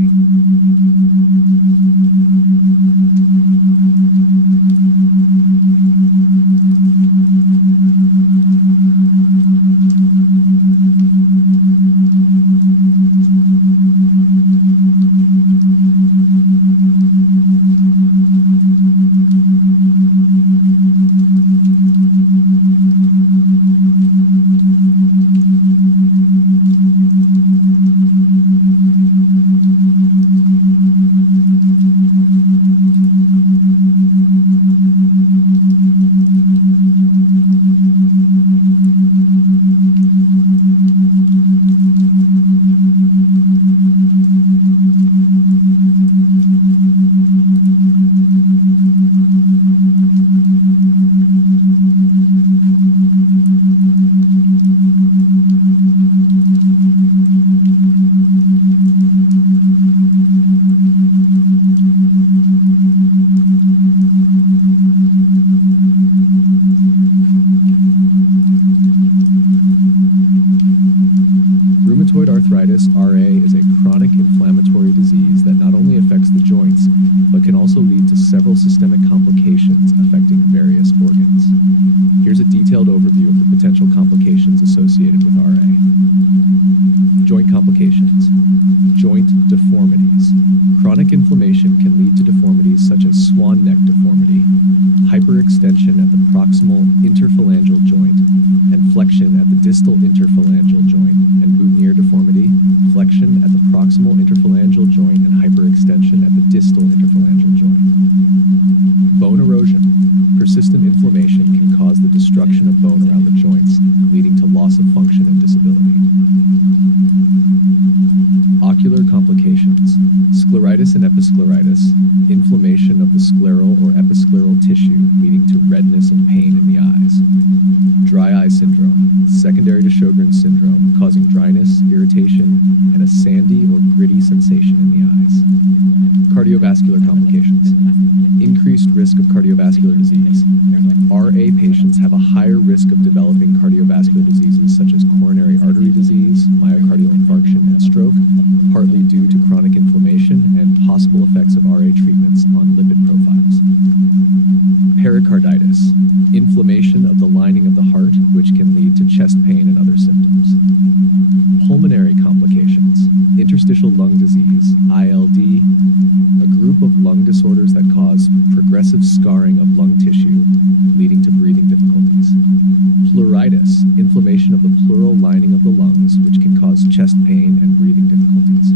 associated with RA. Joint complications. Joint deformities. Chronic inflammation can lead to deformities such as swan neck deformity, hyperextension at the proximal interphalangeal joint, and flexion at the distal interphalangeal joint, and boutonniere deformity, flexion at the proximal interphalangeal joint, and hyperextension at the distal interphalangeal joint. Bone erosion. Persistent inflammation can cause the destruction of bone around the joints, leading to loss of function and disability. Ocular complications. Scleritis and episcleritis, inflammation of the scleral or episcleral tissue leading to redness and pain in the eyes. Dry eye syndrome, secondary to Sjogren's syndrome, causing dryness, irritation, and a sandy or gritty sensation in the eyes. Cardiovascular complications. Increased risk of cardiovascular disease. RA patients have a higher risk of developing cardiovascular diseases such as coronary artery disease, myocardial infarction, and stroke, partly due to chronic inflammation and possible effects of RA treatments on lipid profiles. Pericarditis, inflammation of the lining of the heart, which can lead to chest pain and other symptoms. Pulmonary complications, interstitial lung disease, ILD, a group of lung disorders that cause progressive scarring of lung tissue, leading to breathing difficulties. Pleuritis, inflammation of the pleural lining of the lungs, which can cause chest pain and breathing difficulties.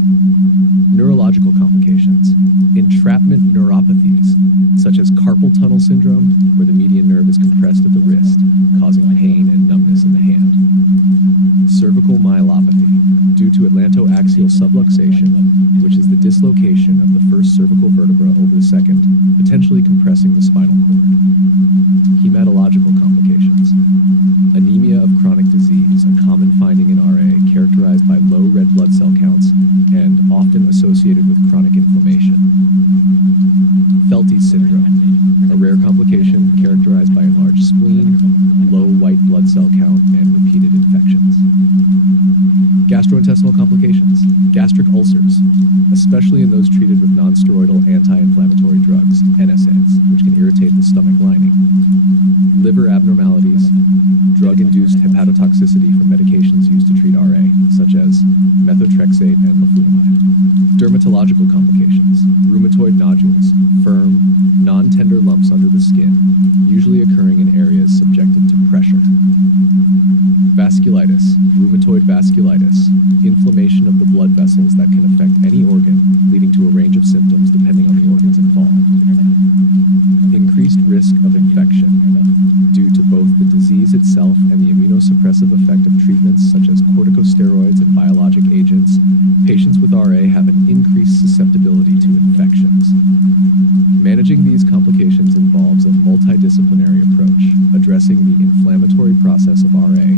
Neurological complications, entrapment neuropathies, such as carpal tunnel syndrome, where the median nerve is compressed at the wrist, causing pain and numbness in the hand. Cervical myelopathy, due to atlantoaxial subluxation, which is the dislocation of the first cervical vertebra over the second, potentially compressing the spinal cord. Hematological complications. Anemia of chronic disease, a common finding in RA characterized by low red blood cell counts and often associated with chronic inflammation. Felty's syndrome, a rare complication characterized by enlarged spleen, low white blood cell count, and repeated infections. Gastrointestinal complications, gastric ulcers, especially in those treated with nonsteroidal anti-inflammatory drugs, NSAIDs, which can irritate the stomach lining. Liver abnormalities, drug-induced hepatotoxicity from medications used to treat RA, such as methotrexate and leflunomide. Dermatological complications, rheumatoid nodules, firm, non-tender lumps under the skin, usually occurring in areas subjected to pressure. Vasculitis, rheumatoid vasculitis, inflammation of the blood vessels that can affect any organ, leading to a range of symptoms depending on the organs involved. Increased risk of infection, due to both the disease itself and the immunosuppressive effect of treatments such as corticosteroids and biologic agents, patients with RA have an increased susceptibility to infections. Managing these complications involves a multidisciplinary approach, addressing the inflammatory process of RA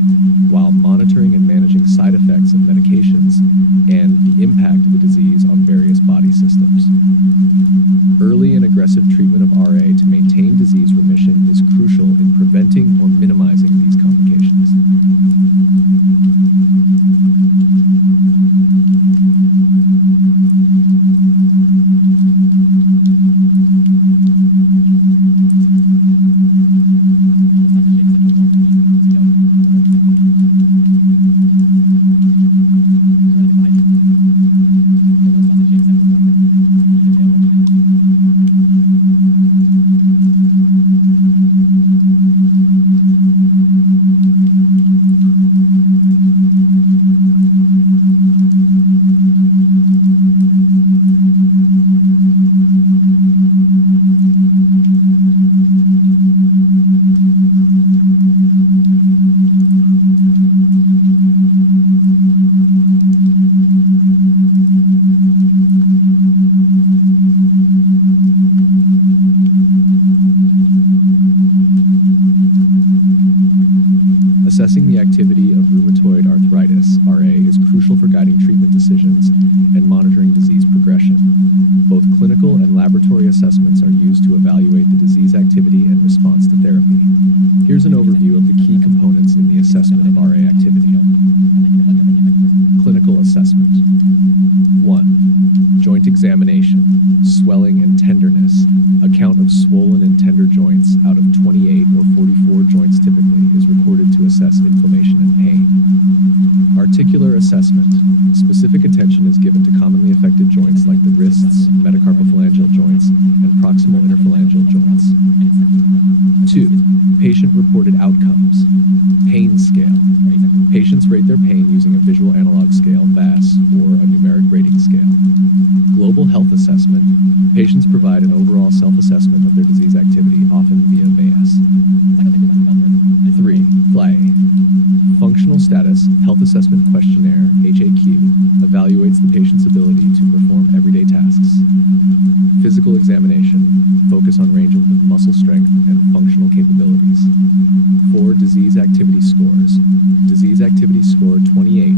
while monitoring and managing side effects of medications and the impact of the disease on various body systems. Early and aggressive treatment of RA to maintain disease remission is crucial in preventing or minimizing these complications. Assessing the activity of rheumatoid arthritis, RA, is crucial for guiding treatment decisions and monitoring disease progression. Both clinical and laboratory assessments are used to evaluate the disease activity and response to therapy. Here's an overview of the key components in the assessment of RA activity. Clinical assessment. 1. Joint examination, swelling and tenderness. A count of swollen and tender joints out of 28 or 44 joints typically is recorded to assess inflammation and pain. Articular assessment. Specific attention is given to commonly affected joints like the wrists, metacarpophalangeal joints, and proximal interphalangeal joints. 2. Patient-reported outcomes. Pain scale. Patients rate their pain using a visual analog scale, VAS, or a numeric rating scale. Global health assessment. Patients provide an overall self-assessment of their disease activity, often via VAS. 3. FLAE. Functional Status Health Assessment Questionnaire, HAQ, evaluates the patient's ability to perform everyday tasks. Physical examination, focus on range of muscle strength and functional capabilities. 4. Disease activity scores. Disease activity score 28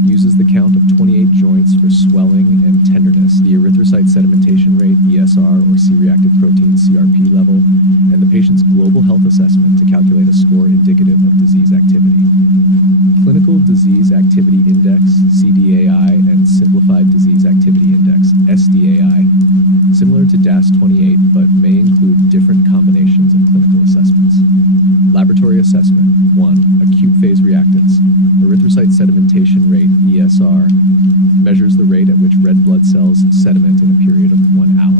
uses the count of 28 joints for swelling and tenderness, the erythrocyte sedimentation rate, ESR, or C-reactive protein, CRP level, and the patient's global health assessment to calculate a score indicative of disease activity. Clinical Disease Activity Index, CDAI, and Simplified Disease Activity Index, SDAI, similar to DAS-28, but may include different combinations of clinical assessments. Laboratory assessment. 1. Acute phase reactants. Erythrocyte sedimentation rate, ESR, measures the rate at which red blood cells sediment in a period of 1 hour.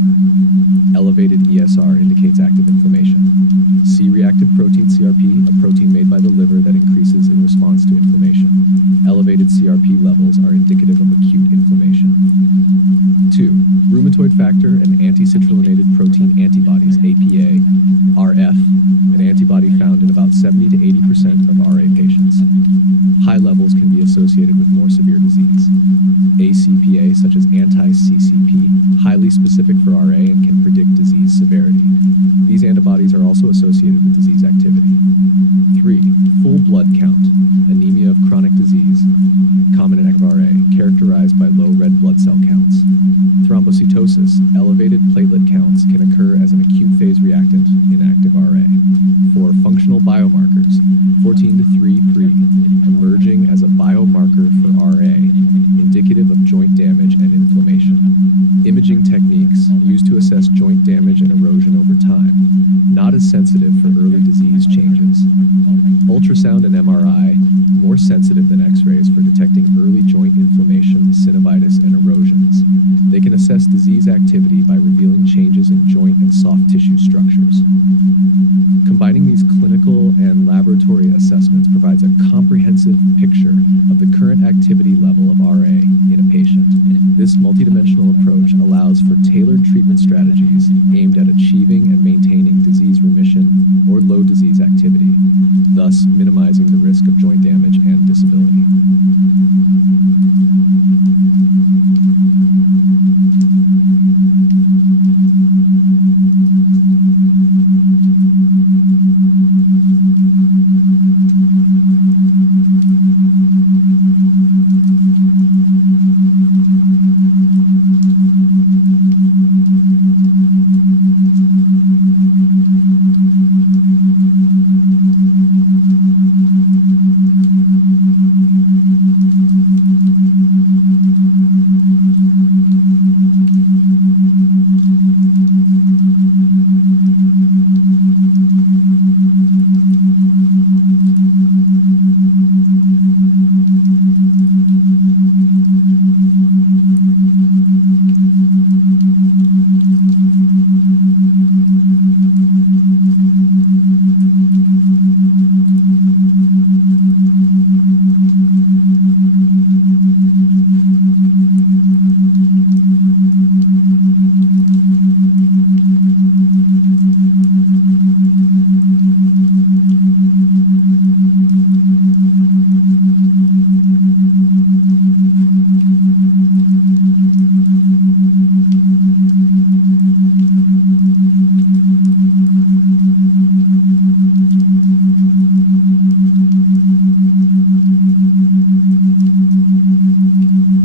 Elevated ESR indicates active inflammation. C-reactive protein, CRP, a protein made by the liver that increases in response to inflammation. Elevated CRP levels are indicative of acute inflammation. 2. Rheumatoid factor and anti-citrullonated protein antibodies, APA, RF, an antibody found in about 70 to 80% of RA patients. High levels can be associated with more severe disease. ACPA, such as anti-CCP, highly specific for RA and can predict disease severity. These antibodies are also associated with disease activity. 3. Full blood count, anemia of chronic disease, common in active RA, characterized by low red blood cell counts. Thrombocytosis, elevated platelet counts can occur as an acute phase reactant in active RA. 4. Functional biomarkers, 14 to 3 pre, emerging as a biomarker for RA, indicative of joint damage and inflammation. Imaging techniques used to assess joint damage and erosion over time, not as sensitive for early disease changes. Ultrasound and MRI, more sensitive than X-rays for detecting early joint inflammation, synovitis, and erosions. They can assess disease activity by revealing changes in joint and soft tissue structures. Combining these clinical and laboratory assessments provides a comprehensive picture of the current activity level of RA in a patient. This multidimensional approach allows for tailored treatment strategies aimed at achieving and maintaining disease remission or low disease activity, thus minimizing the risk of joint damage and disability.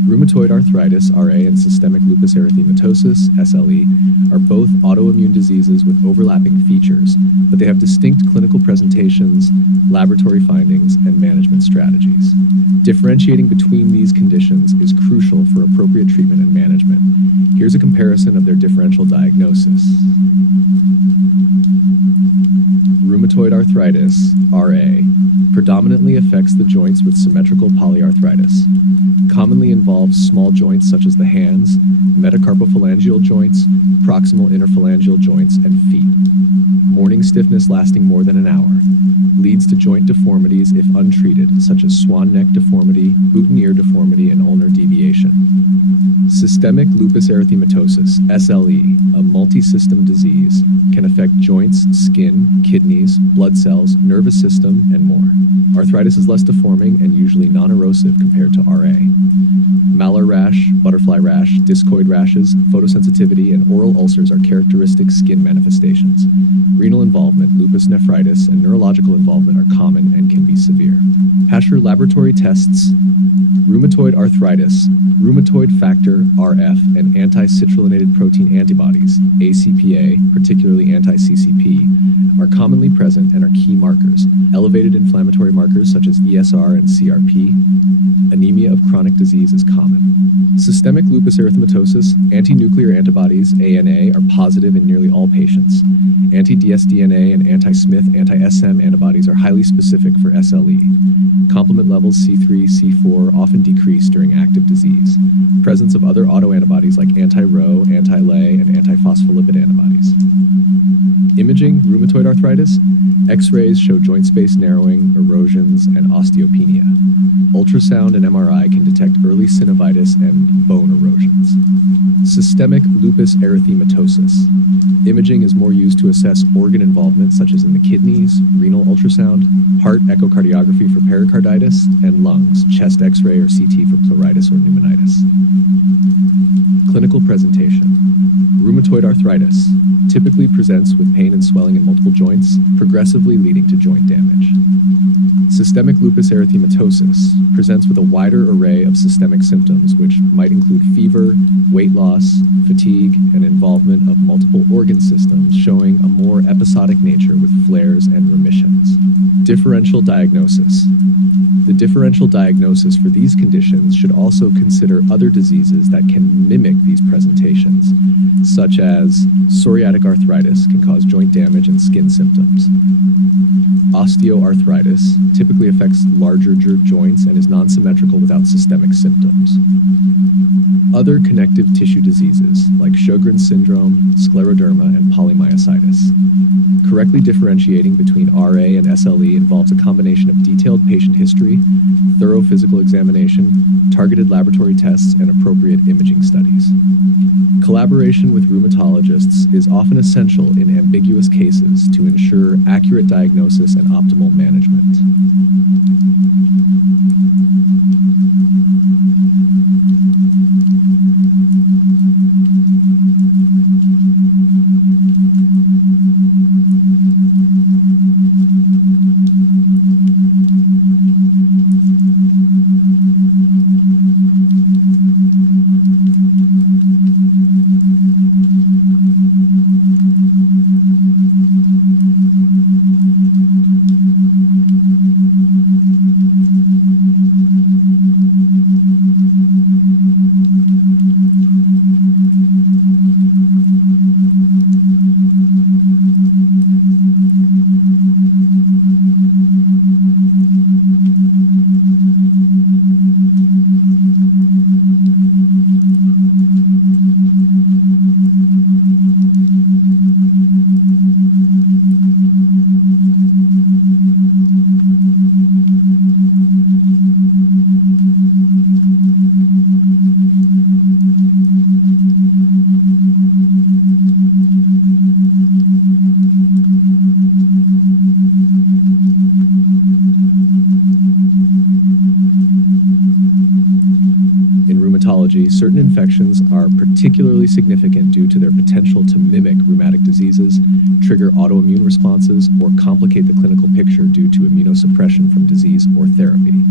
Rheumatoid arthritis, RA, and systemic lupus erythematosus, SLE, are both autoimmune diseases with overlapping features, but they have distinct clinical presentations, laboratory findings, and management strategies. Differentiating between these conditions is crucial for appropriate treatment and management. Here's a comparison of their differential diagnosis. Rheumatoid arthritis, RA, Predominantly affects the joints with symmetrical polyarthritis. Commonly involves small joints such as the hands, metacarpophalangeal joints, proximal interphalangeal joints, and feet. Morning stiffness lasting more than an hour. Leads to joint deformities if untreated, such as swan neck deformity, boutonniere deformity, and ulnar deviation. Systemic lupus erythematosus, SLE, a multi-system disease, can affect joints, skin, kidneys, blood cells, nervous system, and more. Arthritis is less deforming and usually non-erosive compared to RA. Malar rash, butterfly rash, discoid rashes, photosensitivity, and oral ulcers are characteristic skin manifestations. Renal involvement, lupus nephritis, and neurological involvement are common and can be severe. Pasher laboratory tests, rheumatoid arthritis, rheumatoid factor, RF, and anti-citrullonated protein antibodies, ACPA, particularly anti-CCP, are commonly present and are key markers. Elevated inflammatory markers such as ESR and CRP. Anemia of chronic disease is common. Systemic lupus erythematosus, anti-nuclear antibodies, ANA, are positive in nearly all patients. Anti-dsDNA and anti-Smith, anti-SM antibodies are highly specific for SLE. Complement levels C3, C4 often decrease during active disease. Presence of other autoantibodies like anti-Rho, anti-LA, and anti-phospholipid antibodies. Imaging, rheumatoid arthritis, X-rays show joint space narrowing, erosions, and osteopenia. Ultrasound and MRI can detect early synovitis and bone erosions. Systemic lupus erythematosus. Imaging is more used to assess organ involvement such as in the kidneys, renal ultrasound, heart echocardiography for pericarditis, and lungs, chest X-ray or CT for pleuritis or pneumonitis. Clinical presentation. Rheumatoid arthritis typically presents with pain and swelling in multiple joints, progressively leading to joint damage. Systemic lupus erythematosus presents with a wider array of systemic symptoms, which might include fever, weight loss, fatigue, and involvement of multiple organ systems, showing a more episodic nature with flares and remissions. Differential diagnosis. The differential diagnosis for these conditions should also consider other diseases that can mimic these presentations, such as psoriatic arthritis can cause joint damage and skin symptoms. Osteoarthritis typically affects larger joints and is non-symmetrical without systemic symptoms. Other connective tissue diseases like Sjogren's syndrome, scleroderma, and polymyositis. Correctly differentiating between RA and SLE involves a combination of detailed patient history, thorough physical examination, targeted laboratory tests, and appropriate imaging studies. Collaboration with rheumatologists is often essential in ambiguous cases to ensure accurate diagnosis and optimal management. Certain infections are particularly significant due to their potential to mimic rheumatic diseases, trigger autoimmune responses, or complicate the clinical picture due to immunosuppression from disease or therapy.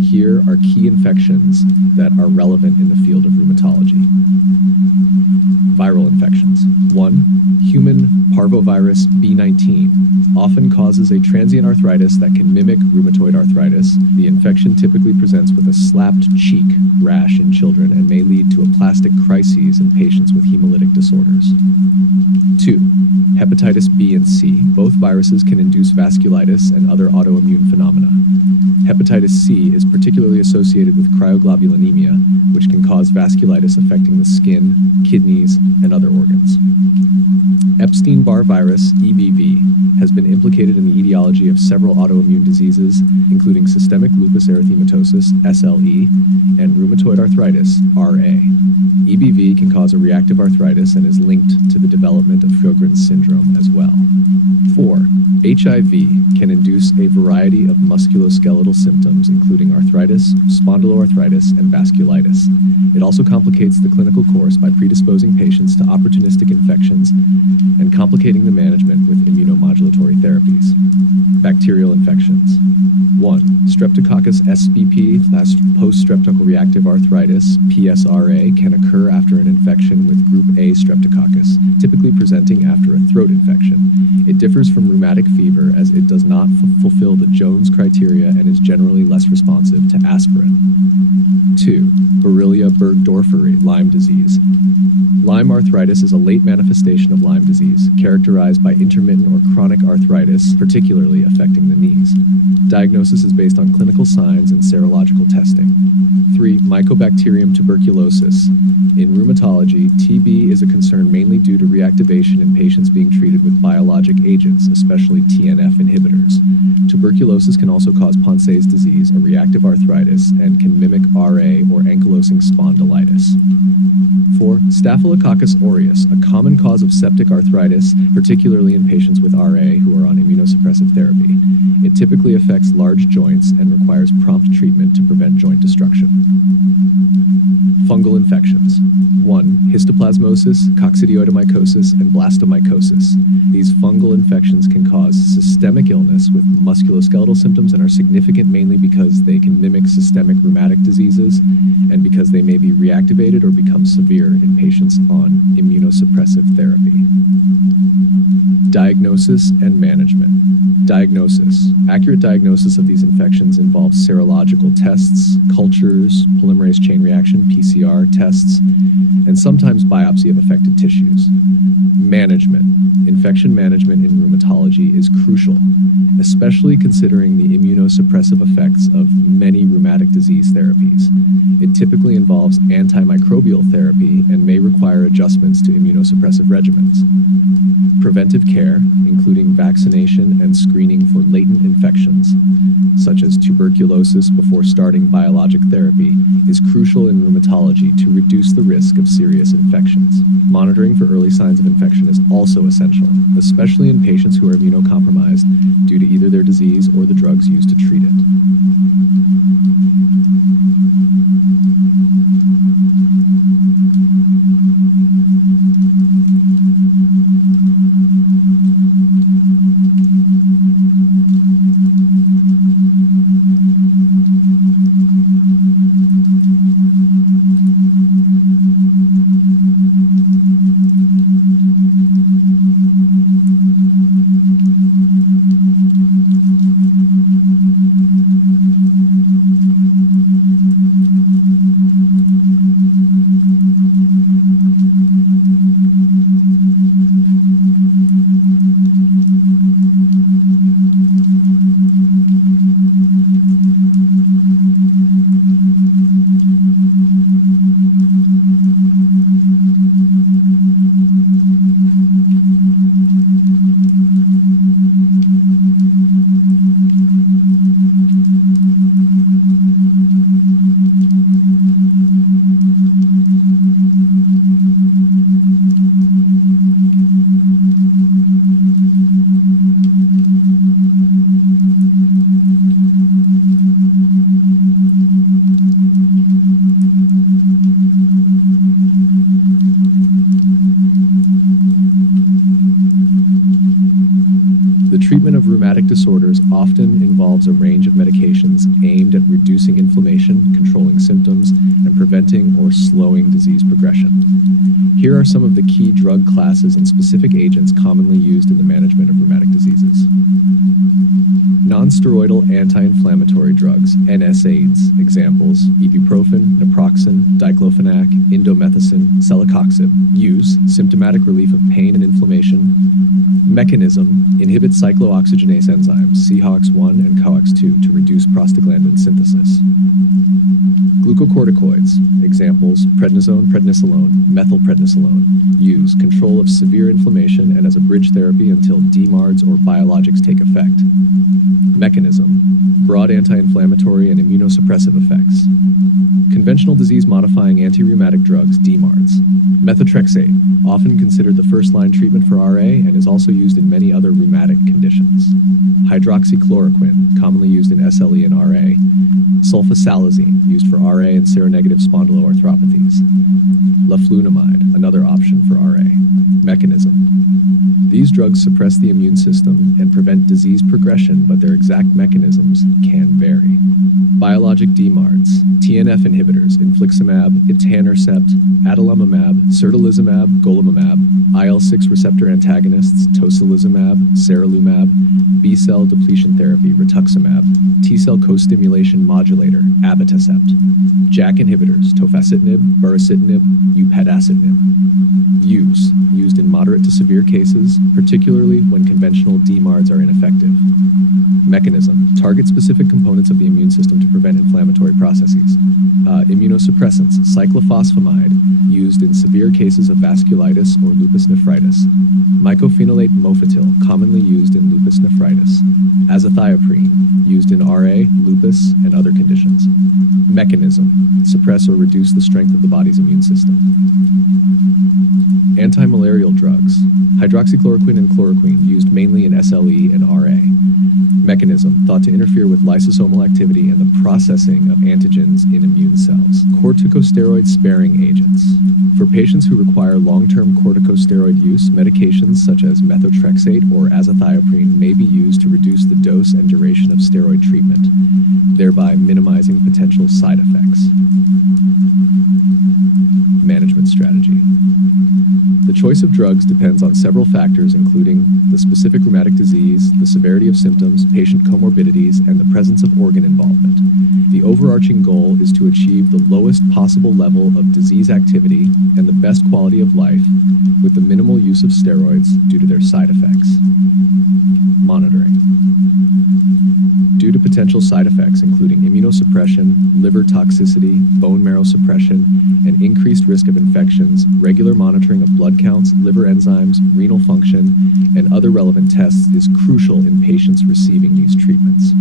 Here are key infections that are relevant in the field of rheumatology. Viral infections. 1. Human parvovirus B19 often causes a transient arthritis that can mimic rheumatoid arthritis. The infection typically presents with a slapped cheek rash in children and may may lead to aplastic crises in patients with hemolytic disorders. 2. Hepatitis B and C. Both viruses can induce vasculitis and other autoimmune phenomena. Hepatitis C is particularly associated with cryoglobulinemia, which can cause vasculitis affecting the skin, kidneys, and other organs. Epstein-Barr virus, EBV, has been implicated in the etiology of several autoimmune diseases, including systemic lupus erythematosus, SLE, and rheumatoid arthritis, RA. EBV can cause a reactive arthritis and is linked to the development of Sjogren's syndrome as well. 4. HIV can induce a variety of musculoskeletal symptoms, including arthritis, spondyloarthritis, and vasculitis. It also complicates the clinical course by predisposing patients to opportunistic infections and complicating the management with immunomodulatory therapies. Bacterial infections. 1. Streptococcus spp/post-streptococcal reactive arthritis, PSRA, can occur after an infection with group A streptococcus, typically presenting after a throat infection. It differs from rheumatic fever as it does not fulfill the Jones criteria and is generally less responsive to aspirin. 2. Borrelia burgdorferi, Lyme disease. Lyme arthritis is a late manifestation of Lyme disease, characterized by intermittent or chronic arthritis, particularly affecting the knees. Diagnosis is based on clinical signs and serological testing. 3. Mycobacterium tuberculosis. In rheumatology, TB is a concern mainly due to reactivation in patients being treated with biologic agents, especially TNF inhibitors. Tuberculosis can also cause Ponce's disease, a reactive arthritis, and can mimic RA or ankylosing spondylitis. 4. Staphylococcus aureus, a common cause of septic arthritis, particularly in patients with RA who are on immunosuppressive therapy. It typically affects large joints and requires prompt treatment to prevent joint destruction. Fungal infections. 1. Histoplasmosis, coccidioidomycosis, and blastomycosis. These fungal infections can cause systemic illness with musculoskeletal symptoms and are significant mainly because they can mimic systemic rheumatic diseases and because they may be reactivated or become severe in patients on immunosuppressive therapy. Diagnosis and management. Diagnosis. Accurate diagnosis of these infections involves serological tests, cultures, polymerase chain reaction, PCR tests, and sometimes biopsy of affected tissues. Management. Infection management in rheumatology is crucial, especially considering the immunosuppressive effects of many rheumatic disease therapies. It typically involves antimicrobial therapy and may require adjustments to immunosuppressive regimens. Preventive care, including vaccination and screening for latent infections, such as tuberculosis before starting biologic therapy, is crucial in rheumatology to reduce the risk of serious infections. Monitoring for early signs of infection is also essential, especially in patients who are immunocompromised due to either their disease or the drugs used to treat it. The treatment of rheumatic disorders often involves a range of medications aimed at reducing inflammation, controlling symptoms, and preventing or slowing disease progression. Here are some of the key drug classes and specific agents commonly used in the management of rheumatic diseases. Non-steroidal anti-inflammatory drugs, NSAIDs, examples, ibuprofen, naproxen, diclofenac, indomethacin, celecoxib. Use, symptomatic relief of pain and inflammation. Mechanism, inhibit cyclooxygenase enzymes, CHOX1 and COX2, to reduce prostaglandin synthesis. Glucocorticoids, examples, prednisone, prednisolone, methylprednisolone. Use, control of severe inflammation and as a bridge therapy until DMARDs or biologics take effect. Mechanism, broad anti-inflammatory and immunosuppressive effects. Conventional disease-modifying anti-rheumatic drugs, DMARDs. Methotrexate, often considered the first-line treatment for RA and is also used in many other rheumatic conditions. Hydroxychloroquine, commonly used in SLE and RA. Sulfasalazine, used for RA and seronegative spondyloarthropathies. Leflunomide, another option for RA. Mechanism. These drugs suppress the immune system and prevent disease progression, but their exact mechanisms can vary. Biologic DMARDs, TNF inhibitors, infliximab, etanercept, adalimumab, certolizumab, golimumab, IL-6 receptor antagonists, tocilizumab, seralumab, B-cell depletion therapy, rituximab, T-cell co-stimulation modulator, abatacept, JAK inhibitors, tofacitinib, baricitinib, upadacitinib. Use, used in moderate to severe cases, particularly when conventional DMARDs are ineffective. Mechanism, target specific components of the immune system to prevent inflammatory processes. Immunosuppressants, cyclophosphamide, used in severe cases of vasculitis or lupus nephritis. Mycophenolate mofetil, commonly used in lupus nephritis. Azathioprine, used in RA, lupus, and other conditions. Mechanism, suppress or reduce the strength of the body's immune system. Anti-malarial drugs, hydroxychloroquine and chloroquine, used mainly in SLE and RA. Mechanism, thought to interfere with lysosomal activity and the processing of antigens in immune cells. Corticosteroid-sparing agents. For patients who require long-term corticosteroid use, medications such as methotrexate or azathioprine may be used to reduce the dose and duration of steroid treatment, thereby minimizing potential side effects. Management strategy. The choice of drugs depends on several factors, including the specific rheumatic disease, the severity of symptoms, patient comorbidities, and the presence of organ involvement. The overarching goal is to achieve the lowest possible level of disease activity and the best quality of life with the minimal use of steroids due to their side effects. Monitoring. Due to potential side effects including immunosuppression, liver toxicity, bone marrow suppression, and increased risk of infections, regular monitoring of blood counts, liver enzymes, renal function, and other relevant tests is crucial in patients receiving these treatments.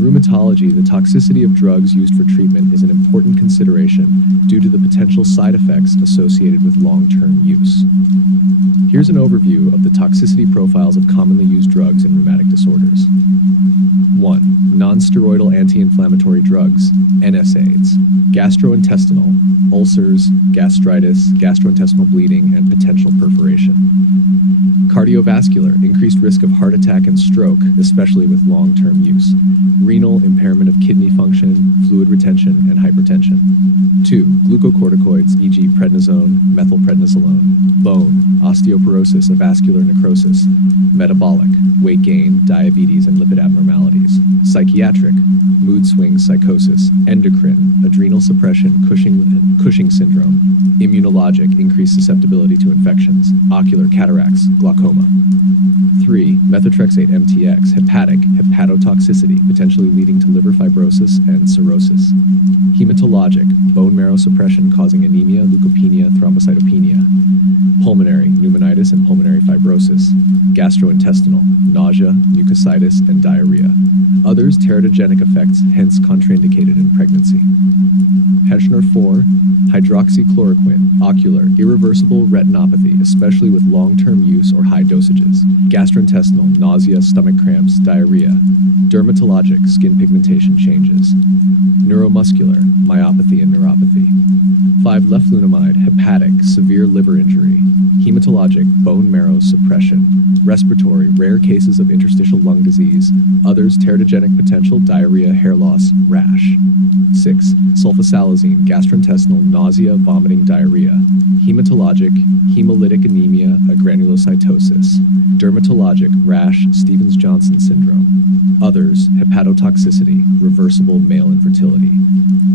Rheumatology, the toxicity of drugs used for treatment is an important consideration due to the potential side effects associated with long-term use. Here's an overview of the toxicity profiles of commonly used drugs in rheumatic disorders. 1. Non-steroidal anti-inflammatory drugs, NSAIDs, gastrointestinal, ulcers, gastritis, gastrointestinal bleeding, and potential perforation. Cardiovascular, increased risk of heart attack and stroke, especially with long-term use. Renal, impairment of kidney function, fluid retention, and hypertension. 2. Glucocorticoids, e.g. prednisone, methylprednisolone. Bone, osteoporosis, vascular necrosis. Metabolic, weight gain, diabetes, and lipid abnormalities. Psychiatric, mood swings, psychosis. Endocrine, adrenal suppression, Cushing syndrome. Immunologic, increased susceptibility to infections. Ocular, cataracts, glaucoma. 3. Methotrexate MTX, hepatic, hepatotoxicity, potentially leading to liver fibrosis and cirrhosis. Hematologic, bone marrow suppression causing anemia, leukopenia, thrombocytopenia. Pulmonary, pneumonitis and pulmonary fibrosis. Gastrointestinal, nausea, mucositis, and diarrhea. Others, teratogenic effects, hence contraindicated in pregnancy. Heschner 4. Hydroxychloroquine, ocular, irreversible retinopathy, especially with long-term use or high dosages. Gastrointestinal, nausea, stomach cramps, diarrhea. Dermatologic, skin pigmentation changes. Neuromuscular, myopathy and neuropathy. 5. Leflunomide, hepatic, severe liver injury. Hematologic, bone marrow suppression. Respiratory, rare cases of interstitial lung disease. Others, teratogenic potential, diarrhea, hair loss, rash. 6. Sulfasalazine, gastrointestinal, nausea, vomiting, diarrhea. Hematologic, hemolytic anemia, granulocytosis. Dermatologic, rash, Stevens-Johnson syndrome. Others, hepatotoxicity, reversible male infertility.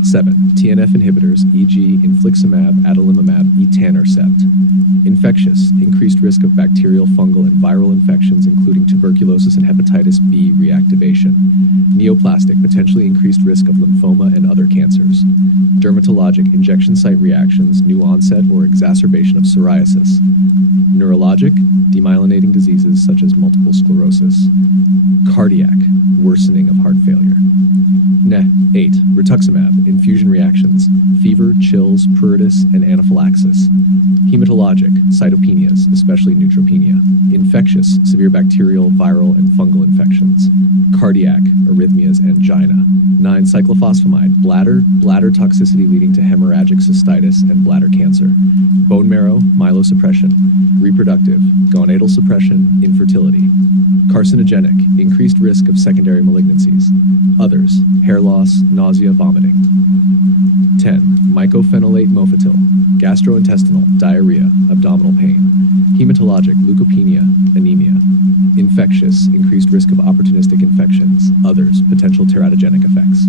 7. TNF inhibitors, e.g. infliximab, adalimumab, etanercept. Infectious, increased risk of bacterial, fungal, and viral infections, including tuberculosis and hepatitis B reactivation. Neoplastic, potentially increased risk of lymphoma and other cancers. Dermatologic, injection site reactions, new onset or exacerbation of psoriasis. Neurologic, demyelinating diseases such as multiple sclerosis. Cardiac, worsening of heart failure. 8. Rituximab, infusion reactions, fever, chills, pruritus, and anaphylaxis. Hematologic, cytopenias, especially neutropenia. Infectious, severe bacterial, viral, and fungal infections. Cardiac, arrhythmias, angina. 9. Cyclophosphamide, bladder toxicity leading to hemorrhagic cystitis and bladder cancer. Bone marrow, myelosuppression. Reproductive, gonadal suppression, infertility. Carcinogenic, increased risk of secondary malignancies. Others, hair loss, nausea, vomiting. 10. Mycophenolate mofetil, gastrointestinal, diarrhea, abdominal pain. Hematologic, leukopenia, anemia. Infectious, increased risk of opportunistic infections. Others, potential teratogenic effects.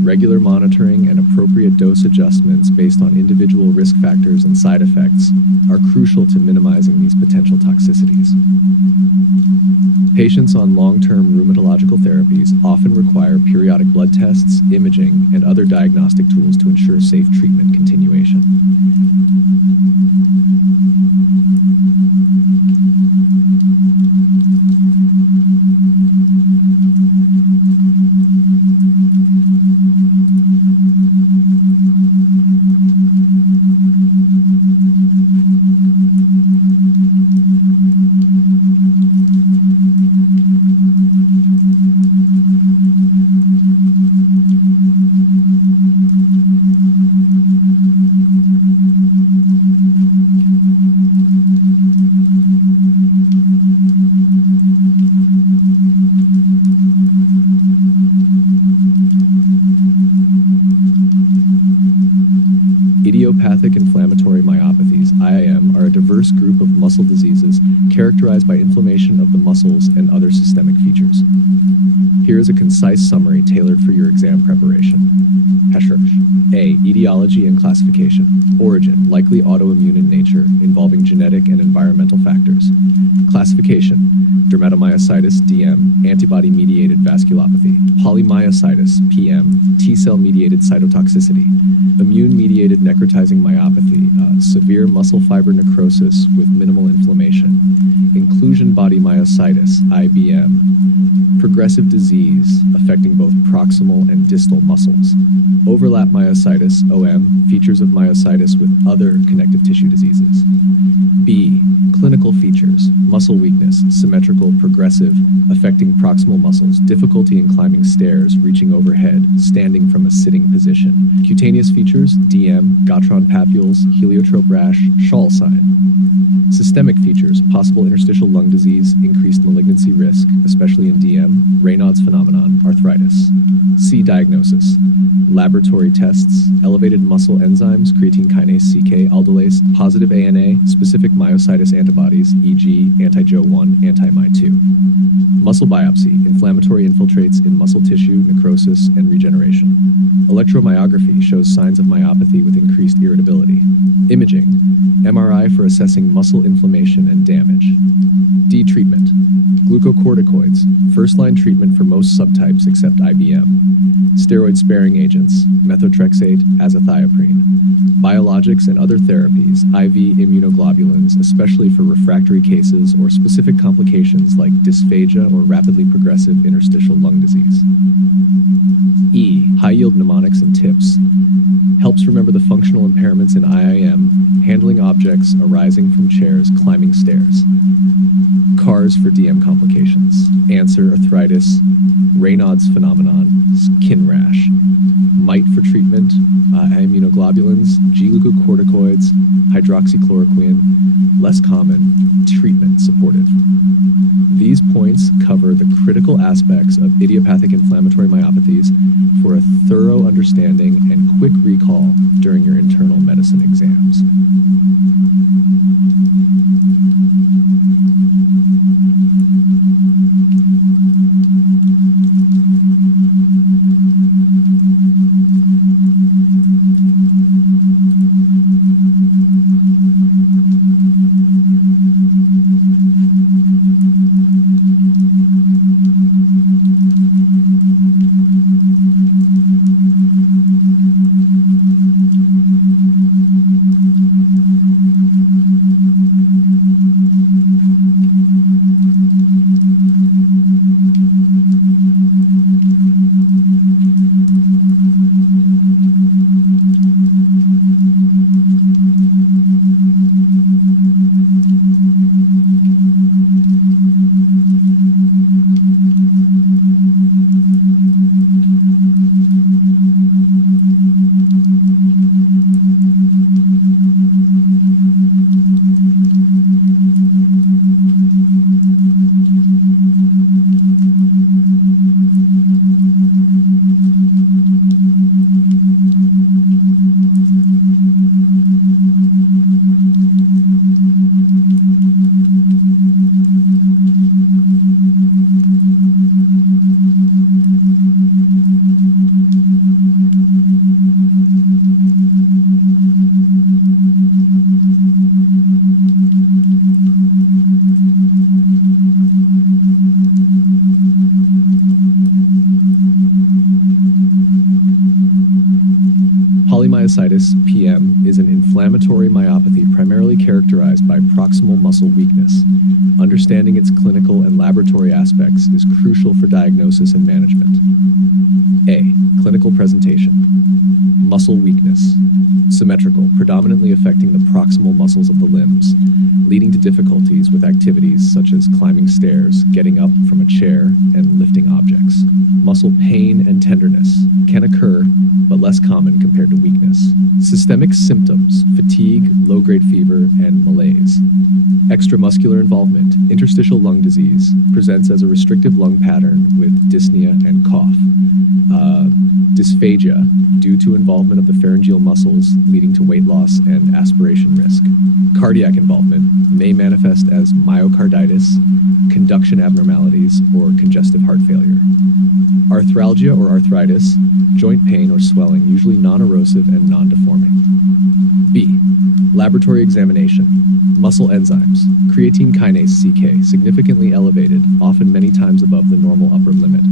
Regular monitoring and appropriate dose adjustments based on individual risk factors and side effects are crucial to minimizing these potential toxicities. Patients on long-term rheumatological therapies often require periodic blood tests, imaging, and other diagnostic tools to ensure safe treatment continuation. Idiopathic inflammatory myopathies, IIM, are a diverse group of muscle diseases characterized by inflammation of the muscles and other systemic features. Here is a concise summary tailored for your exam preparation. A. Etiology and classification. Origin, likely autoimmune in nature, involving genetic and environmental factors. Classification, dermatomyositis, DM, antibody-mediated vasculopathy. Polymyositis, PM, T-cell-mediated cytotoxicity. Immune-mediated necrotizing myopathy, myopathy, severe muscle fiber necrosis with minimal inflammation, inclusion body myositis, IBM, progressive disease affecting both proximal and distal muscles, overlap myositis, OM, features of myositis with other connective tissue diseases. B. Clinical features, muscle weakness, symmetrical, progressive, affecting proximal muscles, difficulty in climbing stairs, reaching overhead, standing from a sitting position. Cutaneous features, DM, Gottron papules, heliotrope rash, Schall sign. Systemic features, possible interstitial lung disease, increased malignancy risk, especially in DM, Raynaud's phenomenon, arthritis. C. Diagnosis. Laboratory tests, elevated muscle enzymes, creatine kinase CK, aldolase, positive ANA, specific myositis antibodies, e.g. anti-Jo1, anti-My2. Muscle biopsy, inflammatory infiltrates in muscle tissue, necrosis, and regeneration. Electromyography shows signs of myopathy with increased irritability. Imaging, MRI for assessing muscle inflammation and damage. D. Treatment. Glucocorticoids, first-line treatment for most subtypes except IBM. Steroid-sparing agents, methotrexate, azathioprine. Biologics and other therapies, IV immunoglobulins, especially for refractory cases or specific complications like dysphagia or rapidly progressive interstitial lung disease. E. High-yield mnemonics and tips. Helps remember the functional impairments in IIM, handling objects arising from chairs, climbing stairs. CARS for DM complications. Answer, arthritis, Raynaud's phenomenon, skin rash. MITE for treatment, immunoglobulins, G-glucocorticoids, hydroxychloroquine, less common, treatment supportive. These points cover the critical aspects of idiopathic inflammatory myopathies for a thorough understanding and quick recall during your internal medicine exams. Polymyositis, PM, is an inflammatory myopathy primarily characterized by proximal muscle weakness. Understanding its clinical and laboratory aspects is crucial for diagnosis and management. A. Clinical presentation. Muscle weakness. Symmetrical, predominantly affecting the proximal muscles of the limbs, leading to difficulties with activities such as climbing stairs, getting up from a chair, and lifting objects. Muscle pain and tenderness can occur, but less common compared to weakness. Systemic symptoms, fatigue, low-grade fever, and malaise. Extramuscular involvement, interstitial lung disease, presents as a restrictive lung pattern with dyspnea and cough. Dysphagia, due to involvement of the pharyngeal muscles, leading to weight loss and aspiration risk. Cardiac involvement may manifest as myocarditis, conduction abnormalities, or congestive heart failure. Arthralgia or arthritis, joint pain or swelling, usually non-erosive and non-deforming. B. Laboratory examination. Muscle enzymes. Creatine kinase CK, significantly elevated, often many times above the normal upper limit.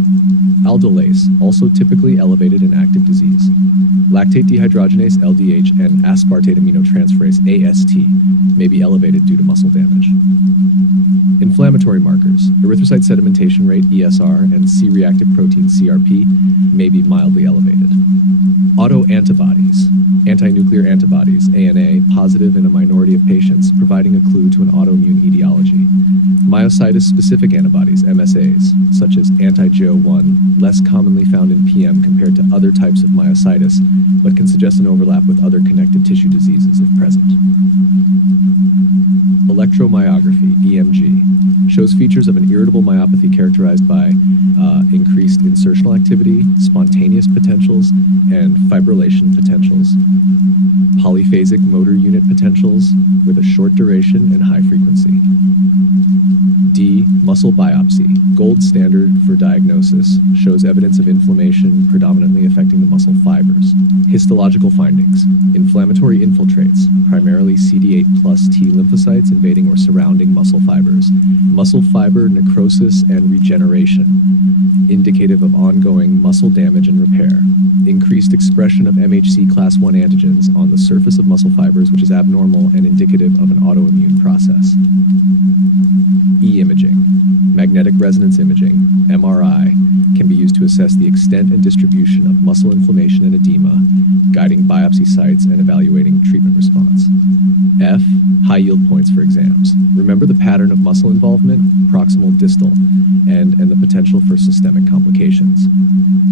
Aldolase, also typically elevated in active disease. Lactate dehydrogenase LDH and aspartate aminotransferase AST may be elevated due to muscle damage. Inflammatory markers, erythrocyte sedimentation rate ESR and C-reactive protein CRP may be mildly elevated. Autoantibodies, anti-nuclear antibodies, ANA, positive in a minority of patients, providing a clue to an autoimmune etiology. Myositis-specific antibodies, MSAs, such as anti-JO1, less commonly found in PM compared to other types of myositis, but can suggest an overlap with other connective tissue diseases if present. Electromyography, EMG, shows features of an irritable myopathy characterized by increased insertional activity, spontaneous potentials, and fibrillation potentials. Polyphasic motor unit potentials with a short duration and high frequency. D. Muscle biopsy, gold standard for diagnosis, shows evidence of inflammation predominantly affecting the muscle fibers. Histological findings, inflammatory infiltrates, primarily CD8 plus T lymphocytes invading or surrounding muscle fibers, muscle fiber necrosis and regeneration, indicative of ongoing muscle damage and repair. Increased expression of MHC class I antigens on the surface of muscle fibers, which is abnormal and indicative of an autoimmune process. E-imaging, magnetic resonance imaging, MRI, can be used to assess the extent and distribution of muscle inflammation and edema, guiding biopsy sites and evaluating treatment response. F. High yield points for exams. Remember the pattern of muscle involvement, proximal distal, and the potential for systemic complications.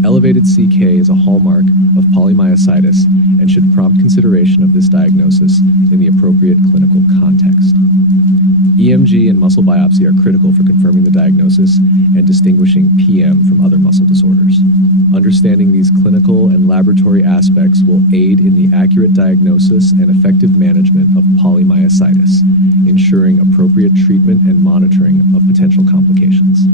Elevated CK is a hallmark of polymyositis and should prompt consideration of this diagnosis in the appropriate clinical context. EMG and muscle biopsy are critical for confirming the diagnosis and distinguishing PM from other muscle disorders. Understanding these clinical and laboratory aspects will aid in the accurate diagnosis and effective management of polymyositis, ensuring appropriate treatment and monitoring of potential complications.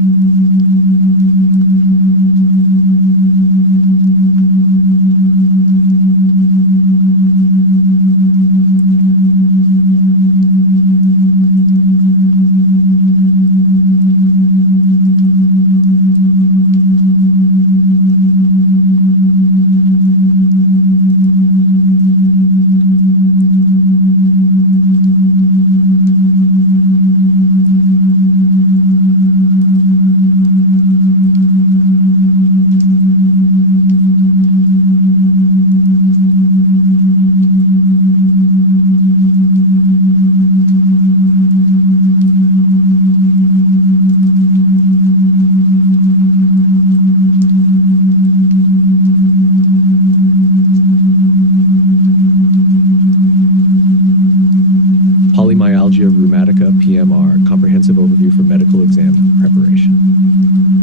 Polymyalgia rheumatica, PMR, comprehensive overview for medical exam preparation.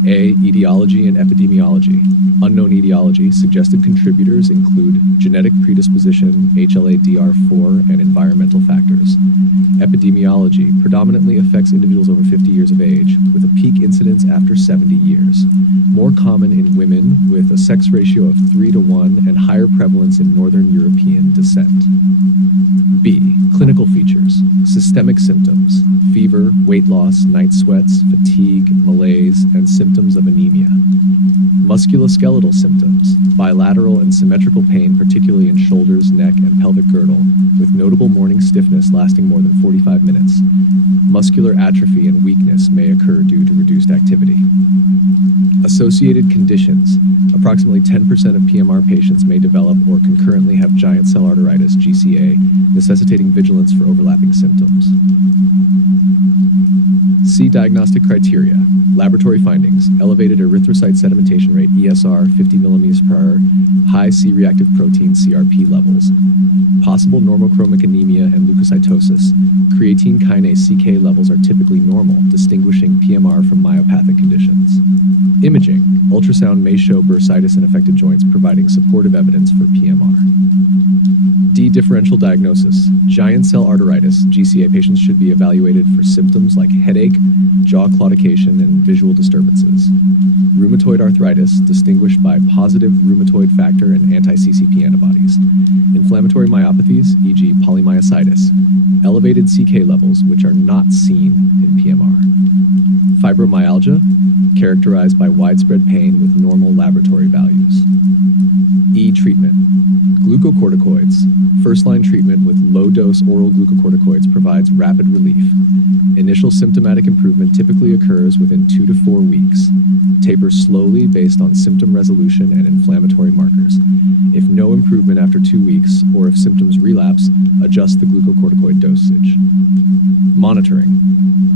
A. Etiology and epidemiology. Unknown etiology. Suggested contributors include genetic predisposition, HLA-DR4, and environmental factors. Epidemiology predominantly affects individuals over 50 years of age, with a peak incidence after 70 years. More common in women, with a sex ratio of 3:1 and higher prevalence in Northern European descent. B. Clinical features. Systemic symptoms. Fever, weight loss, night sweats, fatigue, malaise, and symptoms of anemia. Musculoskeletal symptoms. Bilateral and symmetrical pain, particularly in shoulders, neck, and pelvic girdle, with notable morning stiffness lasting more than 45 minutes. Muscular atrophy and weakness may occur due to reduced activity. Associated conditions. Approximately 10% of PMR patients may develop or concurrently have giant cell arteritis, GCA, necessitating vigilance for overlapping symptoms. C. Diagnostic criteria. Laboratory findings. Elevated erythrocyte sedimentation rate, ESR, 50 millimeters per hour, high C-reactive protein, CRP levels. Possible normochromic anemia and leukocytosis. Creatine kinase CK levels are typically normal, distinguishing PMR from myopathic conditions. Imaging. Ultrasound may show bursitis in affected joints, providing supportive evidence for PMR. D. Differential diagnosis. Giant cell arteritis, GCA patients should be evaluated for symptoms like headache, jaw claudication, and visual disturbances. Rheumatoid arthritis, distinguished by positive rheumatoid factor and anti-CCP antibodies. Inflammatory myopathies, e.g. polymyositis. Elevated CK levels, which are not seen in PMR. Fibromyalgia, characterized by widespread pain with normal laboratory values. E. Treatment. Glucocorticoids. First-line treatment with low-dose oral glucocorticoids provides rapid relief. Initial symptomatic improvement typically occurs within 2 to 4 weeks. Taper slowly based on symptom resolution and inflammatory markers. If no improvement after 2 weeks, or if symptoms relapse, adjust the glucocorticoid dosage. Monitoring.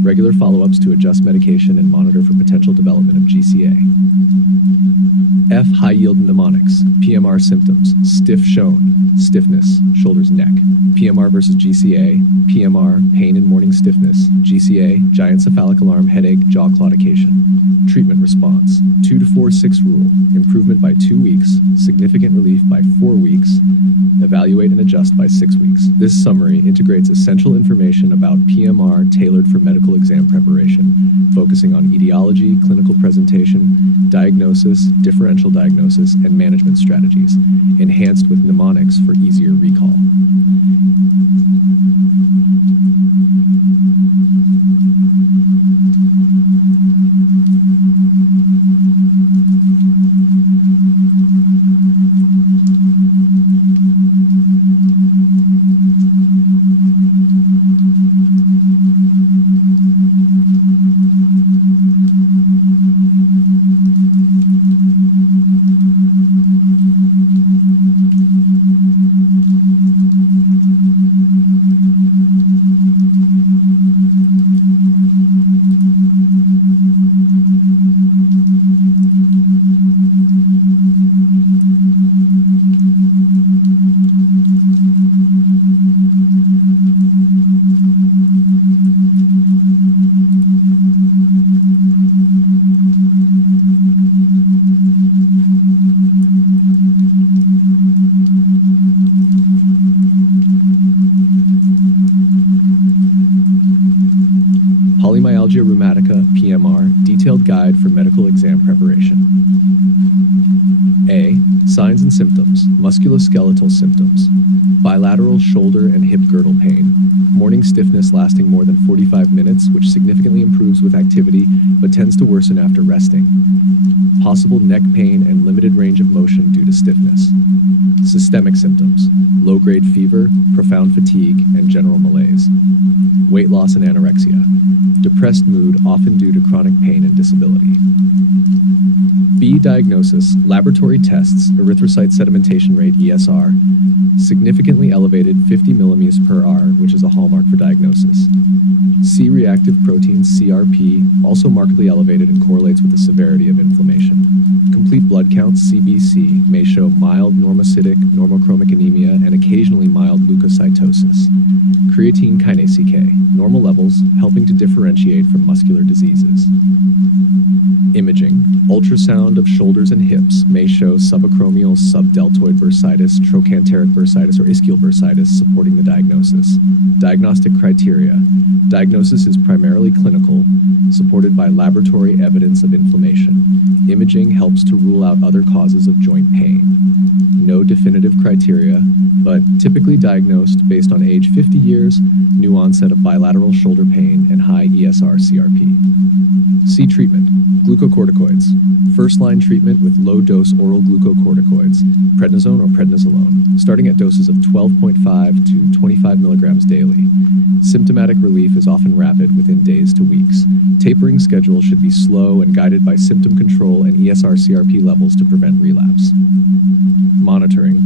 Regular follow-ups to adjust medication and monitor for potential development of GCA. F. High-yield mnemonics. PMR symptoms. Stiff shown. Stiffness. Shoulders, neck. PMR versus GCA. PMR. Pain and morning stiffness. GCA. Giant cephalic alarm, headache, jaw claudication. Treatment response. 2 to 4 6 rule. Improvement by 2 weeks. Significant relief by 4 weeks. Evaluate and adjust by 6 weeks. This summary integrates essential information about PMR tailored for medical exam preparation, focusing on etiology, clinical presentation, diagnosis, differential diagnosis, and management strategies, enhanced with mnemonics for easier recall. Polymyalgia rheumatica, PMR, detailed guide for medical exam preparation. A. Signs and symptoms, musculoskeletal symptoms, bilateral shoulder and hip girdle pain, morning stiffness lasting more than 45 minutes, which significantly improves with activity but tends to worsen after resting, possible neck pain and limited range of motion due to stiffness. Systemic symptoms, low-grade fever, profound fatigue, and general malaise. Weight loss and anorexia. Depressed mood, often due to chronic pain and disability. B. Diagnosis, laboratory tests, erythrocyte sedimentation rate, ESR, significantly elevated 50 millimeters per hour, which is a hallmark for diagnosis. C. Reactive protein, CRP, also markedly elevated and correlates with the severity of inflammation. Complete blood counts, CBC, may show mild normocytic, normochromic anemia, and occasionally mild leukocytosis. Creatine kinase CK, normal levels, helping to differentiate from muscular diseases. Imaging. Ultrasound of shoulders and hips may show subacromial subdeltoid bursitis, trochanteric bursitis, or ischial bursitis, supporting the diagnosis. Diagnostic criteria. Diagnosis is primarily clinical, supported by laboratory evidence of inflammation. Imaging helps to rule out other causes of joint pain. No definitive criteria, but typically diagnosed based on age 50 years, new onset of bilateral shoulder pain, and high ESR CRP. C. Treatment. Glucocorticoids. First-line treatment with low-dose oral glucocorticoids, prednisone or prednisolone, starting at doses of 12.5 to 25 milligrams daily. Symptomatic relief is often rapid within days to weeks. Tapering schedule should be slow and guided by symptom control and ESR CRP levels to prevent relapse. Monitoring.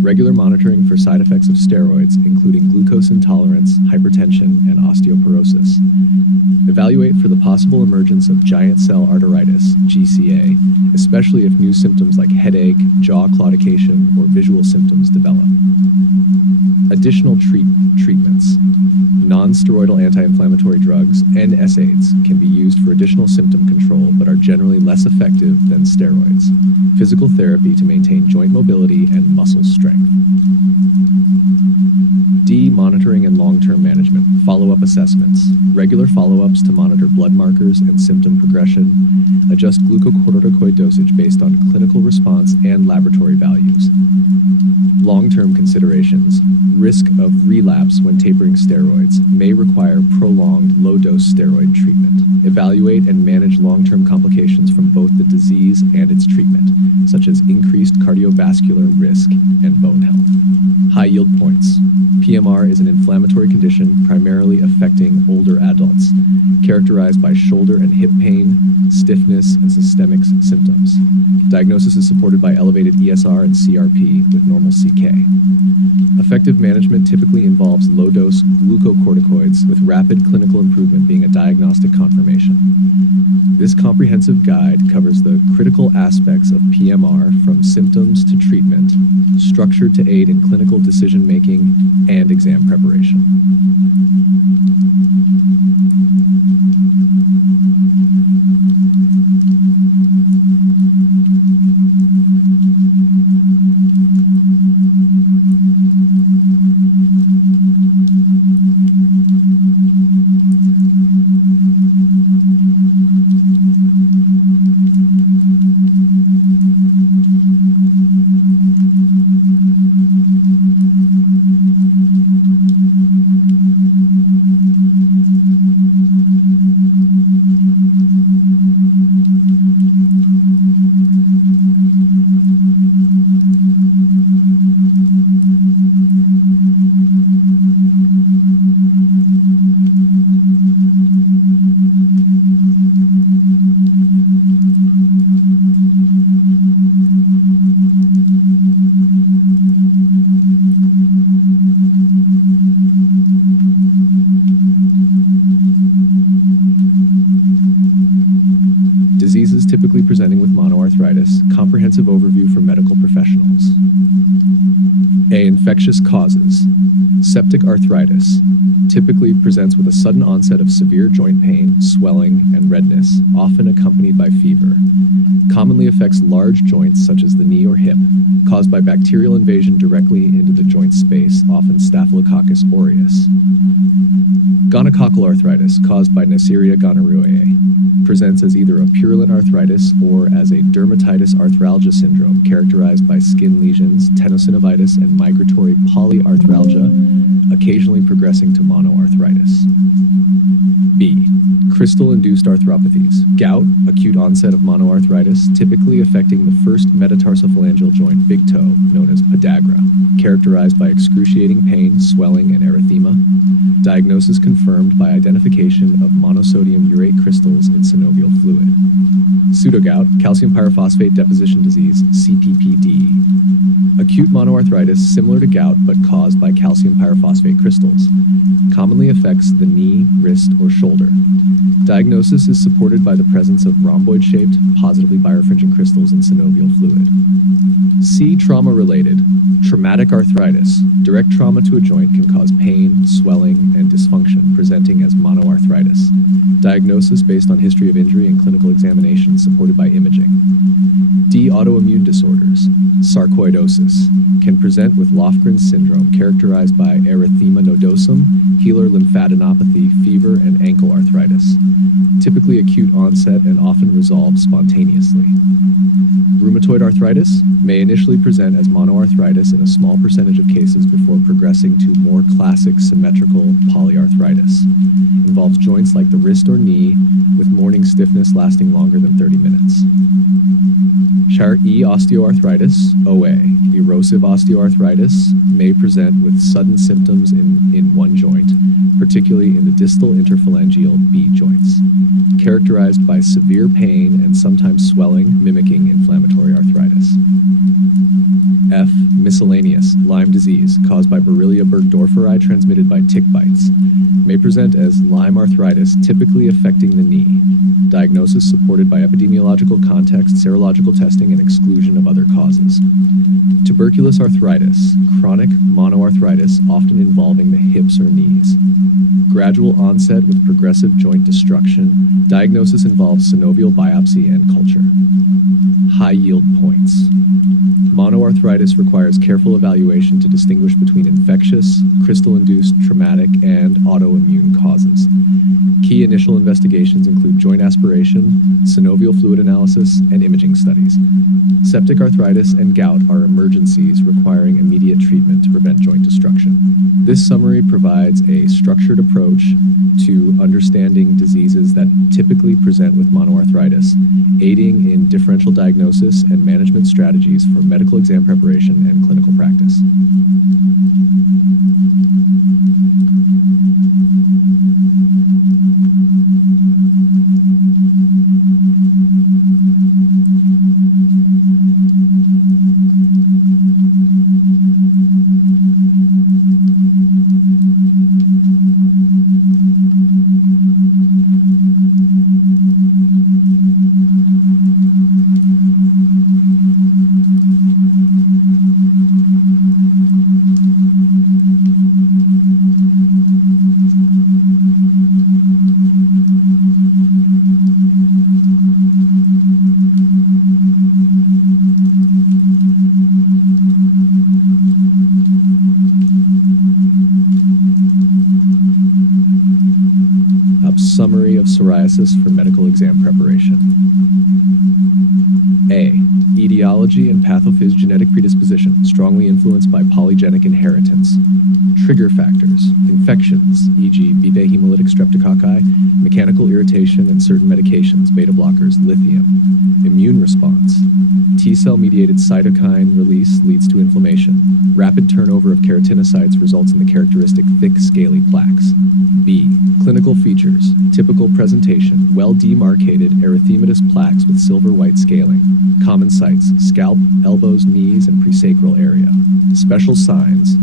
Regular monitoring for side effects of steroids, including glucose intolerance, hypertension, and osteoporosis. Evaluate for the possible emergence of giant cell arteritis, GCA, especially if new symptoms like headache, jaw claudication, or visual symptoms develop. Additional treatments. Non-steroidal anti-inflammatory drugs and NSAIDs can be used for additional symptom control but are generally less effective than steroids. Physical therapy to maintain joint mobility and muscle strength. D. Monitoring and long-term management. Follow-up assessments. Regular follow-ups to monitor blood markers and symptom progression. Adjust glucocorticoid dosage based on clinical response and laboratory values. Long-term considerations. Risk of relapse when tapering steroids may require prolonged low-dose steroid treatment. Evaluate and manage long-term complications from both the disease and its treatment, such as increased cardiovascular risk and bone health. High yield points. PMR is an inflammatory condition primarily affecting older adults, characterized by shoulder and hip pain, stiffness, and systemic symptoms. Diagnosis is supported by elevated ESR and CRP with normal CK. Effective management typically involves low-dose glucocorticoids with rapid clinical improvement being a diagnostic confirmation. This comprehensive guide covers the critical aspects of PMR from symptoms to treatment, structured to aid in clinical decision-making and exam preparation. Diseases typically presenting with monoarthritis. Comprehensive overview for medical professionals. A. Infectious causes. Septic arthritis typically presents with a sudden onset of severe joint pain, swelling, and redness, often accompanied by fever. Commonly affects large joints such as the knee or hip, caused by bacterial invasion directly into the joint space, often Staphylococcus aureus. Gonococcal arthritis, caused by Neisseria gonorrhoeae, presents as either a purulent arthritis or as a dermatitis arthralgia syndrome characterized by skin lesions, tenosynovitis, and migratory polyarthralgia, occasionally progressing to monoarthritis. B. Crystal-induced arthropathies. Gout, acute onset of monoarthritis, typically affecting the first metatarsophalangeal joint, big toe, known as podagra, characterized by excruciating pain, swelling, and erythema. Diagnosis confirmed by identification of monosodium urate crystals in synovial fluid. Pseudogout, calcium pyrophosphate deposition disease, CPPD. Acute monoarthritis similar to gout but caused by calcium pyrophosphate crystals. Commonly affects the knee, wrist, or shoulder. Diagnosis is supported by the presence of rhomboid-shaped, positively birefringent crystals in synovial fluid. C. Trauma-related. Traumatic arthritis. Direct trauma to a joint can cause pain, swelling, and dysfunction, presenting as monoarthritis. Diagnosis based on history of injury and clinical examination supported by imaging. D. Autoimmune disorders. Sarcoidosis can present with Lofgren's syndrome characterized by erythema nodosum, healer lymphadenopathy, fever, and ankle arthritis. Typically acute onset and often resolved spontaneously. Rheumatoid arthritis may initially present as monoarthritis in a small percentage of cases before progressing to more classic symmetrical polyarthritis. Involves joints like the wrist or knee, with morning stiffness lasting longer than 30 minutes. Shire E. Osteoarthritis, OA. Erosive osteoarthritis may present with sudden symptoms in one joint, particularly in the distal interphalangeal B joints, characterized by severe pain and sometimes swelling, mimicking inflammatory arthritis. F. Miscellaneous, Lyme disease, caused by Borrelia burgdorferi transmitted by tick bites. May present as Lyme arthritis, typically affecting the knee. Diagnosis supported by epidemiological context, serological testing, and exclusion of other causes. Tuberculous arthritis, chronic monoarthritis, often involving the hips or knees. gradual onset with progressive joint destruction. Diagnosis involves synovial biopsy and culture. High yield points. Monoarthritis requires careful evaluation to distinguish between infectious, crystal-induced, traumatic, and autoimmune causes. Key initial investigations include joint aspiration, synovial fluid analysis, and imaging studies. Septic arthritis and gout are emergencies requiring immediate treatment to prevent joint destruction. This summary provides a structured approach to understanding diseases that typically present with monoarthritis, aiding in differential diagnosis and management strategies for medical exam preparation and clinical practice. Summary of psoriasis for medical exam preparation. A. Etiology and pathophysiogenic predisposition, strongly influenced by polygenic inheritance. Trigger factors, infections, e.g. B hemolytic streptococci, mechanical irritation and certain medications, beta blockers, lithium. Immune response. T-cell-mediated cytokine release leads to inflammation. Rapid turnover of keratinocytes results in the characteristic thick, scaly plaques. B. Clinical features. Typical presentation, well-demarcated erythematous plaques with silver-white scaling. Common sites, scalp, elbows, knees, and presacral area. Special signs,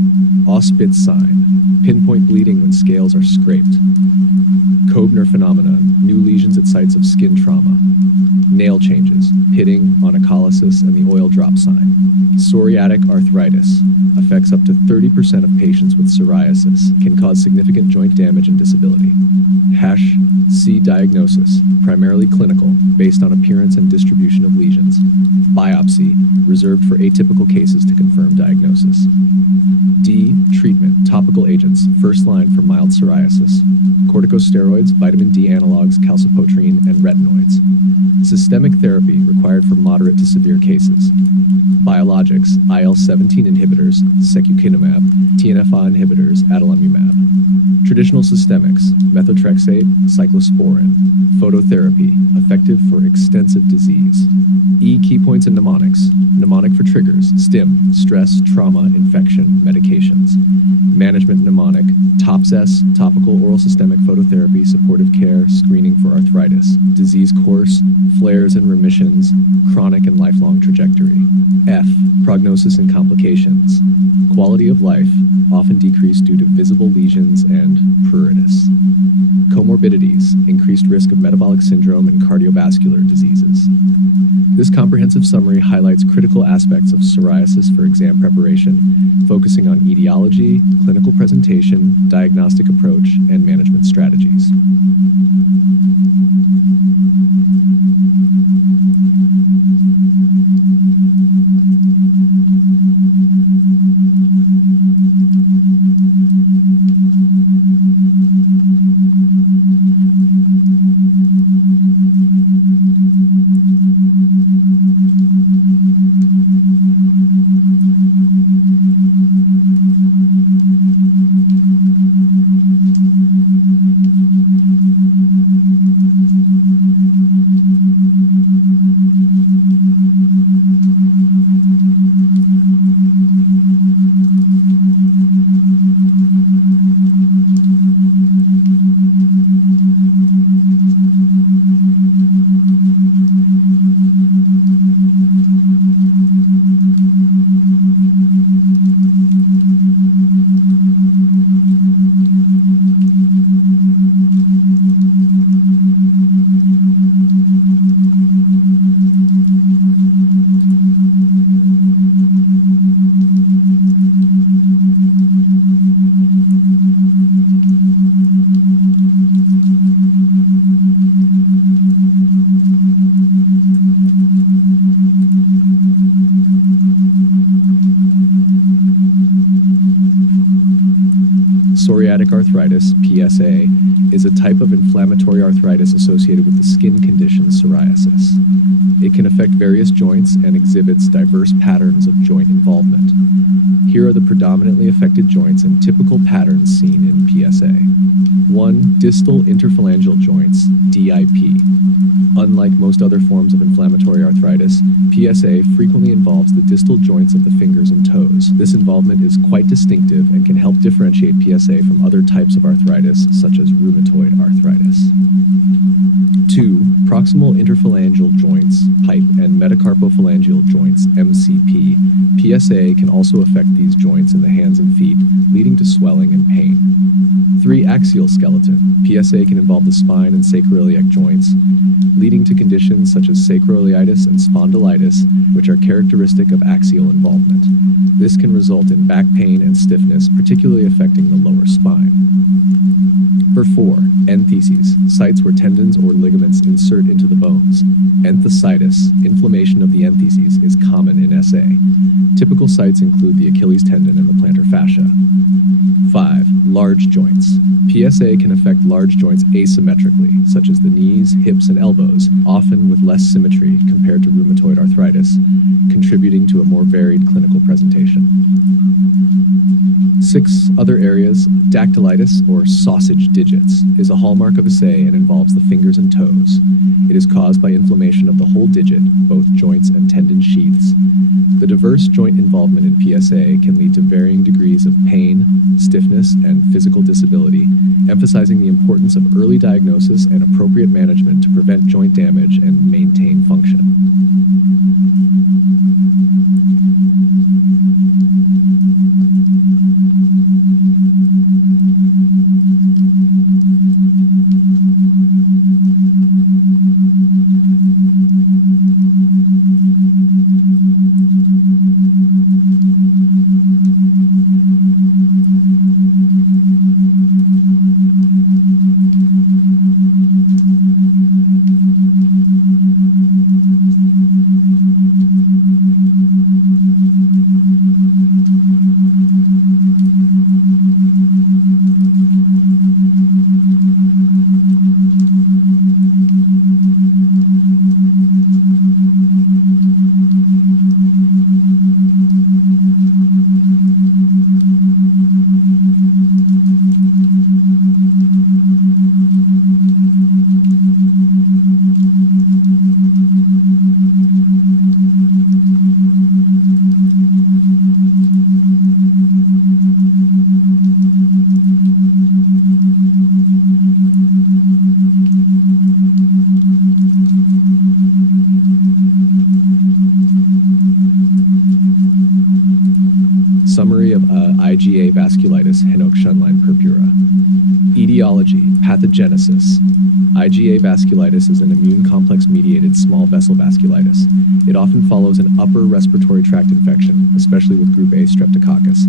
Auspitz sign, pinpoint bleeding when scales are scraped. Koebner phenomenon, new lesions at sites of skin trauma. Nail changes, pitting, onycholysis, and the oil drop sign. Psoriatic arthritis, affects up to 30% of patients with psoriasis, can cause significant joint damage and disability. C. Diagnosis, primarily clinical, based on appearance and distribution of lesions. Biopsy, reserved for atypical cases to confirm diagnosis. D. Treatment, topical agents, first line for mild psoriasis. Corticosteroids, vitamin D analogs, calcipotriene, and retinoids. Systemic therapy required for moderate to severe cases. Biologics, IL-17 inhibitors, secukinumab, TNF-α inhibitors, adalimumab. Traditional systemics, methotrexate, cyclosporin. Phototherapy, effective for extensive disease. E. Key points and mnemonics. Mnemonic for triggers, stim, stress, trauma, infection, medications. Management mnemonic, TOPS-S, topical oral systemic phototherapy, supportive care, screening for arthritis. Disease course, flares and remissions, chronic and lifelong trajectory. F. Prognosis and complications. Quality of life, often decreased due to visible lesions and pruritus. Comorbidities, increased risk of metabolic syndrome and cardiovascular diseases. This comprehensive summary highlights critical aspects of psoriasis for exam preparation, focusing on etiology, clinical presentation, diagnostic approach, and management strategies. psoriatic arthritis, PSA, is a type of inflammatory arthritis associated with the skin condition psoriasis. It can affect various joints and exhibits diverse patterns of joint involvement. Here are the predominantly affected joints and typical patterns seen in PSA. 1. Distal interphalangeal joints, DIP. Unlike most other forms of inflammatory arthritis, PSA frequently involves the distal joints of the fingers and toes. This involvement is quite distinctive and can help differentiate PSA from other types of arthritis, such as rheumatoid arthritis. 2. Proximal interphalangeal joints, PIPE, and metacarpophalangeal joints, MCP. PSA can also affect these joints in the hands and feet, leading to swelling and pain. 3. Axial skeleton. PSA can involve the spine and sacroiliac joints, leading to conditions such as sacroiliitis and spondylitis, which are characteristic of axial involvement. This can result in back pain and stiffness, particularly affecting the lower spine. Number 4. Entheses, sites where tendons or ligaments insert into the bones. Enthesitis, inflammation of the entheses, is common in SA. Typical sites include the Achilles tendon and the plantar fascia. 5. Large joints. PSA can affect large joints asymmetrically, such as the knees, hips, and elbows, often with less symmetry compared to rheumatoid arthritis, contributing to a more varied clinical presentation. 6. Other areas. Dactylitis, or sausage digits, is a hallmark of SA and involves the fingers and toes. It is caused by inflammation of the whole digit, both joints and tendon sheaths. The diverse joint involvement in PSA can lead to varying degrees of pain, stiffness, and physical disability, emphasizing the importance of early diagnosis and appropriate management to prevent joint damage and maintain function. Summary of IgA vasculitis, Hinoch-Schönlein purpura. Etiology, pathogenesis. IgA vasculitis is an immune complex-mediated small vessel vasculitis. It often follows an upper respiratory tract infection, especially with group A streptococcus.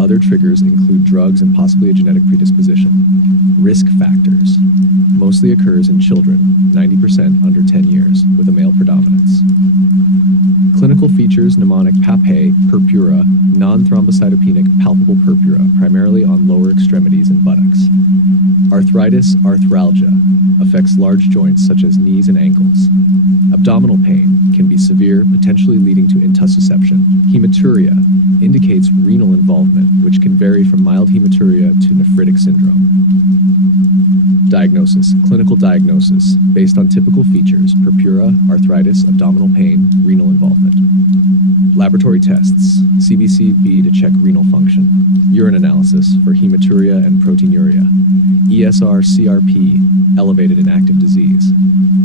Other triggers include drugs and possibly a genetic predisposition. Risk factors. Mostly occurs in children, 90% under 10 years, with a male predominance. Clinical features: mnemonic papae, purpura, non-thrombocytopenic palpable purpura, primarily on lower extremities and buttocks. Arthritis, arthralgia, affects large joints such as knees and ankles. Abdominal pain can be severe, potentially leading to intussusception. Hematuria indicates renal involvement, which can vary from mild hematuria to nephritic syndrome. Diagnosis, clinical diagnosis, based on typical features: purpura, arthritis, abdominal pain, renal involvement. Laboratory tests, CBC-B to check renal function. Urine analysis for hematuria and proteinuria. ESR-CRP, elevated in active disease.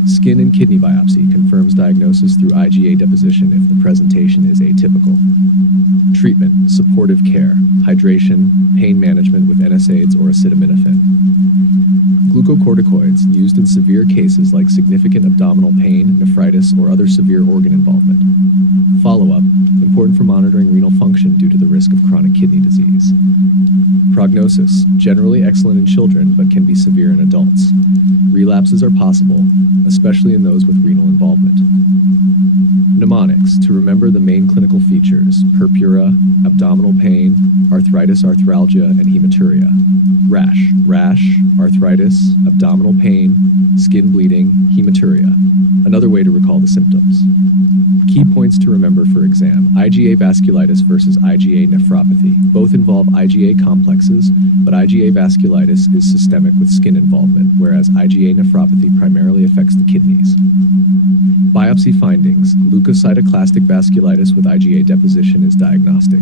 Skin and kidney biopsy confirms diagnosis through IgA deposition if the presentation is atypical. Treatment, supportive care, hydration, pain management with NSAIDs or acetaminophen. Glucocorticoids used in severe cases like significant abdominal pain, nephritis, or other severe organ involvement. Follow-up, important for monitoring renal function due to the risk of chronic kidney disease. Prognosis, generally excellent in children but can be severe in adults. Relapses are possible, especially in those with renal involvement. Mnemonics, to remember the main clinical features: purpura, abdominal pain, arthritis, arthralgia, and hematuria. Rash, arthritis, abdominal pain, skin bleeding, hematuria. Another way to recall the symptoms. Key points to remember for exam: IgA vasculitis versus IgA nephropathy. Both involve IgA complexes, but IgA vasculitis is systemic with skin involvement, whereas IgA nephropathy primarily affects the kidneys. Biopsy findings: leukocytoclastic vasculitis with IgA deposition is diagnostic.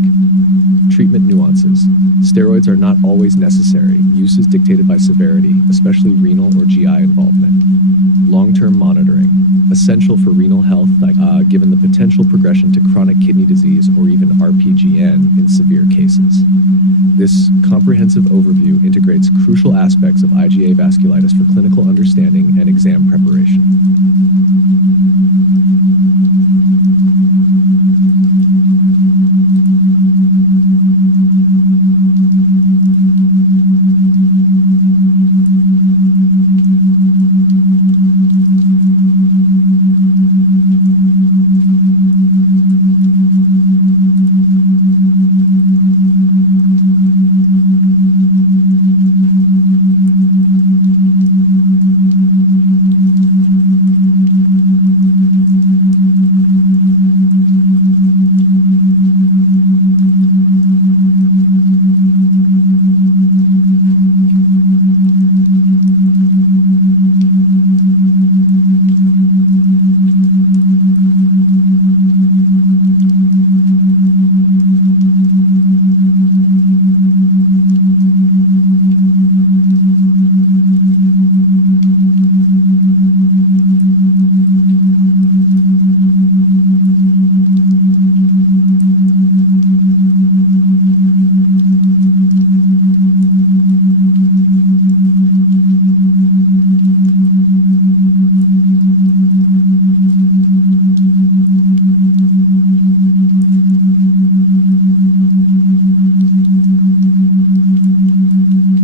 Treatment nuances: steroids are not always necessary. Use is dictated by severity, especially renal or GI involvement. Long-term monitoring: essential for renal health, given the potential progression to chronic kidney disease or even RPGN in severe cases. This comprehensive overview integrates crucial aspects of IgA vasculitis for clinical understanding and exam preparation.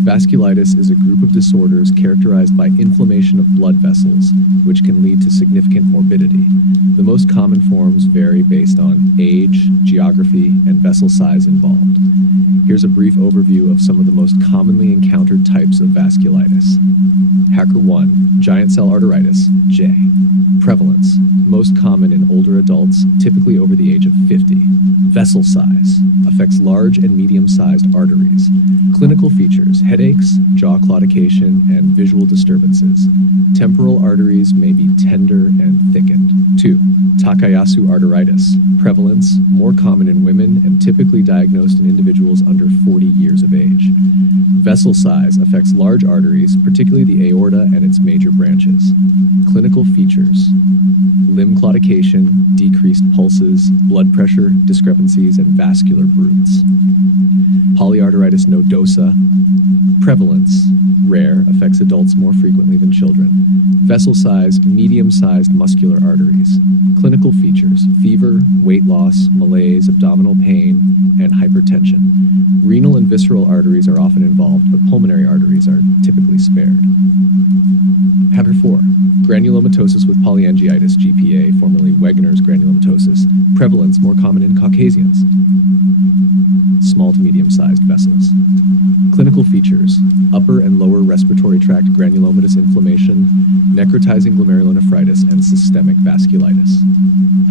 Vasculitis is a group of disorders characterized by inflammation of blood vessels, which can lead to significant morbidity. The most common forms vary based on age, geography, and vessel size involved. Here's a brief overview of some of the most commonly encountered types of vasculitis. Hacker 1, giant cell arteritis, J. Prevalence, most common in older adults, typically over the age of 50. Vessel size, affects large and medium-sized arteries. Clinical features: headaches, jaw claudication, and visual disturbances. Temporal arteries may be tender and thickened. 2. Takayasu arteritis, prevalence, more common in women and typically diagnosed in individuals under 40 years of age. Vessel size affects large arteries, particularly the aorta and its major branches. Clinical features: limb claudication, decreased pulses, blood pressure discrepancies, and vascular bruits. Polyarteritis nodosa, prevalence, rare, affects adults more frequently than children. Vessel size, medium-sized muscular arteries. Clinical features: fever, weight loss, malaise, abdominal pain, and hypertension. Renal and visceral arteries are often involved, but pulmonary arteries are typically spared. Hacker 4, granulomatosis with polyangiitis, GPA, formerly Wegener's granulomatosis. Prevalence, more common in Caucasians. Small to medium-sized vessels. Clinical features: upper and lower respiratory tract granulomatous inflammation, necrotizing glomerulonephritis, and systemic vasculitis.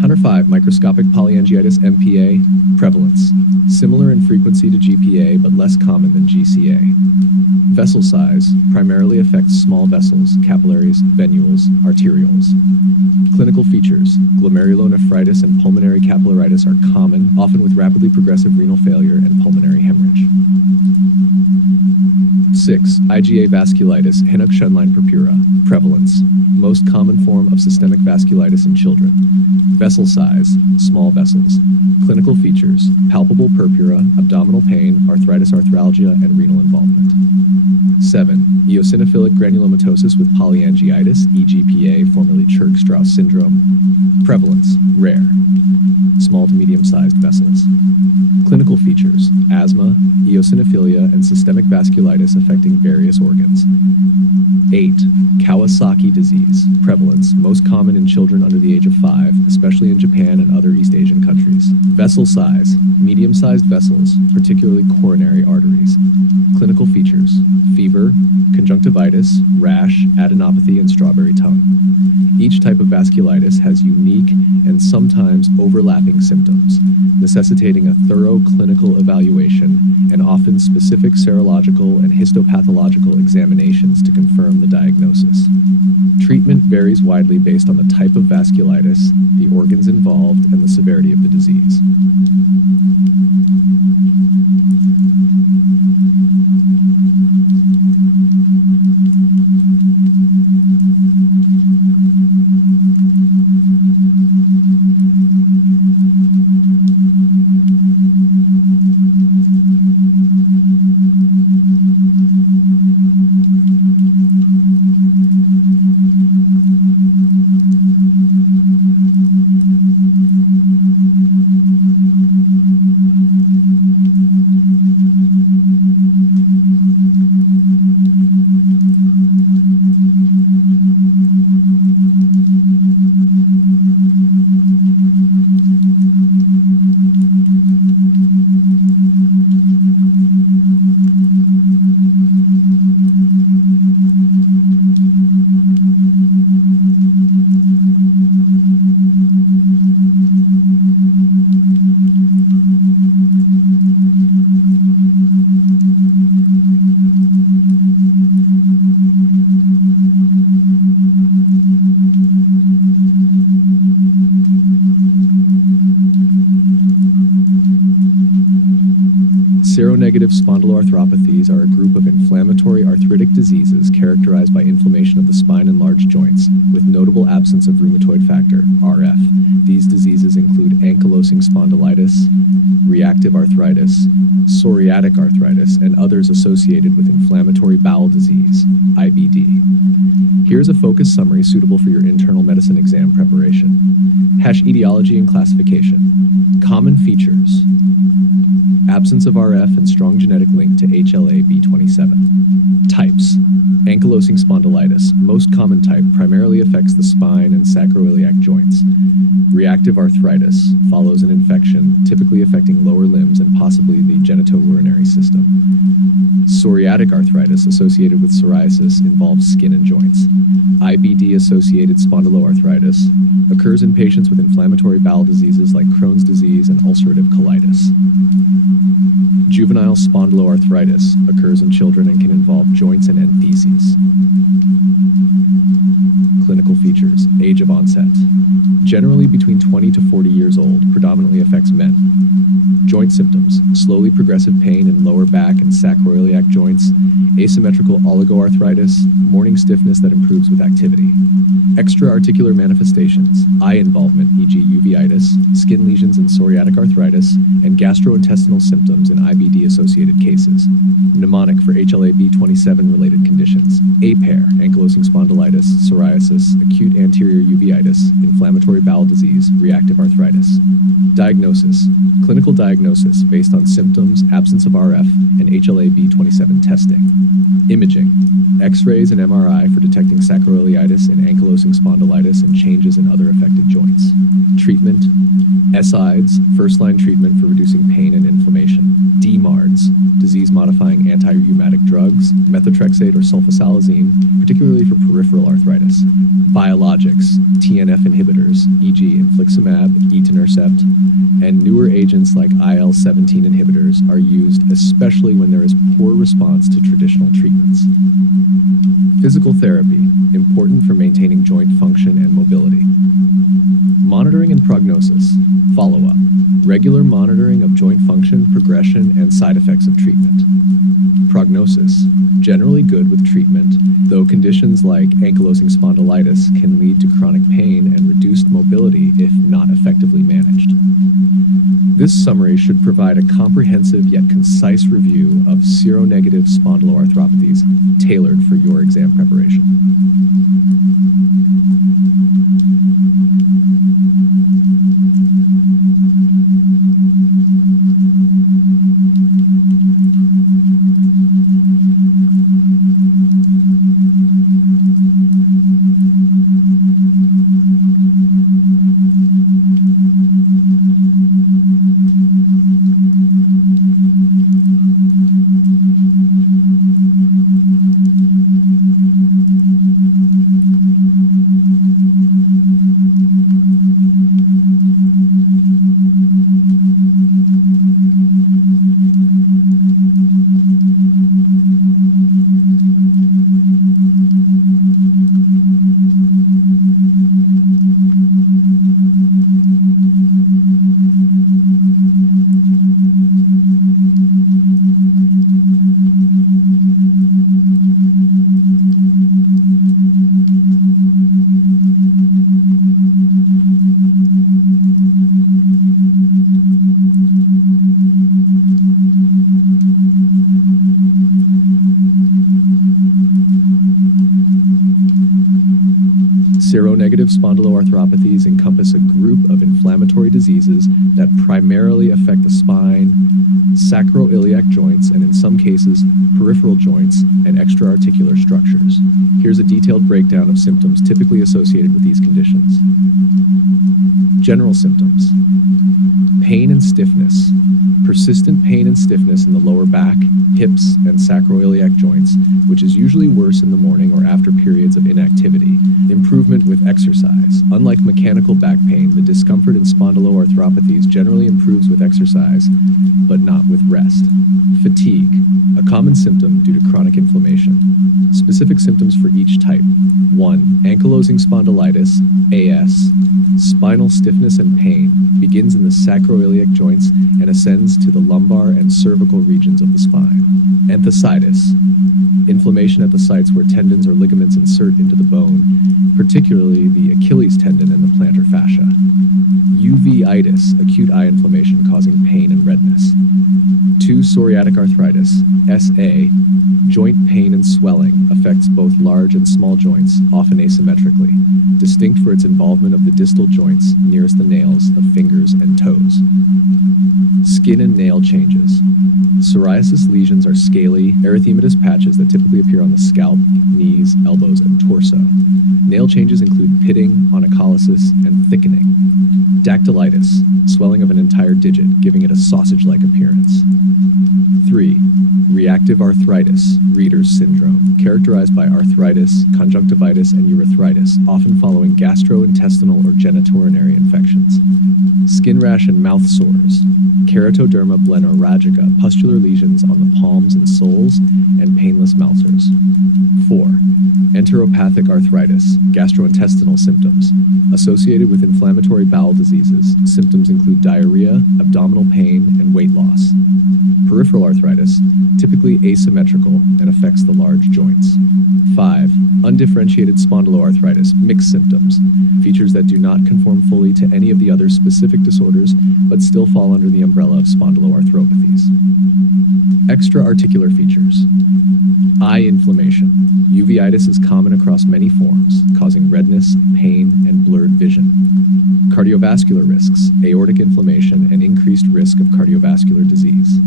Hunter 5, microscopic polyangiitis, MPA. Prevalence, similar in frequency to GPA but less common than GCA. Vessel size, primarily affects small vessels, capillaries, venules, arterioles. Clinical features: glomerulonephritis and pulmonary capillaritis are common, often with rapidly progressive renal failure and pulmonary hemorrhage. 6. IgA vasculitis, Henoch-Schönlein purpura. Prevalence, most common form of systemic vasculitis in children. Vessel size, small vessels. Clinical features: palpable purpura, abdominal pain, arthritis, arthralgia, and renal involvement. 7. eosinophilic granulomatosis with polyangiitis, EGPA, formerly Churg-Strauss syndrome. Prevalence, rare. Small to medium-sized vessels. Clinical features, asthma, eosinophilia, and systemic vasculitis affecting various organs. 8. Kawasaki disease. Prevalence, most common in children under the age of 5, especially in Japan and other East Asian countries. Vessel size, medium-sized vessels, particularly coronary arteries. Clinical features, fever, conjunctivitis, rash, adenopathy, and strawberry tongue. Each type of vasculitis has unique and sometimes overlapping symptoms, necessitating a thorough clinical evaluation and often specific serological and histopathological examinations to confirm the diagnosis. Treatment varies widely based on the type of vasculitis, the organs involved, and the severity of the disease. Seronegative spondyloarthropathies are a group of inflammatory arthritic diseases characterized by inflammation of the spine and large joints, with notable absence of rheumatoid factor, RF. These diseases include ankylosing spondylitis, reactive arthritis, psoriatic arthritis, and others associated with inflammatory bowel disease, IBD. Here's a focused summary suitable for your internal medicine exam preparation. Etiology and classification. Common features. Absence of RF and strong genetic link to HLA-B27. Types. Ankylosing spondylitis, most common type, primarily affects the spine and sacroiliac joints. Reactive arthritis follows an infection, typically affecting lower limbs and possibly the genitourinary system. Psoriatic arthritis associated with psoriasis involves skin and joints. IBD-associated spondyloarthritis occurs in patients with inflammatory bowel diseases like Crohn's disease and ulcerative colitis. Juvenile spondyloarthritis occurs in children and can involve joints and entheses. Clinical features. Age of onset. Generally between 20 to 40 years old, predominantly affects men. Joint symptoms. Slowly progressive pain in lower back and sacroiliac joints, asymmetrical oligoarthritis, morning stiffness that improves with activity. Extra-articular manifestations. Eye involvement, e.g. uveitis, skin lesions in psoriatic arthritis, and gastrointestinal symptoms in IBD-associated cases. Mnemonic for HLA-B27-related conditions. A-pair, ankylosing spondylitis, psoriasis, acute anterior uveitis, inflammatory bowel disease, reactive arthritis. Diagnosis. Clinical diagnosis based on symptoms, absence of RF, and HLA-B27 testing. Imaging. X-rays and MRI for detecting sacroiliitis and ankylosing spondylitis and changes in other affected joints. Treatment. SIDES, first-line treatment for reducing pain and inflammation. DMARDs, disease-modifying anti-rheumatic drugs, methotrexate or sulfasalazine, particularly for peripheral arthritis. Biologics, TNF inhibitors, e.g. infliximab, etanercept, and newer agents like IL-17 inhibitors are used especially when there is poor response to traditional treatments. Physical therapy, important for maintaining joint function and mobility. Monitoring and prognosis. Follow-up. Regular monitoring of joint function, progression, and side effects of treatment. Prognosis. Generally good with treatment, though conditions like ankylosing spondylitis can lead to chronic pain and reduced mobility if not effectively managed. This summary should provide a comprehensive yet concise review of seronegative spondyloarthropathies tailored for your exam preparation. Seronegative spondyloarthropathies encompass a group of inflammatory diseases that primarily affect the spine, sacroiliac joints, and in some cases, peripheral joints and extra-articular structures. Here's a detailed breakdown of symptoms typically associated with these conditions. General symptoms: pain and stiffness. Persistent pain and stiffness in the lower back, hips, and sacroiliac joints, which is usually worse in the morning or after periods of inactivity. Improvement with exercise. Unlike mechanical back pain, the discomfort in spondyloarthropathies generally improves with exercise, but not with rest. Fatigue, a common symptom due to chronic inflammation. Specific symptoms for each type. 1. Ankylosing spondylitis, AS. Spinal stiffness and pain begins in the sacroiliac joints and ascends to the lumbar and cervical regions of the spine. Enthesitis, inflammation at the sites where tendons or ligaments insert into the bone, particularly the Achilles tendon and the plantar fascia. Uveitis, acute eye inflammation causing pain and redness. 2. Psoriatic arthritis, SA, joint pain and swelling, affects both large and small joints, often asymmetrically, distinct for its involvement of the distal joints nearest the nails of fingers and toes. Skin and nail changes. Psoriasis lesions are scaly, erythematous patches that typically appear on the scalp, knees, elbows, and torso. Nail changes include pitting, onycholysis, and thickening. Dactylitis, swelling of an entire digit, giving it a sausage-like appearance. 3. Reactive arthritis, Reader's syndrome, characterized by arthritis, conjunctivitis, and urethritis, often following gastrointestinal or genitourinary infections. Skin rash and mouth sores, keratoderma blennorrhagica, pustular lesions on the palms and soles, and painless mouth sores. 4. Enteropathic arthritis, gastrointestinal symptoms, associated with inflammatory bowel diseases. Symptoms include diarrhea, abdominal pain, and weight loss. Peripheral arthritis, typically asymmetrical and affects the large joints. 5. Undifferentiated spondyloarthritis, mixed symptoms, features that do not conform fully to any of the other specific disorders, but still fall under the umbrella of spondyloarthropathies. Extra-articular features. Eye inflammation. Uveitis is common across many forms, causing redness, pain, and blurred vision. Cardiovascular risks, aortic inflammation, and increased risk of cardiovascular disease.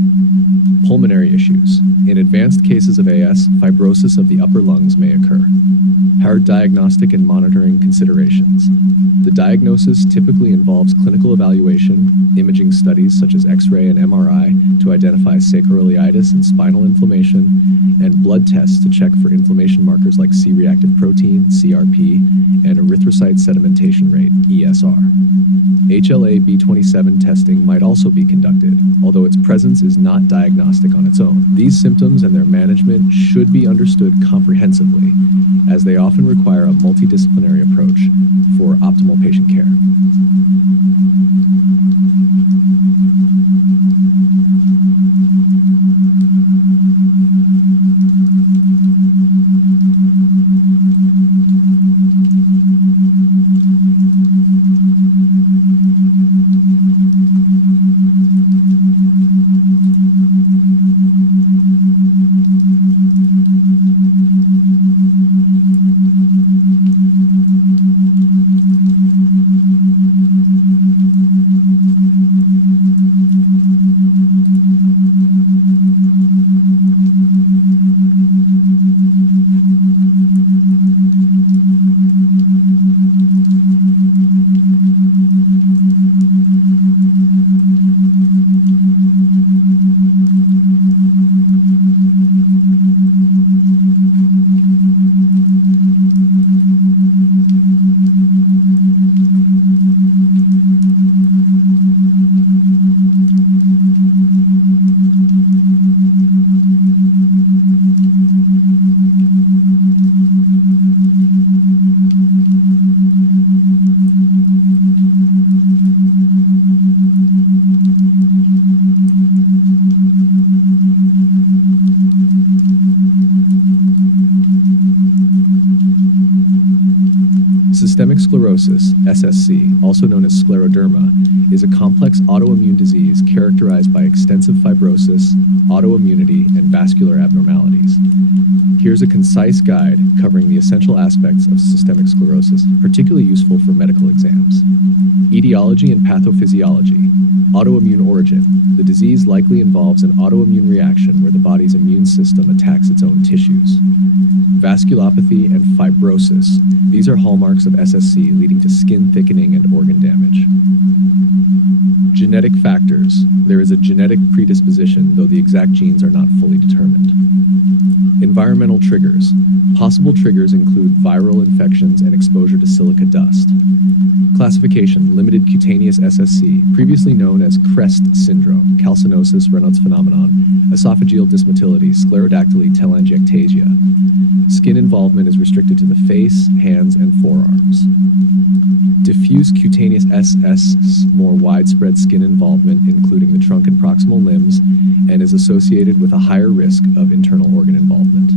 Pulmonary issues. In advanced cases of AS, fibrosis of the upper lungs may occur. Hard diagnostic and monitoring considerations. The diagnosis typically involves clinical evaluation, imaging studies such as X-ray and MRI to identify sacroiliitis and spinal inflammation, and blood tests to check for inflammation markers like C-reactive protein, CRP, and erythrocyte sedimentation rate, ESR. HLA-B27 testing might also be conducted, although its presence is not diagnostic on its own. These symptoms and their management should be understood comprehensively, as they often require a multidisciplinary approach for optimal patient care. Systemic sclerosis, SSC, also known as scleroderma, is a complex autoimmune disease characterized by extensive fibrosis, autoimmunity, and vascular abnormalities. Here's a concise guide covering the essential aspects of systemic sclerosis, particularly useful for medical exams. Etiology and pathophysiology. Autoimmune origin. The disease likely involves an autoimmune reaction where the body's immune system attacks its own tissues. Vasculopathy and fibrosis. These are hallmarks of SSC, leading to skin thickening and organ damage. Genetic factors. There is a genetic predisposition, though the exact genes are not fully determined. Environmental triggers. Possible triggers include viral infections and exposure to silica dust. Classification: limited cutaneous SSC, previously known as CREST syndrome, calcinosis, Raynaud's phenomenon, esophageal dysmotility, sclerodactyly, telangiectasia. Skin involvement is restricted to the face, hands, and forearms. Diffuse cutaneous SS, more widespread skin involvement, including the trunk and proximal limbs, and is associated with a higher risk of internal organ involvement.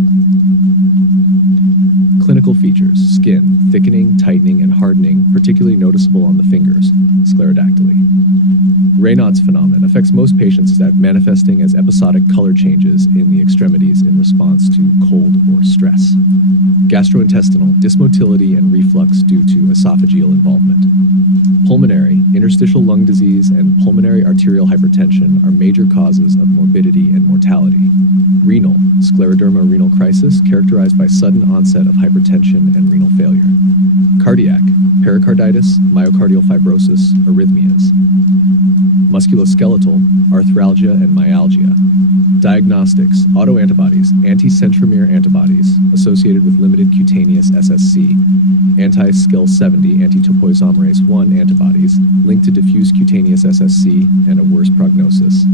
Clinical features: skin, thickening, tightening, and hardening, particularly noticeable on the fingers, sclerodactyly. Raynaud's phenomenon affects most patients as manifesting as episodic color changes in the extremities in response to cold or stress. Gastrointestinal, dysmotility and reflux due to esophageal involvement. Pulmonary, interstitial lung disease and pulmonary arterial hypertension are major causes of morbidity and mortality. Renal, scleroderma renal crisis, characterized by sudden onset of hypertension and renal failure. Cardiac, pericarditis, myocardial fibrosis, arrhythmias. Musculoskeletal, arthralgia and myalgia. Diagnostics: autoantibodies, anti-centromere antibodies associated with limited cutaneous SSC, anti-SKIL70, anti-topoisomerase 1 antibodies linked to diffuse cutaneous SSC and a worse prognosis.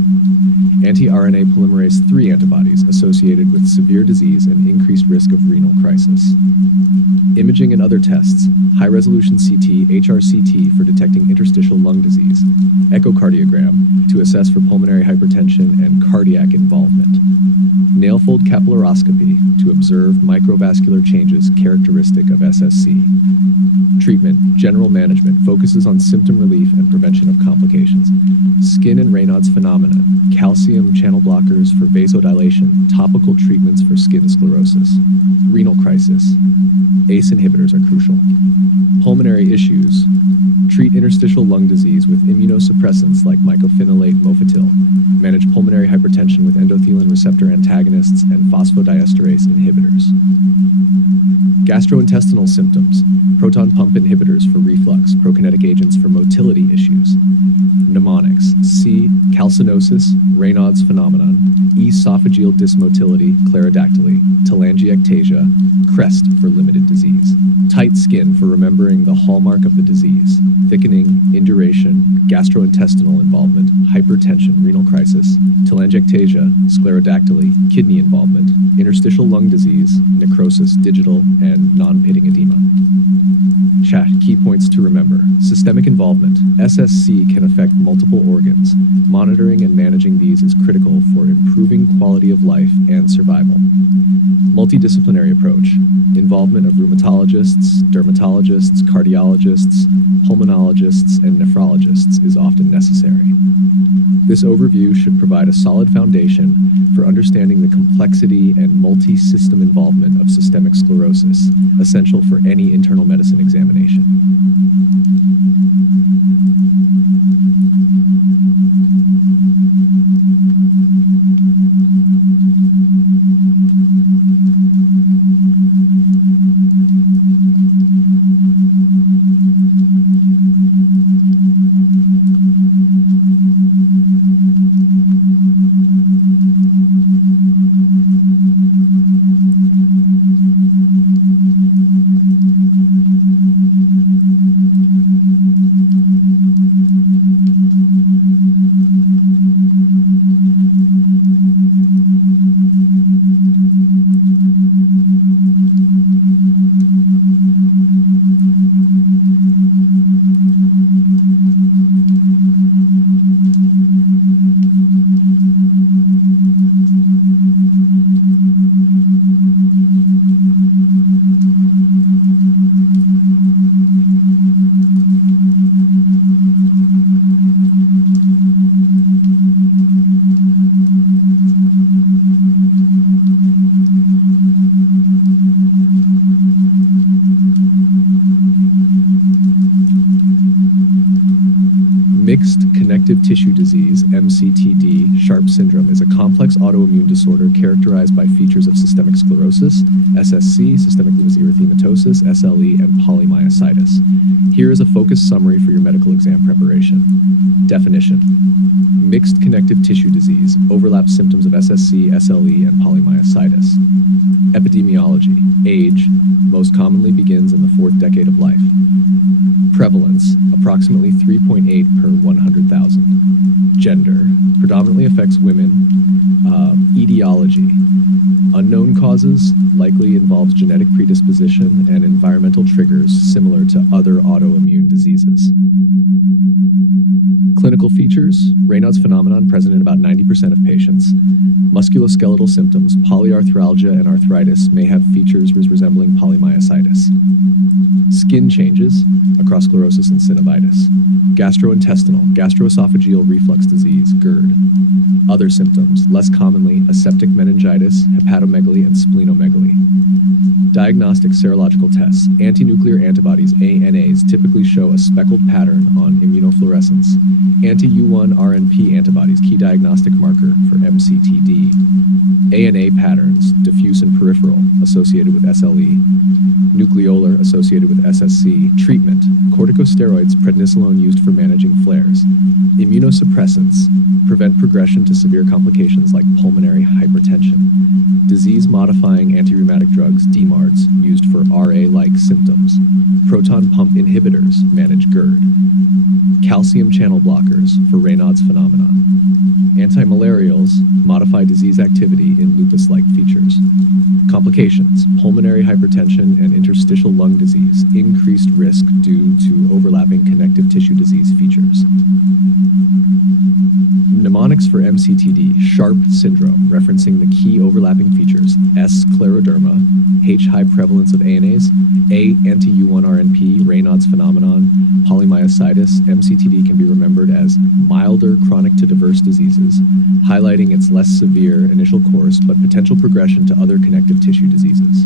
Anti-RNA polymerase 3 antibodies associated with severe disease and increased risk of renal crisis. Imaging and other tests: high-resolution CT, HRCT for detecting interstitial lung disease, echocardiogram to assess for pulmonary hypertension and cardiac involvement, nail-fold capillaroscopy to observe microvascular changes characteristic of SSC. Treatment: general management focuses on symptom relief and prevention of complications. Skin and Raynaud's phenomenon: calcium channel blockers for vasodilation, topical treatments for skin sclerosis. Renal crisis: ACE inhibitors are crucial. Pulmonary issues: treat interstitial lung disease with immunosuppressants like mycophenolate mofetil. Manage pulmonary hypertension with endothelin receptor antagonists and phosphodiesterase inhibitors. Gastrointestinal symptoms: proton pump inhibitors for reflux, prokinetic agents for motility issues. Mnemonics: C. Calcinosis, Raynaud's phenomenon, esophageal dysmotility, sclerodactyly, telangiectasia, CREST for limited disease. Tight skin for remembering the hallmark of the disease: thickening, induration, gastrointestinal involvement, hypertension, renal crisis, telangiectasia, sclerodactyly, kidney involvement, interstitial lung disease, necrosis, digital, and non-pitting edema. Chat: key points to remember. Systemic involvement. SSC can affect multiple organs. Monitoring and managing these is critical for improving quality of life and survival. Multidisciplinary approach. Involvement of rheumatologists, dermatologists, cardiologists, pulmonologists, and nephrologists is often necessary. This overview should provide a solid foundation for understanding the complexity and multi-system involvement of systemic sclerosis, essential for any internal medicine examination. Mixed connective tissue disease, MCTD, Sharp syndrome, is a complex autoimmune disorder characterized by features of systemic sclerosis, SSC, systemic lupus erythematosus, SLE, and polymyositis. Here is a focused summary for your medical exam preparation. Definition: mixed connective tissue disease overlaps symptoms of SSC, SLE, and polymyositis. Epidemiology: age most commonly begins in the 4th decade of life. Prevalence: approximately 3.8 per 100,000. Gender: predominantly affects women. Etiology: unknown causes, likely involves genetic predisposition and environmental triggers similar to other autoimmune diseases. Clinical features: Raynaud's phenomenon present in about 90% of patients. Musculoskeletal symptoms: polyarthralgia and arthritis may have features resembling polymyositis. Skin changes: across sclerosis and synovitis. Gastrointestinal, gastroesophageal reflux disease, GERD. Other symptoms: less commonly aseptic meningitis, hepatomegaly, and splenomegaly. Diagnostic serological tests: anti-nuclear antibodies, ANAs, typically show a speckled pattern on immunofluorescence. Anti-U1-RNP antibodies, key diagnostic marker for MCTD. ANA patterns: diffuse and peripheral, associated with SLE. Nucleolar, associated with SSC. Treatment: corticosteroids, prednisolone used for managing flares. Immunosuppressants prevent progression to severe complications like pulmonary hypertension. Disease-modifying antirheumatic drugs, DMARDs, used for RA-like symptoms. Proton pump inhibitors manage GERD. Calcium channel blockers for Raynaud's phenomenon. Antimalarials modify disease activity in lupus-like features. Complications: pulmonary hypertension and interstitial lung disease, increased risk due to overlapping connective tissue disease features. Mnemonics for MCTD: Sharp syndrome, referencing the key overlapping features: S. scleroderma, H. high prevalence of ANAs, A. anti-U1-RNP, Raynaud's phenomenon, polymyositis. MCTD can be remembered as milder chronic to diverse diseases, highlighting its less severe initial course but potential progression to other connective tissue diseases.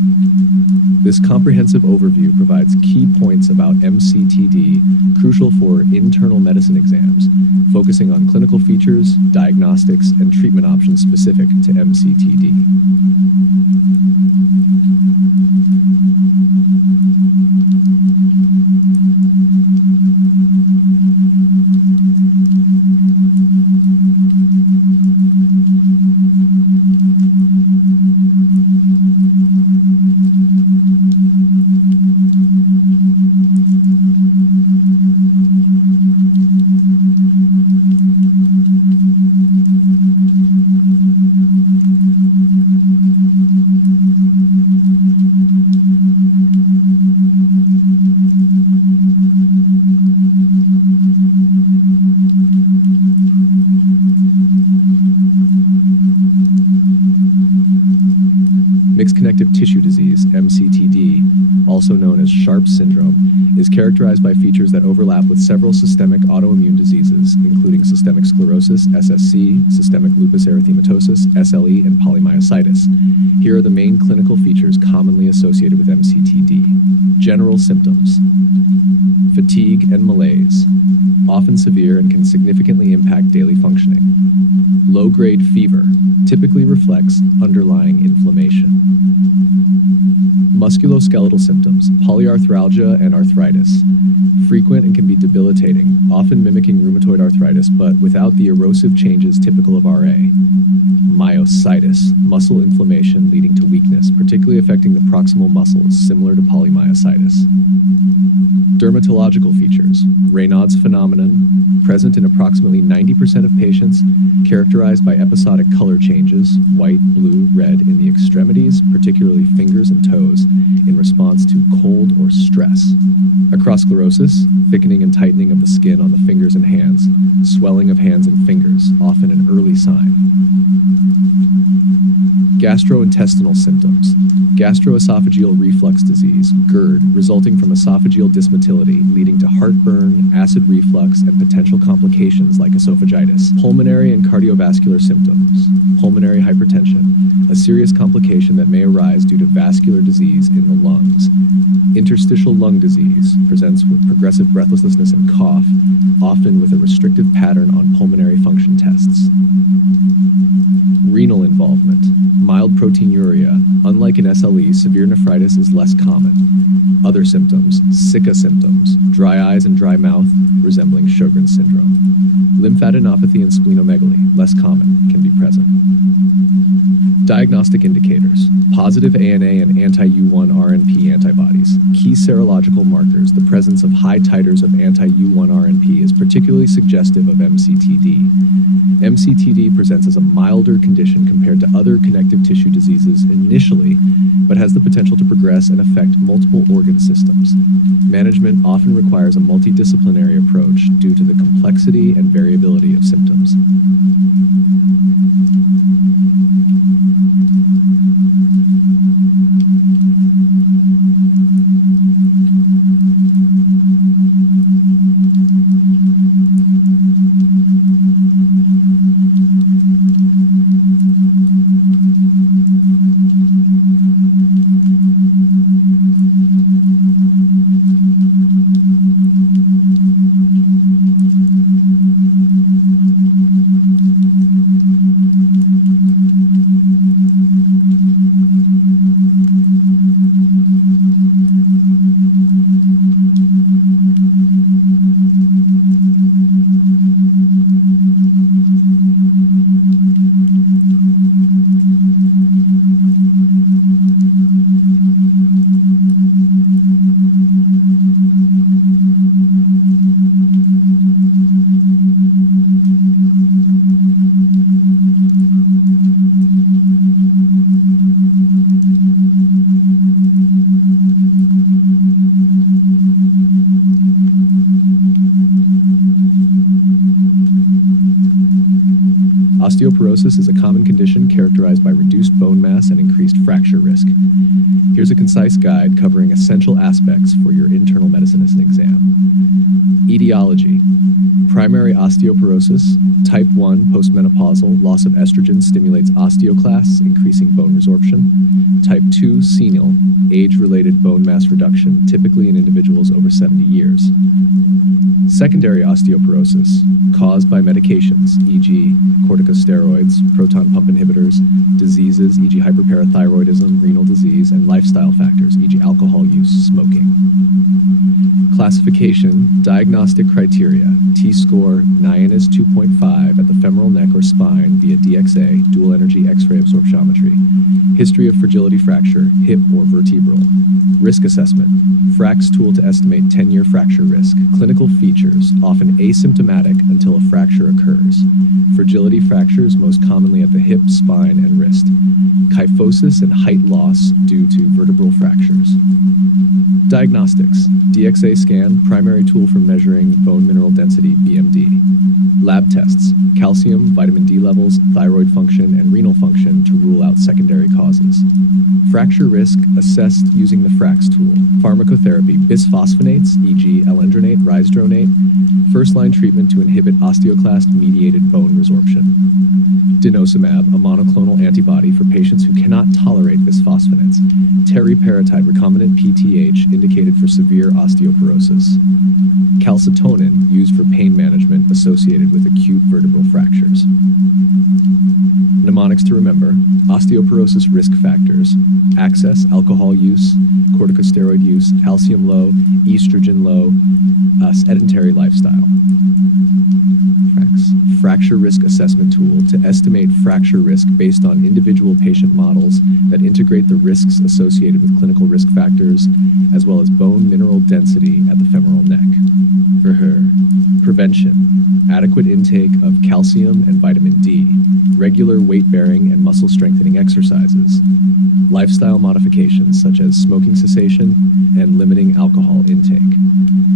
This comprehensive overview provides key points about MCTD, crucial for internal medicine exams, focusing on clinical features, diagnostics, and treatment options specific to MCTD. Mixed connective tissue disease, MCTD, also known as Sharp syndrome, is characterized by features that overlap with several systemic autoimmune diseases, including systemic sclerosis, SSC, systemic lupus erythematosus, SLE, and polymyositis. Here are the main clinical features commonly associated with MCTD. General symptoms: fatigue and malaise, often severe and can significantly impact daily functioning. Low-grade fever typically reflects underlying inflammation. Musculoskeletal symptoms: polyarthralgia and arthritis, frequent and can be debilitating, often mimicking rheumatoid arthritis but without the erosive changes typical of RA. Myositis, muscle inflammation leading to weakness, particularly affecting the proximal muscles, similar to polymyositis. Dermatological features: Raynaud's phenomenon, present in approximately 90% of patients, characterized by episodic color changes, white, blue, red, in the extremities, particularly fingers and toes, in response to cold or stress. Across sclerosis, thickening and tightening of the skin on the fingers and hands, swelling of hands and fingers, often an early sign. Gastrointestinal symptoms: gastroesophageal reflux disease, GERD, resulting from esophageal dysmotility, leading to heartburn, acid reflux, and potential complications like esophagitis. Pulmonary and cardiovascular symptoms: pulmonary hypertension, a serious complication that may arise due to vascular disease in the lungs. Interstitial lung disease presents with progressive breathlessness and cough, often with a restrictive pattern on pulmonary function tests. Renal involvement. Mild proteinuria. Unlike in SLE, severe nephritis is less common. Other symptoms. Sicca symptoms. Dry eyes and dry mouth, resembling Sjogren's syndrome. Lymphadenopathy and splenomegaly, less common, can be present. Diagnostic indicators. Positive ANA and anti-U1-RNP antibodies. Key serological markers. The presence of high titers of anti-U1-RNP is particularly suggestive of MCTD. MCTD presents as a milder condition compared to other connective tissue diseases initially, but has the potential to progress and affect multiple organ systems. Management often requires a multidisciplinary approach due to the complexity and variability of symptoms. Osteoporosis is a common condition characterized by reduced bone mass and increased fracture risk. Here's a concise guide covering essential aspects for your internal medicine exam. Etiology. Primary osteoporosis. Type 1 postmenopausal loss of estrogen stimulates osteoclasts, increasing bone resorption. Type 2 senile, age-related bone mass reduction, typically in individuals over 70 years. Secondary osteoporosis, caused by medications, e.g. corticosteroids, proton pump inhibitors, diseases, e.g. hyperparathyroidism, renal disease, and lifestyle factors, e.g. alcohol use, smoking. Classification, diagnostic criteria, T-score, NIAN is 2.5 at the femoral neck or spine via DXA, dual energy X-ray absorptiometry. History of fragility fracture, hip or vertebral. Risk assessment, FRAX tool to estimate 10-year fracture risk. Clinical features, often asymptomatic until a fracture occurs. Fragility fractures most commonly at the hip, spine, and wrist. Kyphosis and height loss due to vertebral fractures. Diagnostics, DXA scan, primary tool for measuring bone mineral density, BMD. Lab tests, calcium, vitamin D levels, thyroid function, and renal function to rule out secondary causes. Fracture risk assessed using the FRAX tool. Pharmacotherapy, bisphosphonates, e.g. alendronate, risdronate. First-line treatment to inhibit osteoclast-mediated bone resorption. Denosumab, a monoclonal antibody for patients who cannot tolerate bisphosphonates. Teriparatide recombinant PTH, indicated for severe osteoporosis. Calcitonin, used for pain management associated with acute vertebral fractures. Mnemonics to remember: osteoporosis risk factors, access, alcohol use, corticosteroid use, calcium low, estrogen low, sedentary lifestyle. Fracture risk assessment tool to estimate fracture risk based on individual patient models that integrate the risks associated with clinical risk factors, as well as bone mineral density at the femoral neck. For her, prevention, adequate intake of calcium and vitamin D, regular weight-bearing and muscle-strengthening exercises, lifestyle modifications such as smoking cessation and limiting alcohol intake.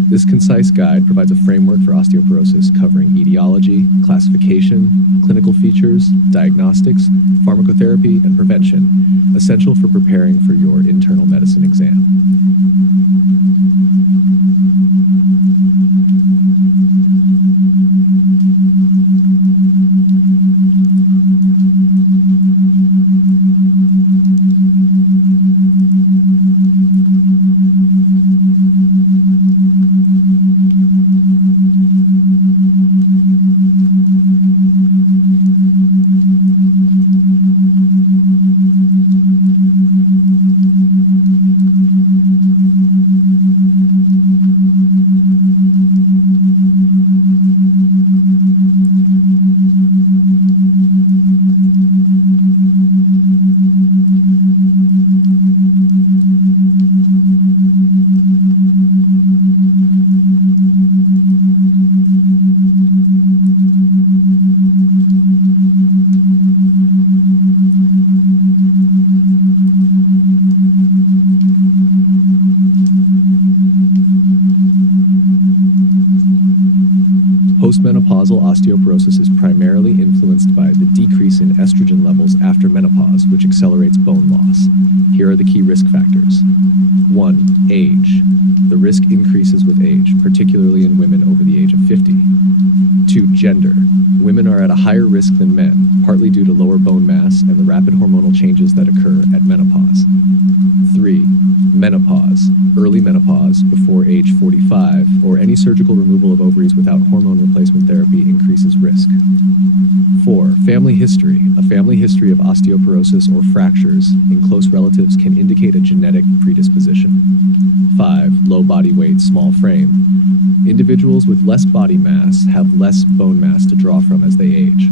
This concise guide provides a framework for osteoporosis covering etiology, classification, clinical features, diagnostics, pharmacotherapy, and prevention, essential for preparing for your internal medicine exam. Postmenopausal osteoporosis is primarily influenced by the decrease in estrogen levels after menopause, which accelerates bone loss. Here are the key risk factors. 1. Age. The risk increases with age, particularly in women over the age of 50. 2. Gender. Women are at a higher risk than men, partly due to lower bone mass and the rapid hormonal changes that occur at menopause. 3. Menopause. Early menopause, before age 45, or any surgical removal of ovaries without hormone replacement therapy increases risk. 4. Family history. A family history of osteoporosis or fractures in close relatives can indicate a genetic predisposition. 5. Low body weight, small frame. Individuals with less body mass have less bone mass to draw from as they age.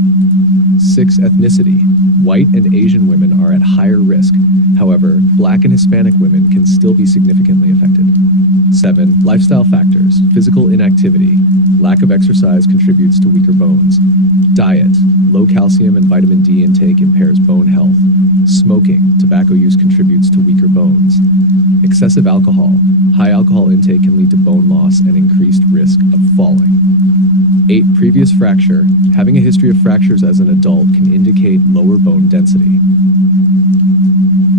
6. Ethnicity. White and Asian women are at higher risk. However, Black and Hispanic women can still be significantly affected. 7. Lifestyle factors. Physical inactivity. Lack of exercise contributes to weaker bones. Diet. Low calcium and vitamin D intake impairs bone health. Smoking. Tobacco use contributes to weaker bones. Excessive alcohol. High alcohol intake can lead to bone loss and increased risk of falling. 8. Previous fracture. Having a history of fractures as an adult can indicate lower bone density.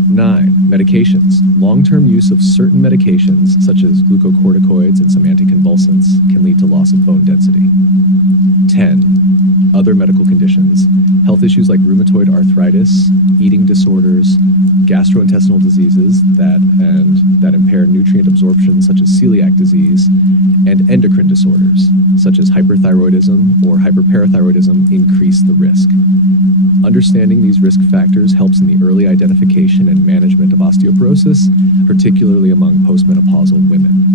9. Medications. Long-term use of certain medications, such as glucocorticoids and some anticonvulsants, can lead to loss of bone density. 10. Other medical conditions. Health issues like rheumatoid arthritis, eating disorders, gastrointestinal diseases that impair nutrient absorption, such as celiac disease, and endocrine disorders, such as hyperthyroidism or hyperparathyroidism, increase the risk. Understanding these risk factors helps in the early identification and management of osteoporosis, particularly among postmenopausal women.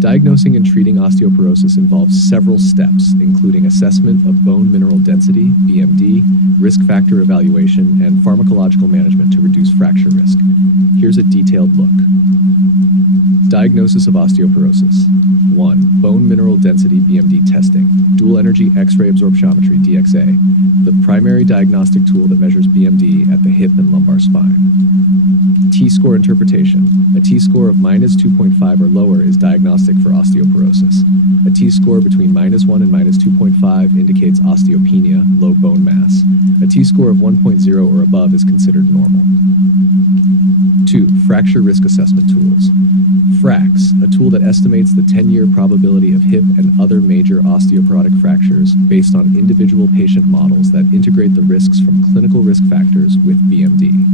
Diagnosing and treating osteoporosis involves several steps, including assessment of bone mineral density, BMD, risk factor evaluation, and pharmacological management to reduce fracture risk. Here's a detailed look. Diagnosis of osteoporosis. 1. Bone mineral density BMD testing. Dual energy X-ray absorptiometry, DXA, the primary diagnostic tool that measures BMD at the hip and lumbar spine. T-score interpretation. A T-score of -2.5 or lower is diagnostic for osteoporosis. A T-score between -1 and -2.5 indicates osteopenia, low bone mass. A T-score of 1.0 or above is considered normal. 2. Fracture risk assessment tools. FRAX, a tool that estimates the 10-year probability of hip and other major osteoporotic fractures based on individual patient models that integrate the risks from clinical risk factors with BMD.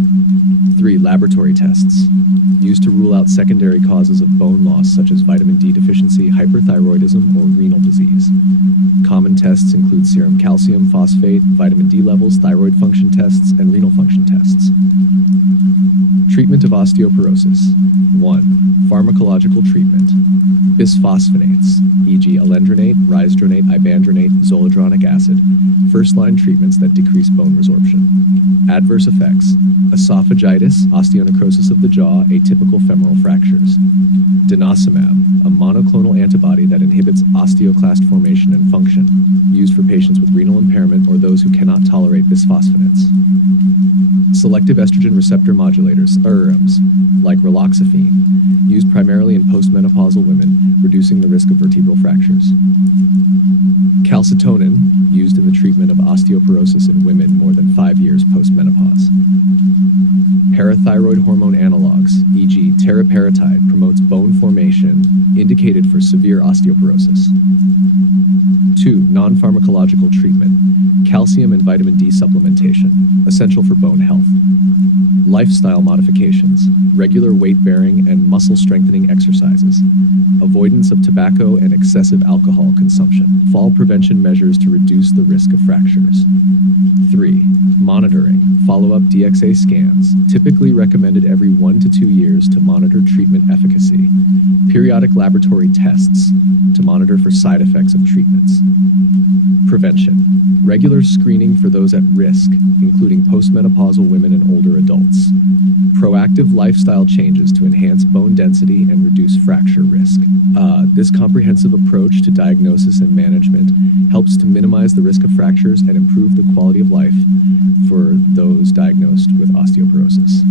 3. Laboratory tests, used to rule out secondary causes of bone loss such as vitamin D deficiency, hyperthyroidism, or renal disease. Common tests include serum calcium, phosphate, vitamin D levels, thyroid function tests, and renal function tests. Treatment of osteoporosis. 1. Pharmacological treatment. Bisphosphonates, e.g. alendronate, risdronate, ibandronate, zoledronic acid, first-line treatments that decrease bone resorption. Adverse effects. Esophagitis, osteonecrosis, necrosis of the jaw, atypical femoral fractures. Denosumab, a monoclonal antibody that inhibits osteoclast formation and function, used for patients with renal impairment or those who cannot tolerate bisphosphonates. Selective estrogen receptor modulators, ERMs, like raloxifene, used primarily in postmenopausal women, reducing the risk of vertebral fractures. Calcitonin, used in the treatment of osteoporosis in women more than 5 years post-menopause. Parathyroid hormone analogs, e.g. teriparatide, promotes bone formation, indicated for severe osteoporosis. 2. Non-pharmacological treatment, calcium and vitamin D supplementation, essential for bone health. Lifestyle modifications, regular weight-bearing and muscle-strengthening exercises, avoidance of tobacco and excessive alcohol consumption, fall prevention measures to reduce the risk of fractures. 3. Monitoring, follow-up DXA scans, typically recommended every 1 to 2 years to monitor treatment efficacy. Periodic laboratory tests to monitor for side effects of treatments. Prevention, regular screening for those at risk, including postmenopausal women and older adults. Proactive lifestyle changes to enhance bone density and reduce fracture risk. This comprehensive approach to diagnosis and management helps to minimize the risk of fractures and improve the quality of life for those diagnosed with osteoporosis.